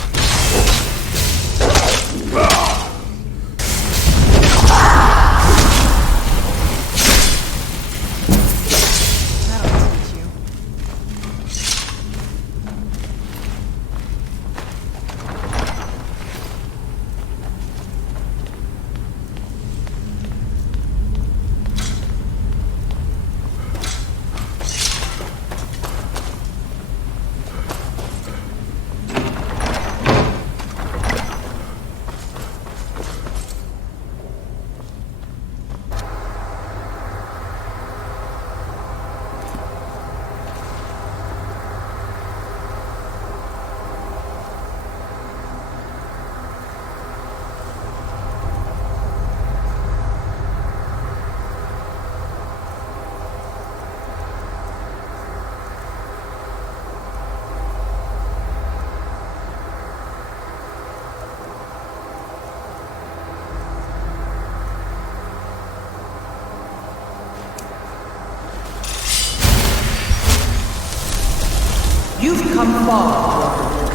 You've come far, but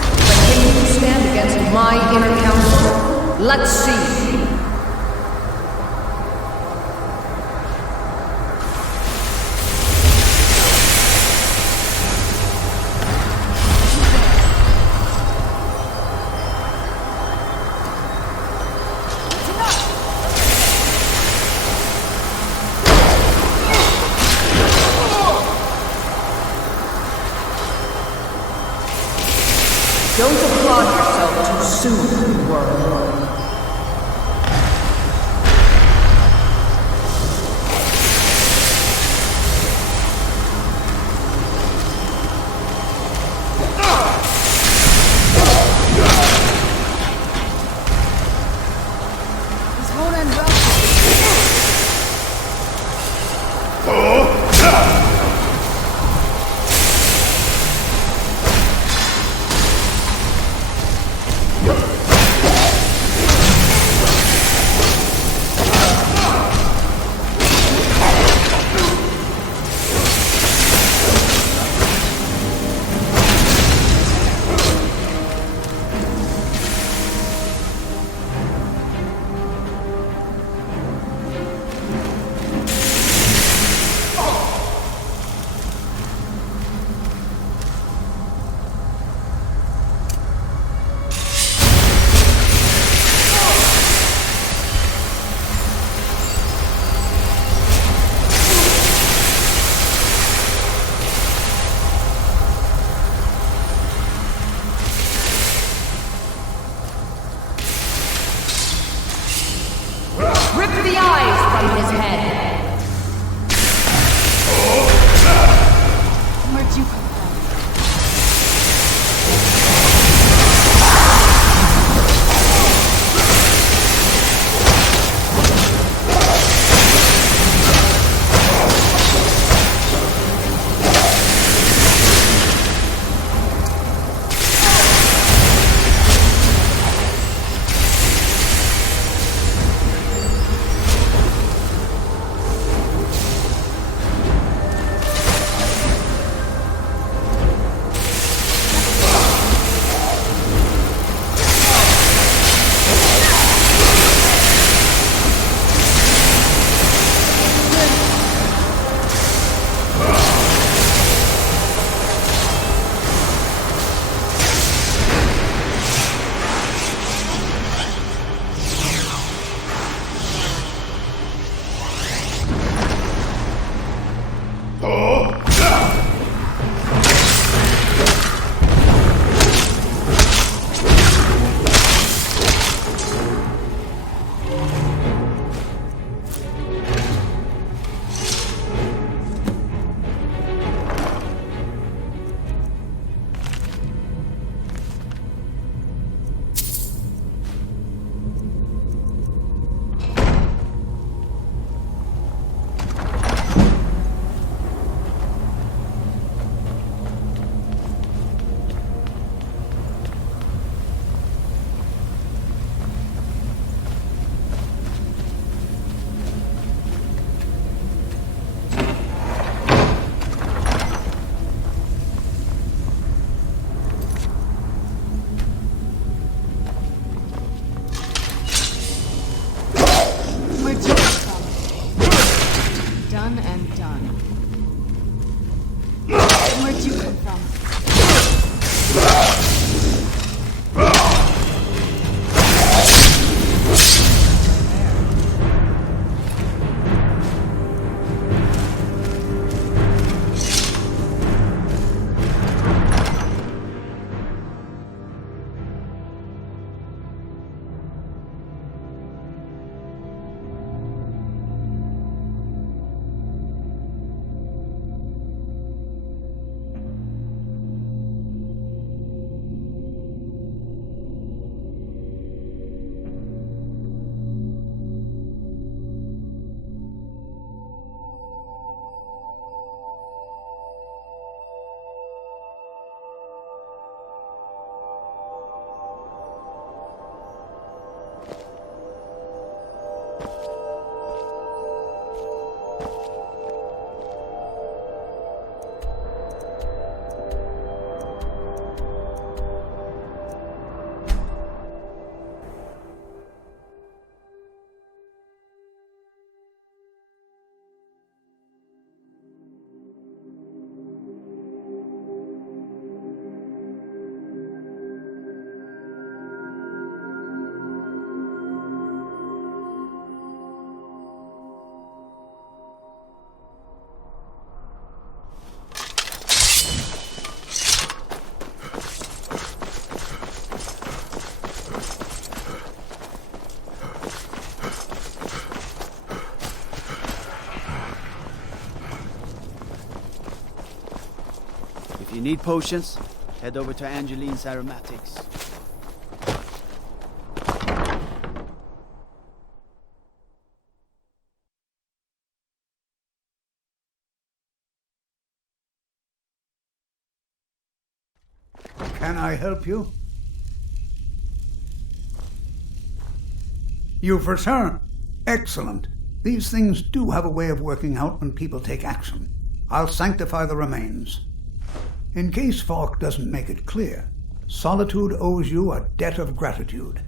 can you stand against my inner council? Let's see. Don't applaud yourself too soon, world. This won't end well. Rip the eyes from his head. Where'd you come from? Done and done. Where'd you come from? If you need potions, head over to Angeline's Aromatics. Can I help you? You've returned. Excellent. These things do have a way of working out when people take action. I'll sanctify the remains. In case Falk doesn't make it clear, Solitude owes you a debt of gratitude.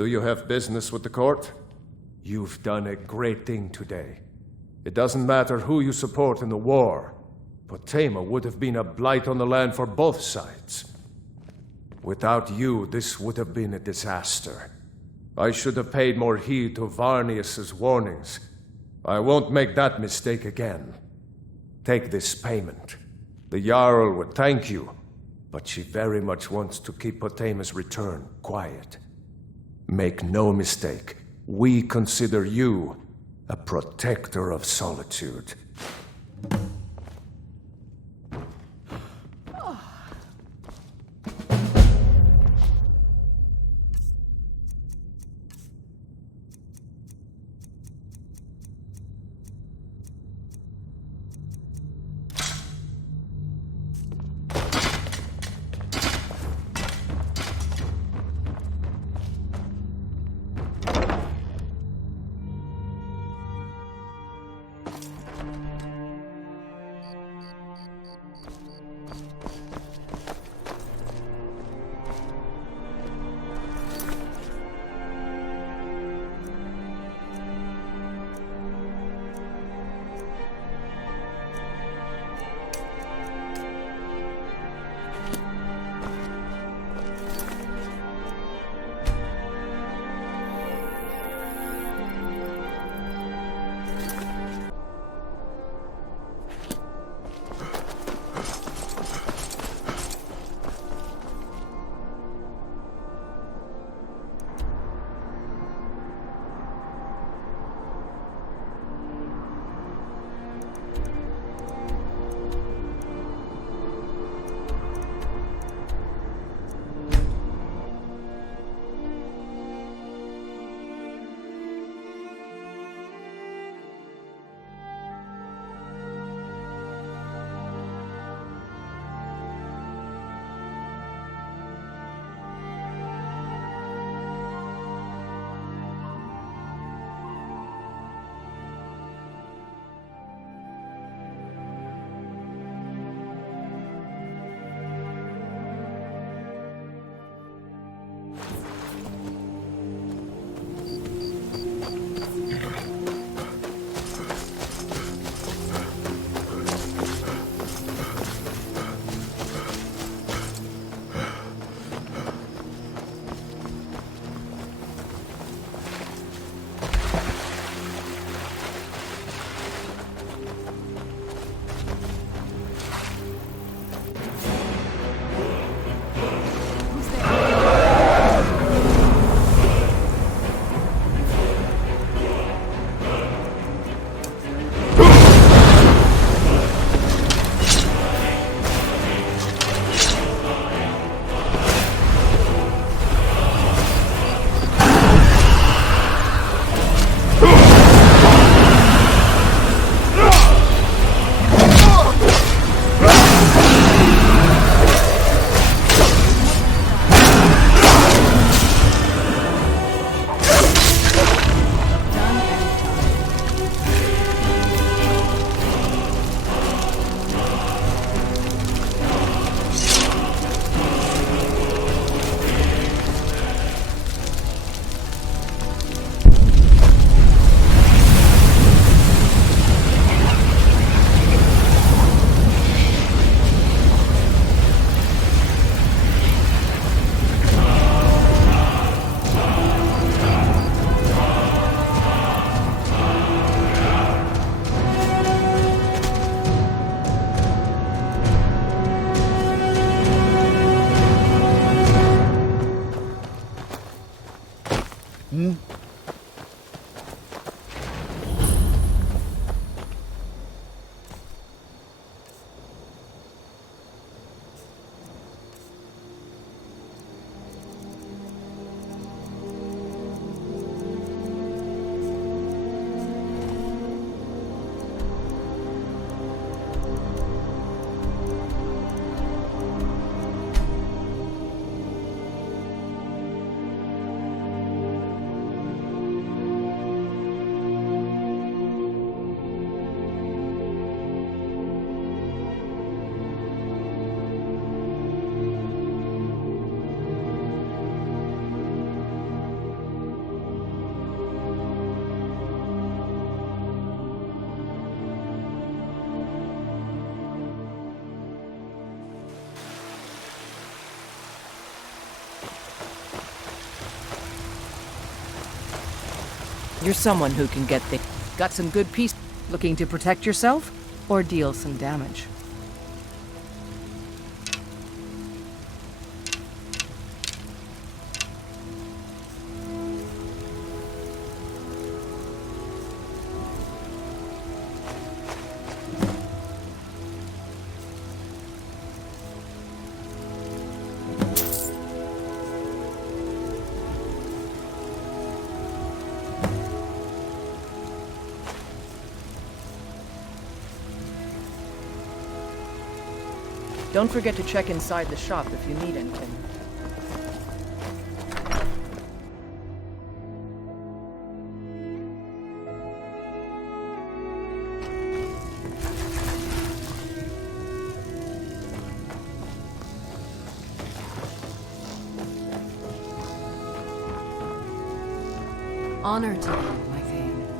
Do you have business with the court? You've done a great thing today. It doesn't matter who you support in the war. Potema would have been a blight on the land for both sides. Without you, this would have been a disaster. I should have paid more heed to Varnius's warnings. I won't make that mistake again. Take this payment. The Jarl would thank you, but she very much wants to keep Potema's return quiet. Make no mistake, we consider you a protector of Solitude. You're someone who can get things. Got some good peace. Looking to protect yourself or deal some damage? Don't forget to check inside the shop if you need anything. Honor to you, my Vane.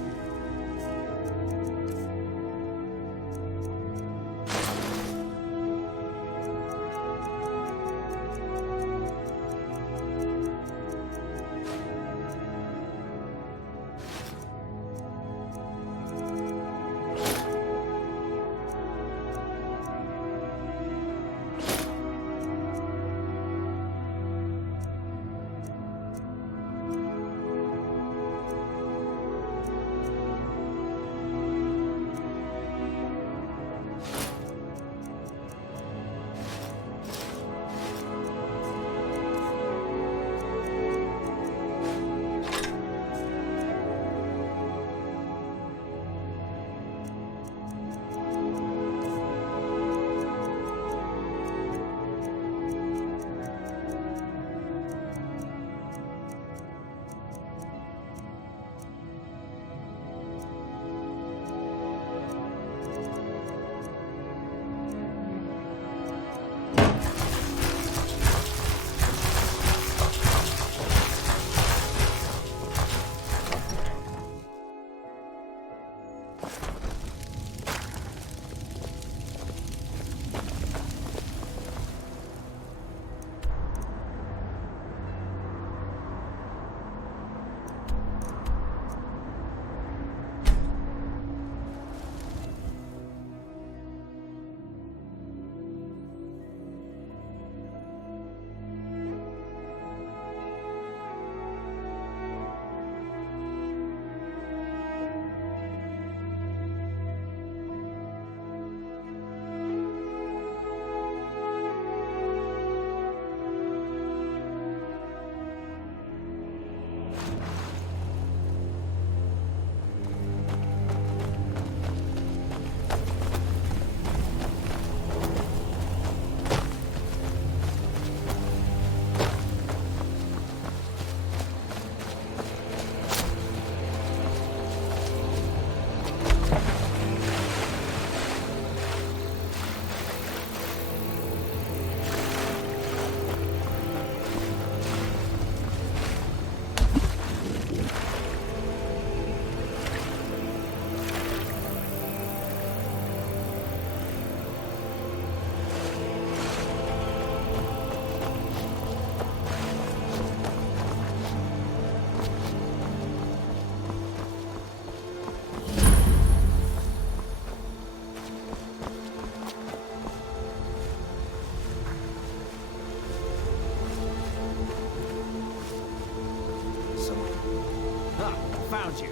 found you.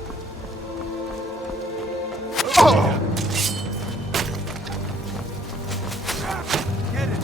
Get it!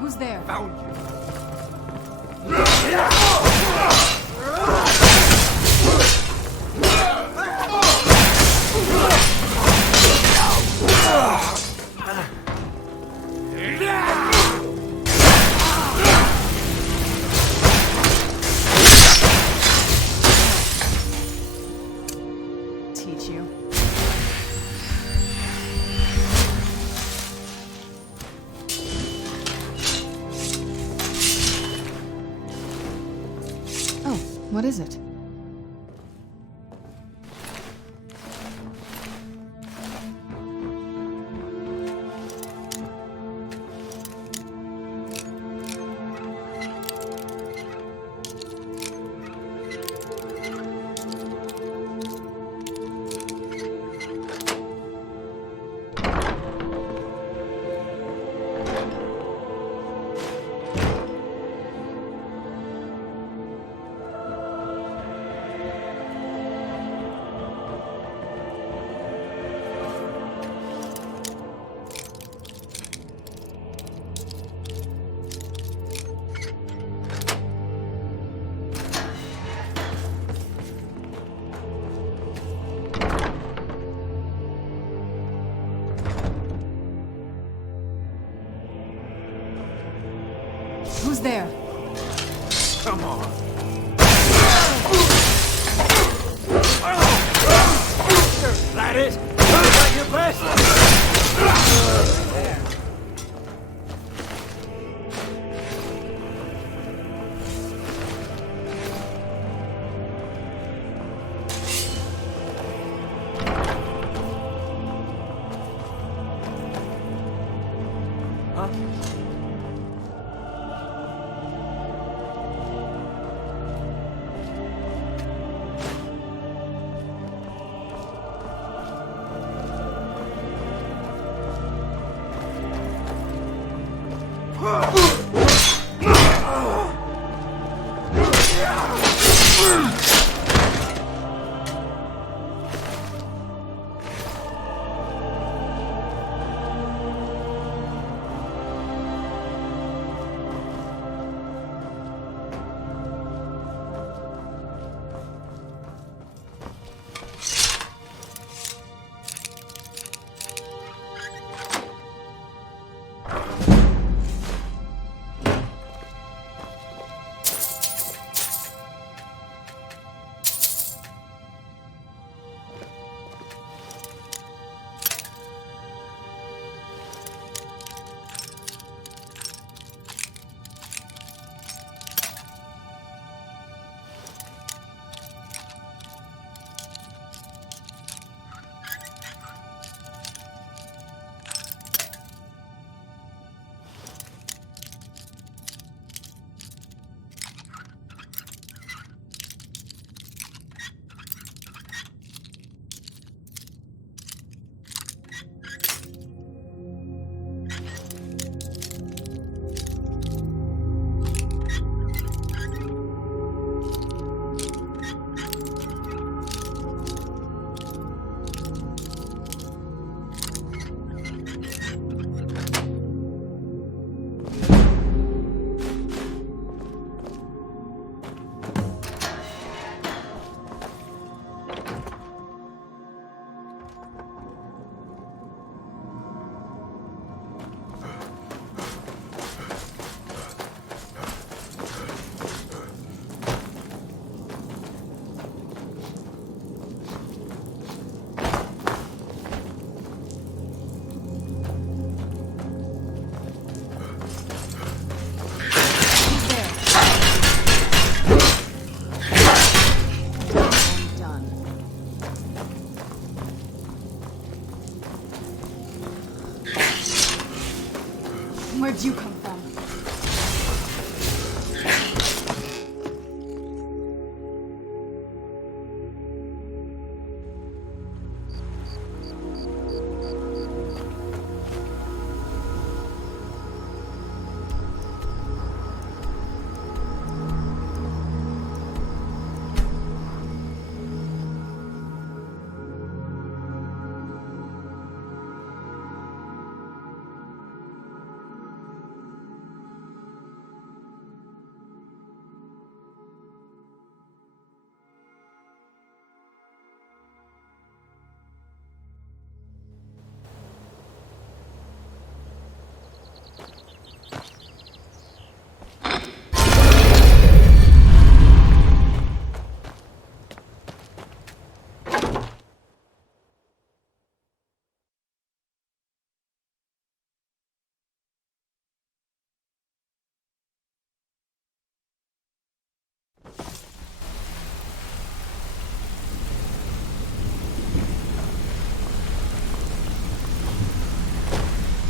Who's there? Found you. Teach you. Oh, what is it? Who's there? Come on. That it? Is that your best?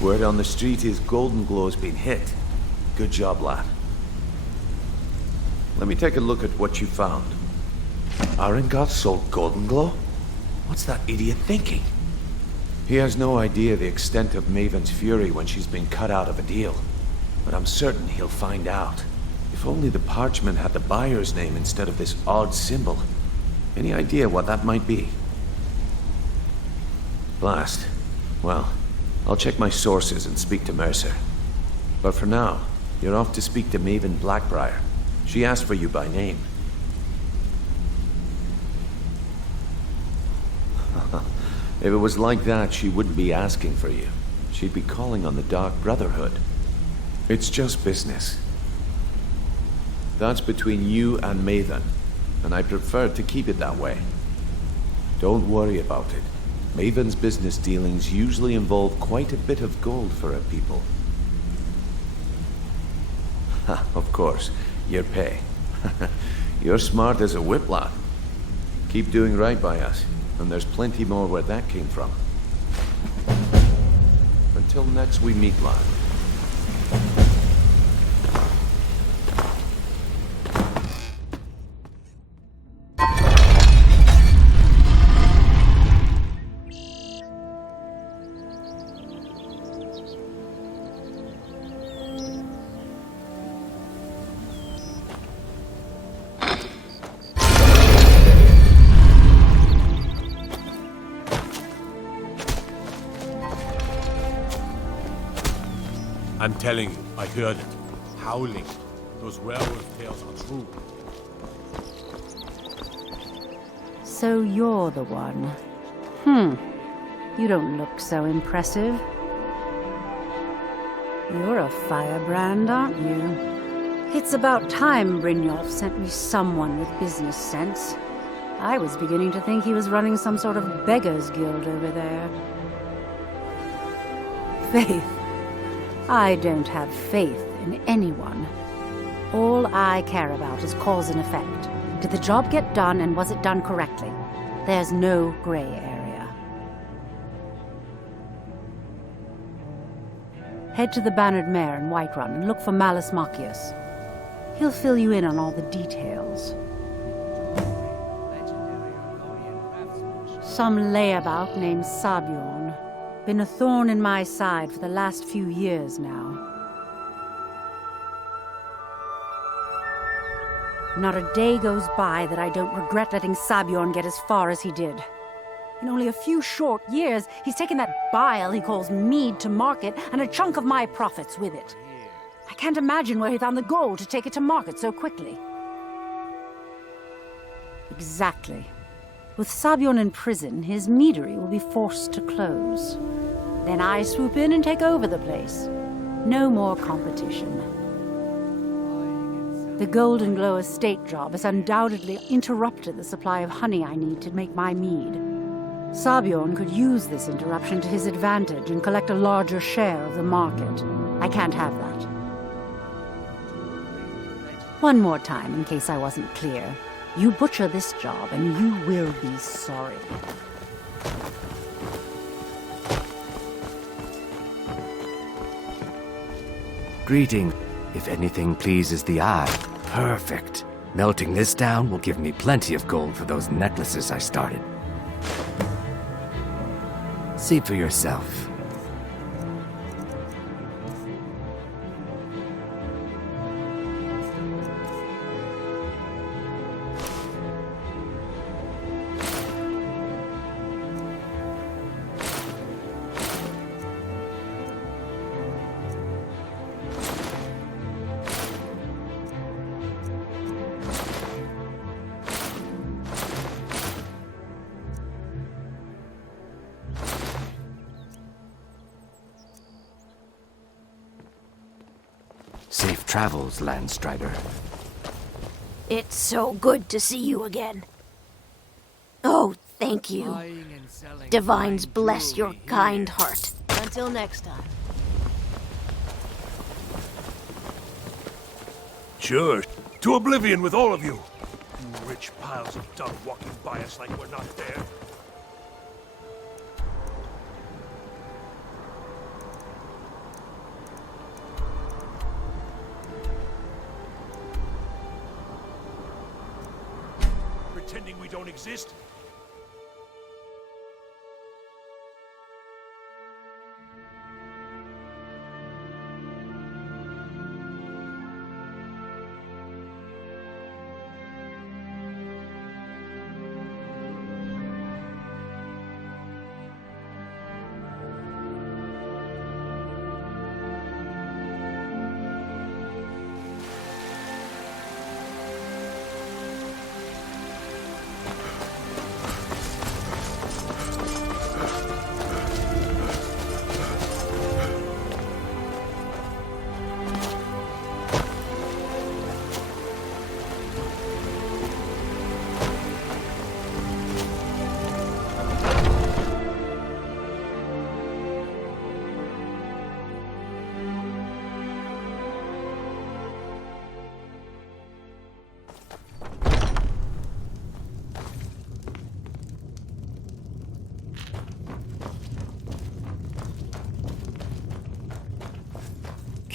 Word on the street is Golden Glow's been hit. Good job, lad. Let me take a look at what you found. Arengoth sold Golden Glow? What's that idiot thinking? He has no idea the extent of Maven's fury when she's been cut out of a deal. But I'm certain he'll find out. If only the parchment had the buyer's name instead of this odd symbol. Any idea what that might be? Blast. Well, I'll check my sources and speak to Mercer. But for now, you're off to speak to Maven Blackbriar. She asked for you by name. If it was like that, she wouldn't be asking for you. She'd be calling on the Dark Brotherhood. It's just business. That's between you and Maven, and I prefer to keep it that way. Don't worry about it. Maven's business dealings usually involve quite a bit of gold for her people. Ha, of course, your pay. You're smart as a whip, lad. Keep doing right by us, and there's plenty more where that came from. Until next we meet, lad. I'm telling you, I heard it. Howling. Those werewolf tales are true. So you're the one. You don't look so impressive. You're a firebrand, aren't you? It's about time Brynjolf sent me someone with business sense. I was beginning to think he was running some sort of beggars guild over there. Faith. I don't have faith in anyone. All I care about is cause and effect. Did the job get done, and was it done correctly? There's no gray area. Head to the Bannered Mare in Whiterun and look for Malus Macius. He'll fill you in on all the details. Some layabout named Sabjorn. Been a thorn in my side for the last few years now. Not a day goes by that I don't regret letting Sabjorn get as far as he did. In only a few short years, he's taken that bile he calls mead to market and a chunk of my profits with it. I can't imagine where he found the gold to take it to market so quickly. Exactly. With Sabjorn in prison, his meadery will be forced to close. Then I swoop in and take over the place. No more competition. The Golden Glow estate job has undoubtedly interrupted the supply of honey I need to make my mead. Sabjorn could use this interruption to his advantage and collect a larger share of the market. I can't have that. One more time, in case I wasn't clear. You butcher this job, and you will be sorry. Greeting. If anything pleases the eye, perfect. Melting this down will give me plenty of gold for those necklaces I started. See for yourself. Safe travels, Landstrider. It's so good to see you again. Oh, thank you. Divines bless your kind heart. Until next time. Sure. To oblivion with all of you. You rich piles of dung walking by us like we're not there. pretending we don't exist?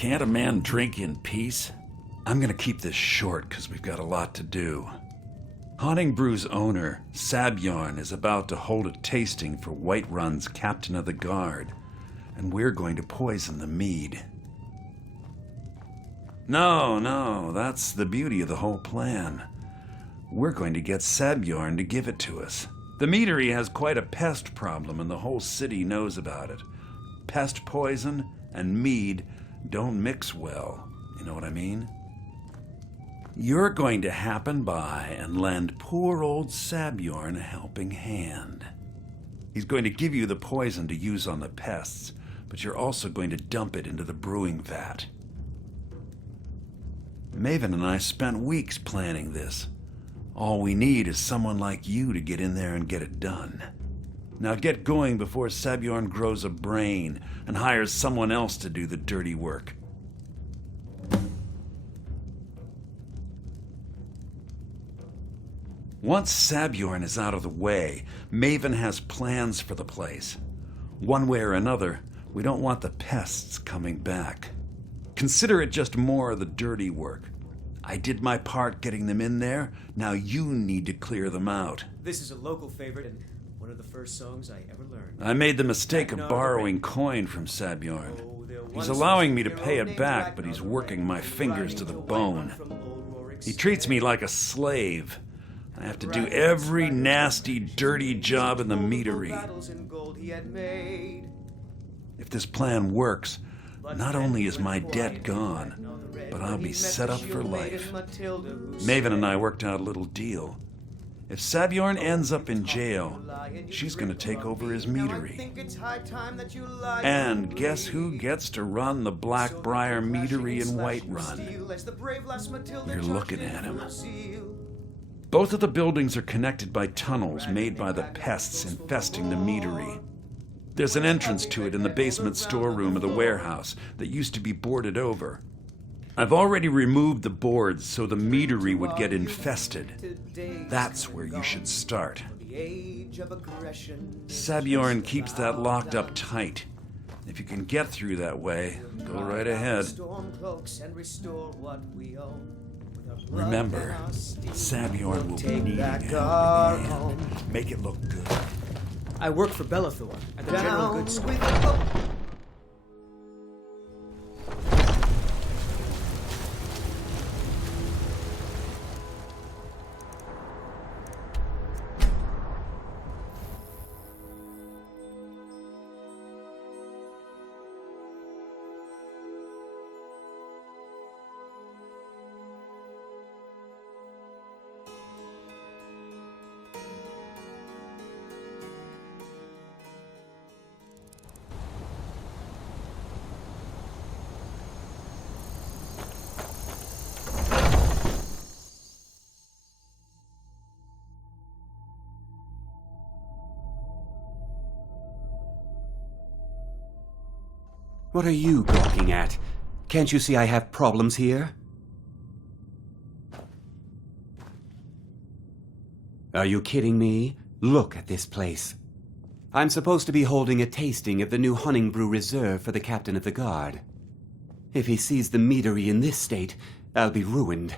Can't a man drink in peace? I'm gonna keep this short because we've got a lot to do. Haunting Brew's owner, Sabjorn, is about to hold a tasting for Whiterun's captain of the guard, and we're going to poison the mead. No, that's the beauty of the whole plan. We're going to get Sabjorn to give it to us. The meadery has quite a pest problem, and the whole city knows about it. Pest poison and mead don't mix well, you know what I mean? You're going to happen by and lend poor old Sabjorn a helping hand. He's going to give you the poison to use on the pests, but you're also going to dump it into the brewing vat. Maven and I spent weeks planning this. All we need is someone like you to get in there and get it done. Now get going before Sabjorn grows a brain and hires someone else to do the dirty work. Once Sabjorn is out of the way, Maven has plans for the place. One way or another, we don't want the pests coming back. Consider it just more of the dirty work. I did my part getting them in there, now you need to clear them out. This is a local favorite and one of the first songs I ever learned. I made the mistake of borrowing coin from Sabjorn. He's allowing me to pay it back, but he's working my fingers to the bone. He treats me like a slave. I have to do every nasty, dirty job in the meadery. If this plan works, not only is my debt gone, but I'll be set up for life. Maven and I worked out a little deal. If Sabjorn ends up in jail, she's going to take over his meadery. And guess who gets to run the Blackbriar meadery in Whiterun? You're looking at him. Both of the buildings are connected by tunnels made by the pests infesting the meadery. There's an entrance to it in the basement storeroom of the warehouse that used to be boarded over. I've already removed the boards so the meadery would get infested. That's where you should start. Sabjorn keeps that locked up tight. If you can get through that way, go right ahead. Remember, Sabjorn will be needing help. Make it look good. I work for Belethor at the General Goods Store. What are you gawking at? Can't you see I have problems here? Are you kidding me? Look at this place. I'm supposed to be holding a tasting of the new Hunting Brew Reserve for the Captain of the Guard. If he sees the meadery in this state, I'll be ruined.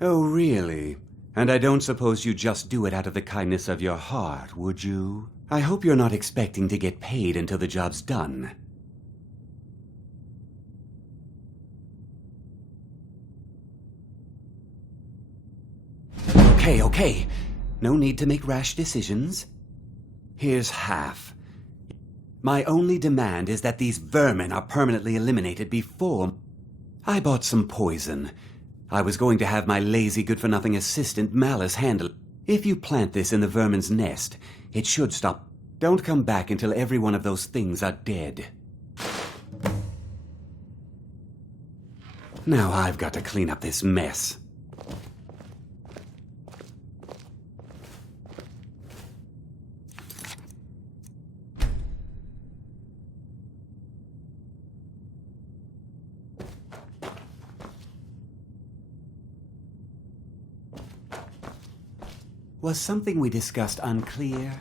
Oh, really? And I don't suppose you just do it out of the kindness of your heart, would you? I hope you're not expecting to get paid until the job's done. Okay. No need to make rash decisions. Here's half. My only demand is that these vermin are permanently eliminated before... I bought some poison. I was going to have my lazy, good-for-nothing assistant, Malice, handle it. If you plant this in the vermin's nest, it should stop. Don't come back until every one of those things are dead. Now I've got to clean up this mess. Was something we discussed unclear?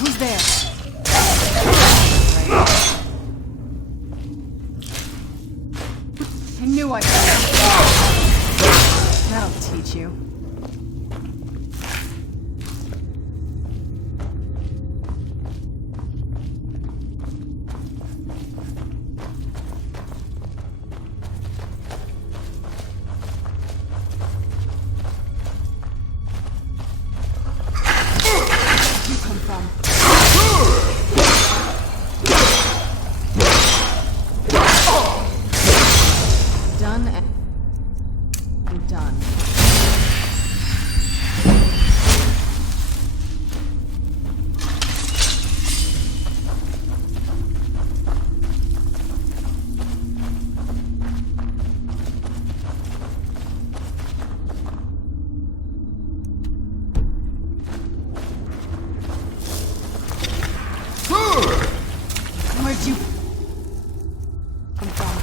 Who's there? I knew I could. That'll teach you. Where'd you come from?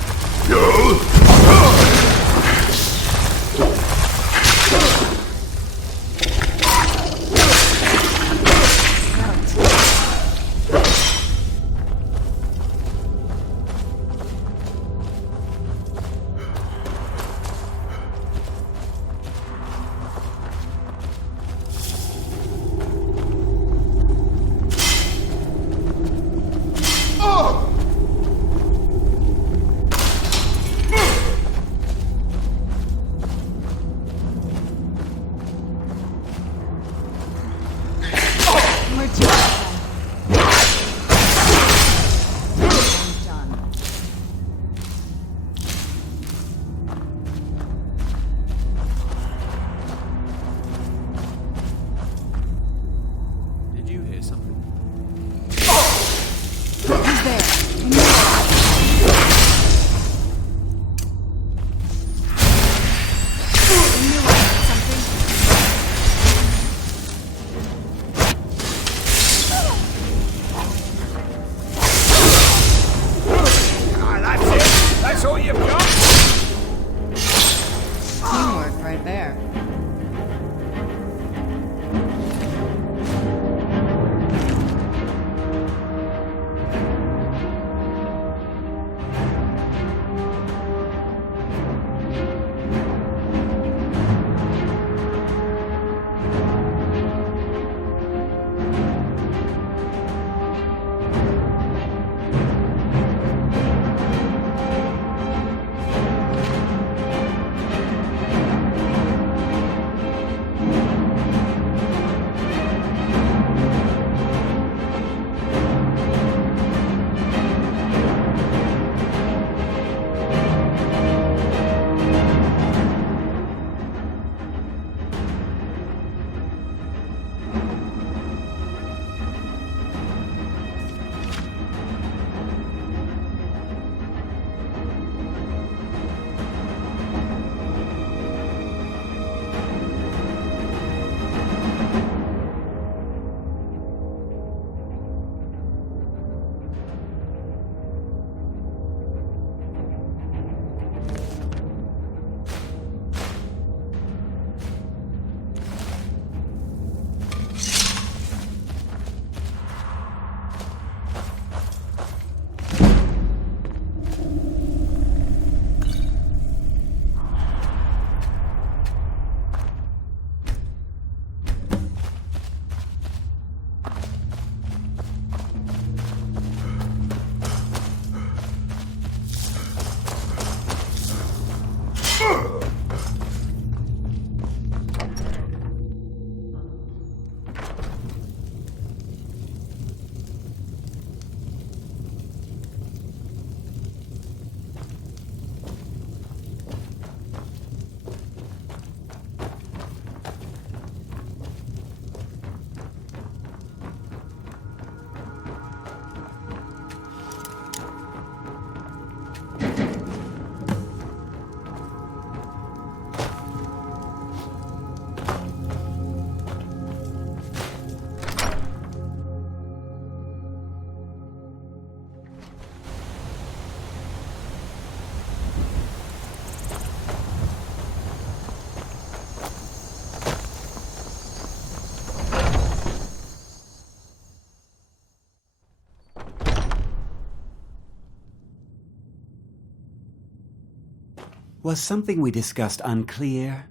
Was something we discussed unclear?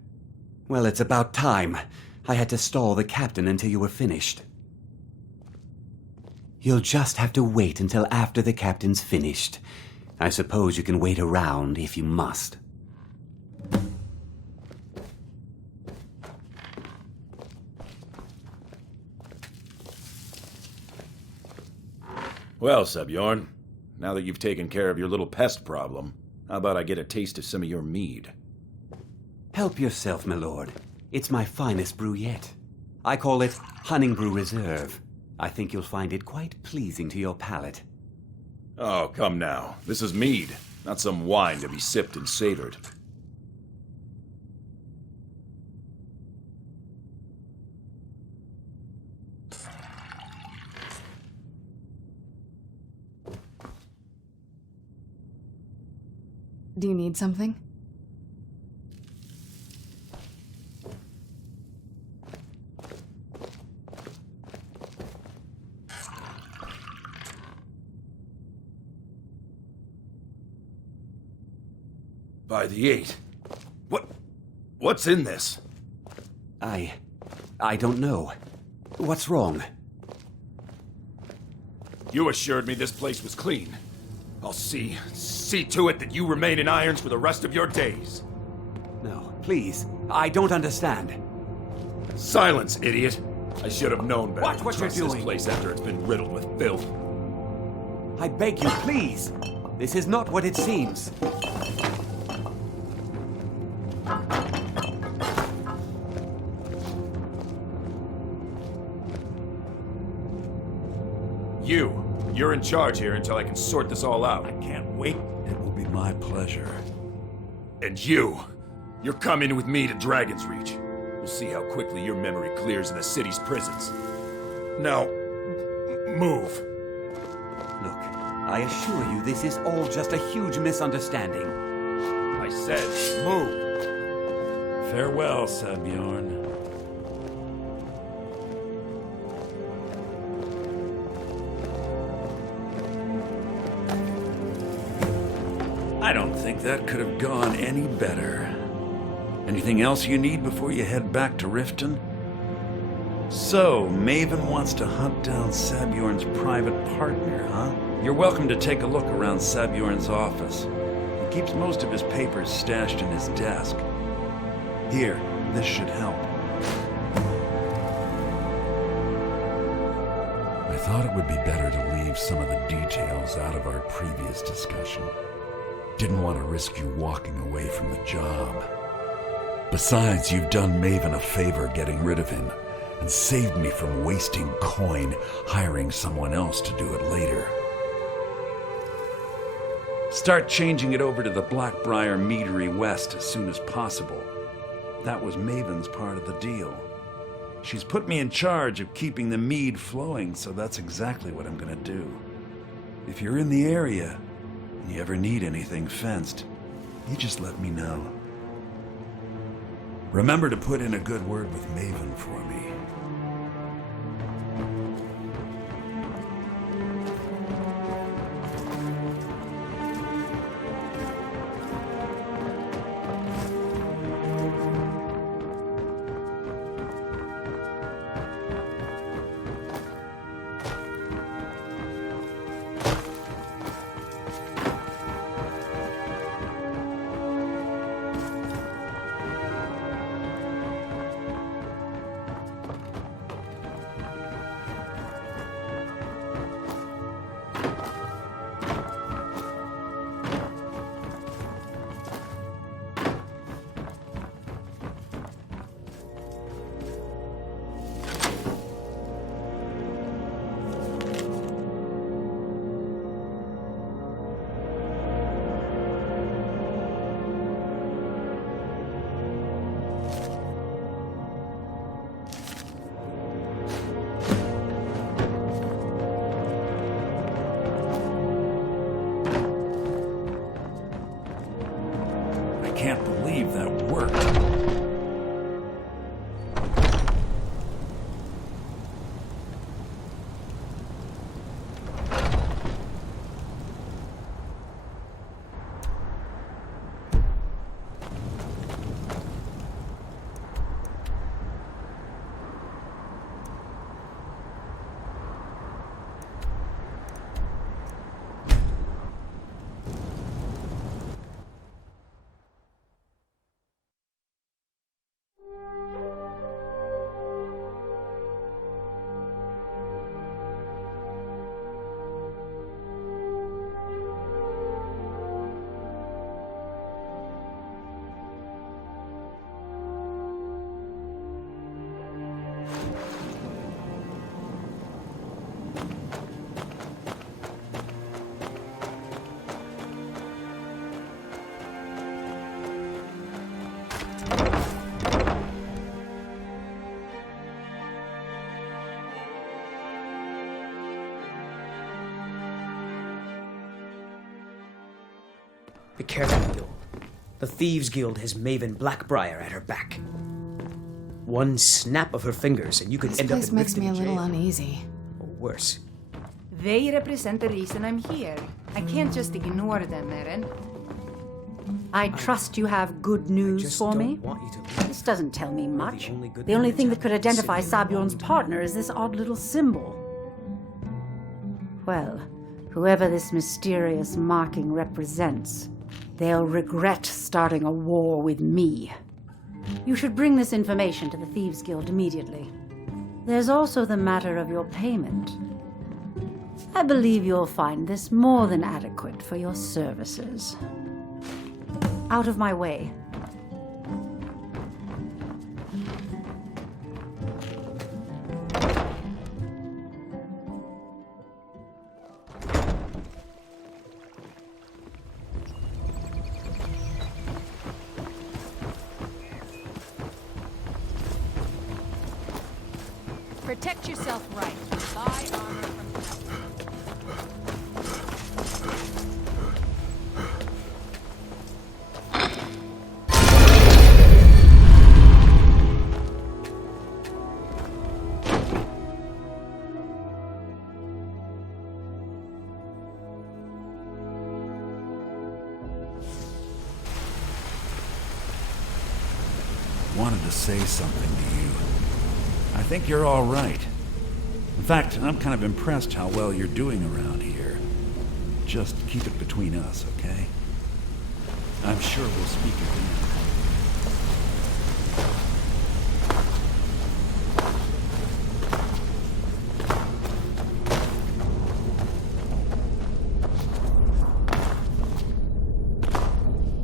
Well, it's about time. I had to stall the captain until you were finished. You'll just have to wait until after the captain's finished. I suppose you can wait around if you must. Well, Sebjorn, now that you've taken care of your little pest problem, how about I get a taste of some of your mead? Help yourself, my lord. It's my finest brew yet. I call it Honningbrew Reserve. I think you'll find it quite pleasing to your palate. Oh, come now. This is mead, not some wine to be sipped and savored. Do you need something? By the 8. What's in this? I don't know. What's wrong? You assured me this place was clean. I'll see to it that you remain in irons for the rest of your days. No, please. I don't understand. Silence, idiot. I should have known better. Watch what you're doing. This place after it's been riddled with filth. I beg you, please. This is not what it seems. You're in charge here until I can sort this all out. I can't wait. It will be my pleasure. And you're coming with me to Dragon's Reach. We'll see how quickly your memory clears in the city's prisons. Now, move. Look, I assure you this is all just a huge misunderstanding. I said, move. Farewell, Sebjorn. I don't think that could have gone any better. Anything else you need before you head back to Riften? So, Maven wants to hunt down Sabjorn's private partner, huh? You're welcome to take a look around Sabjorn's office. He keeps most of his papers stashed in his desk. Here, this should help. I thought it would be better to leave some of the details out of our previous discussion. Didn't want to risk you walking away from the job. Besides, you've done Maven a favor getting rid of him, and saved me from wasting coin hiring someone else to do it later. Start changing it over to the Blackbriar Meadery West as soon as possible. That was Maven's part of the deal. She's put me in charge of keeping the mead flowing, so that's exactly what I'm gonna do. If you're in the area, and you ever need anything fenced, you just let me know. Remember to put in a good word with Maven for me. I can't believe that worked. Be careful, Mule. The Thieves Guild has Maven Blackbriar at her back. One snap of her fingers and you could end up in This place makes me a little jail. uneasy. Or worse. They represent the reason I'm here. I can't just ignore them, Eren. I trust you have good news for me. This doesn't tell me much. The only thing that could identify Sabjorn's partner is this odd little symbol. Well, whoever this mysterious marking represents, they'll regret starting a war with me. You should bring this information to the Thieves Guild immediately. There's also the matter of your payment. I believe you'll find this more than adequate for your services. Out of my way. Protect yourself right. Buy armor from Wanted to say something to you. I think you're all right. In fact, I'm kind of impressed how well you're doing around here. Just keep it between us, okay? I'm sure we'll speak again.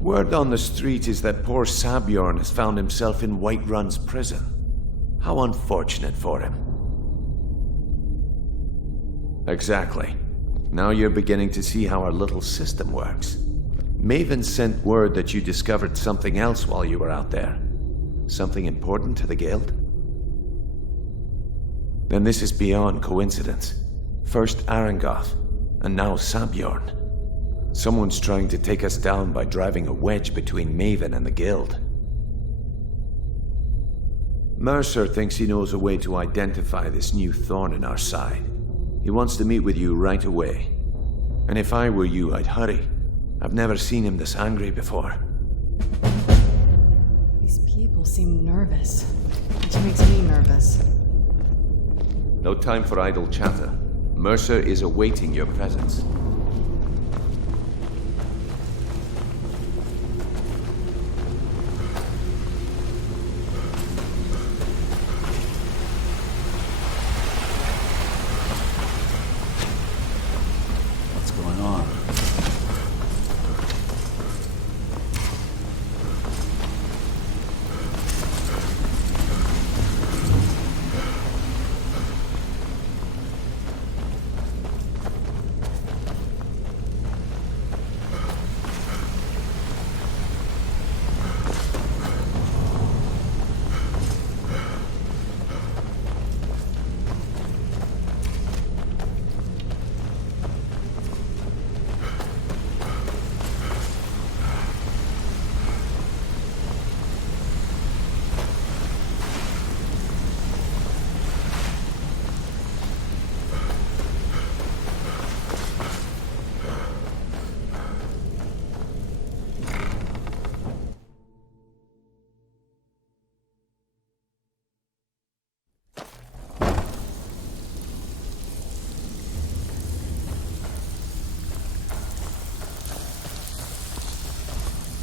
Word on the street is that poor Sabjorn has found himself in Whiterun's prison. How unfortunate for him. Exactly. Now you're beginning to see how our little system works. Maven sent word that you discovered something else while you were out there. Something important to the Guild? Then this is beyond coincidence. First Arangoth, and now Sabjorn. Someone's trying to take us down by driving a wedge between Maven and the Guild. Mercer thinks he knows a way to identify this new thorn in our side. He wants to meet with you right away. And if I were you, I'd hurry. I've never seen him this angry before. These people seem nervous, which makes me nervous. No time for idle chatter. Mercer is awaiting your presence.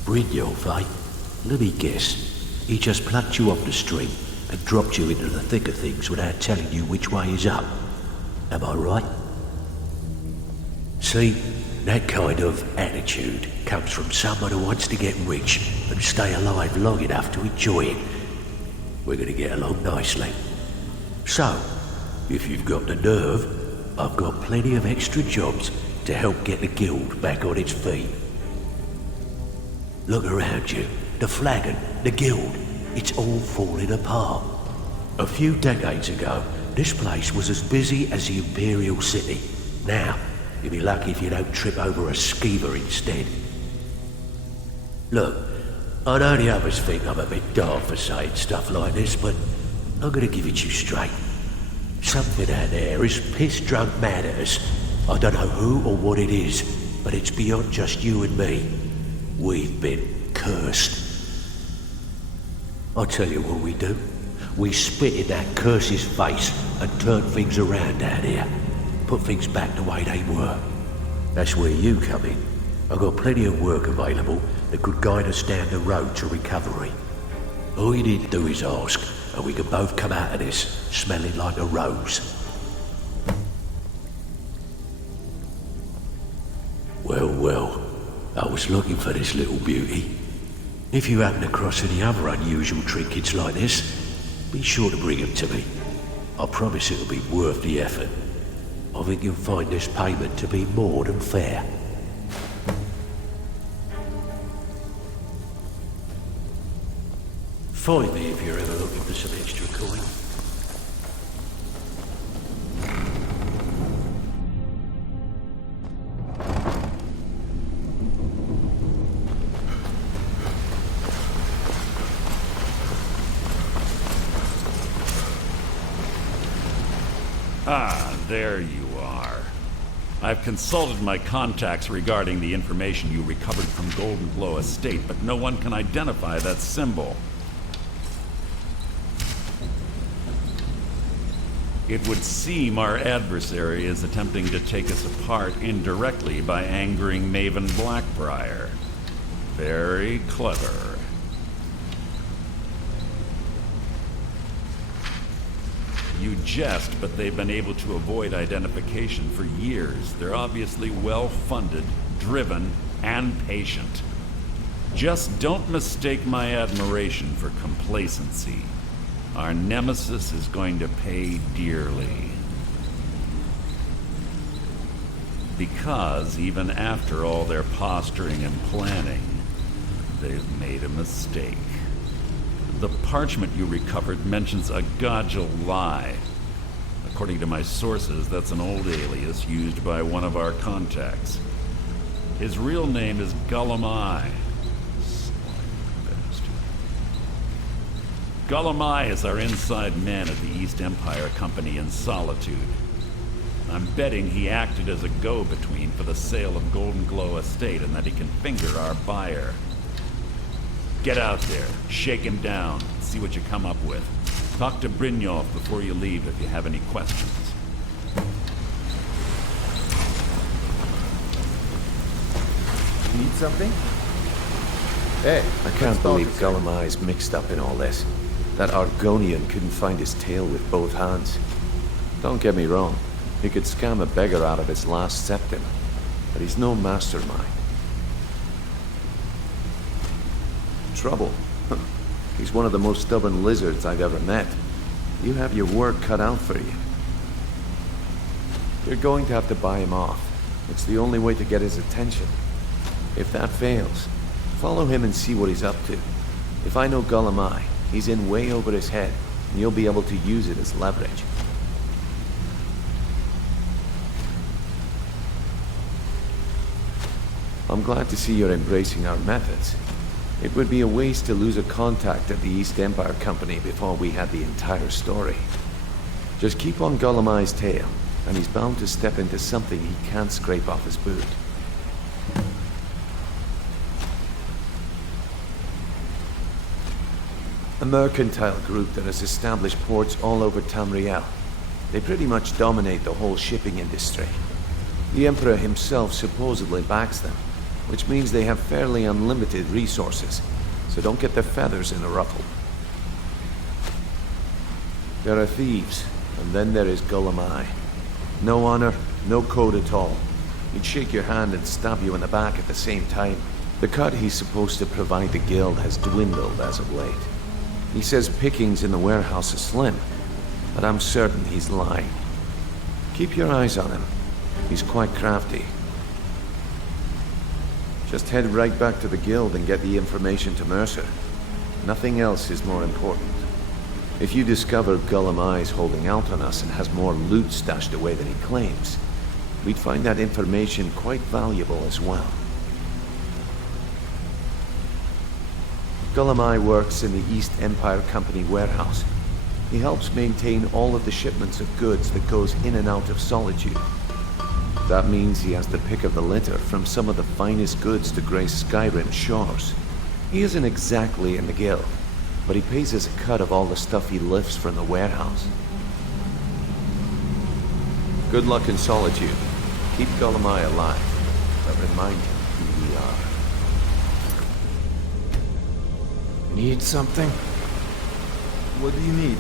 Brynjolf, eh? Let me guess. He just plucked you off the street and dropped you into the thick of things without telling you which way is up. Am I right? See, that kind of attitude comes from someone who wants to get rich and stay alive long enough to enjoy it. We're gonna get along nicely. So, if you've got the nerve, I've got plenty of extra jobs to help get the guild back on its feet. Look around you. The flagon, the guild, it's all falling apart. A few decades ago, this place was as busy as the Imperial City. Now, you'll be lucky if you don't trip over a skeever instead. Look, I know the others think I'm a bit daft for saying stuff like this, but I'm gonna give it to you straight. Something out there is piss-drunk mad at us. I don't know who or what it is, but it's beyond just you and me. We've been cursed. I'll tell you what we do. We spit in that curse's face and turn things around out here. Put things back the way they were. That's where you come in. I've got plenty of work available that could guide us down the road to recovery. All you need to do is ask, and we can both come out of this smelling like a rose. Well, I was looking for this little beauty. If you happen across any other unusual trinkets like this, be sure to bring them to me. I promise it'll be worth the effort. I think you'll find this payment to be more than fair. Find me if you're ever looking for some extra coin. Ah, there you are. I've consulted my contacts regarding the information you recovered from Golden Glow Estate, but no one can identify that symbol. It would seem our adversary is attempting to take us apart indirectly by angering Maven Blackbriar. Very clever. You jest, but they've been able to avoid identification for years. They're obviously well-funded, driven, and patient. Just don't mistake my admiration for complacency. Our nemesis is going to pay dearly. Because even after all their posturing and planning, they've made a mistake. The parchment you recovered mentions a Godgel lie. According to my sources, that's an old alias used by one of our contacts. His real name is Gullumai. Gullumai is our inside man at the East Empire Company in Solitude. I'm betting he acted as a go-between for the sale of Golden Glow Estate and that he can finger our buyer. Get out there, shake him down, see what you come up with. Talk to Brynjolf before you leave if you have any questions. Need something? Hey, I can't believe Gullumai's mixed up in all this. That Argonian couldn't find his tail with both hands. Don't get me wrong, he could scam a beggar out of his last septim, but he's no mastermind. Trouble? He's one of the most stubborn lizards I've ever met. You have your work cut out for you. You're going to have to buy him off. It's the only way to get his attention. If that fails, follow him and see what he's up to. If I know Gullumai, he's in way over his head, and you'll be able to use it as leverage. I'm glad to see you're embracing our methods. It would be a waste to lose a contact at the East Empire Company before we had the entire story. Just keep on Gullumai's tail, and he's bound to step into something he can't scrape off his boot. A mercantile group that has established ports all over Tamriel. They pretty much dominate the whole shipping industry. The Emperor himself supposedly backs them, which means they have fairly unlimited resources, so don't get their feathers in a ruffle. There are thieves, and then there is Gullumai. No honor, no code at all. He'd shake your hand and stab you in the back at the same time. The cut he's supposed to provide the guild has dwindled as of late. He says pickings in the warehouse are slim, but I'm certain he's lying. Keep your eyes on him. He's quite crafty. Just head right back to the guild and get the information to Mercer. Nothing else is more important. If you discover Gullumai's holding out on us and has more loot stashed away than he claims, we'd find that information quite valuable as well. Gulamai works in the East Empire Company warehouse. He helps maintain all of the shipments of goods that goes in and out of Solitude. That means he has the pick of the litter from some of the finest goods to grace Skyrim shores. He isn't exactly in the guild, but he pays us a cut of all the stuff he lifts from the warehouse. Good luck in Solitude. Keep Gulamai alive, but remind him who we are. Need something? What do you need?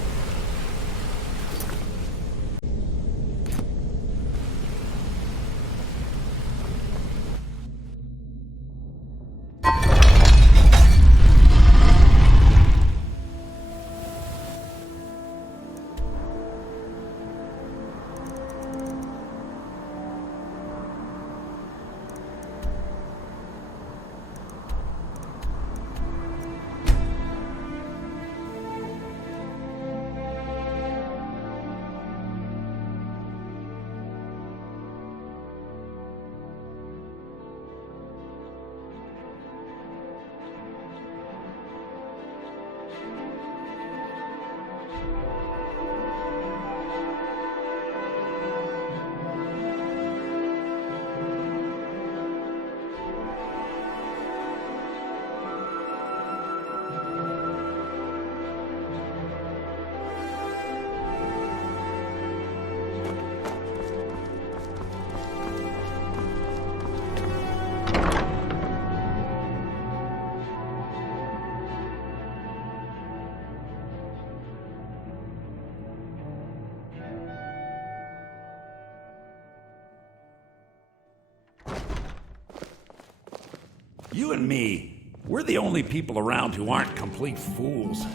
You and me, we're the only people around who aren't complete fools.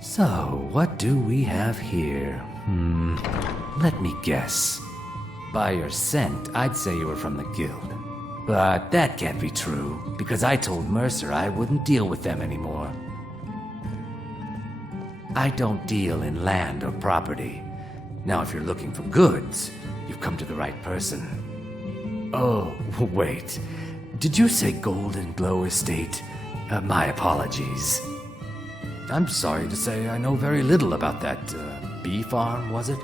So, what do we have here? Let me guess. By your scent, I'd say you were from the guild. But that can't be true, because I told Mercer I wouldn't deal with them anymore. I don't deal in land or property. Now, if you're looking for goods, you've come to the right person. Oh, wait. Did you say Golden Glow Estate? My apologies. I'm sorry to say I know very little about that bee farm, was it?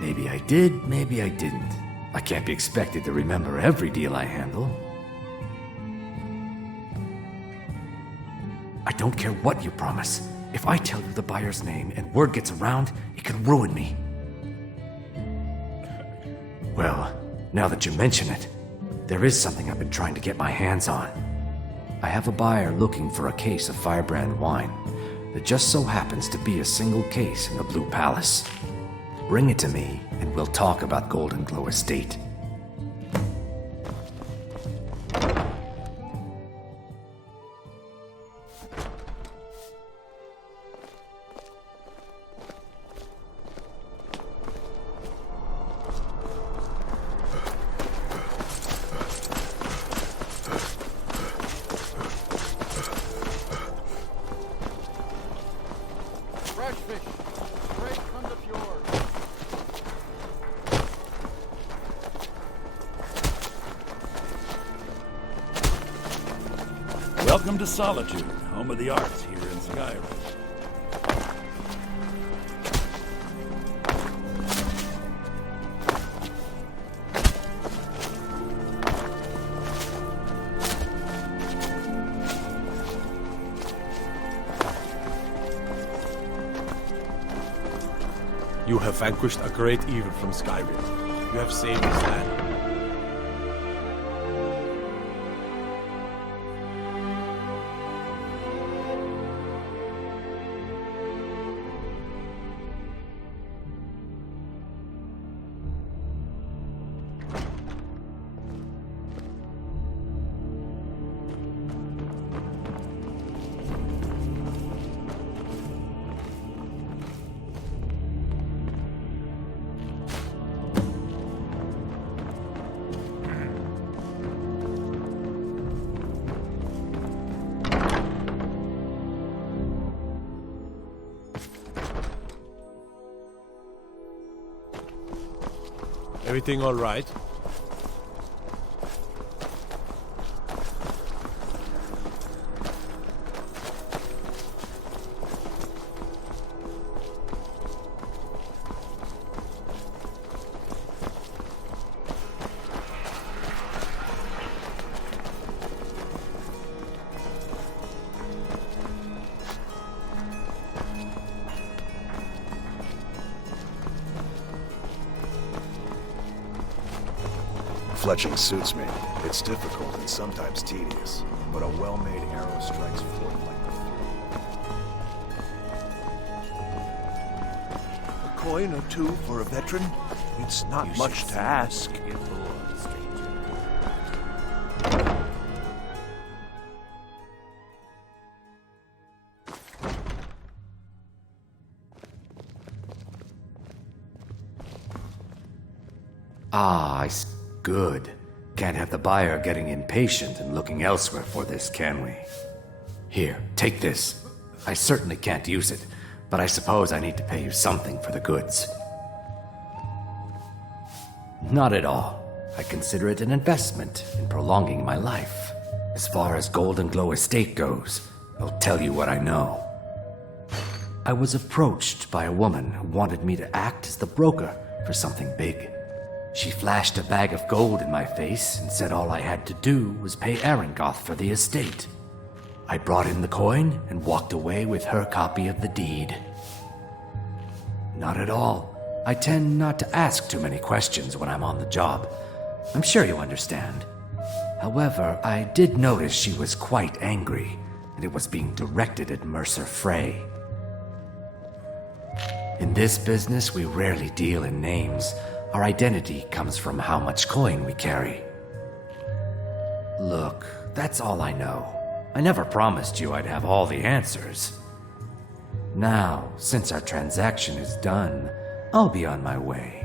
Maybe I did, maybe I didn't. I can't be expected to remember every deal I handle. I don't care what you promise. If I tell you the buyer's name and word gets around, it could ruin me. Well, now that you mention it, there is something I've been trying to get my hands on. I have a buyer looking for a case of Firebrand wine that just so happens to be a single case in the Blue Palace. Bring it to me, and we'll talk about Golden Glow Estate. Welcome to Solitude, home of the arts here in Skyrim. You have vanquished a great evil from Skyrim. You have saved this land. Everything all right? Fletching suits me. It's difficult and sometimes tedious, but a well-made arrow strikes forth like the A coin or two for a veteran? It's not much to ask. Good. Can't have the buyer getting impatient and looking elsewhere for this, can we? Here, take this. I certainly can't use it, but I suppose I need to pay you something for the goods. Not at all. I consider it an investment in prolonging my life. As far as Golden Glow Estate goes, I'll tell you what I know. I was approached by a woman who wanted me to act as the broker for something big. She flashed a bag of gold in my face and said all I had to do was pay Arangoth for the estate. I brought in the coin and walked away with her copy of the deed. Not at all. I tend not to ask too many questions when I'm on the job. I'm sure you understand. However, I did notice she was quite angry, and it was being directed at Mercer Frey. In this business, we rarely deal in names. Our identity comes from how much coin we carry. Look, that's all I know. I never promised you I'd have all the answers. Now, since our transaction is done, I'll be on my way.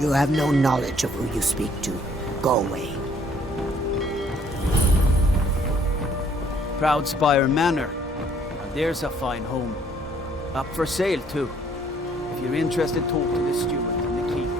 You have no knowledge of who you speak to. Go away. Proudspire Manor. Now there's a fine home. Up for sale, too. If you're interested, talk to the steward and the keep.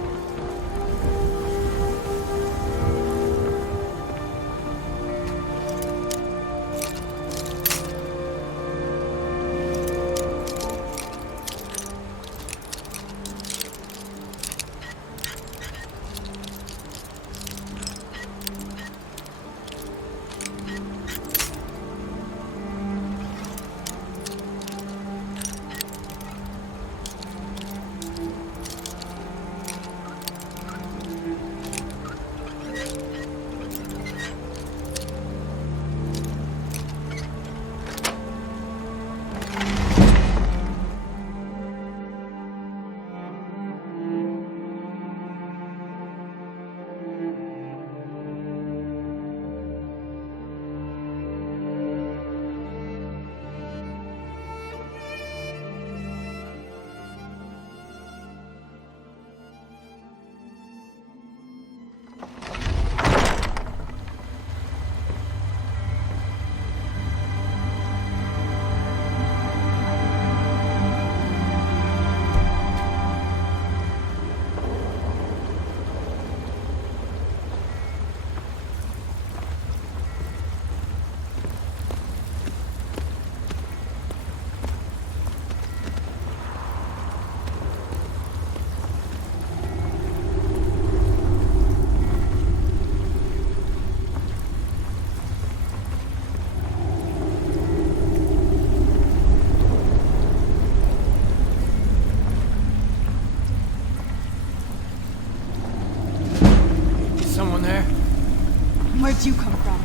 Where'd you come from?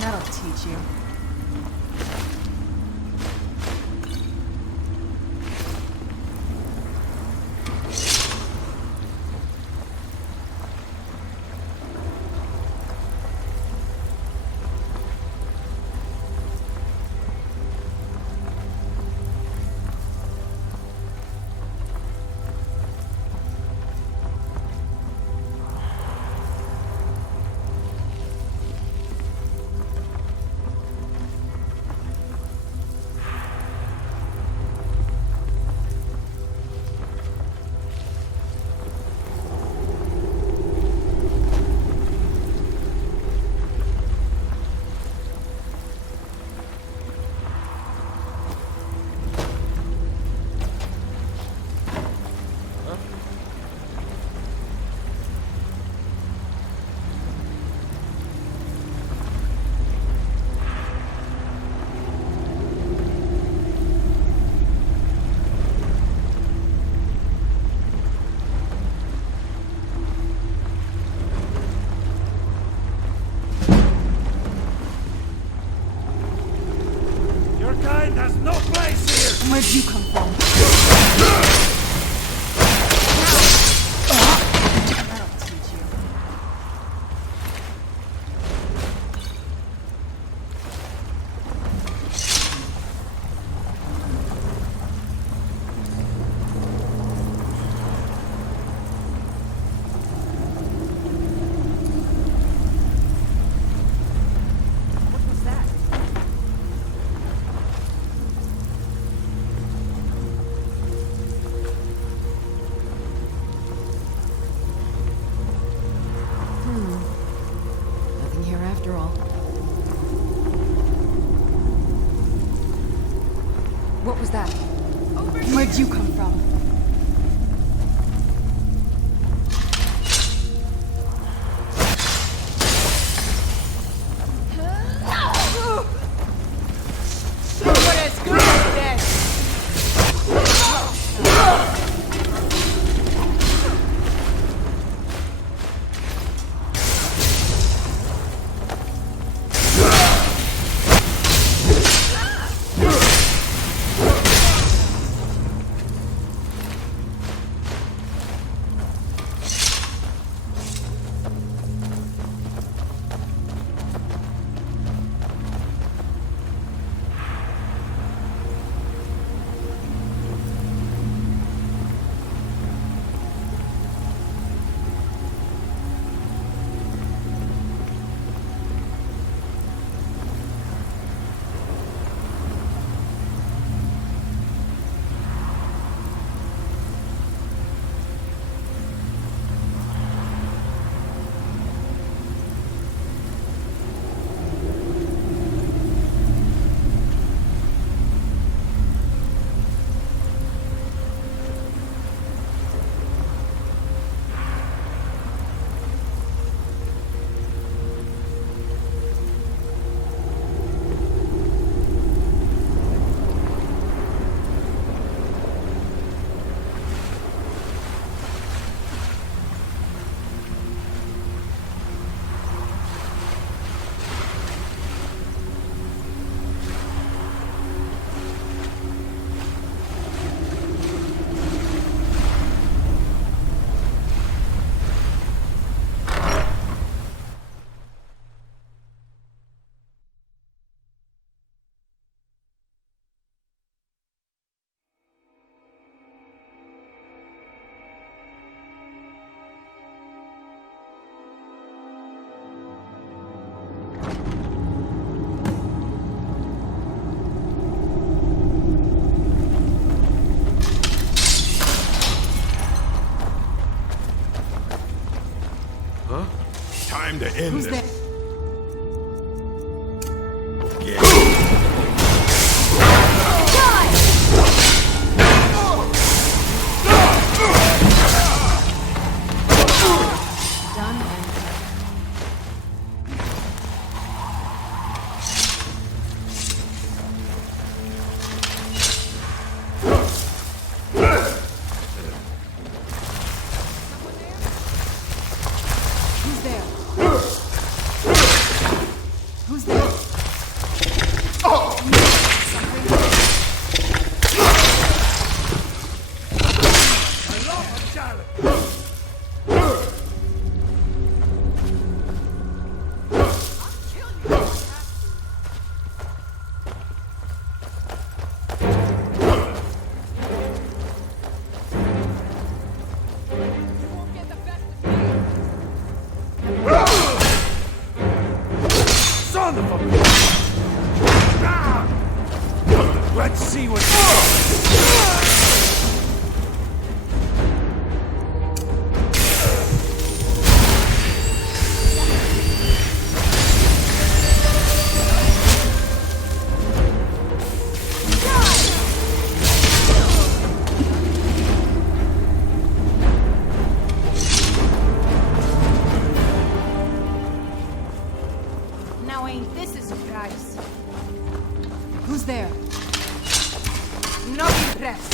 That'll teach you. Where'd you come from? That'll teach you. What was that? Nothing here after all. What was that? Where'd you come from? Time to end Who's this. there? Done and Who's there? Son of a... Let's see what... Now ain't this a surprise? Who's there? Not impressed.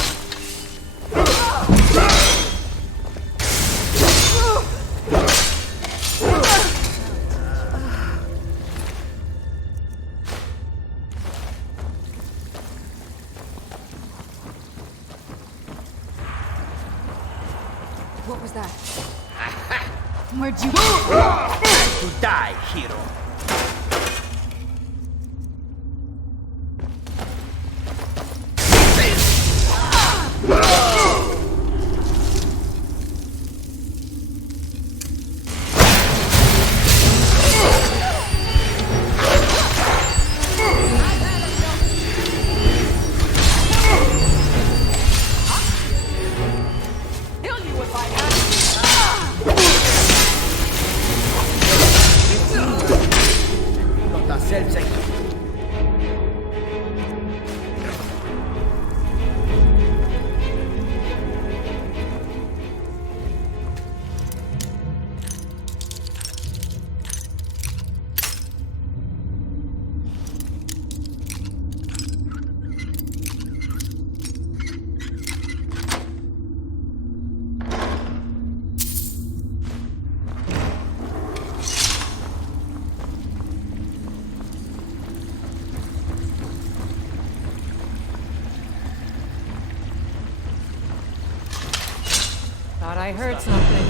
What was that? Where'd you To die, hero. Kill you if I had Not that self-same. Thought I heard something.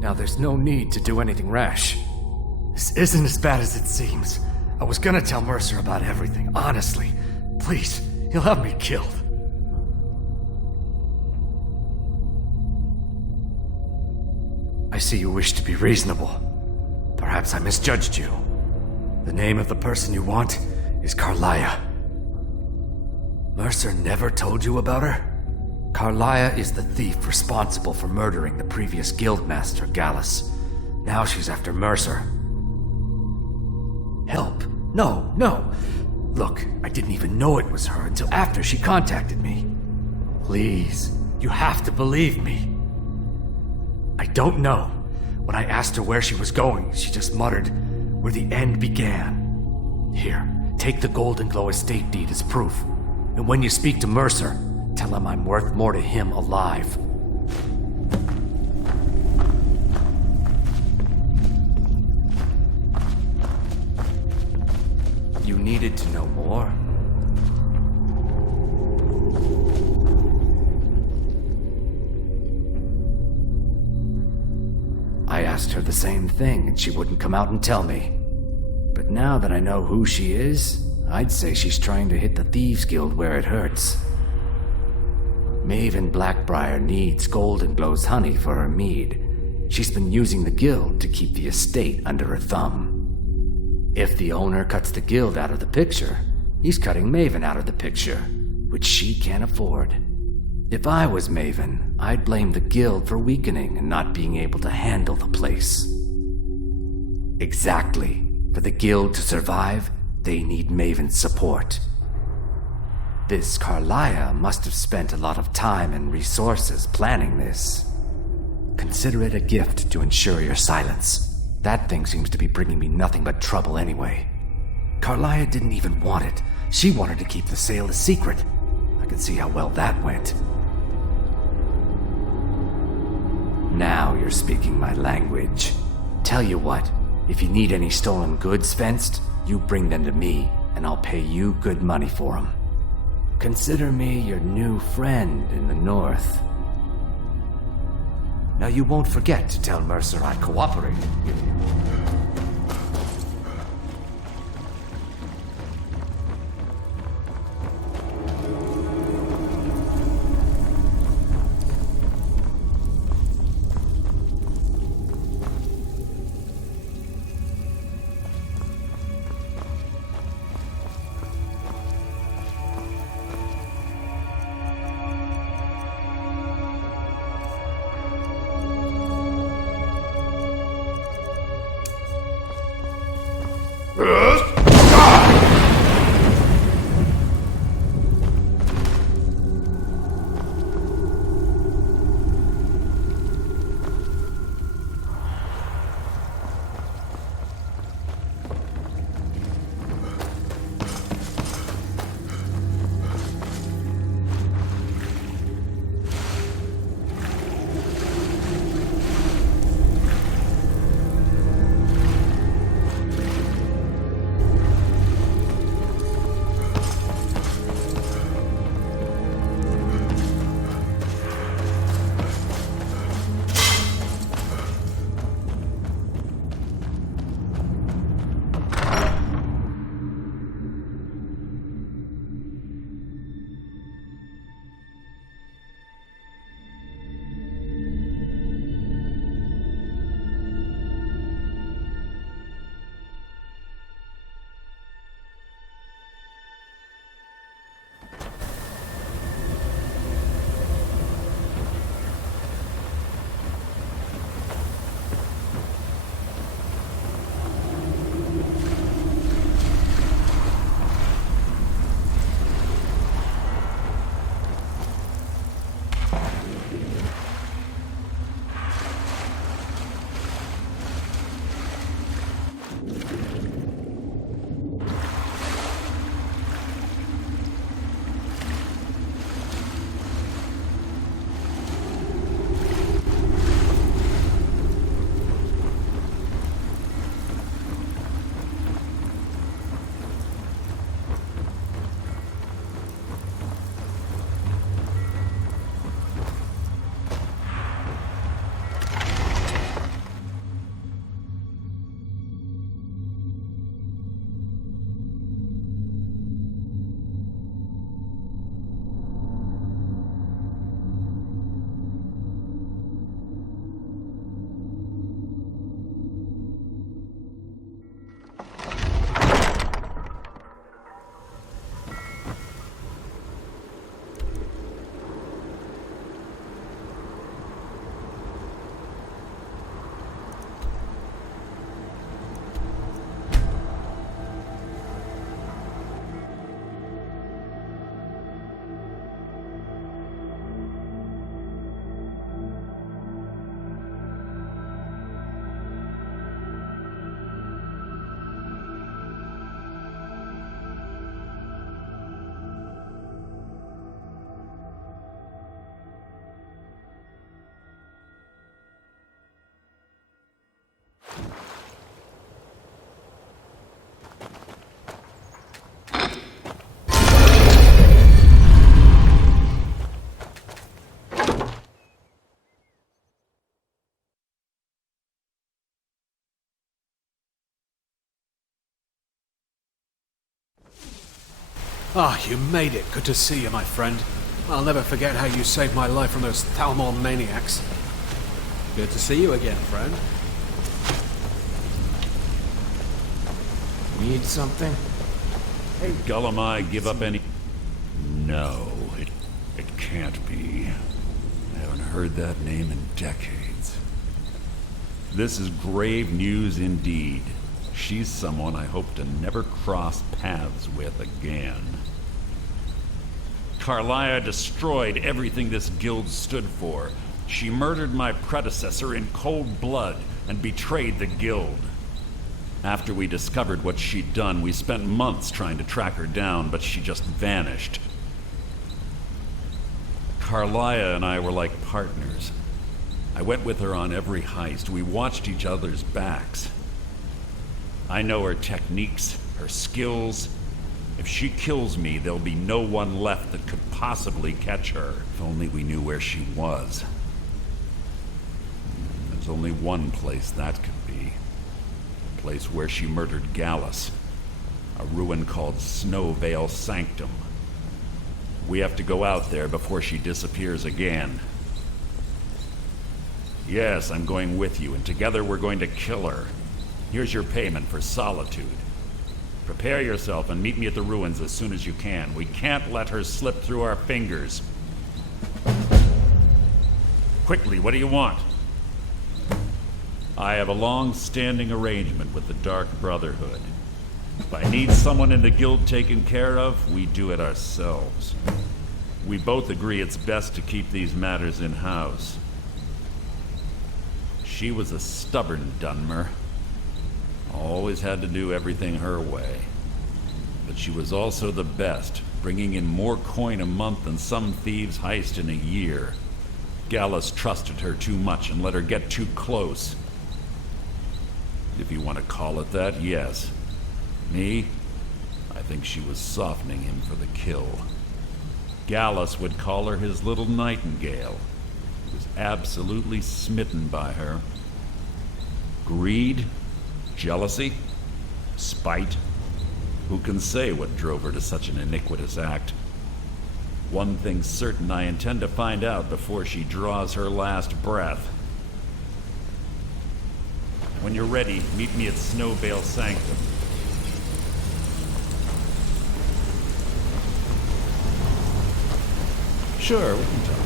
Now there's no need to do anything rash. This isn't as bad as it seems. I was gonna tell Mercer about everything, honestly. Please, he'll have me killed. I see you wish to be reasonable. Perhaps I misjudged you. The name of the person you want is Carlia. Mercer never told you about her? Carlia is the thief responsible for murdering the previous guildmaster, Gallus. Now she's after Mercer. Help. No, no. Look, I didn't even know it was her until after she contacted me. Please, you have to believe me. I don't know. When I asked her where she was going, she just muttered, where the end began. Here, take the Golden Glow estate deed as proof. And when you speak to Mercer, tell him I'm worth more to him alive. You needed to know more? I asked her the same thing, and she wouldn't come out and tell me. But now that I know who she is, I'd say she's trying to hit the Thieves Guild where it hurts. Maven Blackbriar needs Golden Glow's honey for her mead. She's been using the guild to keep the estate under her thumb. If the owner cuts the guild out of the picture, he's cutting Maven out of the picture, which she can't afford. If I was Maven, I'd blame the guild for weakening and not being able to handle the place. Exactly. For the guild to survive, they need Maven's support. This Carlia must have spent a lot of time and resources planning this. Consider it a gift to ensure your silence. That thing seems to be bringing me nothing but trouble anyway. Carlia didn't even want it. She wanted to keep the sale a secret. I can see how well that went. Now you're speaking my language. Tell you what, if you need any stolen goods fenced, you bring them to me, and I'll pay you good money for them. Consider me your new friend in the north. Now you won't forget to tell Mercer I cooperated with you. Ah, you made it. Good to see you, my friend. I'll never forget how you saved my life from those Thalmor maniacs. Good to see you again, friend. Need something? Hey, Gullamai, give up any... No, it can't be. I haven't heard that name in decades. This is grave news indeed. She's someone I hope to never cross paths with again. Carlia destroyed everything this guild stood for. She murdered my predecessor in cold blood and betrayed the guild. After we discovered what she'd done, we spent months trying to track her down, but she just vanished. Carlia and I were like partners. I went with her on every heist. We watched each other's backs. I know her techniques, her skills. If she kills me, there'll be no one left that could possibly catch her. If only we knew where she was. There's only one place that could be. The place where she murdered Gallus. A ruin called Snowvale Sanctum. We have to go out there before she disappears again. Yes, I'm going with you, and together we're going to kill her. Here's your payment for solitude. Prepare yourself and meet me at the ruins as soon as you can. We can't let her slip through our fingers. Quickly, what do you want? I have a long-standing arrangement with the Dark Brotherhood. If I need someone in the guild taken care of, we do it ourselves. We both agree it's best to keep these matters in-house. She was a stubborn Dunmer. Always had to do everything her way. But she was also the best, bringing in more coin a month than some thieves heist in a year. Gallus trusted her too much and let her get too close. If you want to call it that, yes. Me? I think she was softening him for the kill. Gallus would call her his little nightingale. He was absolutely smitten by her. Greed? Jealousy? Spite? Who can say what drove her to such an iniquitous act? One thing's certain, I intend to find out before she draws her last breath. When you're ready, meet me at Snowvale Sanctum. Sure, we can talk.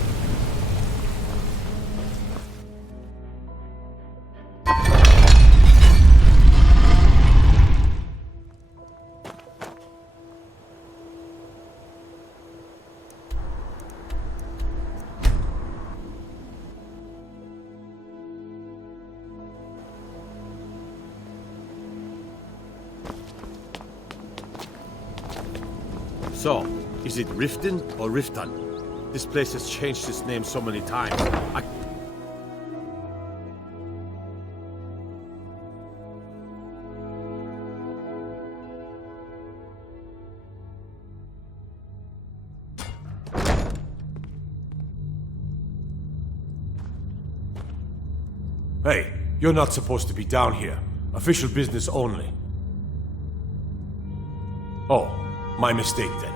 So, is it Riften or Riftan? This place has changed its name so many times. Hey, you're not supposed to be down here. Official business only. Oh, my mistake then.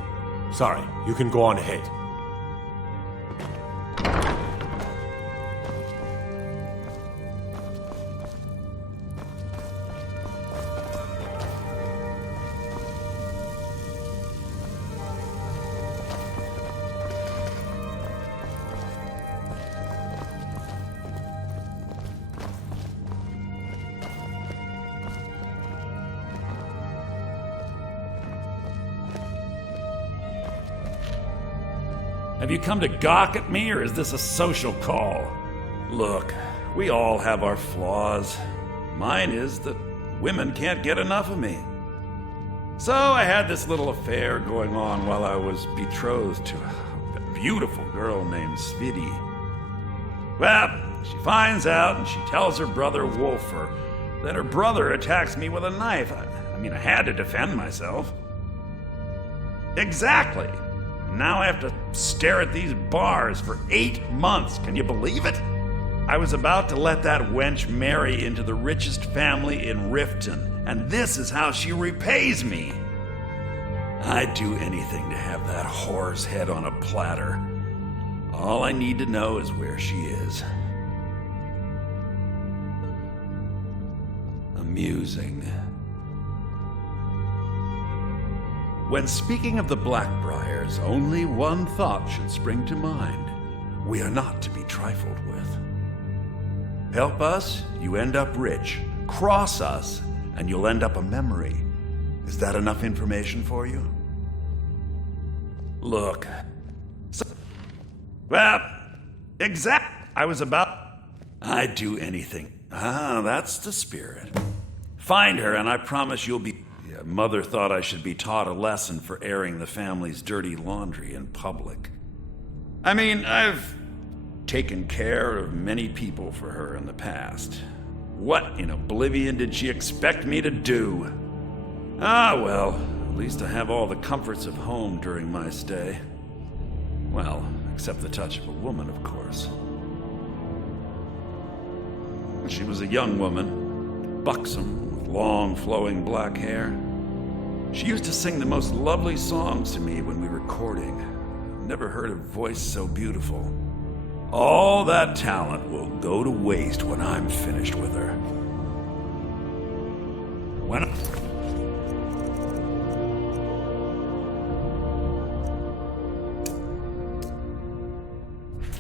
Sorry, you can go on ahead. Have you come to gawk at me, or is this a social call? Look, we all have our flaws. Mine is that women can't get enough of me. So I had this little affair going on while I was betrothed to a beautiful girl named Svidi. Well, she finds out and she tells her brother Wolfer that her brother attacks me with a knife. I had to defend myself. Exactly. Now I have to stare at these bars for 8 months. Can you believe it? I was about to let that wench marry into the richest family in Riften, and this is how she repays me. I'd do anything to have that whore's head on a platter. All I need to know is where she is. Amusing. When speaking of the Blackbriars, only one thought should spring to mind. We are not to be trifled with. Help us, you end up rich. Cross us, and you'll end up a memory. Is that enough information for you? Look. Well, I was about... I'd do anything. Ah, that's the spirit. Find her, and I promise you'll be... Mother thought I should be taught a lesson for airing the family's dirty laundry in public. I mean, I've taken care of many people for her in the past. What in oblivion did she expect me to do? Ah, well, at least I have all the comforts of home during my stay. Well, except the touch of a woman, of course. She was a young woman, buxom, with long, flowing black hair. She used to sing the most lovely songs to me when we were courting. Never heard a voice so beautiful. All that talent will go to waste when I'm finished with her.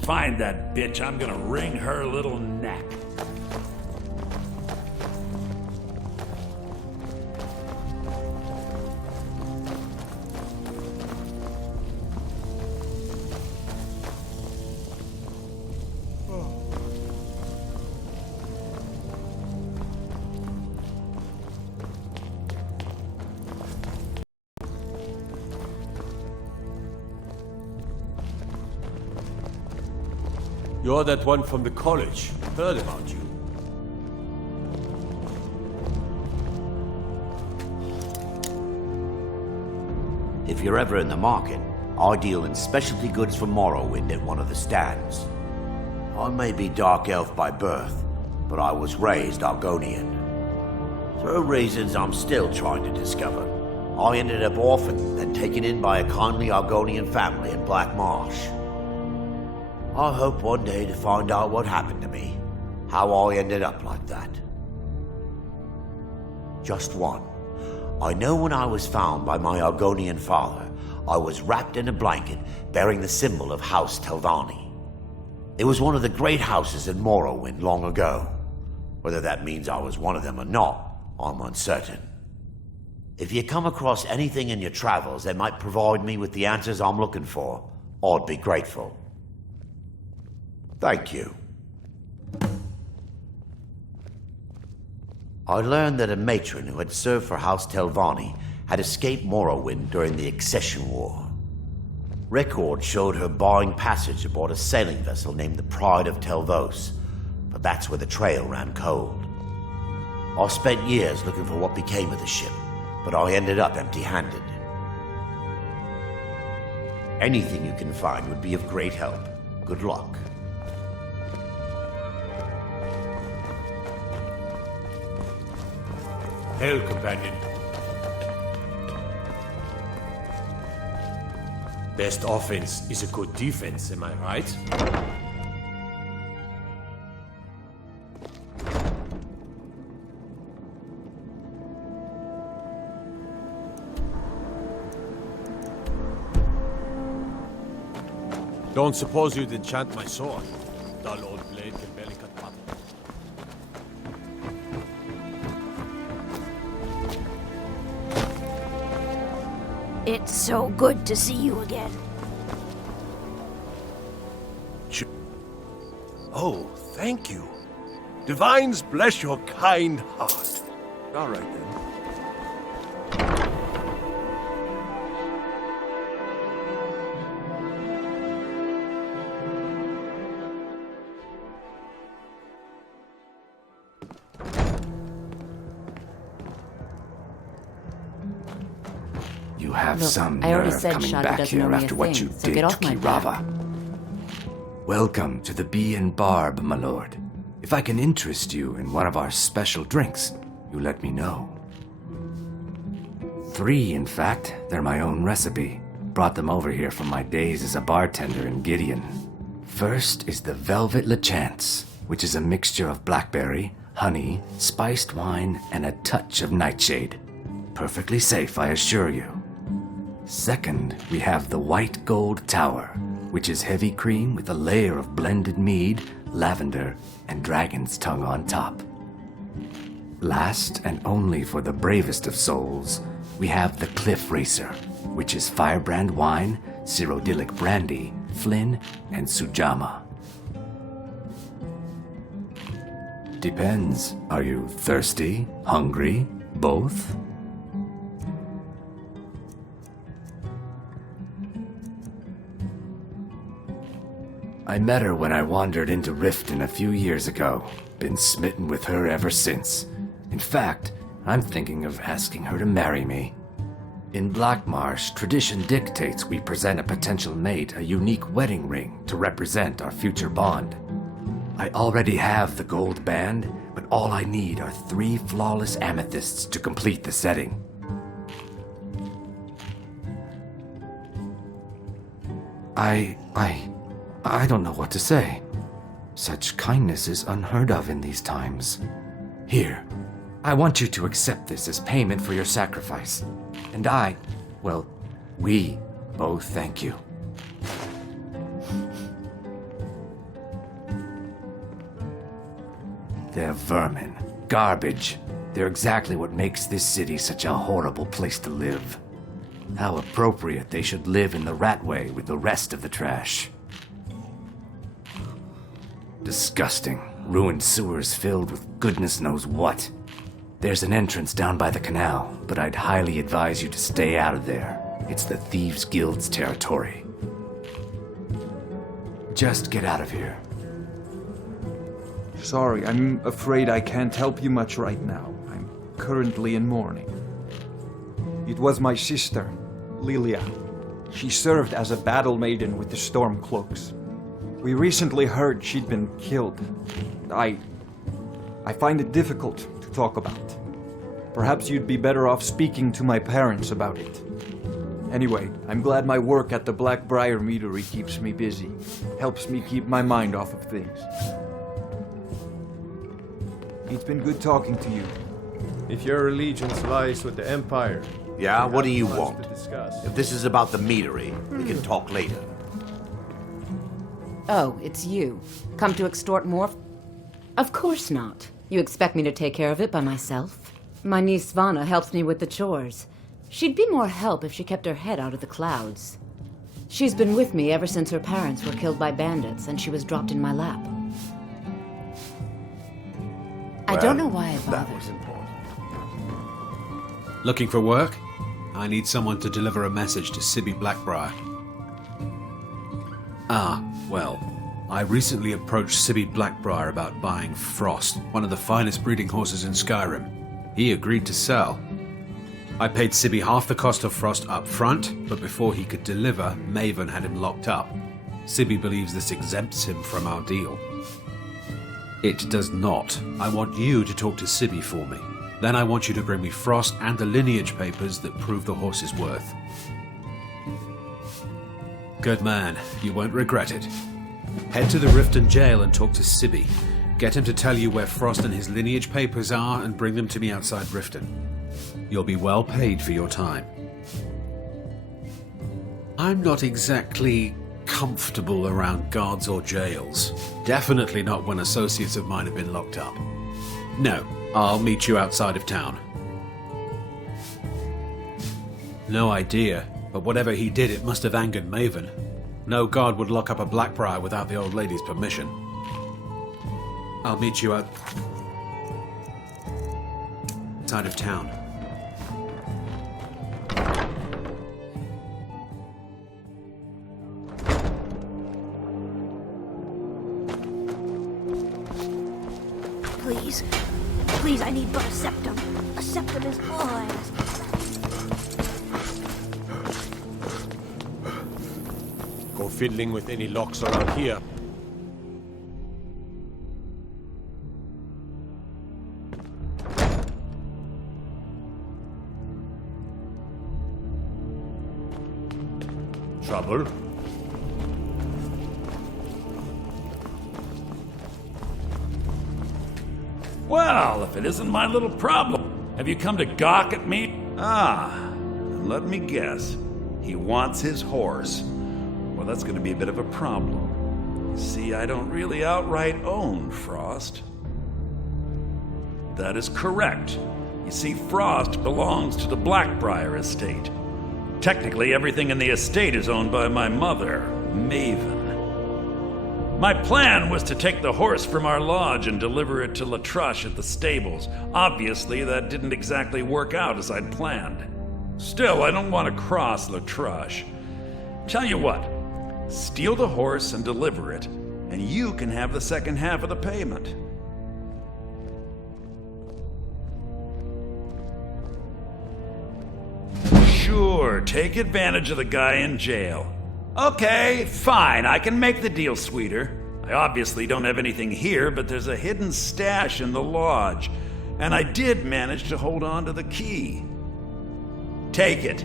Find that bitch, I'm gonna wring her little neck. You're that one from the college. Heard about you. If you're ever in the market, I deal in specialty goods for Morrowind at one of the stands. I may be Dark Elf by birth, but I was raised Argonian. For reasons I'm still trying to discover, I ended up orphaned and taken in by a kindly Argonian family in Black Marsh. I hope one day to find out what happened to me, how I ended up like that. Just one. I know when I was found by my Argonian father, I was wrapped in a blanket bearing the symbol of House Telvanni. It was one of the great houses in Morrowind long ago. Whether that means I was one of them or not, I'm uncertain. If you come across anything in your travels that might provide me with the answers I'm looking for, I'd be grateful. Thank you. I learned that a matron who had served for House Telvanni had escaped Morrowind during the Accession War. Records showed her buying passage aboard a sailing vessel named the Pride of Telvos, but that's where the trail ran cold. I spent years looking for what became of the ship, but I ended up empty-handed. Anything you can find would be of great help. Good luck. Hail, companion. Best offense is a good defense, am I right? Don't suppose you'd enchant my sword? Dull old blade can barely cut butter. It's so good to see you again. Oh, thank you. Divines bless your kind heart. All right, then. You have Look, some I already nerve said coming Shadi back doesn't here owe me a after what thing, you so did get to off my back. Kirava. Welcome to the Bee and Barb, my lord. If I can interest you in one of our special drinks, you let me know. 3, in fact. They're my own recipe. Brought them over here from my days as a bartender in Gideon. First is the Velvet Lechance, which is a mixture of blackberry, honey, spiced wine, and a touch of nightshade. Perfectly safe, I assure you. Second, we have the White Gold Tower, which is heavy cream with a layer of blended mead, lavender, and dragon's tongue on top. Last, and only for the bravest of souls, we have the Cliff Racer, which is firebrand wine, Cyrodiilic brandy, Flynn, and Sujama. Depends. Are you thirsty? Hungry? Both? I met her when I wandered into Riften a few years ago. Been smitten with her ever since. In fact, I'm thinking of asking her to marry me. In Blackmarsh, tradition dictates we present a potential mate a unique wedding ring to represent our future bond. I already have the gold band, but all I need are 3 flawless amethysts to complete the setting. I don't know what to say. Such kindness is unheard of in these times. Here, I want you to accept this as payment for your sacrifice. And we both thank you. They're vermin. Garbage. They're exactly what makes this city such a horrible place to live. How appropriate they should live in the Ratway with the rest of the trash. Disgusting. Ruined sewers filled with goodness knows what. There's an entrance down by the canal, but I'd highly advise you to stay out of there. It's the Thieves' Guild's territory. Just get out of here. Sorry, I'm afraid I can't help you much right now. I'm currently in mourning. It was my sister, Lilia. She served as a battle maiden with the Stormcloaks. We recently heard she'd been killed. I find it difficult to talk about. Perhaps you'd be better off speaking to my parents about it. Anyway, I'm glad my work at the Blackbriar Meadery keeps me busy. Helps me keep my mind off of things. It's been good talking to you. If your allegiance lies with the Empire... Yeah, what do you want? Discuss. If this is about the meadery, we can talk later. Oh, it's you. Come to extort more? Of course not. You expect me to take care of it by myself? My niece Svana helps me with the chores. She'd be more help if she kept her head out of the clouds. She's been with me ever since her parents were killed by bandits and she was dropped in my lap. I don't know why I bothered. That was important. Looking for work? I need someone to deliver a message to Sibby Blackbriar. I recently approached Sibby Blackbriar about buying Frost, one of the finest breeding horses in Skyrim. He agreed to sell. I paid Sibby half the cost of Frost up front, but before he could deliver, Maven had him locked up. Sibby believes this exempts him from our deal. It does not. I want you to talk to Sibby for me. Then I want you to bring me Frost and the lineage papers that prove the horse's worth. Good man. You won't regret it. Head to the Riften jail and talk to Sibby. Get him to tell you where Frost and his lineage papers are and bring them to me outside Riften. You'll be well paid for your time. I'm not exactly comfortable around guards or jails. Definitely not when associates of mine have been locked up. No, I'll meet you outside of town. No idea, but whatever he did, it must have angered Maven. No guard would lock up a Blackbriar without the old lady's permission. I'll meet you outside of town. Please, I need but a septum. A septum is all I ask. Go fiddling with any locks around here. Trouble? Well, if it isn't my little problem, have you come to gawk at me? Ah, let me guess. He wants his horse. Well, that's going to be a bit of a problem. You see, I don't really outright own Frost. That is correct. You see, Frost belongs to the Blackbriar estate. Technically, everything in the estate is owned by my mother, Maven. My plan was to take the horse from our lodge and deliver it to Latrush at the stables. Obviously, that didn't exactly work out as I'd planned. Still, I don't want to cross Latrush. Tell you what, steal the horse and deliver it, and you can have the second half of the payment. Sure, take advantage of the guy in jail. Okay, fine, I can make the deal sweeter. I obviously don't have anything here, but there's a hidden stash in the lodge, and I did manage to hold on to the key. Take it.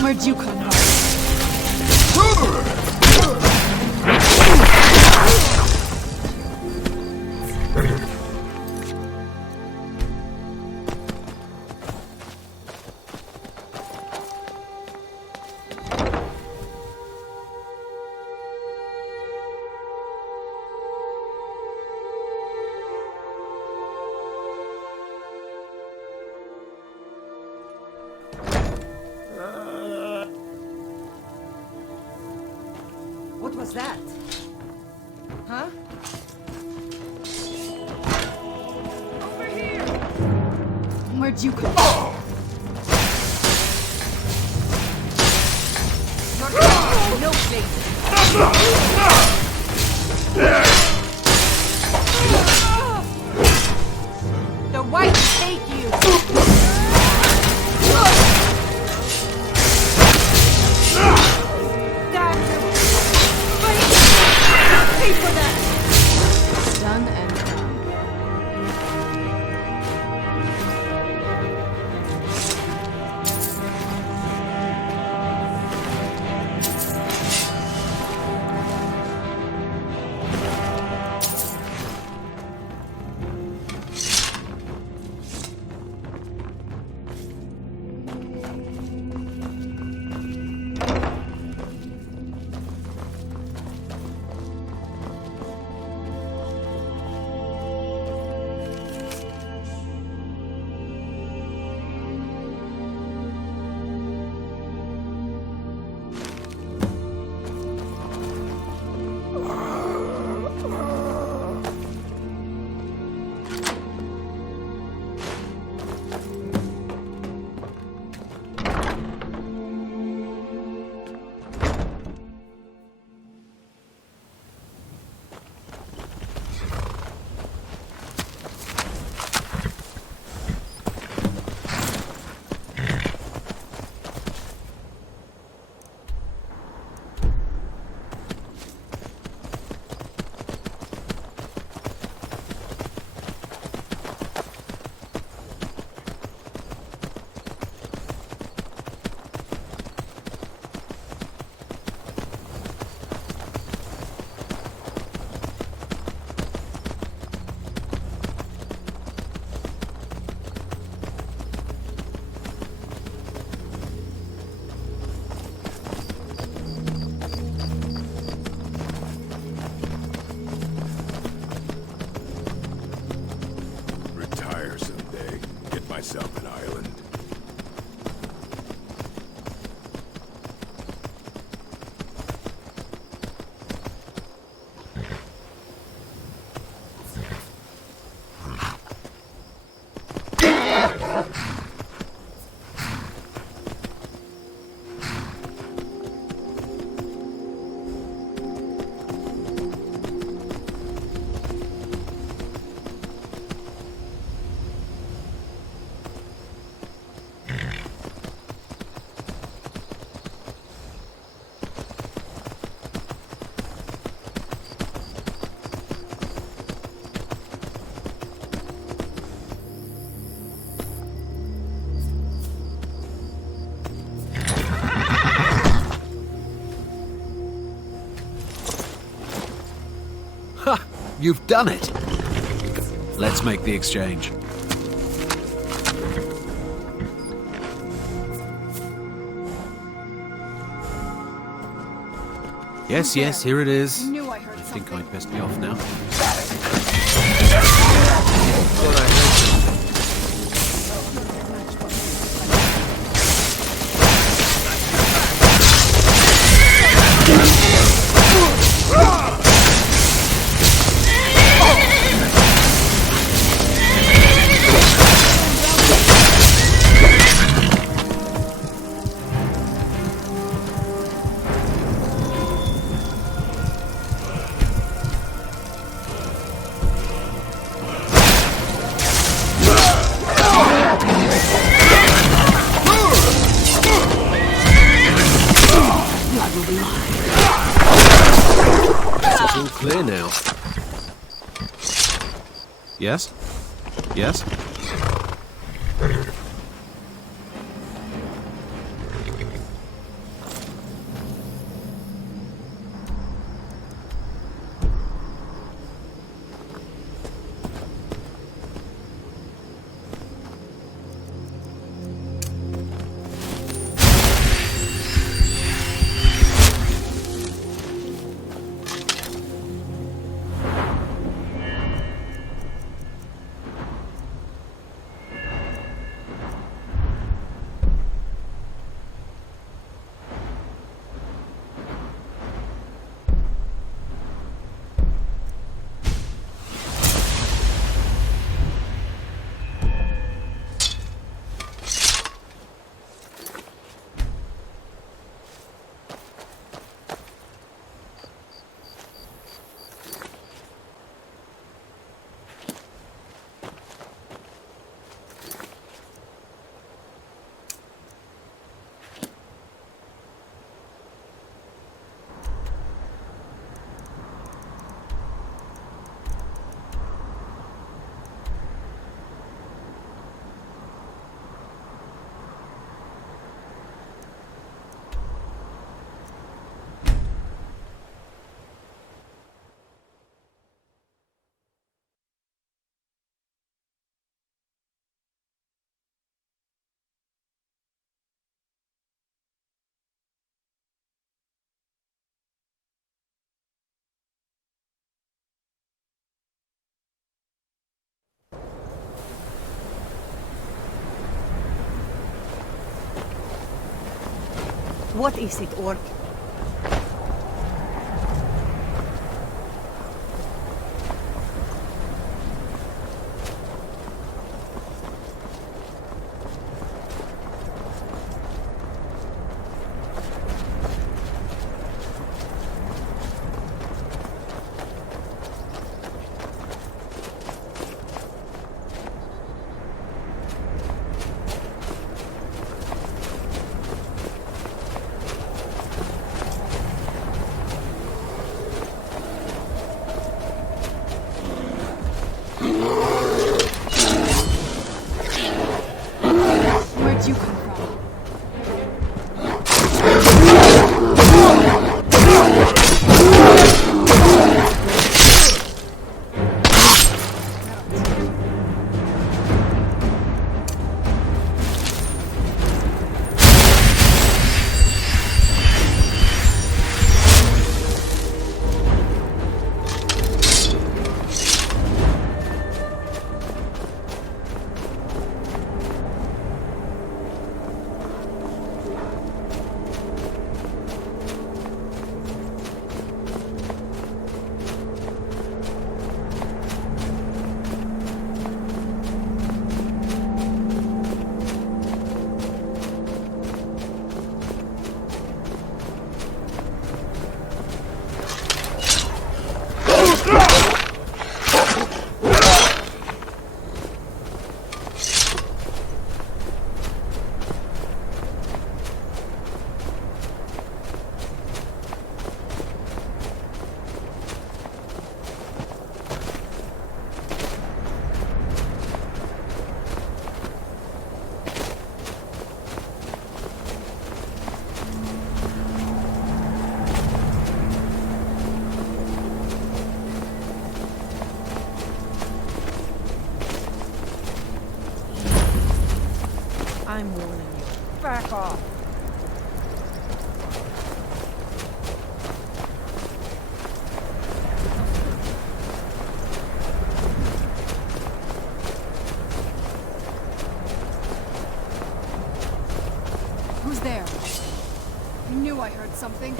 Where'd you come from? What was that? Huh? Over here! Where'd you come from? No place. The whites take you. Damn you! Pay for that. Done and done. something, Ireland. You've done it! Let's make the exchange. Yes, here it is. I think I'd pissed me off now. It's all clear now. Yes? Yes? What is it, Orc? Where'd you come from? I'm warning you. Back off. Who's there? I knew I heard something.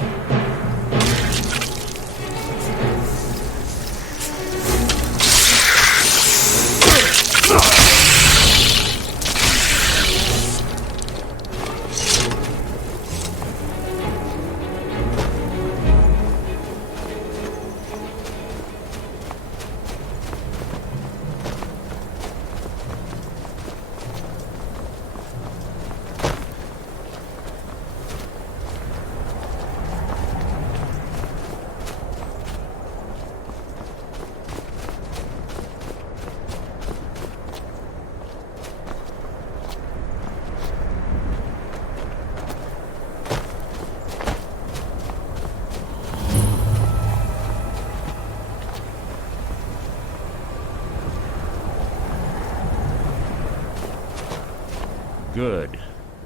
Good.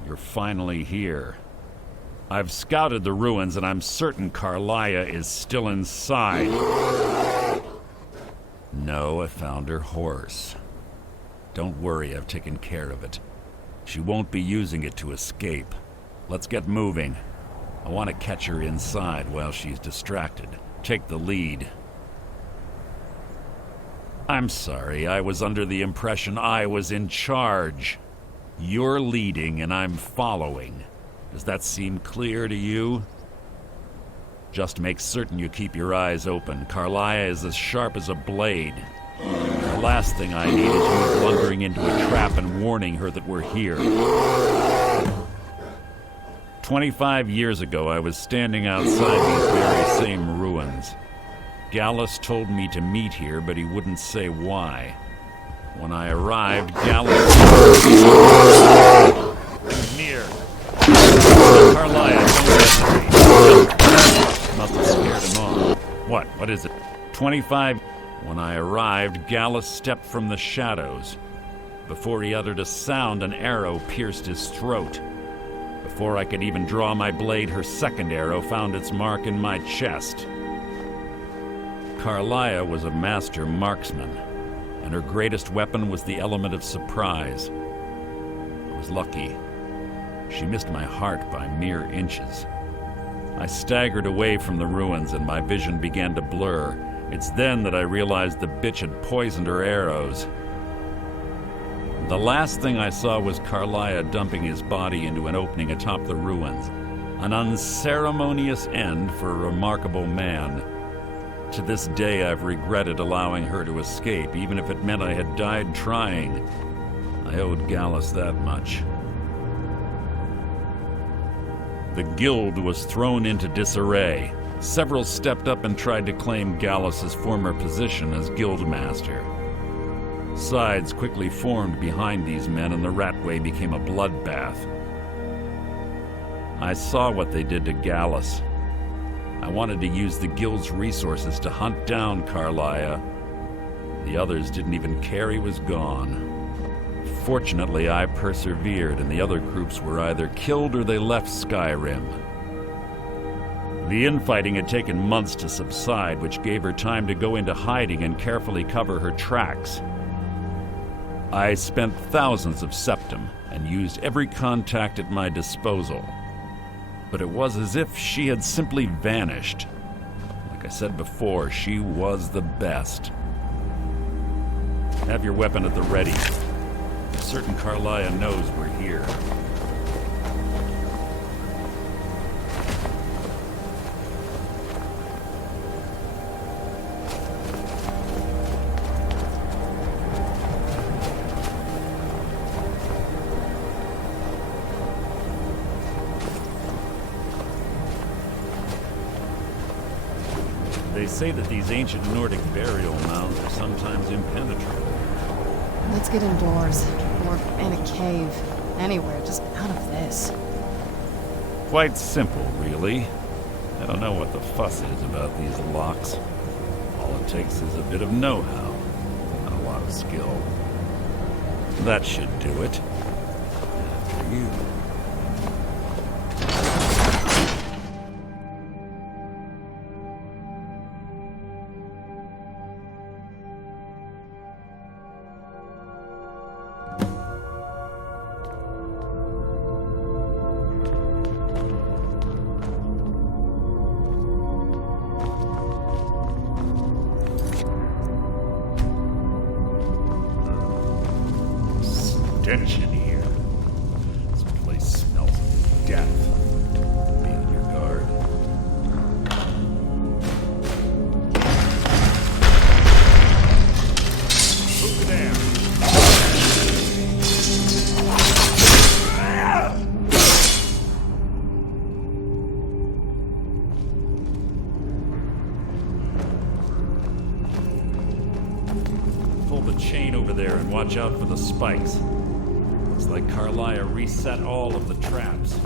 You're finally here. I've scouted the ruins and I'm certain Carlia is still inside. No, I found her horse. Don't worry, I've taken care of it. She won't be using it to escape. Let's get moving. I want to catch her inside while she's distracted. Take the lead. I'm sorry, I was under the impression I was in charge. You're leading and I'm following. Does that seem clear to you? Just make certain you keep your eyes open. Carlia is as sharp as a blade. The last thing I need is you blundering into a trap and warning her that we're here. 25 years ago, I was standing outside these very same ruins. Gallus told me to meet here, but he wouldn't say why. When I arrived, Gallus... Mir. Carlia, don't hesitate. Must have scared him off. What? What is it? 25... When I arrived, Gallus stepped from the shadows. Before he uttered a sound, an arrow pierced his throat. Before I could even draw my blade, her second arrow found its mark in my chest. Carlia was a master marksman, and her greatest weapon was the element of surprise. I was lucky. She missed my heart by mere inches. I staggered away from the ruins and my vision began to blur. It's then that I realized the bitch had poisoned her arrows. The last thing I saw was Carlia dumping his body into an opening atop the ruins. An unceremonious end for a remarkable man. To this day, I've regretted allowing her to escape, even if it meant I had died trying. I owed Gallus that much. The guild was thrown into disarray. Several stepped up and tried to claim Gallus's former position as guildmaster. Sides quickly formed behind these men, and the Ratway became a bloodbath. I saw what they did to Gallus. I wanted to use the guild's resources to hunt down Carlia. The others didn't even care he was gone. Fortunately, I persevered, and the other groups were either killed or they left Skyrim. The infighting had taken months to subside, which gave her time to go into hiding and carefully cover her tracks. I spent thousands of septum and used every contact at my disposal. But it was as if she had simply vanished. Like I said before, she was the best. Have your weapon at the ready. I'm certain Carlia knows we're here. They say that these ancient Nordic burial mounds are sometimes impenetrable. Let's get indoors. Or in a cave. Anywhere, just out of this. Quite simple, really. I don't know what the fuss is about these locks. All it takes is a bit of know-how, and a lot of skill. That should do it. you. Stench in here. This place smells of death. Be on your guard. Who's there? Pull the chain over there and watch out for the spikes. Looks like Carlia reset all of the traps.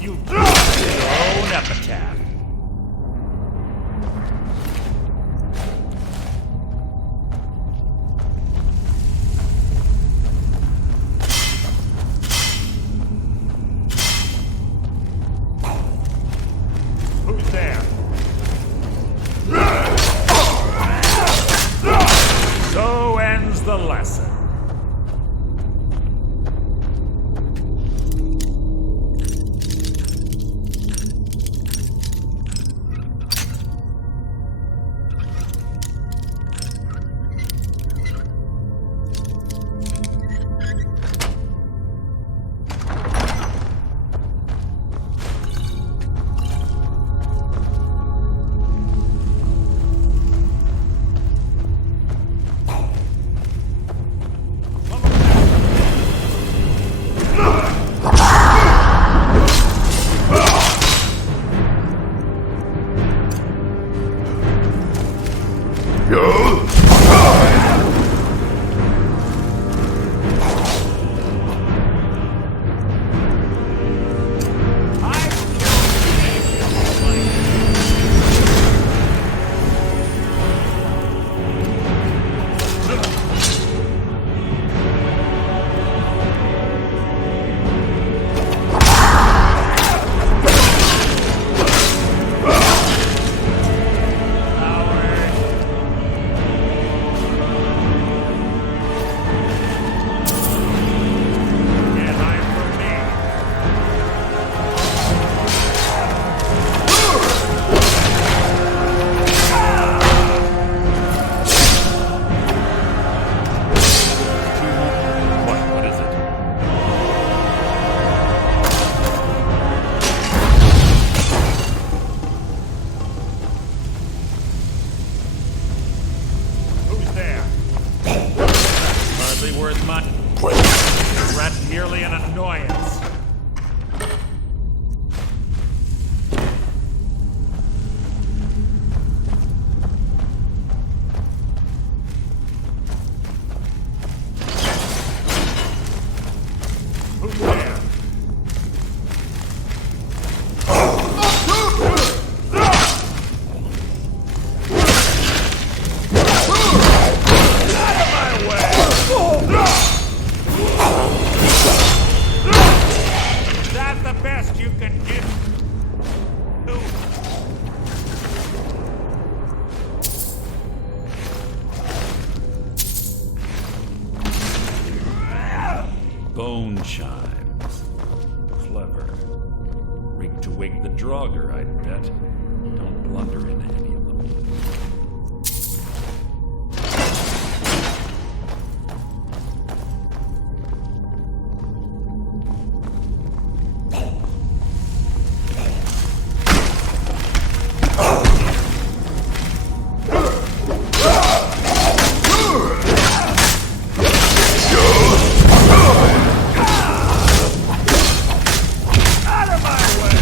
You your own epitaph. Who's there? So ends the lesson. Worth much. The rat merely an annoyance. Who's there? Bone chimes. Clever. Rigged to wake the Draugr, I'd bet. Don't blunder into any of them. Out of my way!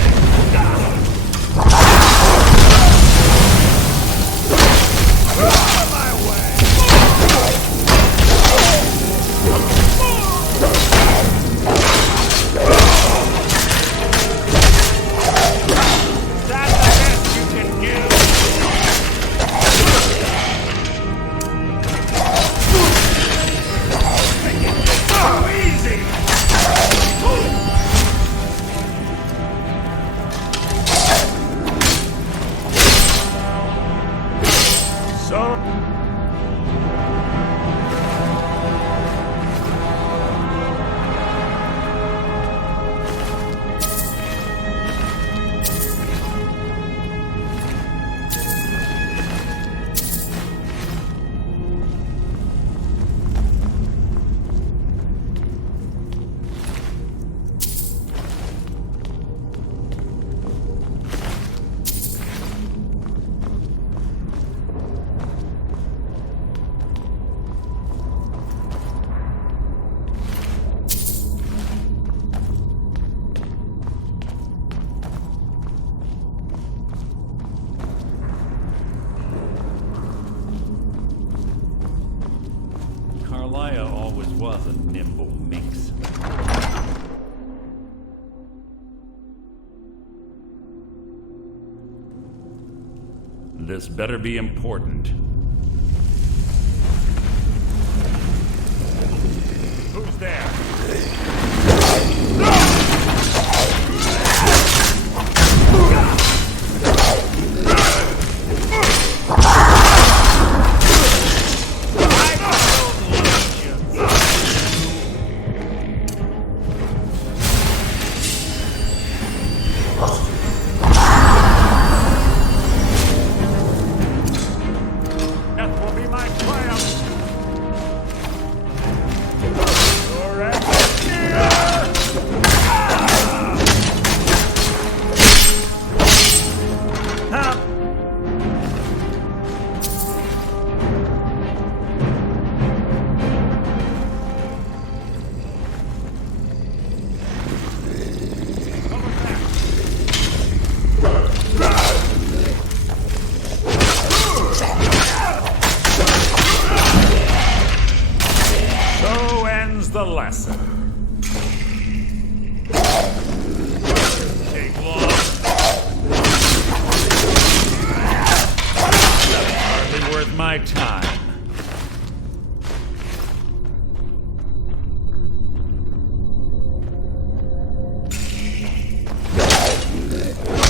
The nimble minx. This better be important. Who's there? The lesson. Take long. Hardly worth my time.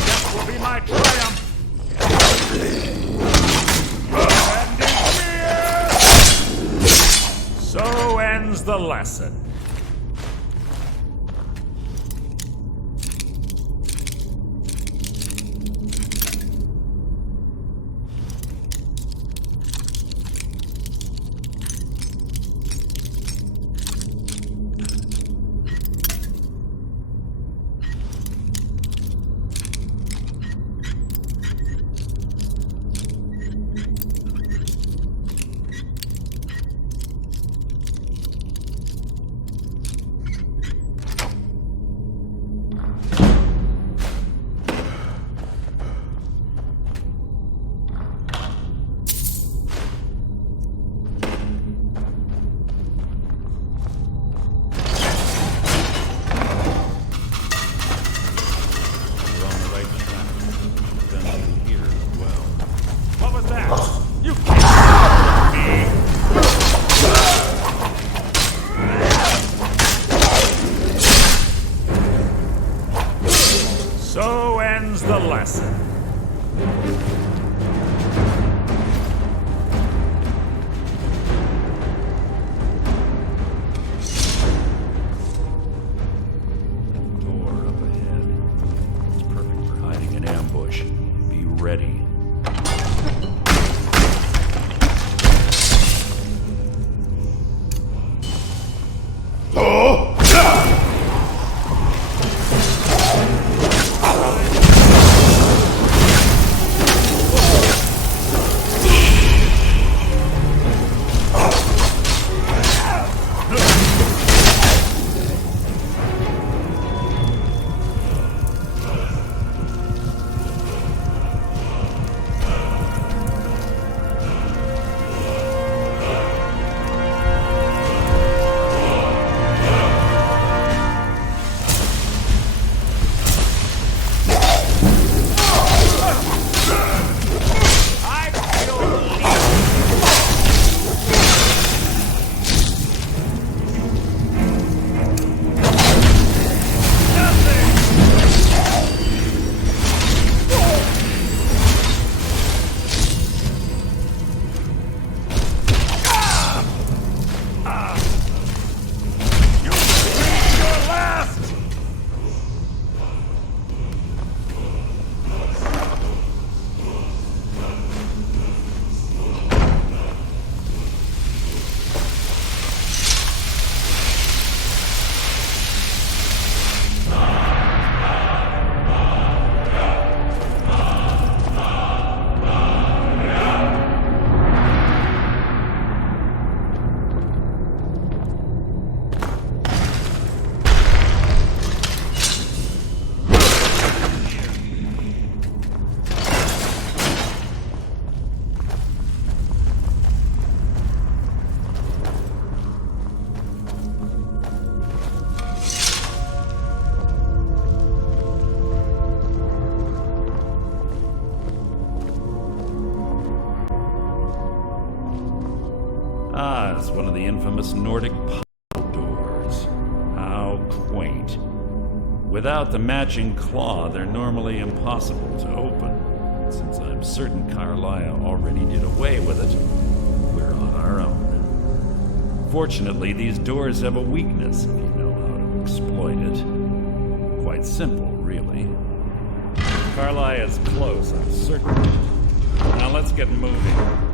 That will be my triumph. So ends the lesson. So ends the lesson. Door up ahead. It's perfect for hiding an ambush. Be ready. yes, one of the infamous Nordic puzzle doors. How quaint. Without the matching claw, they're normally impossible to open. Since I'm certain Carlia already did away with it, we're on our own. Fortunately, these doors have a weakness if you know how to exploit it. Quite simple, really. Carlia is close, I'm certain. Now let's get moving.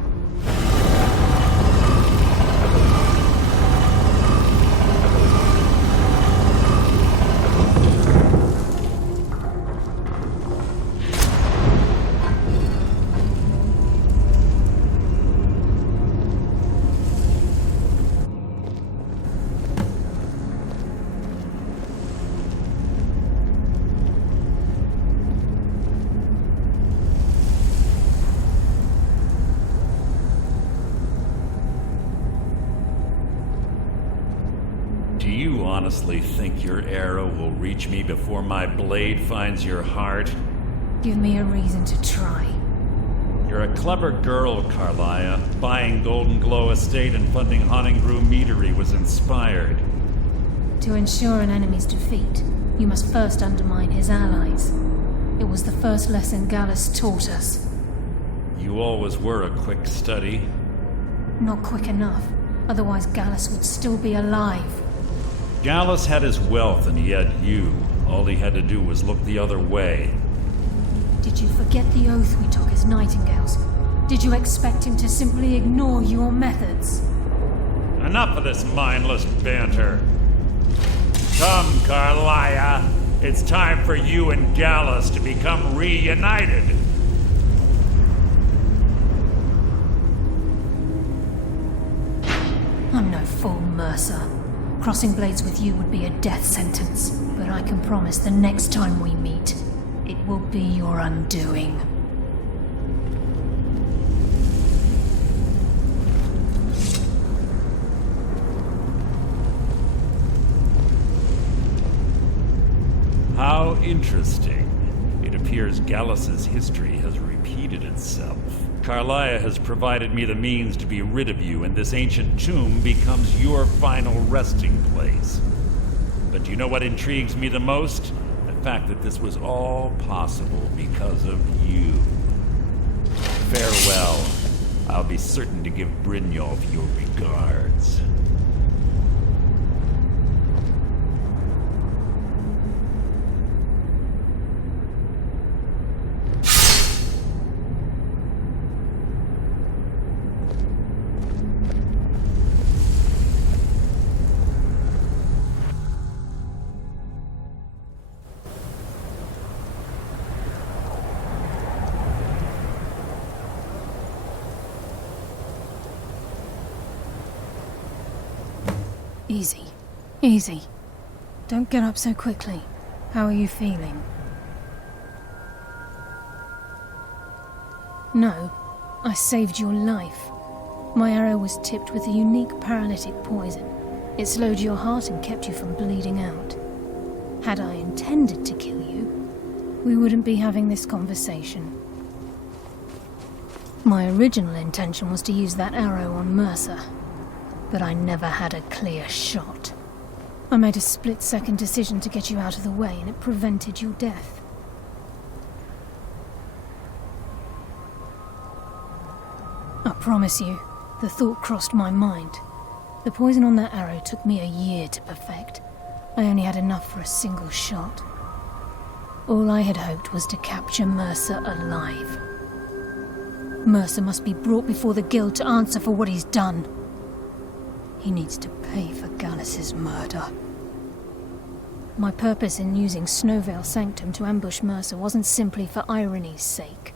Do you honestly think your arrow will reach me before my blade finds your heart? Give me a reason to try. You're a clever girl, Carlia. Buying Golden Glow Estate and funding Honningbrew Meadery was inspired. To ensure an enemy's defeat, you must first undermine his allies. It was the first lesson Gallus taught us. You always were a quick study. Not quick enough, otherwise Gallus would still be alive. Gallus had his wealth and he had you. All he had to do was look the other way. Did you forget the oath we took as nightingales? Did you expect him to simply ignore your methods? Enough of this mindless banter. Come, Carlia. It's time for you and Gallus to become reunited. I'm no fool, Mercer. Crossing blades with you would be a death sentence, but I can promise the next time we meet, it will be your undoing. How interesting. It appears Gallus's history has repeated itself. Carlia has provided me the means to be rid of you, and this ancient tomb becomes your final resting place. But do you know what intrigues me the most? The fact that this was all possible because of you. Farewell. I'll be certain to give Brynjolf your regards. Easy. Easy. Don't get up so quickly. How are you feeling? No, I saved your life. My arrow was tipped with a unique paralytic poison. It slowed your heart and kept you from bleeding out. Had I intended to kill you, we wouldn't be having this conversation. My original intention was to use that arrow on Mercer, but I never had a clear shot. I made a split-second decision to get you out of the way, and it prevented your death. I promise you, the thought crossed my mind. The poison on that arrow took me a year to perfect. I only had enough for a single shot. All I had hoped was to capture Mercer alive. Mercer must be brought before the Guild to answer for what he's done. He needs to pay for Gallus's murder. My purpose in using Snowvale Sanctum to ambush Mercer wasn't simply for irony's sake.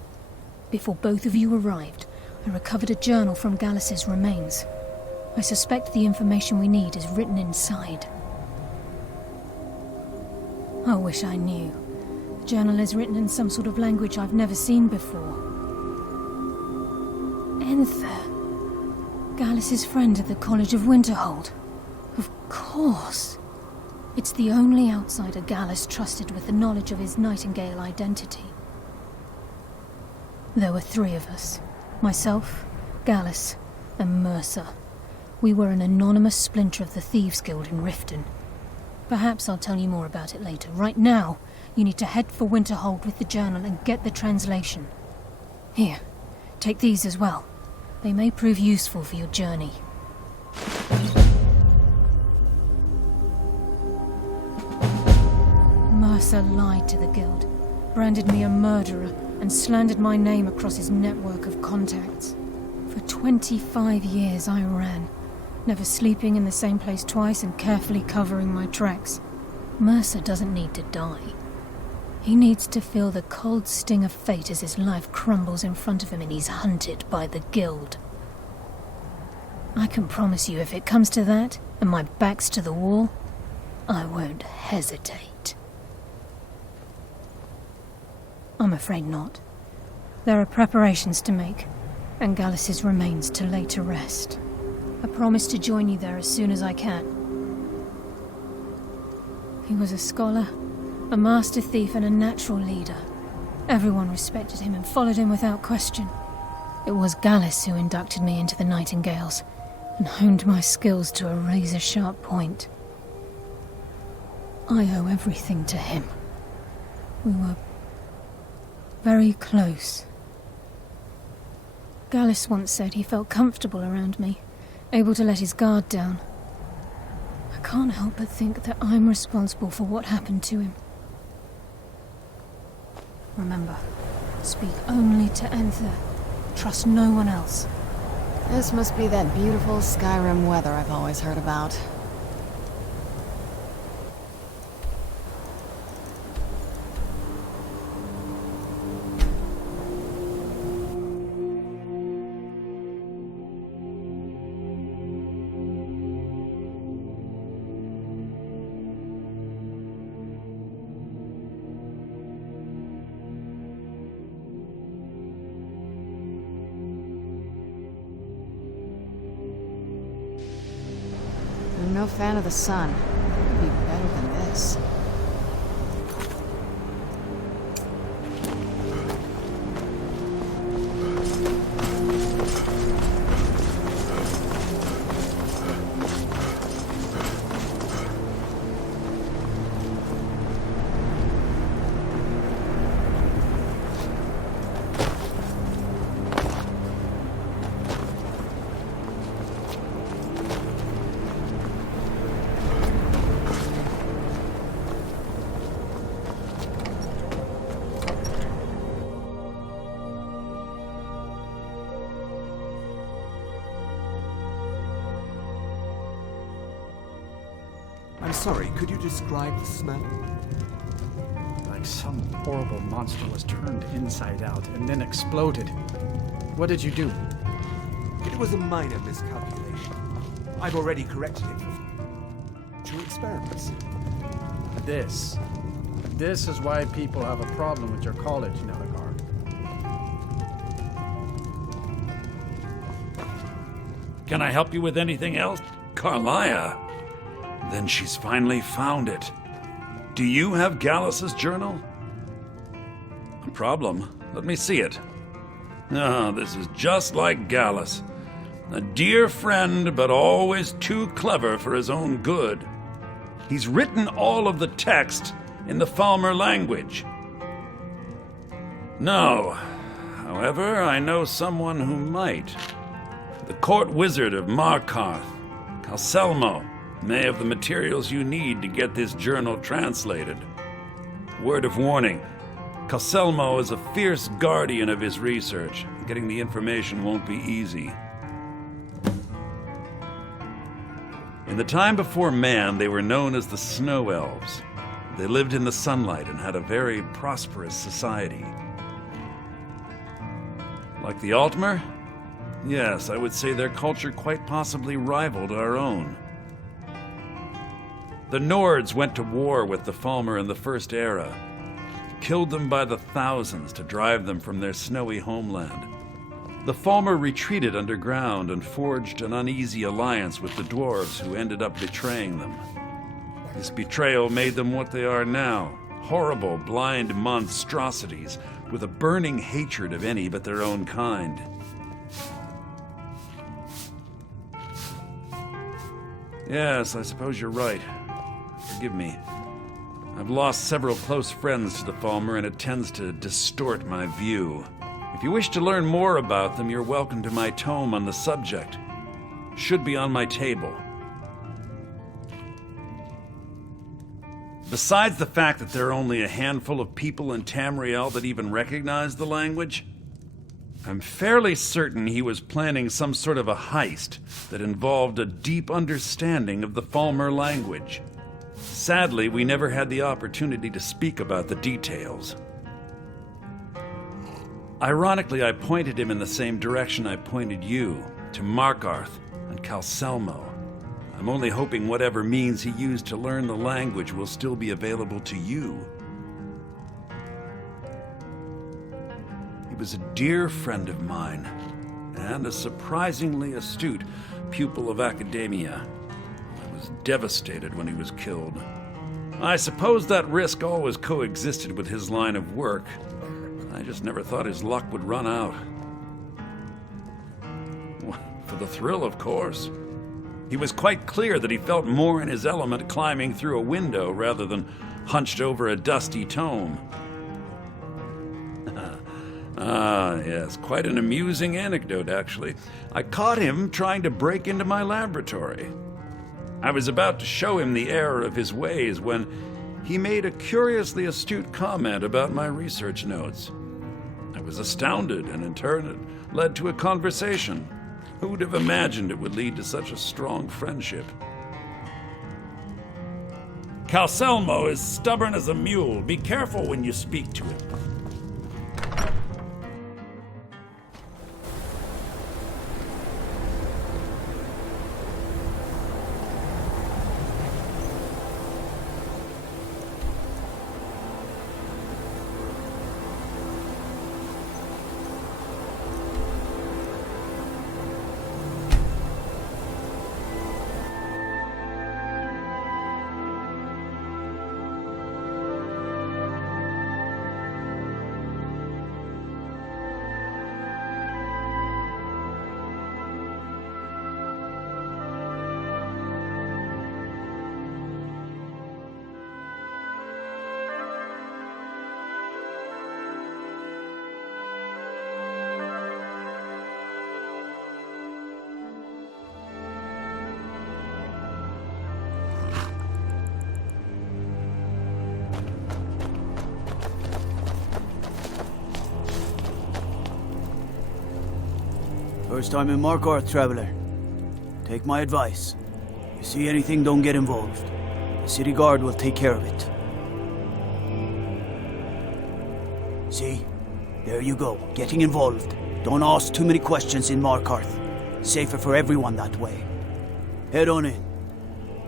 Before both of you arrived, I recovered a journal from Gallus's remains. I suspect the information we need is written inside. I wish I knew. The journal is written in some sort of language I've never seen before. Enther. Gallus's friend at the College of Winterhold. Of course. It's the only outsider Gallus trusted with the knowledge of his Nightingale identity. There were three of us. Myself, Gallus, and Mercer. We were an anonymous splinter of the Thieves Guild in Riften. Perhaps I'll tell you more about it later. Right now, you need to head for Winterhold with the journal and get the translation. Here, take these as well. They may prove useful for your journey. Mercer lied to the Guild, branded me a murderer, and slandered my name across his network of contacts. For 25 years I ran, never sleeping in the same place twice and carefully covering my tracks. Mercer doesn't need to die. He needs to feel the cold sting of fate as his life crumbles in front of him and he's hunted by the Guild. I can promise you if it comes to that, and my back's to the wall, I won't hesitate. I'm afraid not. There are preparations to make, and Gallus's remains to lay to rest. I promise to join you there as soon as I can. He was a scholar, a master thief, and a natural leader. Everyone respected him and followed him without question. It was Gallus who inducted me into the Nightingales and honed my skills to a razor-sharp point. I owe everything to him. We were very close. Gallus once said he felt comfortable around me, able to let his guard down. I can't help but think that I'm responsible for what happened to him. Remember, speak only to Enther. Trust no one else. This must be that beautiful Skyrim weather I've always heard about. I'm no fan of the sun. It could be better than this. I'm sorry, could you describe the smell? Like some horrible monster was turned inside out and then exploded. What did you do? It was a minor miscalculation. I've already corrected it for 2 experiments. This is why people have a problem with your college, Nelligar. Can I help you with anything else? Carlia? Then she's finally found it. Do you have Gallus's journal? A problem? Let me see it. Ah, this is just like Gallus. A dear friend, but always too clever for his own good. He's written all of the text in the Falmer language. No. However, I know someone who might. The court wizard of Markarth, Calselmo, may have the materials you need to get this journal translated. Word of warning, Calselmo is a fierce guardian of his research. Getting the information won't be easy. In the time before man, they were known as the Snow Elves. They lived in the sunlight and had a very prosperous society. Like the Altmer? Yes, I would say their culture quite possibly rivaled our own. The Nords went to war with the Falmer in the First Era, killed them by the thousands to drive them from their snowy homeland. The Falmer retreated underground and forged an uneasy alliance with the dwarves who ended up betraying them. This betrayal made them what they are now, horrible, blind monstrosities with a burning hatred of any but their own kind. Yes, I suppose you're right. Forgive me. I've lost several close friends to the Falmer, and it tends to distort my view. If you wish to learn more about them, you're welcome to my tome on the subject. Should be on my table. Besides the fact that there are only a handful of people in Tamriel that even recognize the language, I'm fairly certain he was planning some sort of a heist that involved a deep understanding of the Falmer language. Sadly, we never had the opportunity to speak about the details. Ironically, I pointed him in the same direction I pointed you, to Markarth and Calselmo. I'm only hoping whatever means he used to learn the language will still be available to you. He was a dear friend of mine, and a surprisingly astute pupil of academia. I was devastated when he was killed. I suppose that risk always coexisted with his line of work. I just never thought his luck would run out. For the thrill, of course. He was quite clear that he felt more in his element climbing through a window rather than hunched over a dusty tome. Ah, yes, quite an amusing anecdote, actually. I caught him trying to break into my laboratory. I was about to show him the error of his ways when he made a curiously astute comment about my research notes. I was astounded, and in turn it led to a conversation. Who would have imagined it would lead to such a strong friendship? Calselmo is stubborn as a mule. Be careful when you speak to him. First time in Markarth, traveler. Take my advice. You see anything, don't get involved. The city guard will take care of it. See? There you go, getting involved. Don't ask too many questions in Markarth. Safer for everyone that way. Head on in.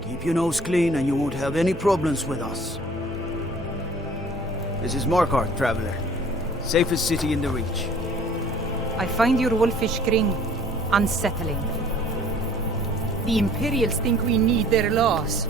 Keep your nose clean and you won't have any problems with us. This is Markarth, traveler. Safest city in the Reach. I find your wolfish grin unsettling. The Imperials think we need their laws.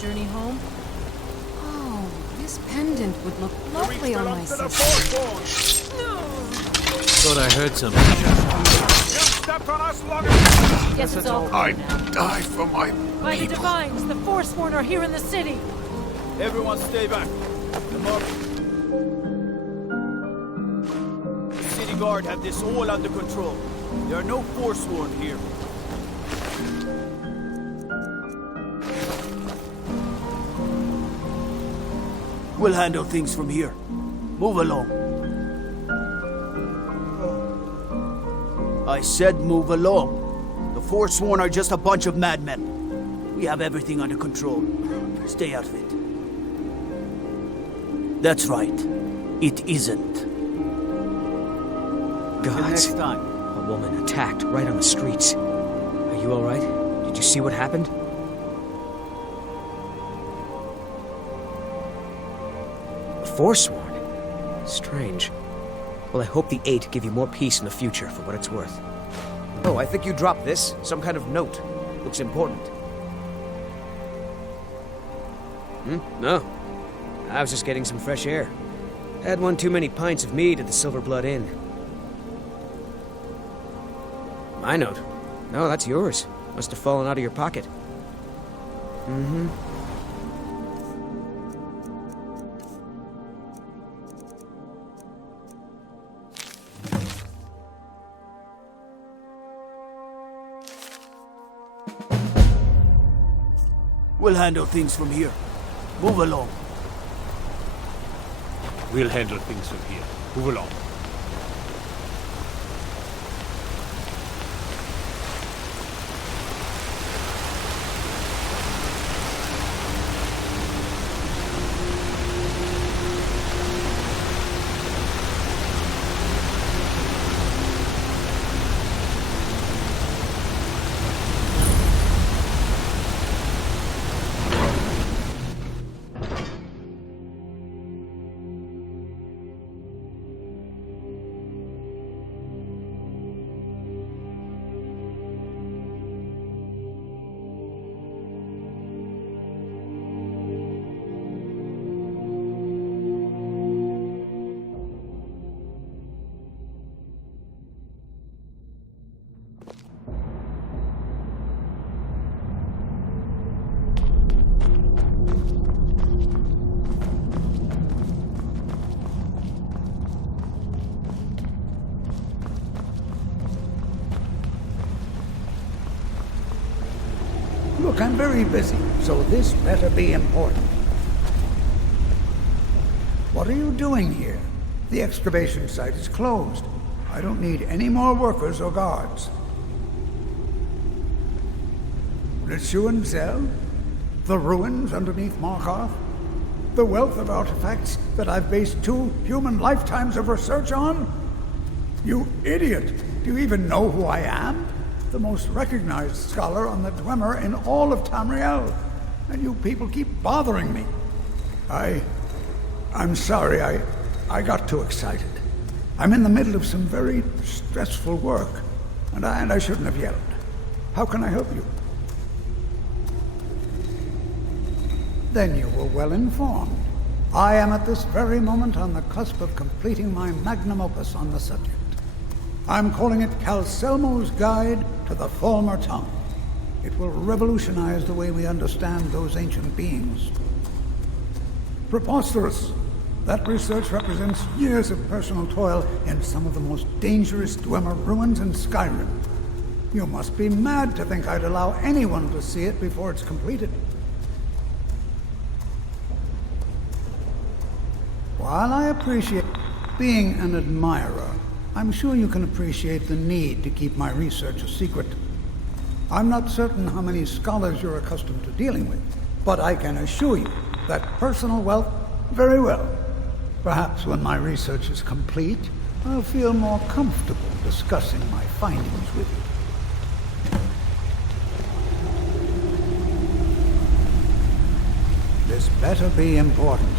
Journey home? Oh, this pendant would look lovely on my sister. Thought I heard something. Guess it's all I'd die for my By the Divines, the Forsworn are here in the city. Everyone stay back. The city guard have this all under control. There are no Forsworn here. We'll handle things from here. Move along. I said move along. The Forsworn are just a bunch of madmen. We have everything under control. Stay out of it. That's right. It isn't. Gods. Next time. A woman attacked right on the streets. Are you alright? Did you see what happened? A Forsworn? Strange. Well, I hope the Eight give you more peace in the future, for what it's worth. Oh, I think you dropped this. Some kind of note. Looks important. No. I was just getting some fresh air. Had one too many pints of mead at the Silver Blood Inn. My note? No, that's yours. Must have fallen out of your pocket. Mm-hmm. We'll handle things from here. Move along. We'll handle things from here. Move along. Look, I'm very busy, so this better be important. What are you doing here? The excavation site is closed. I don't need any more workers or guards. Litsuan Zell? The ruins underneath Markarth? The wealth of artifacts that I've based 2 human lifetimes of research on? You idiot! Do you even know who I am? The most recognized scholar on the Dwemer in all of Tamriel. And you people keep bothering me. I'm sorry, I got too excited. I'm in the middle of some very stressful work, and I shouldn't have yelled. How can I help you? Then you were well informed. I am at this very moment on the cusp of completing my magnum opus on the subject. I'm calling it Calselmo's Guide to the Falmer Tongue. It will revolutionize the way we understand those ancient beings. Preposterous! That research represents years of personal toil in some of the most dangerous Dwemer ruins in Skyrim. You must be mad to think I'd allow anyone to see it before it's completed. While I appreciate being an admirer, I'm sure you can appreciate the need to keep my research a secret. I'm not certain how many scholars you're accustomed to dealing with, but I can assure you that personal wealth, very well. Perhaps when my research is complete, I'll feel more comfortable discussing my findings with you. This better be important.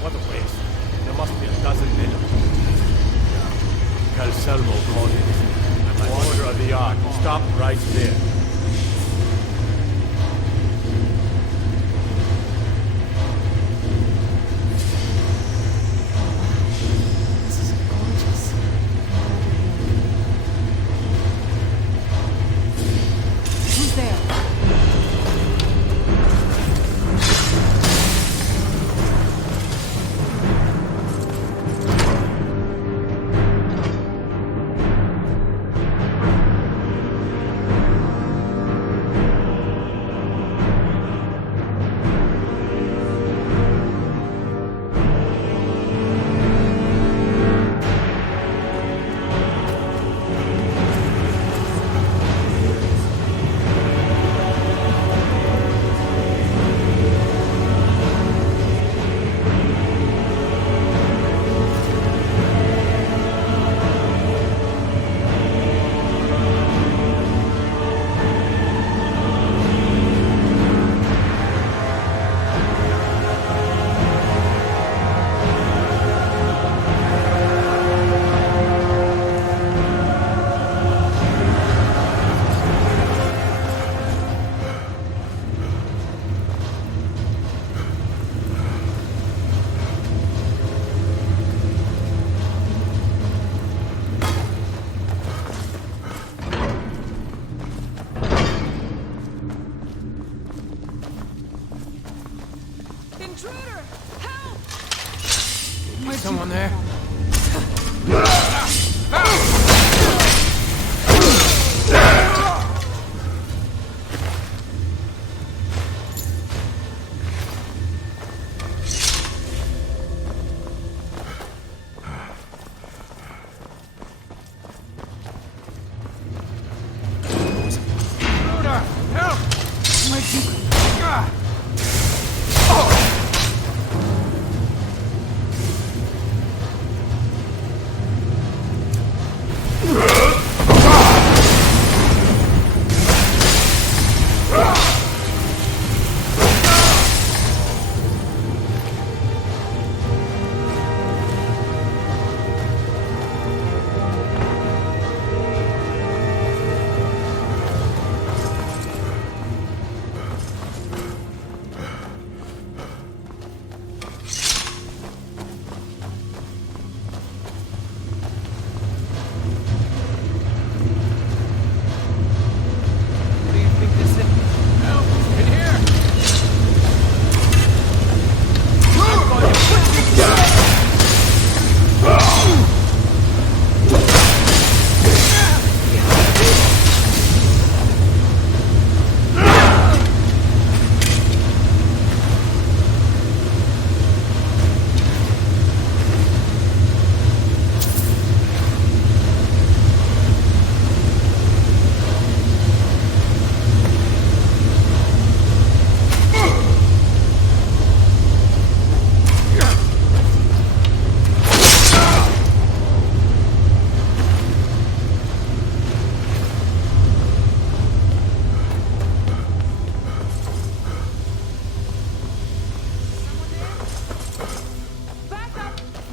What a waste. There must be a dozen men. Calselmo called it. And by order of the Ark, stop right there. This is gorgeous. Intruder! Help! Someone there?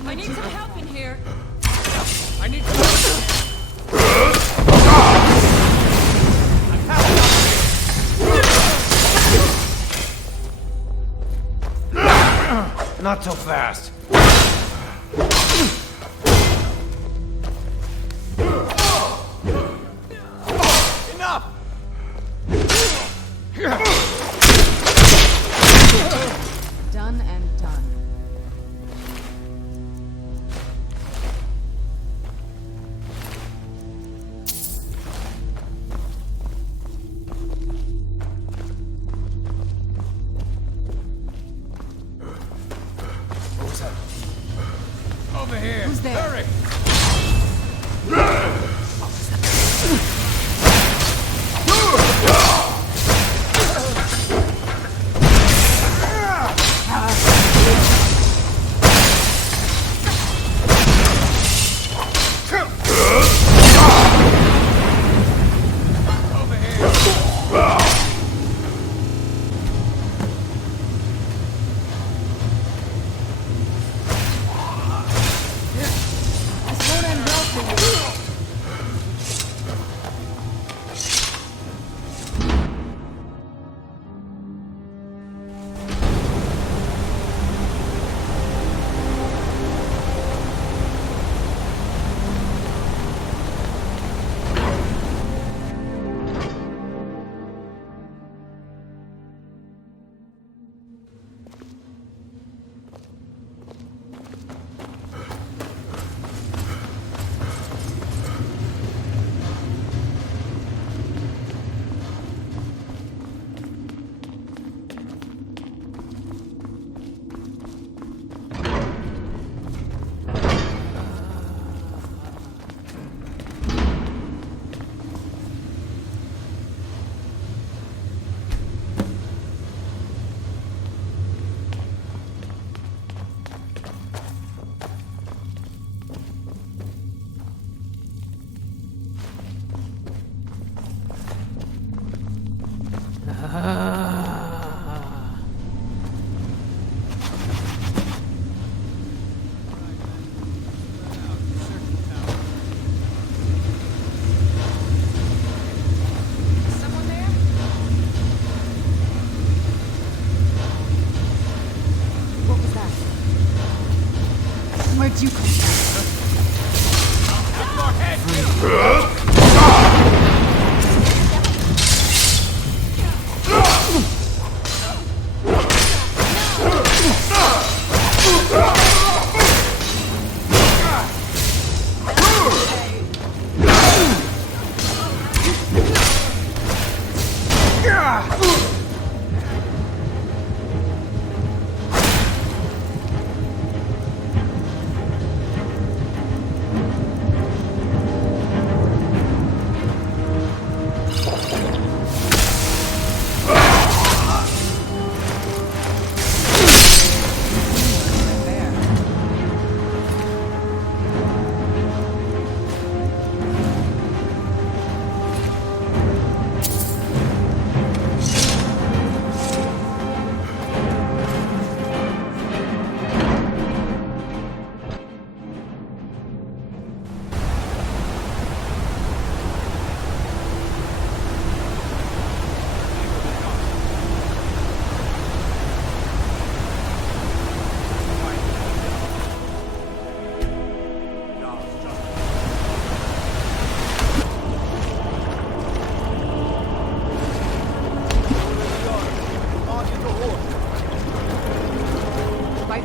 I need some help in here. I need Not so fast. Enough! Done and done. Over here! Who's there? Hurry!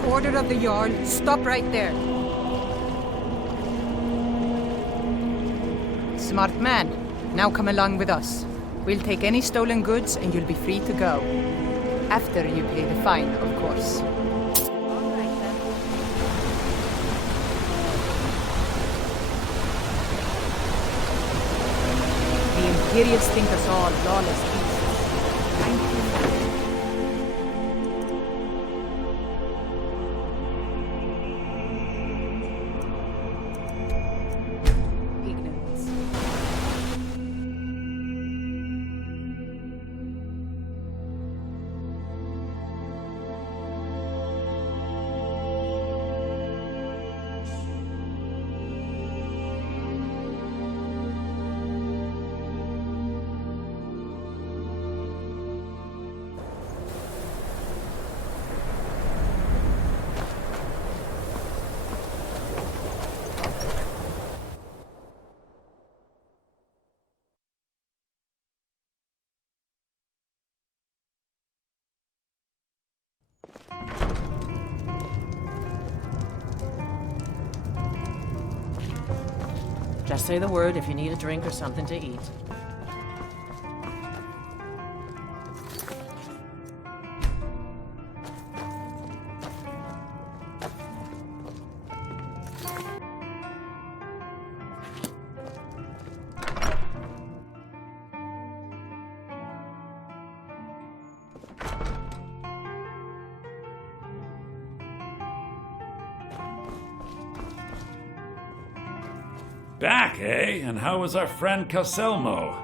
Order of the Jarl, stop right there. Smart man, now come along with us. We'll take any stolen goods and you'll be free to go. After you pay the fine, of course. The Imperials think us all lawless beasts. Thank you. Just say the word if you need a drink or something to eat. Back, eh? And how was our friend Calselmo?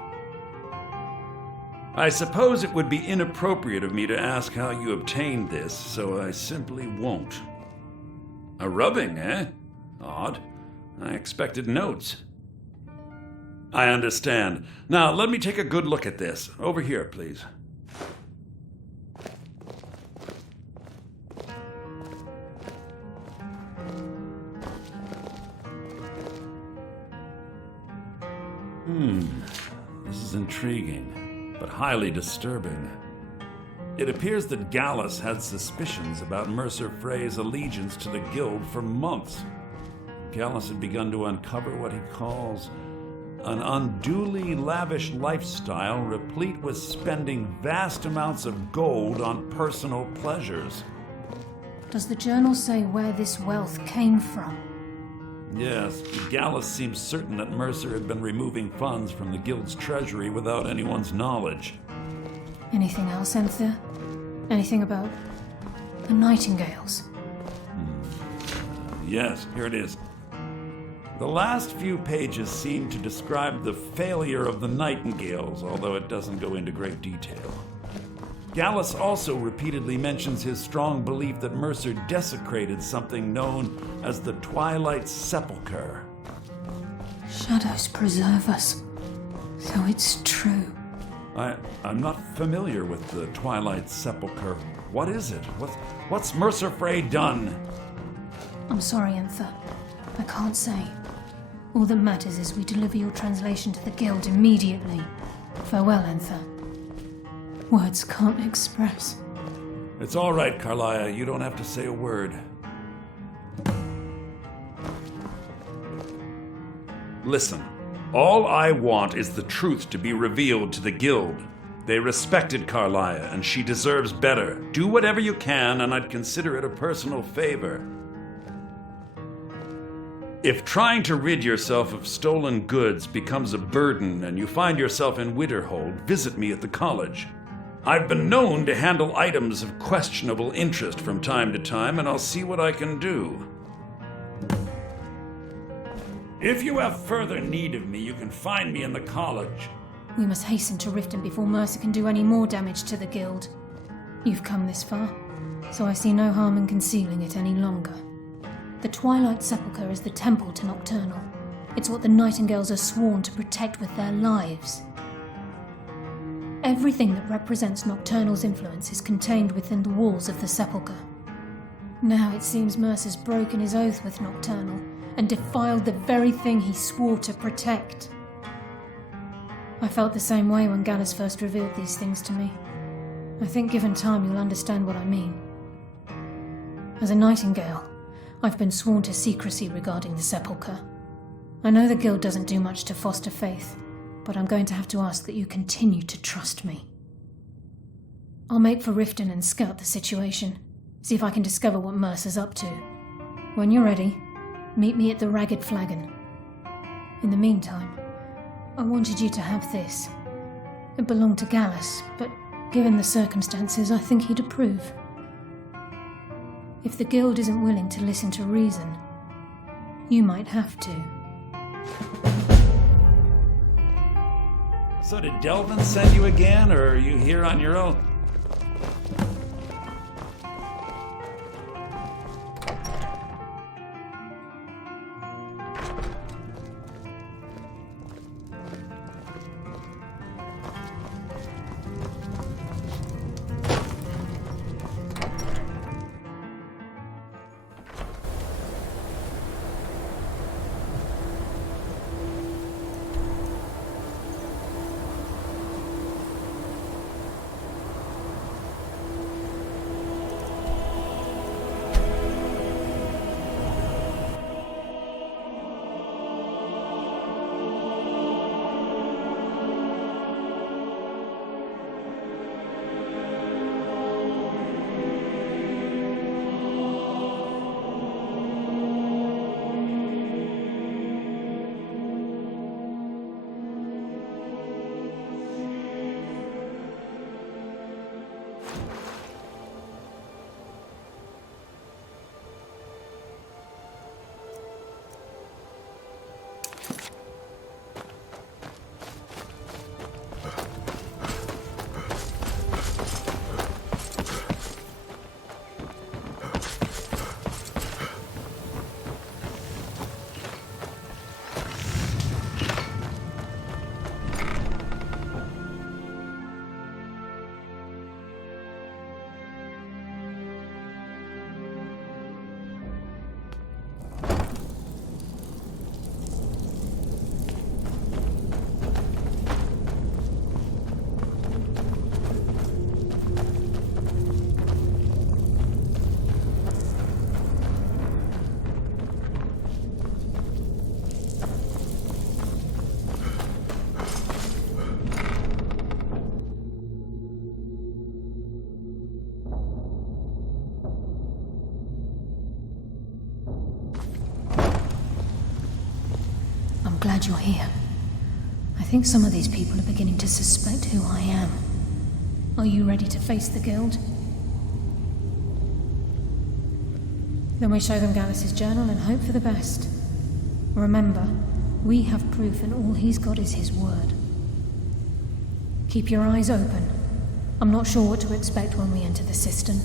I suppose it would be inappropriate of me to ask how you obtained this, so I simply won't. A rubbing, eh? Odd. I expected notes. I understand. Now, let me take a good look at this. Over here, please. This is intriguing, but highly disturbing. It appears that Gallus had suspicions about Mercer Frey's allegiance to the Guild for months. Gallus had begun to uncover what he calls an unduly lavish lifestyle replete with spending vast amounts of gold on personal pleasures. Does the journal say where this wealth came from? Yes, Gallus seems certain that Mercer had been removing funds from the Guild's treasury without anyone's knowledge. Anything else, Enthir? Anything about the Nightingales? Yes, here it is. The last few pages seem to describe the failure of the Nightingales, although it doesn't go into great detail. Gallus also repeatedly mentions his strong belief that Mercer desecrated something known as the Twilight Sepulchre. Shadows preserve us. So it's true. I'm not familiar with the Twilight Sepulchre. What is it? What's Mercer Frey done? I'm sorry, Enthir. I can't say. All that matters is we deliver your translation to the Guild immediately. Farewell, Enthir. Words can't express. It's all right, Carlia. You don't have to say a word. Listen, all I want is the truth to be revealed to the Guild. They respected Carlia, and she deserves better. Do whatever you can, and I'd consider it a personal favor. If trying to rid yourself of stolen goods becomes a burden and you find yourself in Winterhold, visit me at the college. I've been known to handle items of questionable interest from time to time, and I'll see what I can do. If you have further need of me, you can find me in the college. We must hasten to Riften before Mercer can do any more damage to the guild. You've come this far, so I see no harm in concealing it any longer. The Twilight Sepulchre is the temple to Nocturnal. It's what the Nightingales are sworn to protect with their lives. Everything that represents Nocturnal's influence is contained within the walls of the Sepulchre. Now it seems Mercer's broken his oath with Nocturnal and defiled the very thing he swore to protect. I felt the same way when Gallus first revealed these things to me. I think given time you'll understand what I mean. As a Nightingale, I've been sworn to secrecy regarding the Sepulchre. I know the Guild doesn't do much to foster faith, but I'm going to have to ask that you continue to trust me. I'll make for Riften and scout the situation, see if I can discover what Mercer's up to. When you're ready, meet me at the Ragged Flagon. In the meantime, I wanted you to have this. It belonged to Gallus, but given the circumstances, I think he'd approve. If the Guild isn't willing to listen to reason, you might have to. So did Delvin send you again, or are you here on your own? Glad you're here. I think some of these people are beginning to suspect who I am. Are you ready to face the Guild? Then we show them Gallus's journal and hope for the best. Remember, we have proof and all he's got is his word. Keep your eyes open. I'm not sure what to expect when we enter the cistern.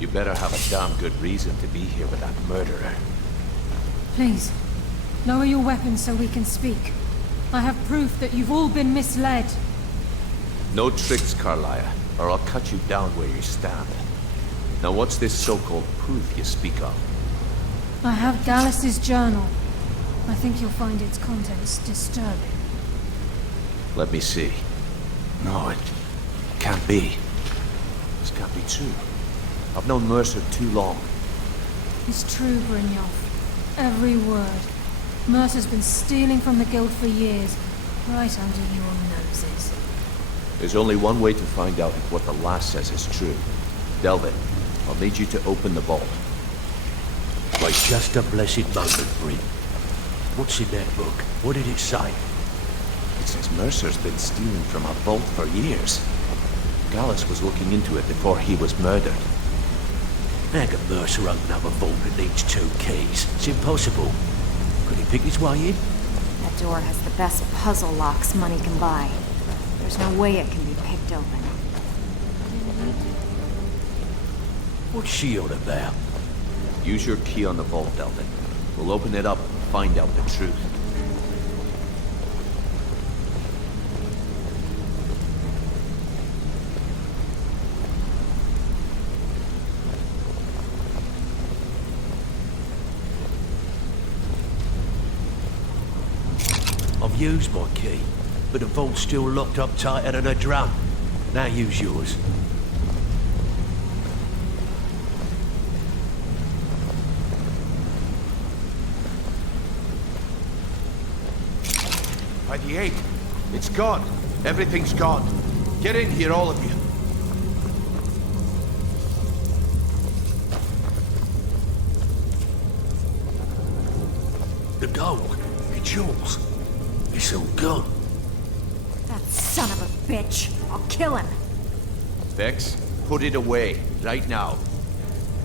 You better have a damn good reason to be here with that murderer. Please, lower your weapons so we can speak. I have proof that you've all been misled. No tricks, Carlia, or I'll cut you down where you stand. Now what's this so-called proof you speak of? I have Gallus' journal. I think you'll find its contents disturbing. Let me see. No, it can't be. This can't be true. I've known Mercer too long. It's true, Brynjolf. Every word. Mercer's been stealing from the Guild for years, right under your noses. There's only one way to find out if what the lass says is true. Delvin, I'll need you to open the vault. Wait just a blessed moment, Bryn. What's in that book? What did it say? It says Mercer's been stealing from a vault for years. Gallus was looking into it before he was murdered. How can Mercer open up a vault that needs 2 keys? It's impossible. Could he pick his way in? That door has the best puzzle locks money can buy. There's no way it can be picked open. What's she on about? Use your key on the vault, Delvin. We'll open it up and find out the truth. I've used my key, but the vault's still locked up tighter than a drum. Now use yours. By the 8. It's gone. Everything's gone. Get in here, all of you. The gold. It's yours. It's all gone. That son of a bitch! I'll kill him! Vex, put it away, right now.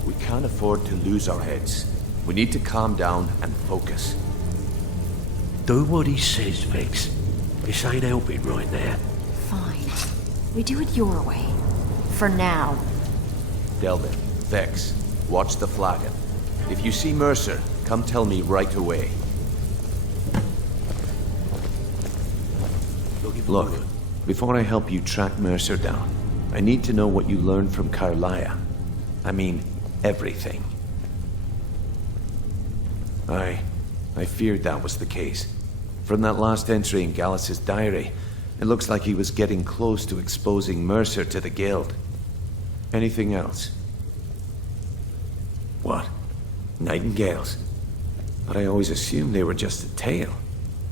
We can't afford to lose our heads. We need to calm down and focus. Do what he says, Vex. This ain't helping right now. Fine. We do it your way. For now. Delvin, Vex, watch the flagon. If you see Mercer, come tell me right away. Look, before I help you track Mercer down, I need to know what you learned from Carlia. I mean, everything. I feared that was the case. From that last entry in Gallus' diary, it looks like he was getting close to exposing Mercer to the Guild. Anything else? What? Nightingales? But I always assumed they were just a tale.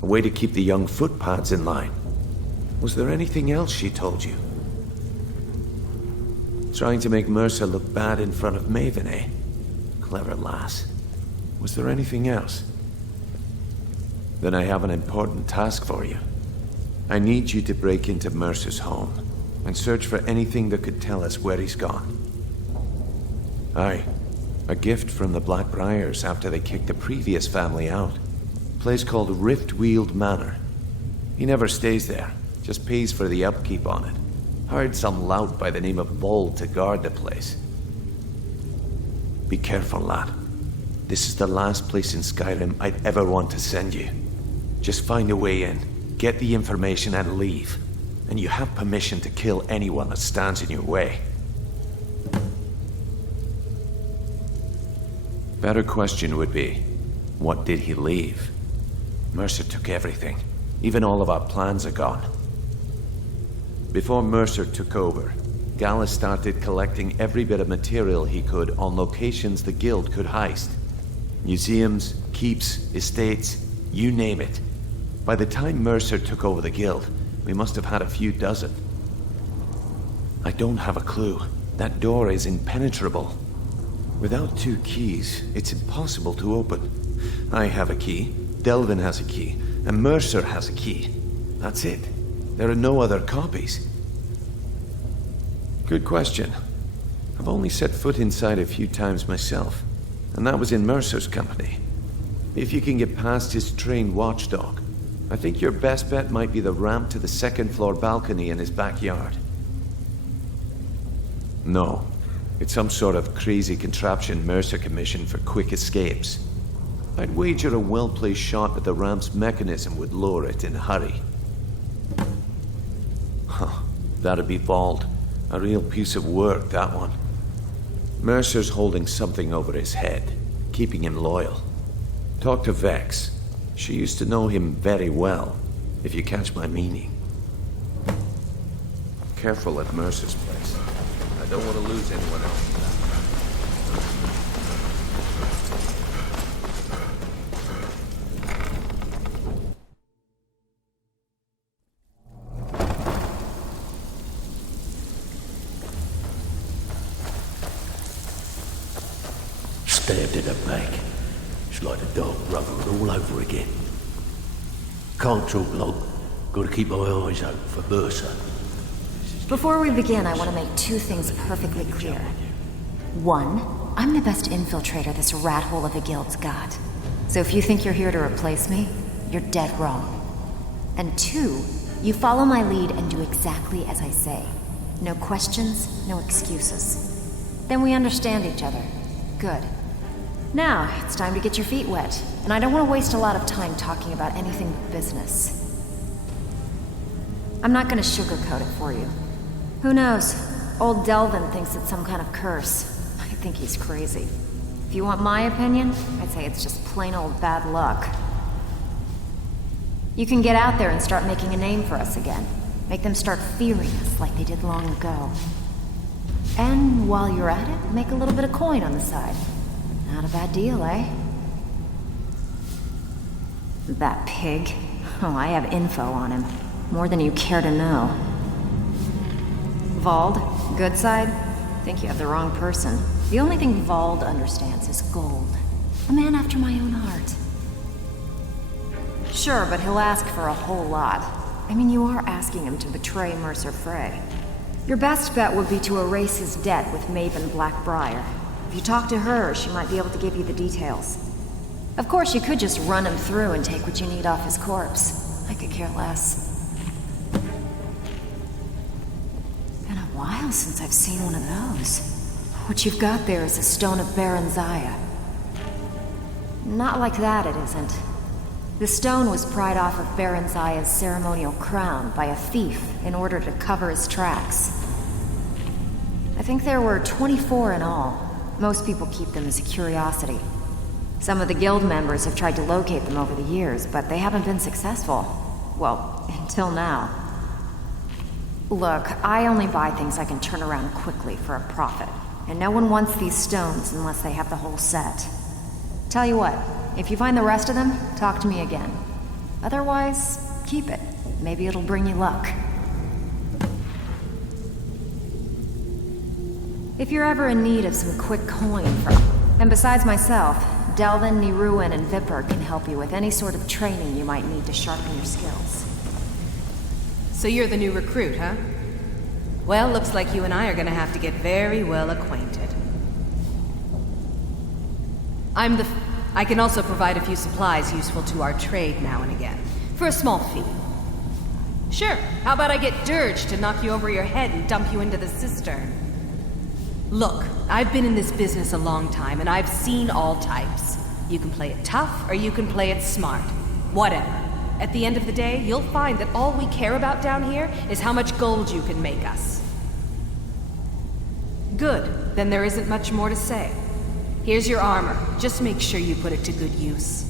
A way to keep the young footpads in line. Was there anything else she told you? Trying to make Mercer look bad in front of Maven, eh? Clever lass. Was there anything else? Then I have an important task for you. I need you to break into Mercer's home and search for anything that could tell us where he's gone. Aye, a gift from the Blackbriars after they kicked the previous family out. A place called Riftweald Manor. He never stays there. Just pays for the upkeep on it. Hired some lout by the name of Boll to guard the place. Be careful, lad. This is the last place in Skyrim I'd ever want to send you. Just find a way in, get the information and leave. And you have permission to kill anyone that stands in your way. Better question would be, what did he leave? Mercer took everything. Even all of our plans are gone. Before Mercer took over, Gallus started collecting every bit of material he could on locations the Guild could heist. Museums, keeps, estates, you name it. By the time Mercer took over the Guild, we must have had a few dozen. I don't have a clue. That door is impenetrable. Without 2 keys, it's impossible to open. I have a key, Delvin has a key, and Mercer has a key. That's it. There are no other copies. Good question. I've only set foot inside a few times myself, and that was in Mercer's company. If you can get past his trained watchdog, I think your best bet might be the ramp to the 2nd floor balcony in his backyard. No, It's some sort of crazy contraption Mercer commissioned for quick escapes. I'd wager a well-placed shot at the ramp's mechanism would lower it in a hurry. Huh. That'd be Vault. A real piece of work, that one. Mercer's holding something over his head, keeping him loyal. Talk to Vex. She used to know him very well, if you catch my meaning. Careful at Mercer's place. I don't want to lose anyone else. Stabbed in the back. It's like the dog rubbered all over again. Can't talk long. Gotta keep my eyes open for Mercer. Before we begin, I want to make two things perfectly clear. One, I'm the best infiltrator this rat hole of a guild's got. So if you think you're here to replace me, you're dead wrong. And two, you follow my lead and do exactly as I say. No questions, no excuses. Then we understand each other. Good. Now, it's time to get your feet wet, and I don't want to waste a lot of time talking about anything but business. I'm not going to sugarcoat it for you. Who knows? Old Delvin thinks it's some kind of curse. I think he's crazy. If you want my opinion, I'd say it's just plain old bad luck. You can get out there and start making a name for us again. Make them start fearing us like they did long ago. And while you're at it, make a little bit of coin on the side. Not a bad deal, eh? That pig. Oh, I have info on him. More than you care to know. Vald, good side? Think you have the wrong person. The only thing Vald understands is gold. A man after my own heart. Sure, but he'll ask for a whole lot. I mean, you are asking him to betray Mercer Frey. Your best bet would be to erase his debt with Maven Blackbriar. If you talk to her, she might be able to give you the details. Of course, you could just run him through and take what you need off his corpse. I could care less. Been a while since I've seen one of those. What you've got there is a stone of Baron Zaya. Not like that, it isn't. The stone was pried off of Baron Zaya's ceremonial crown by a thief in order to cover his tracks. I think there were 24 in all. Most people keep them as a curiosity. Some of the guild members have tried to locate them over the years, but they haven't been successful. Well, until now. Look, I only buy things I can turn around quickly for a profit, and no one wants these stones unless they have the whole set. Tell you what, if you find the rest of them, talk to me again. Otherwise, keep it. Maybe it'll bring you luck. If you're ever in need of some quick coin from... And besides myself, Delvin, Niruin, and Vipper can help you with any sort of training you might need to sharpen your skills. So you're the new recruit, huh? Well, looks like you and I are gonna have to get very well acquainted. I can also provide a few supplies useful to our trade now and again, for a small fee. Sure, how about I get Dirge to knock you over your head and dump you into the cistern? Look, I've been in this business a long time, and I've seen all types. You can play it tough, or you can play it smart. Whatever. At the end of the day, you'll find that all we care about down here is how much gold you can make us. Good, then there isn't much more to say. Here's your armor. Just make sure you put it to good use.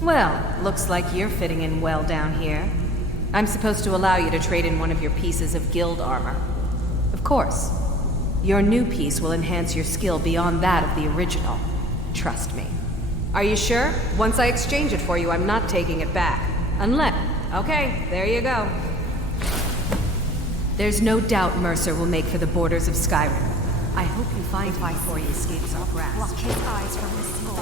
Well, looks like you're fitting in well down here. I'm supposed to allow you to trade in one of your pieces of guild armor. Of course. Your new piece will enhance your skill beyond that of the original. Trust me. Are you sure? Once I exchange it for you, I'm not taking it back. Unless... Okay, there you go. There's no doubt Mercer will make for the borders of Skyrim. I hope you find him before he escapes our grasp. Block his eyes from his skull.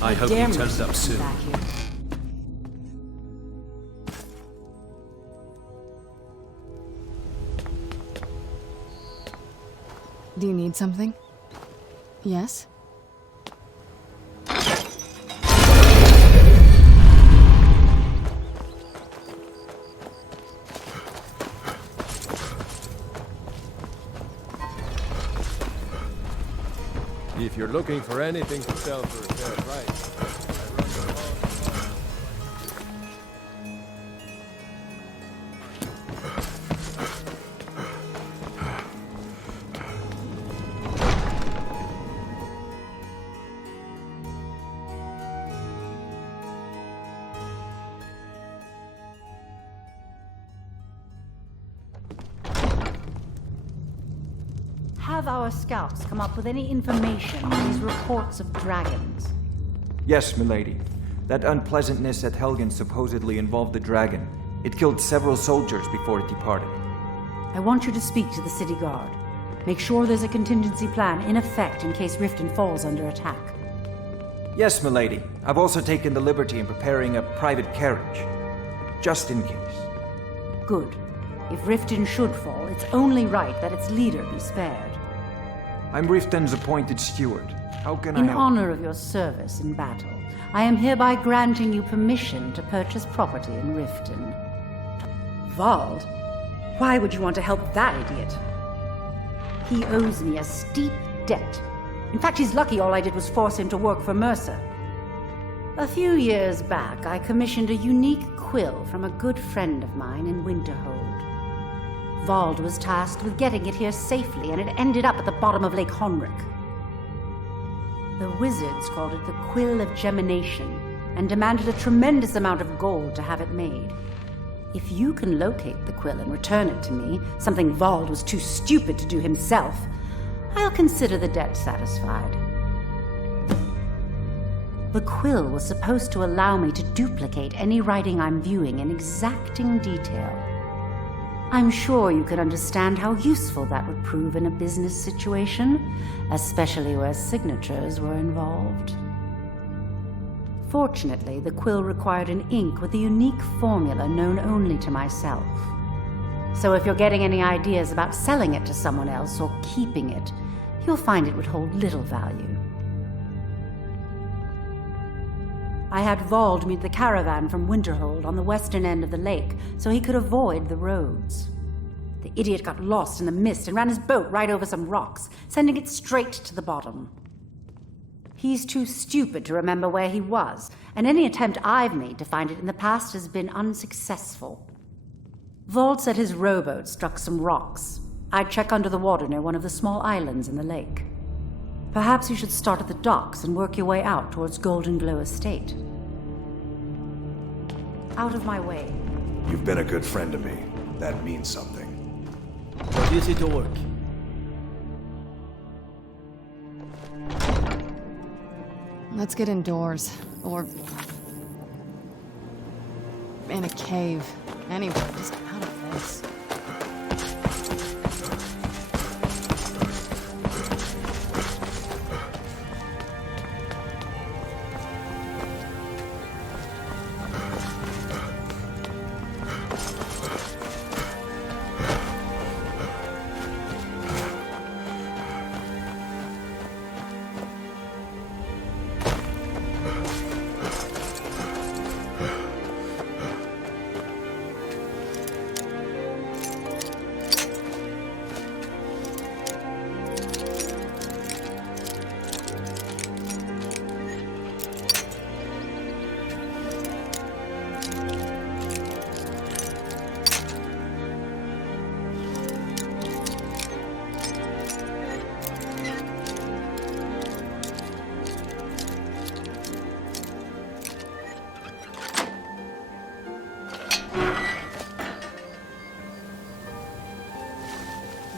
I hope he turns up soon. Do you need something? Yes? If you're looking for anything to sell for a fair price, Have our scouts come up with any information on these reports of dragons? Yes, milady. That unpleasantness at Helgen supposedly involved the dragon. It killed several soldiers before it departed. I want you to speak to the city guard. Make sure there's a contingency plan in effect in case Riften falls under attack. Yes, milady. I've also taken the liberty in preparing a private carriage. Just in case. Good. If Riften should fall, it's only right that its leader be spared. I'm Riften's appointed steward. How can I In help? honor of your service in battle, I am hereby granting you permission to purchase property in Riften. Vald? Why would you want to help that idiot? He owes me a steep debt. In fact, he's lucky all I did was force him to work for Mercer. A few years back, I commissioned a unique quill from a good friend of mine in Winterhold. Vald was tasked with getting it here safely, and it ended up at the bottom of Lake Honrick. The wizards called it the Quill of Gemination, and demanded a tremendous amount of gold to have it made. If you can locate the quill and return it to me, something Vald was too stupid to do himself, I'll consider the debt satisfied. The quill was supposed to allow me to duplicate any writing I'm viewing in exacting detail. I'm sure you can understand how useful that would prove in a business situation, especially where signatures were involved. Fortunately, the quill required an ink with a unique formula known only to myself. So if you're getting any ideas about selling it to someone else or keeping it, you'll find it would hold little value. I had Vald meet the caravan from Winterhold on the western end of the lake, so he could avoid the roads. The idiot got lost in the mist and ran his boat right over some rocks, sending it straight to the bottom. He's too stupid to remember where he was, and any attempt I've made to find it in the past has been unsuccessful. Vald said his rowboat struck some rocks. I'd check under the water near one of the small islands in the lake. Perhaps you should start at the docks and work your way out towards Golden Glow Estate. Out of my way. You've been a good friend to me. That means something. What is it, Orc? Let's get indoors. Or... in a cave. Anyway, just out of this.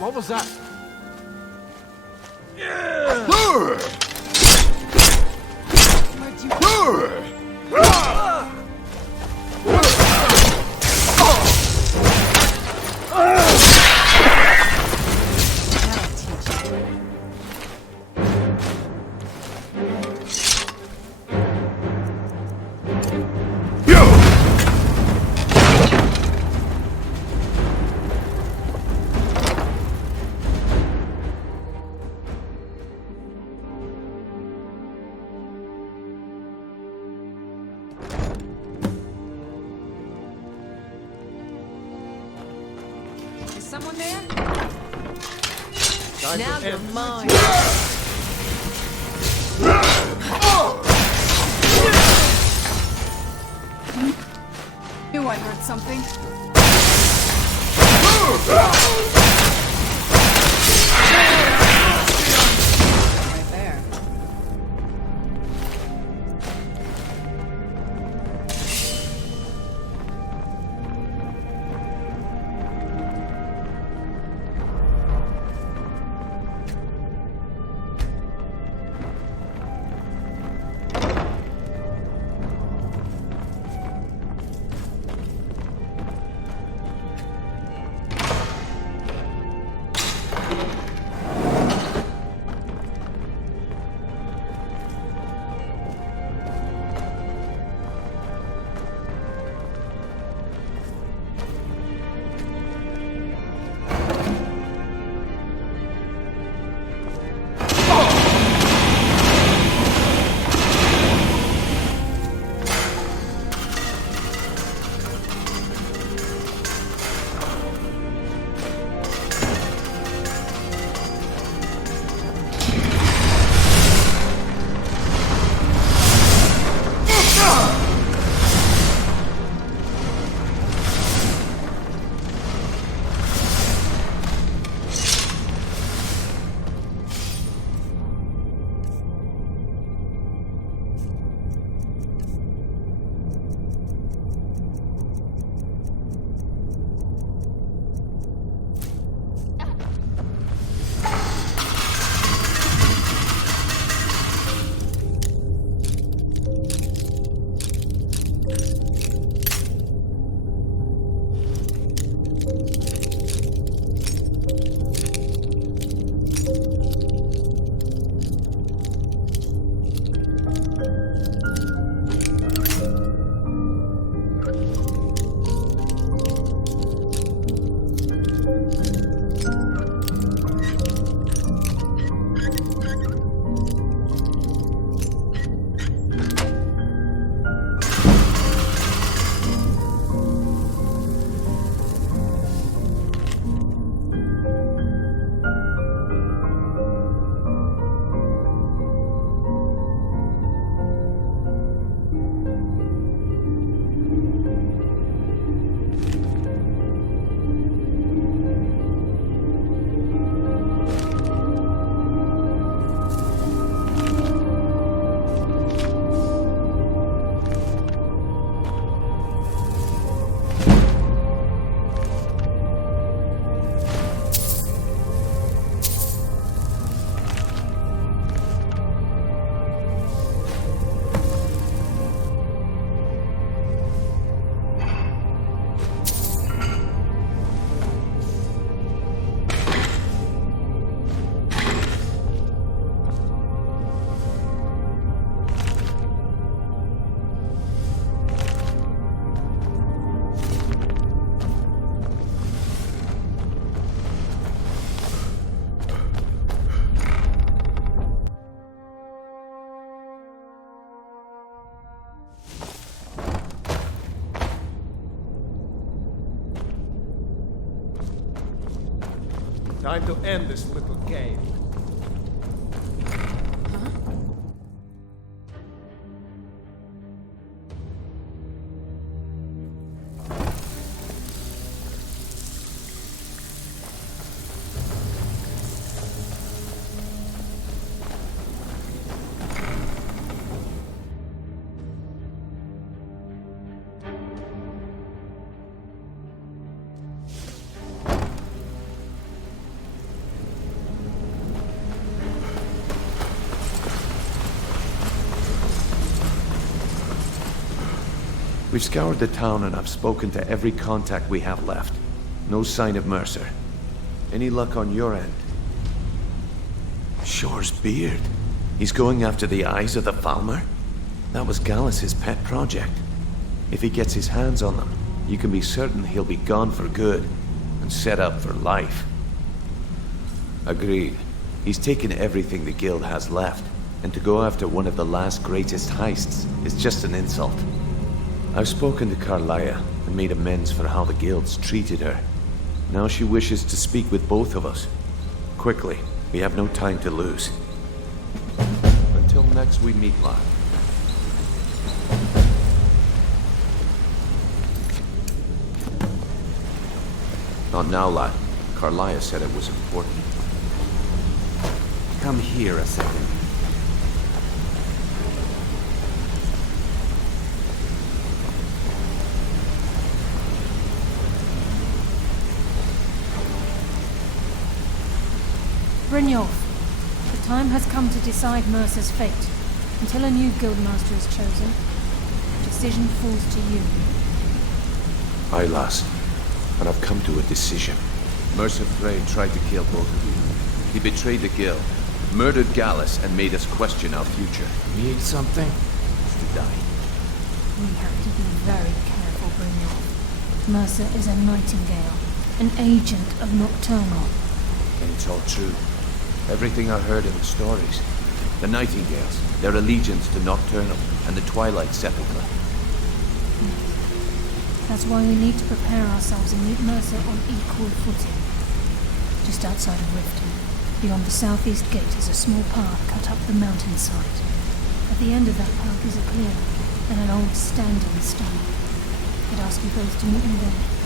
What was that? someone there? Time Now to you're end. mine. Knew I heard something. Right there. Time to end this little game. We've scoured the town and I've spoken to every contact we have left. No sign of Mercer. Any luck on your end? Shore's beard. He's going after the eyes of the Falmer? That was Gallus's pet project. If he gets his hands on them, you can be certain he'll be gone for good and set up for life. Agreed. He's taken everything the guild has left, and to go after one of the last greatest heists is just an insult. I've spoken to Carlia and made amends for how the guilds treated her. Now she wishes to speak with both of us. Quickly, we have no time to lose. Until next we meet, lad. Not now, lad. Carlia said it was important. Come here a second. Brynjolf, the time has come to decide Mercer's fate. Until a new guildmaster is chosen, the decision falls to you. Aye, lass. And I've come to a decision. Mercer Frey tried to kill both of you. He betrayed the guild, murdered Gallus, and made us question our future. Need something? To die. We have to be very careful, Brynjolf. Mercer is a nightingale, an agent of Nocturnal. And it's all true. Everything I heard in the stories. The Nightingales, their allegiance to Nocturnal, and the Twilight Sepulchre. That's why we need to prepare ourselves and meet Mercer on equal footing. Just outside of Riften, beyond the southeast gate, is a small path cut up the mountainside. At the end of that path is a clearing and an old standing stone. I'd ask you both to meet me there.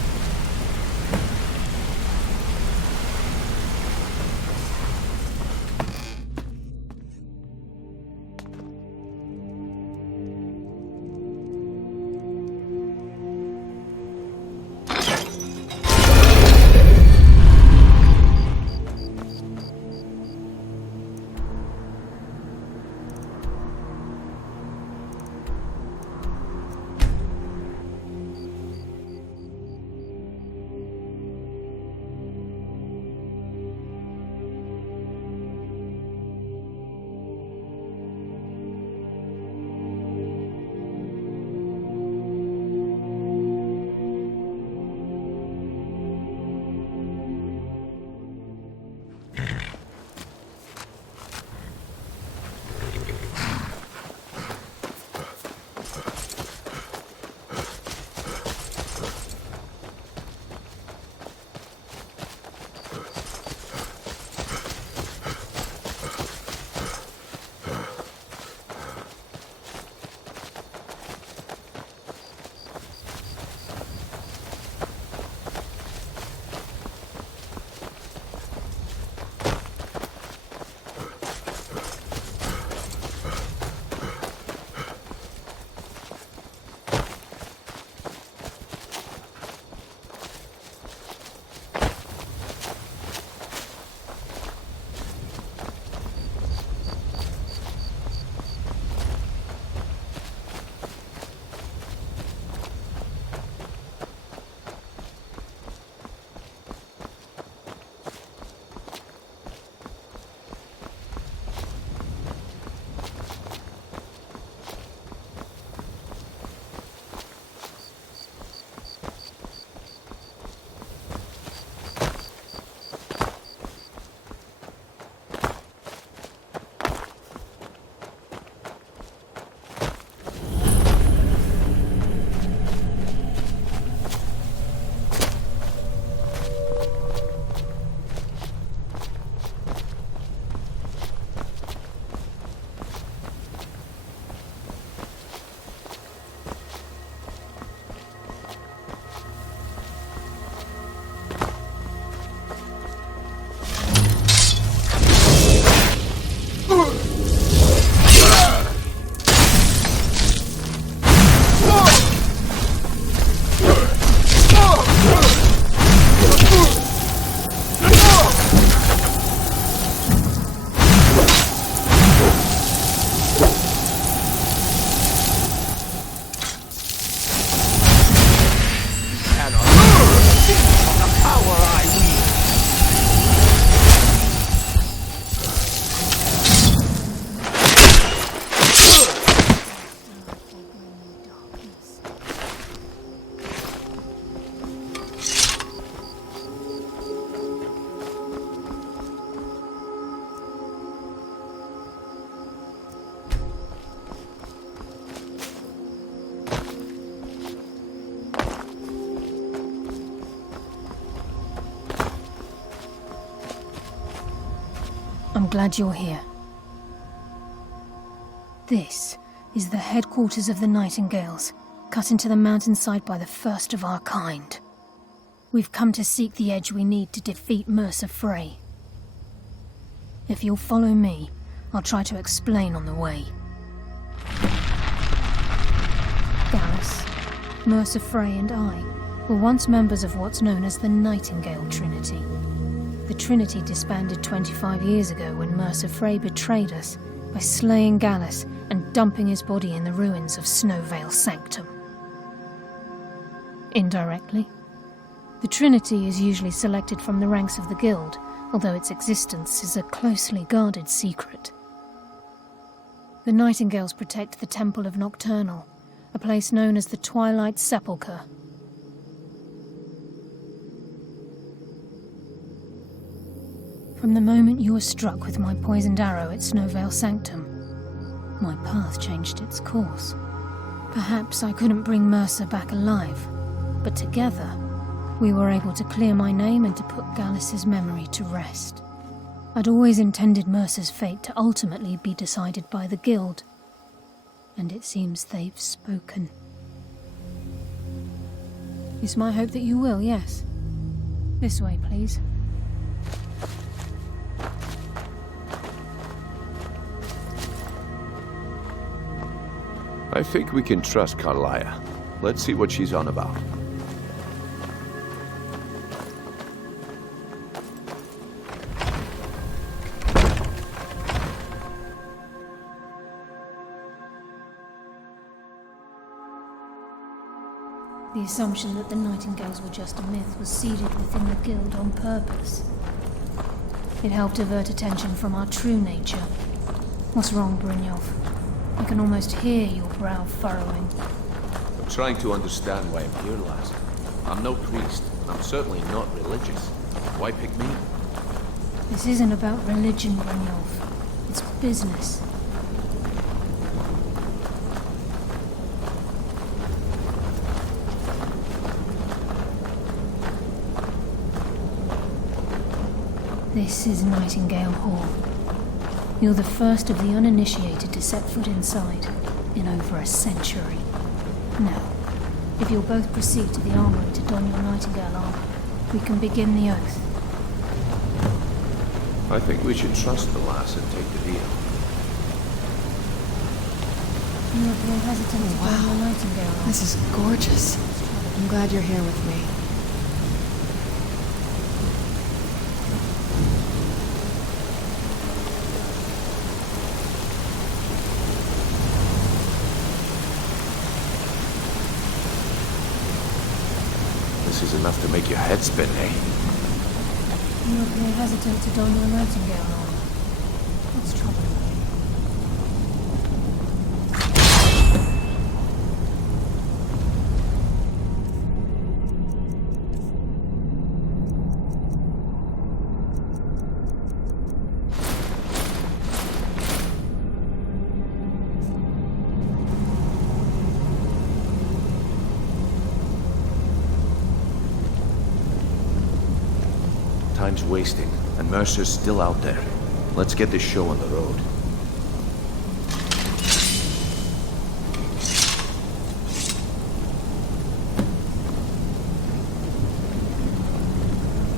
glad you're here. This is the headquarters of the Nightingales, cut into the mountainside by the first of our kind. We've come to seek the edge we need to defeat Mercer Frey. If you'll follow me, I'll try to explain on the way. Gallus, Mercer Frey and I were once members of what's known as the Nightingale Trinity. The Trinity disbanded 25 years ago when Mercer Frey betrayed us by slaying Gallus and dumping his body in the ruins of Snowvale Sanctum. Indirectly, the Trinity is usually selected from the ranks of the Guild, although its existence is a closely guarded secret. The Nightingales protect the Temple of Nocturnal, a place known as the Twilight Sepulchre. From the moment you were struck with my poisoned arrow at Snowvale Sanctum, my path changed its course. Perhaps I couldn't bring Mercer back alive, but together, we were able to clear my name and to put Gallus's memory to rest. I'd always intended Mercer's fate to ultimately be decided by the Guild, and it seems they've spoken. It's my hope that you will, yes. This way, please. I think we can trust Carlia. Let's see what she's on about. The assumption that the Nightingales were just a myth was seeded within the Guild on purpose. It helped divert attention from our true nature. What's wrong, Brynjolf? I can almost hear your brow furrowing. I'm trying to understand why I'm here, lass. I'm no priest, and I'm certainly not religious. Why pick me? This isn't about religion, Brynjolf. It's business. This is Nightingale Hall. You're the first of the uninitiated to set foot inside in over a century. Now, if you'll both proceed to the armory to don your Nightingale armor, we can begin the oath. I think we should trust the lass and take the deal. You appear hesitant to don your Nightingale armor. This is gorgeous. I'm glad you're here with me. This is enough to make your head spin, eh? You appear hesitant to don your Nightingale armor. What's troubling Time's wasting, and Mercer's still out there. Let's get this show on the road.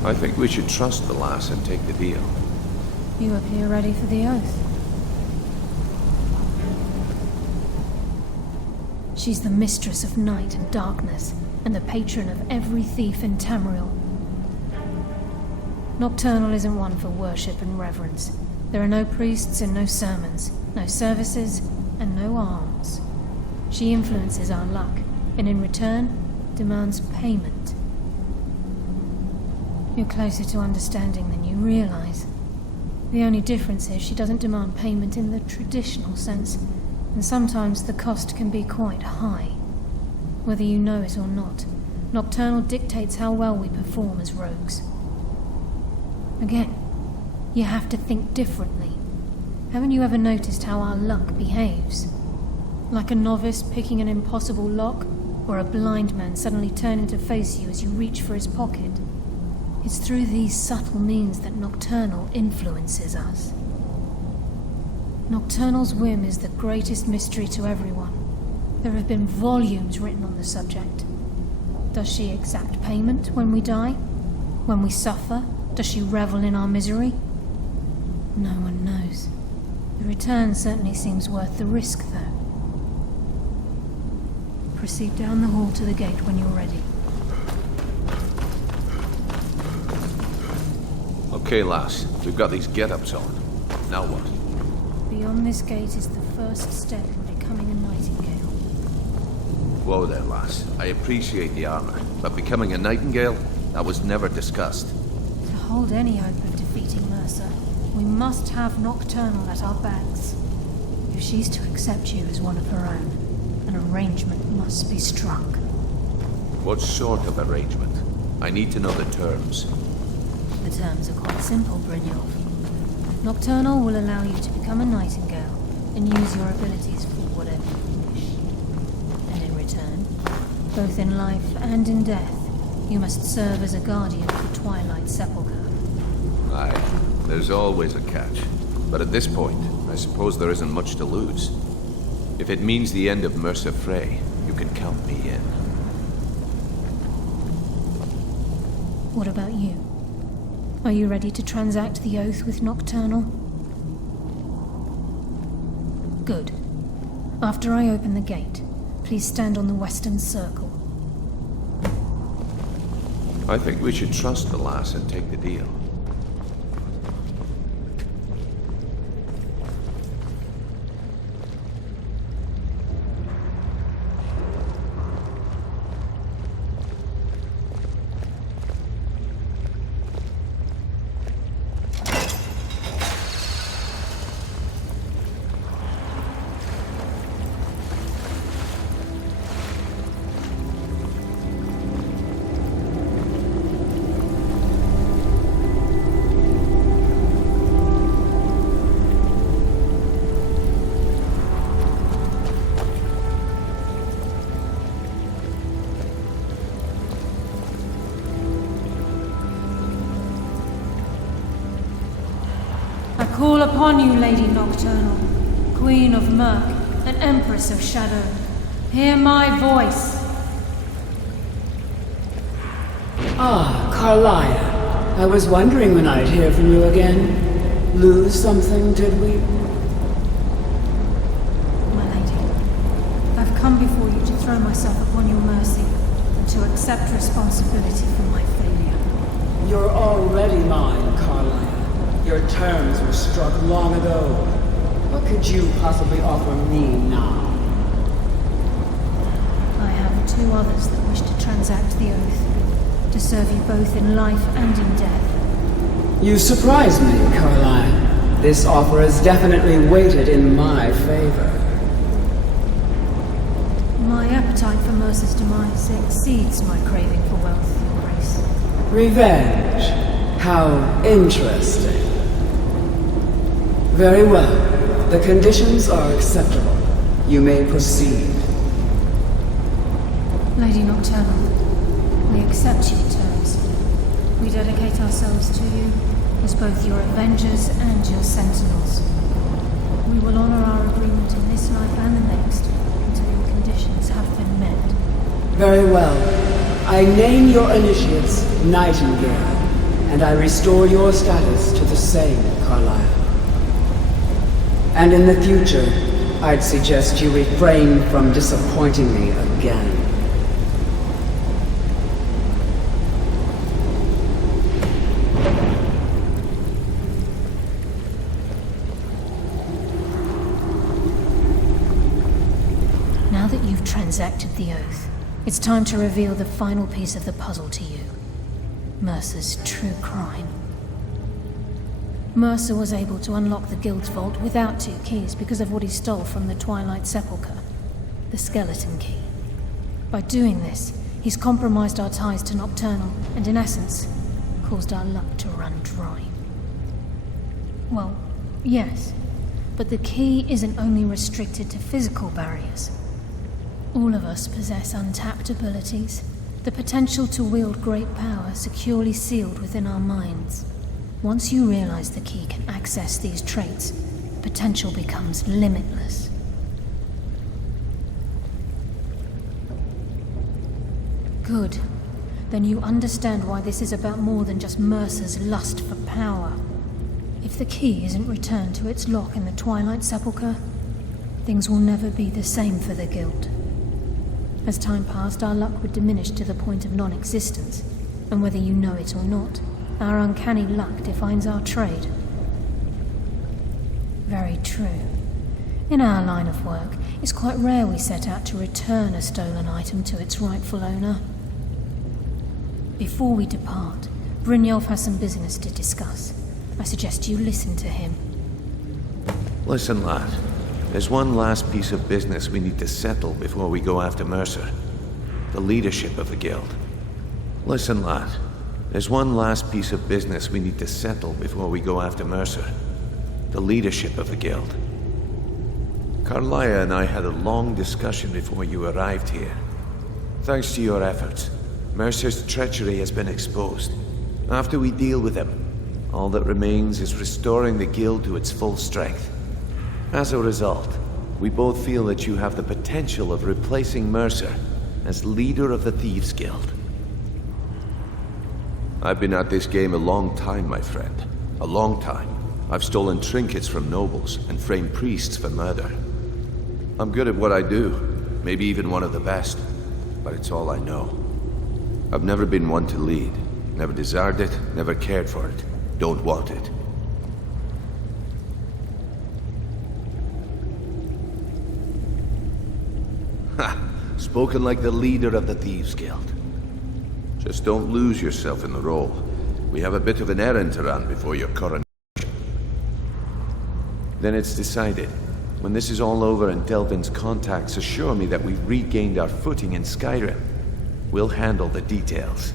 I think we should trust the lass and take the deal. You appear ready for the oath. She's the mistress of night and darkness, and the patron of every thief in Tamriel. Nocturnal isn't one for worship and reverence. There are no priests and no sermons, no services, and no alms. She influences our luck, and in return, demands payment. You're closer to understanding than you realize. The only difference is she doesn't demand payment in the traditional sense, and sometimes the cost can be quite high. Whether you know it or not, Nocturnal dictates how well we perform as rogues. Again, you have to think differently. Haven't you ever noticed how our luck behaves? Like a novice picking an impossible lock, or a blind man suddenly turning to face you as you reach for his pocket. It's through these subtle means that Nocturnal influences us. Nocturnal's whim is the greatest mystery to everyone. There have been volumes written on the subject. Does she exact payment when we die? When we suffer? Does she revel in our misery? No one knows. The return certainly seems worth the risk, though. Proceed down the hall to the gate when you're ready. Okay, lass. We've got these get-ups on. Now what? Beyond this gate is the first step in becoming a nightingale. Whoa there, lass. I appreciate the armor, but becoming a nightingale? That was never discussed. To hold any hope of defeating Mercer, we must have Nocturnal at our backs. If she's to accept you as one of her own, an arrangement must be struck. What sort of arrangement? I need to know the terms. The terms are quite simple, Brynjolf. Nocturnal will allow you to become a nightingale and use your abilities for whatever you wish. And in return, both in life and in death, you must serve as a guardian of the Twilight Sepulchre. Aye, there's always a catch. But at this point, I suppose there isn't much to lose. If it means the end of Mercer Frey, you can count me in. What about you? Are you ready to transact the oath with Nocturnal? Good. After I open the gate, please stand on the western circle. I think we should trust the lass and take the deal. I call upon you, Lady Nocturnal, Queen of Murk and Empress of Shadow. Hear my voice. Ah, Carlia. I was wondering when I'd hear from you again. Lose something, did we? My lady, I've come before you to throw myself upon your mercy and to accept responsibility for my failure. You're already mine, Carlia. Your terms were struck long ago. What could you possibly offer me now? I have two others that wish to transact the oath, to serve you both in life and in death. You surprise me, Caroline. This offer is definitely weighted in my favor. My appetite for Mercer's demise exceeds my craving for wealth, Your Grace. Revenge. How interesting. Very well. The conditions are acceptable. You may proceed. Lady Nocturnal, we accept your terms. We dedicate ourselves to you as both your avengers and your sentinels. We will honor our agreement in this life and the next until your conditions have been met. Very well. I name your initiates Nightingale, and I restore your status to the same, Carlisle. And in the future, I'd suggest you refrain from disappointing me again. Now that you've transacted the oath, it's time to reveal the final piece of the puzzle to you. Mercer's true crime. Mercer was able to unlock the Guild's vault without 2 keys because of what he stole from the Twilight Sepulchre, the skeleton key. By doing this, he's compromised our ties to Nocturnal and, in essence, caused our luck to run dry. Well, yes, but the key isn't only restricted to physical barriers. All of us possess untapped abilities, the potential to wield great power securely sealed within our minds. Once you realize the key can access these traits, potential becomes limitless. Good. Then you understand why this is about more than just Mercer's lust for power. If the key isn't returned to its lock in the Twilight Sepulchre, things will never be the same for the Guild. As time passed, our luck would diminish to the point of non-existence, and whether you know it or not, our uncanny luck defines our trade. Very true. In our line of work, it's quite rare we set out to return a stolen item to its rightful owner. Before we depart, Brynjolf has some business to discuss. I suggest you listen to him. Listen, lad. There's one last piece of business we need to settle before we go after Mercer. The leadership of the Guild. Listen, lad. There's one last piece of business we need to settle before we go after Mercer. The leadership of the Guild. Carlia and I had a long discussion before you arrived here. Thanks to your efforts, Mercer's treachery has been exposed. After we deal with him, all that remains is restoring the Guild to its full strength. As a result, we both feel that you have the potential of replacing Mercer as leader of the Thieves' Guild. I've been at this game a long time, my friend. A long time. I've stolen trinkets from nobles and framed priests for murder. I'm good at what I do, maybe even one of the best, but it's all I know. I've never been one to lead, never desired it, never cared for it, don't want it. Ha! Spoken like the leader of the Thieves' Guild. Just don't lose yourself in the role. We have a bit of an errand to run before your coronation. Then it's decided. When this is all over and Delvin's contacts assure me that we've regained our footing in Skyrim, we'll handle the details.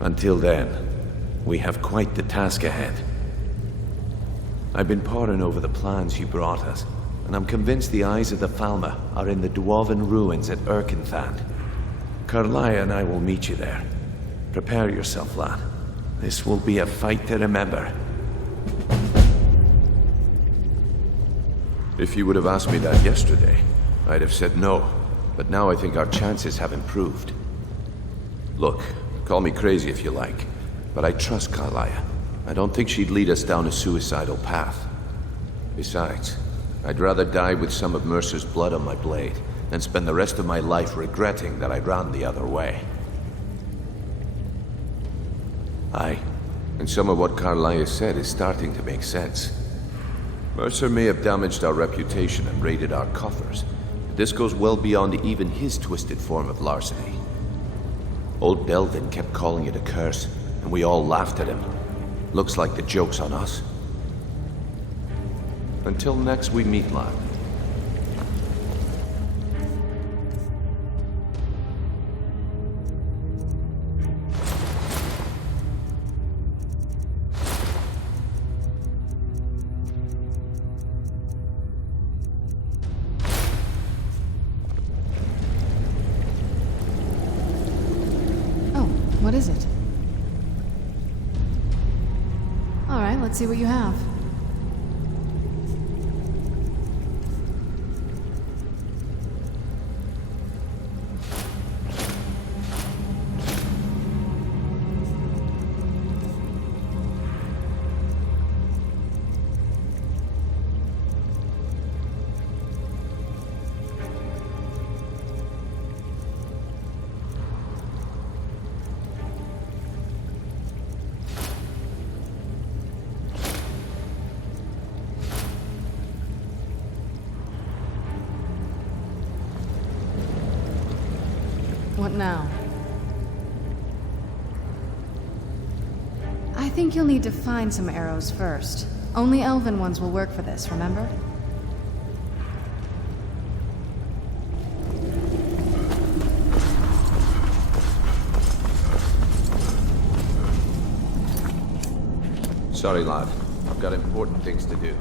Until then, we have quite the task ahead. I've been poring over the plans you brought us, and I'm convinced the eyes of the Falmer are in the Dwarven ruins at Erkenthand. Carlia and I will meet you there. Prepare yourself, lad. This will be a fight to remember. If you would have asked me that yesterday, I'd have said no, but now I think our chances have improved. Look, call me crazy if you like, but I trust Carlia. I don't think she'd lead us down a suicidal path. Besides, I'd rather die with some of Mercer's blood on my blade than spend the rest of my life regretting that I ran the other way. Aye, and some of what Carlia said is starting to make sense. Mercer may have damaged our reputation and raided our coffers, but this goes well beyond even his twisted form of larceny. Old Delvin kept calling it a curse, and we all laughed at him. Looks like the joke's on us. Until next we meet, lad. What is it? All right, let's see what you have. What now? I think you'll need to find some arrows first. Only elven ones will work for this, remember? Sorry, lad. I've got important things to do.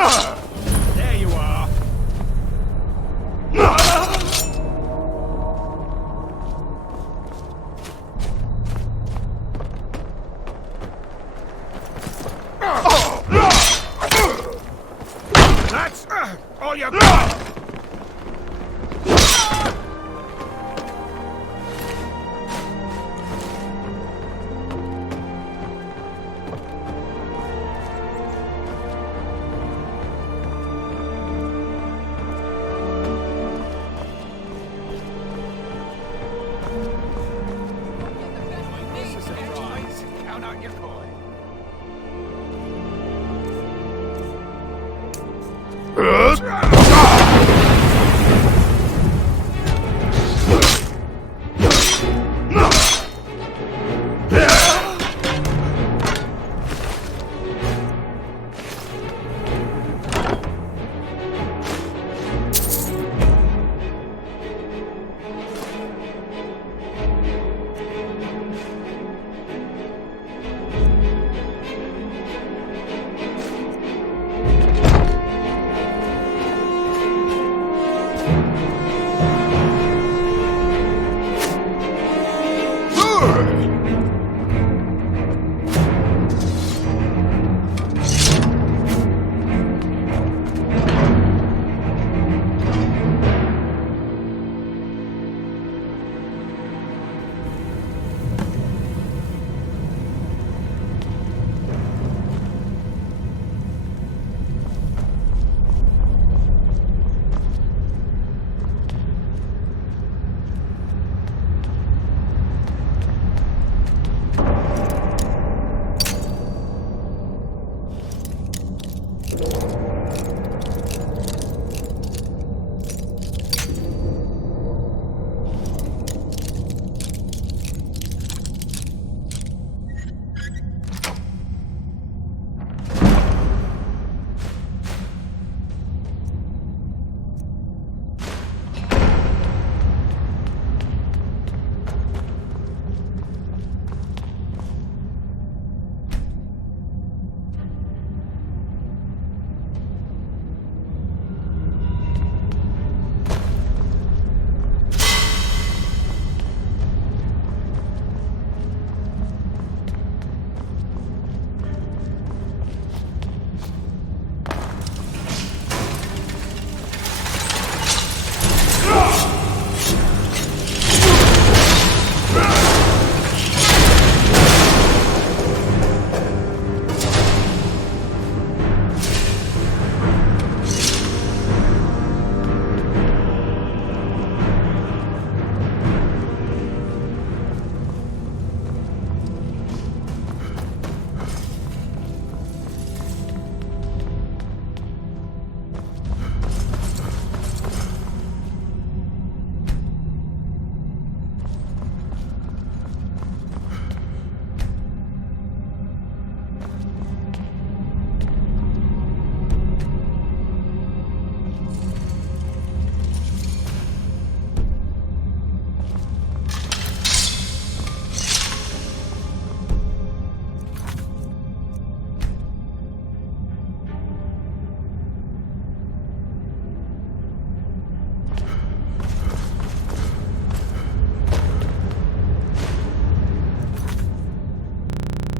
There you are. That's all you got. Count out your coin.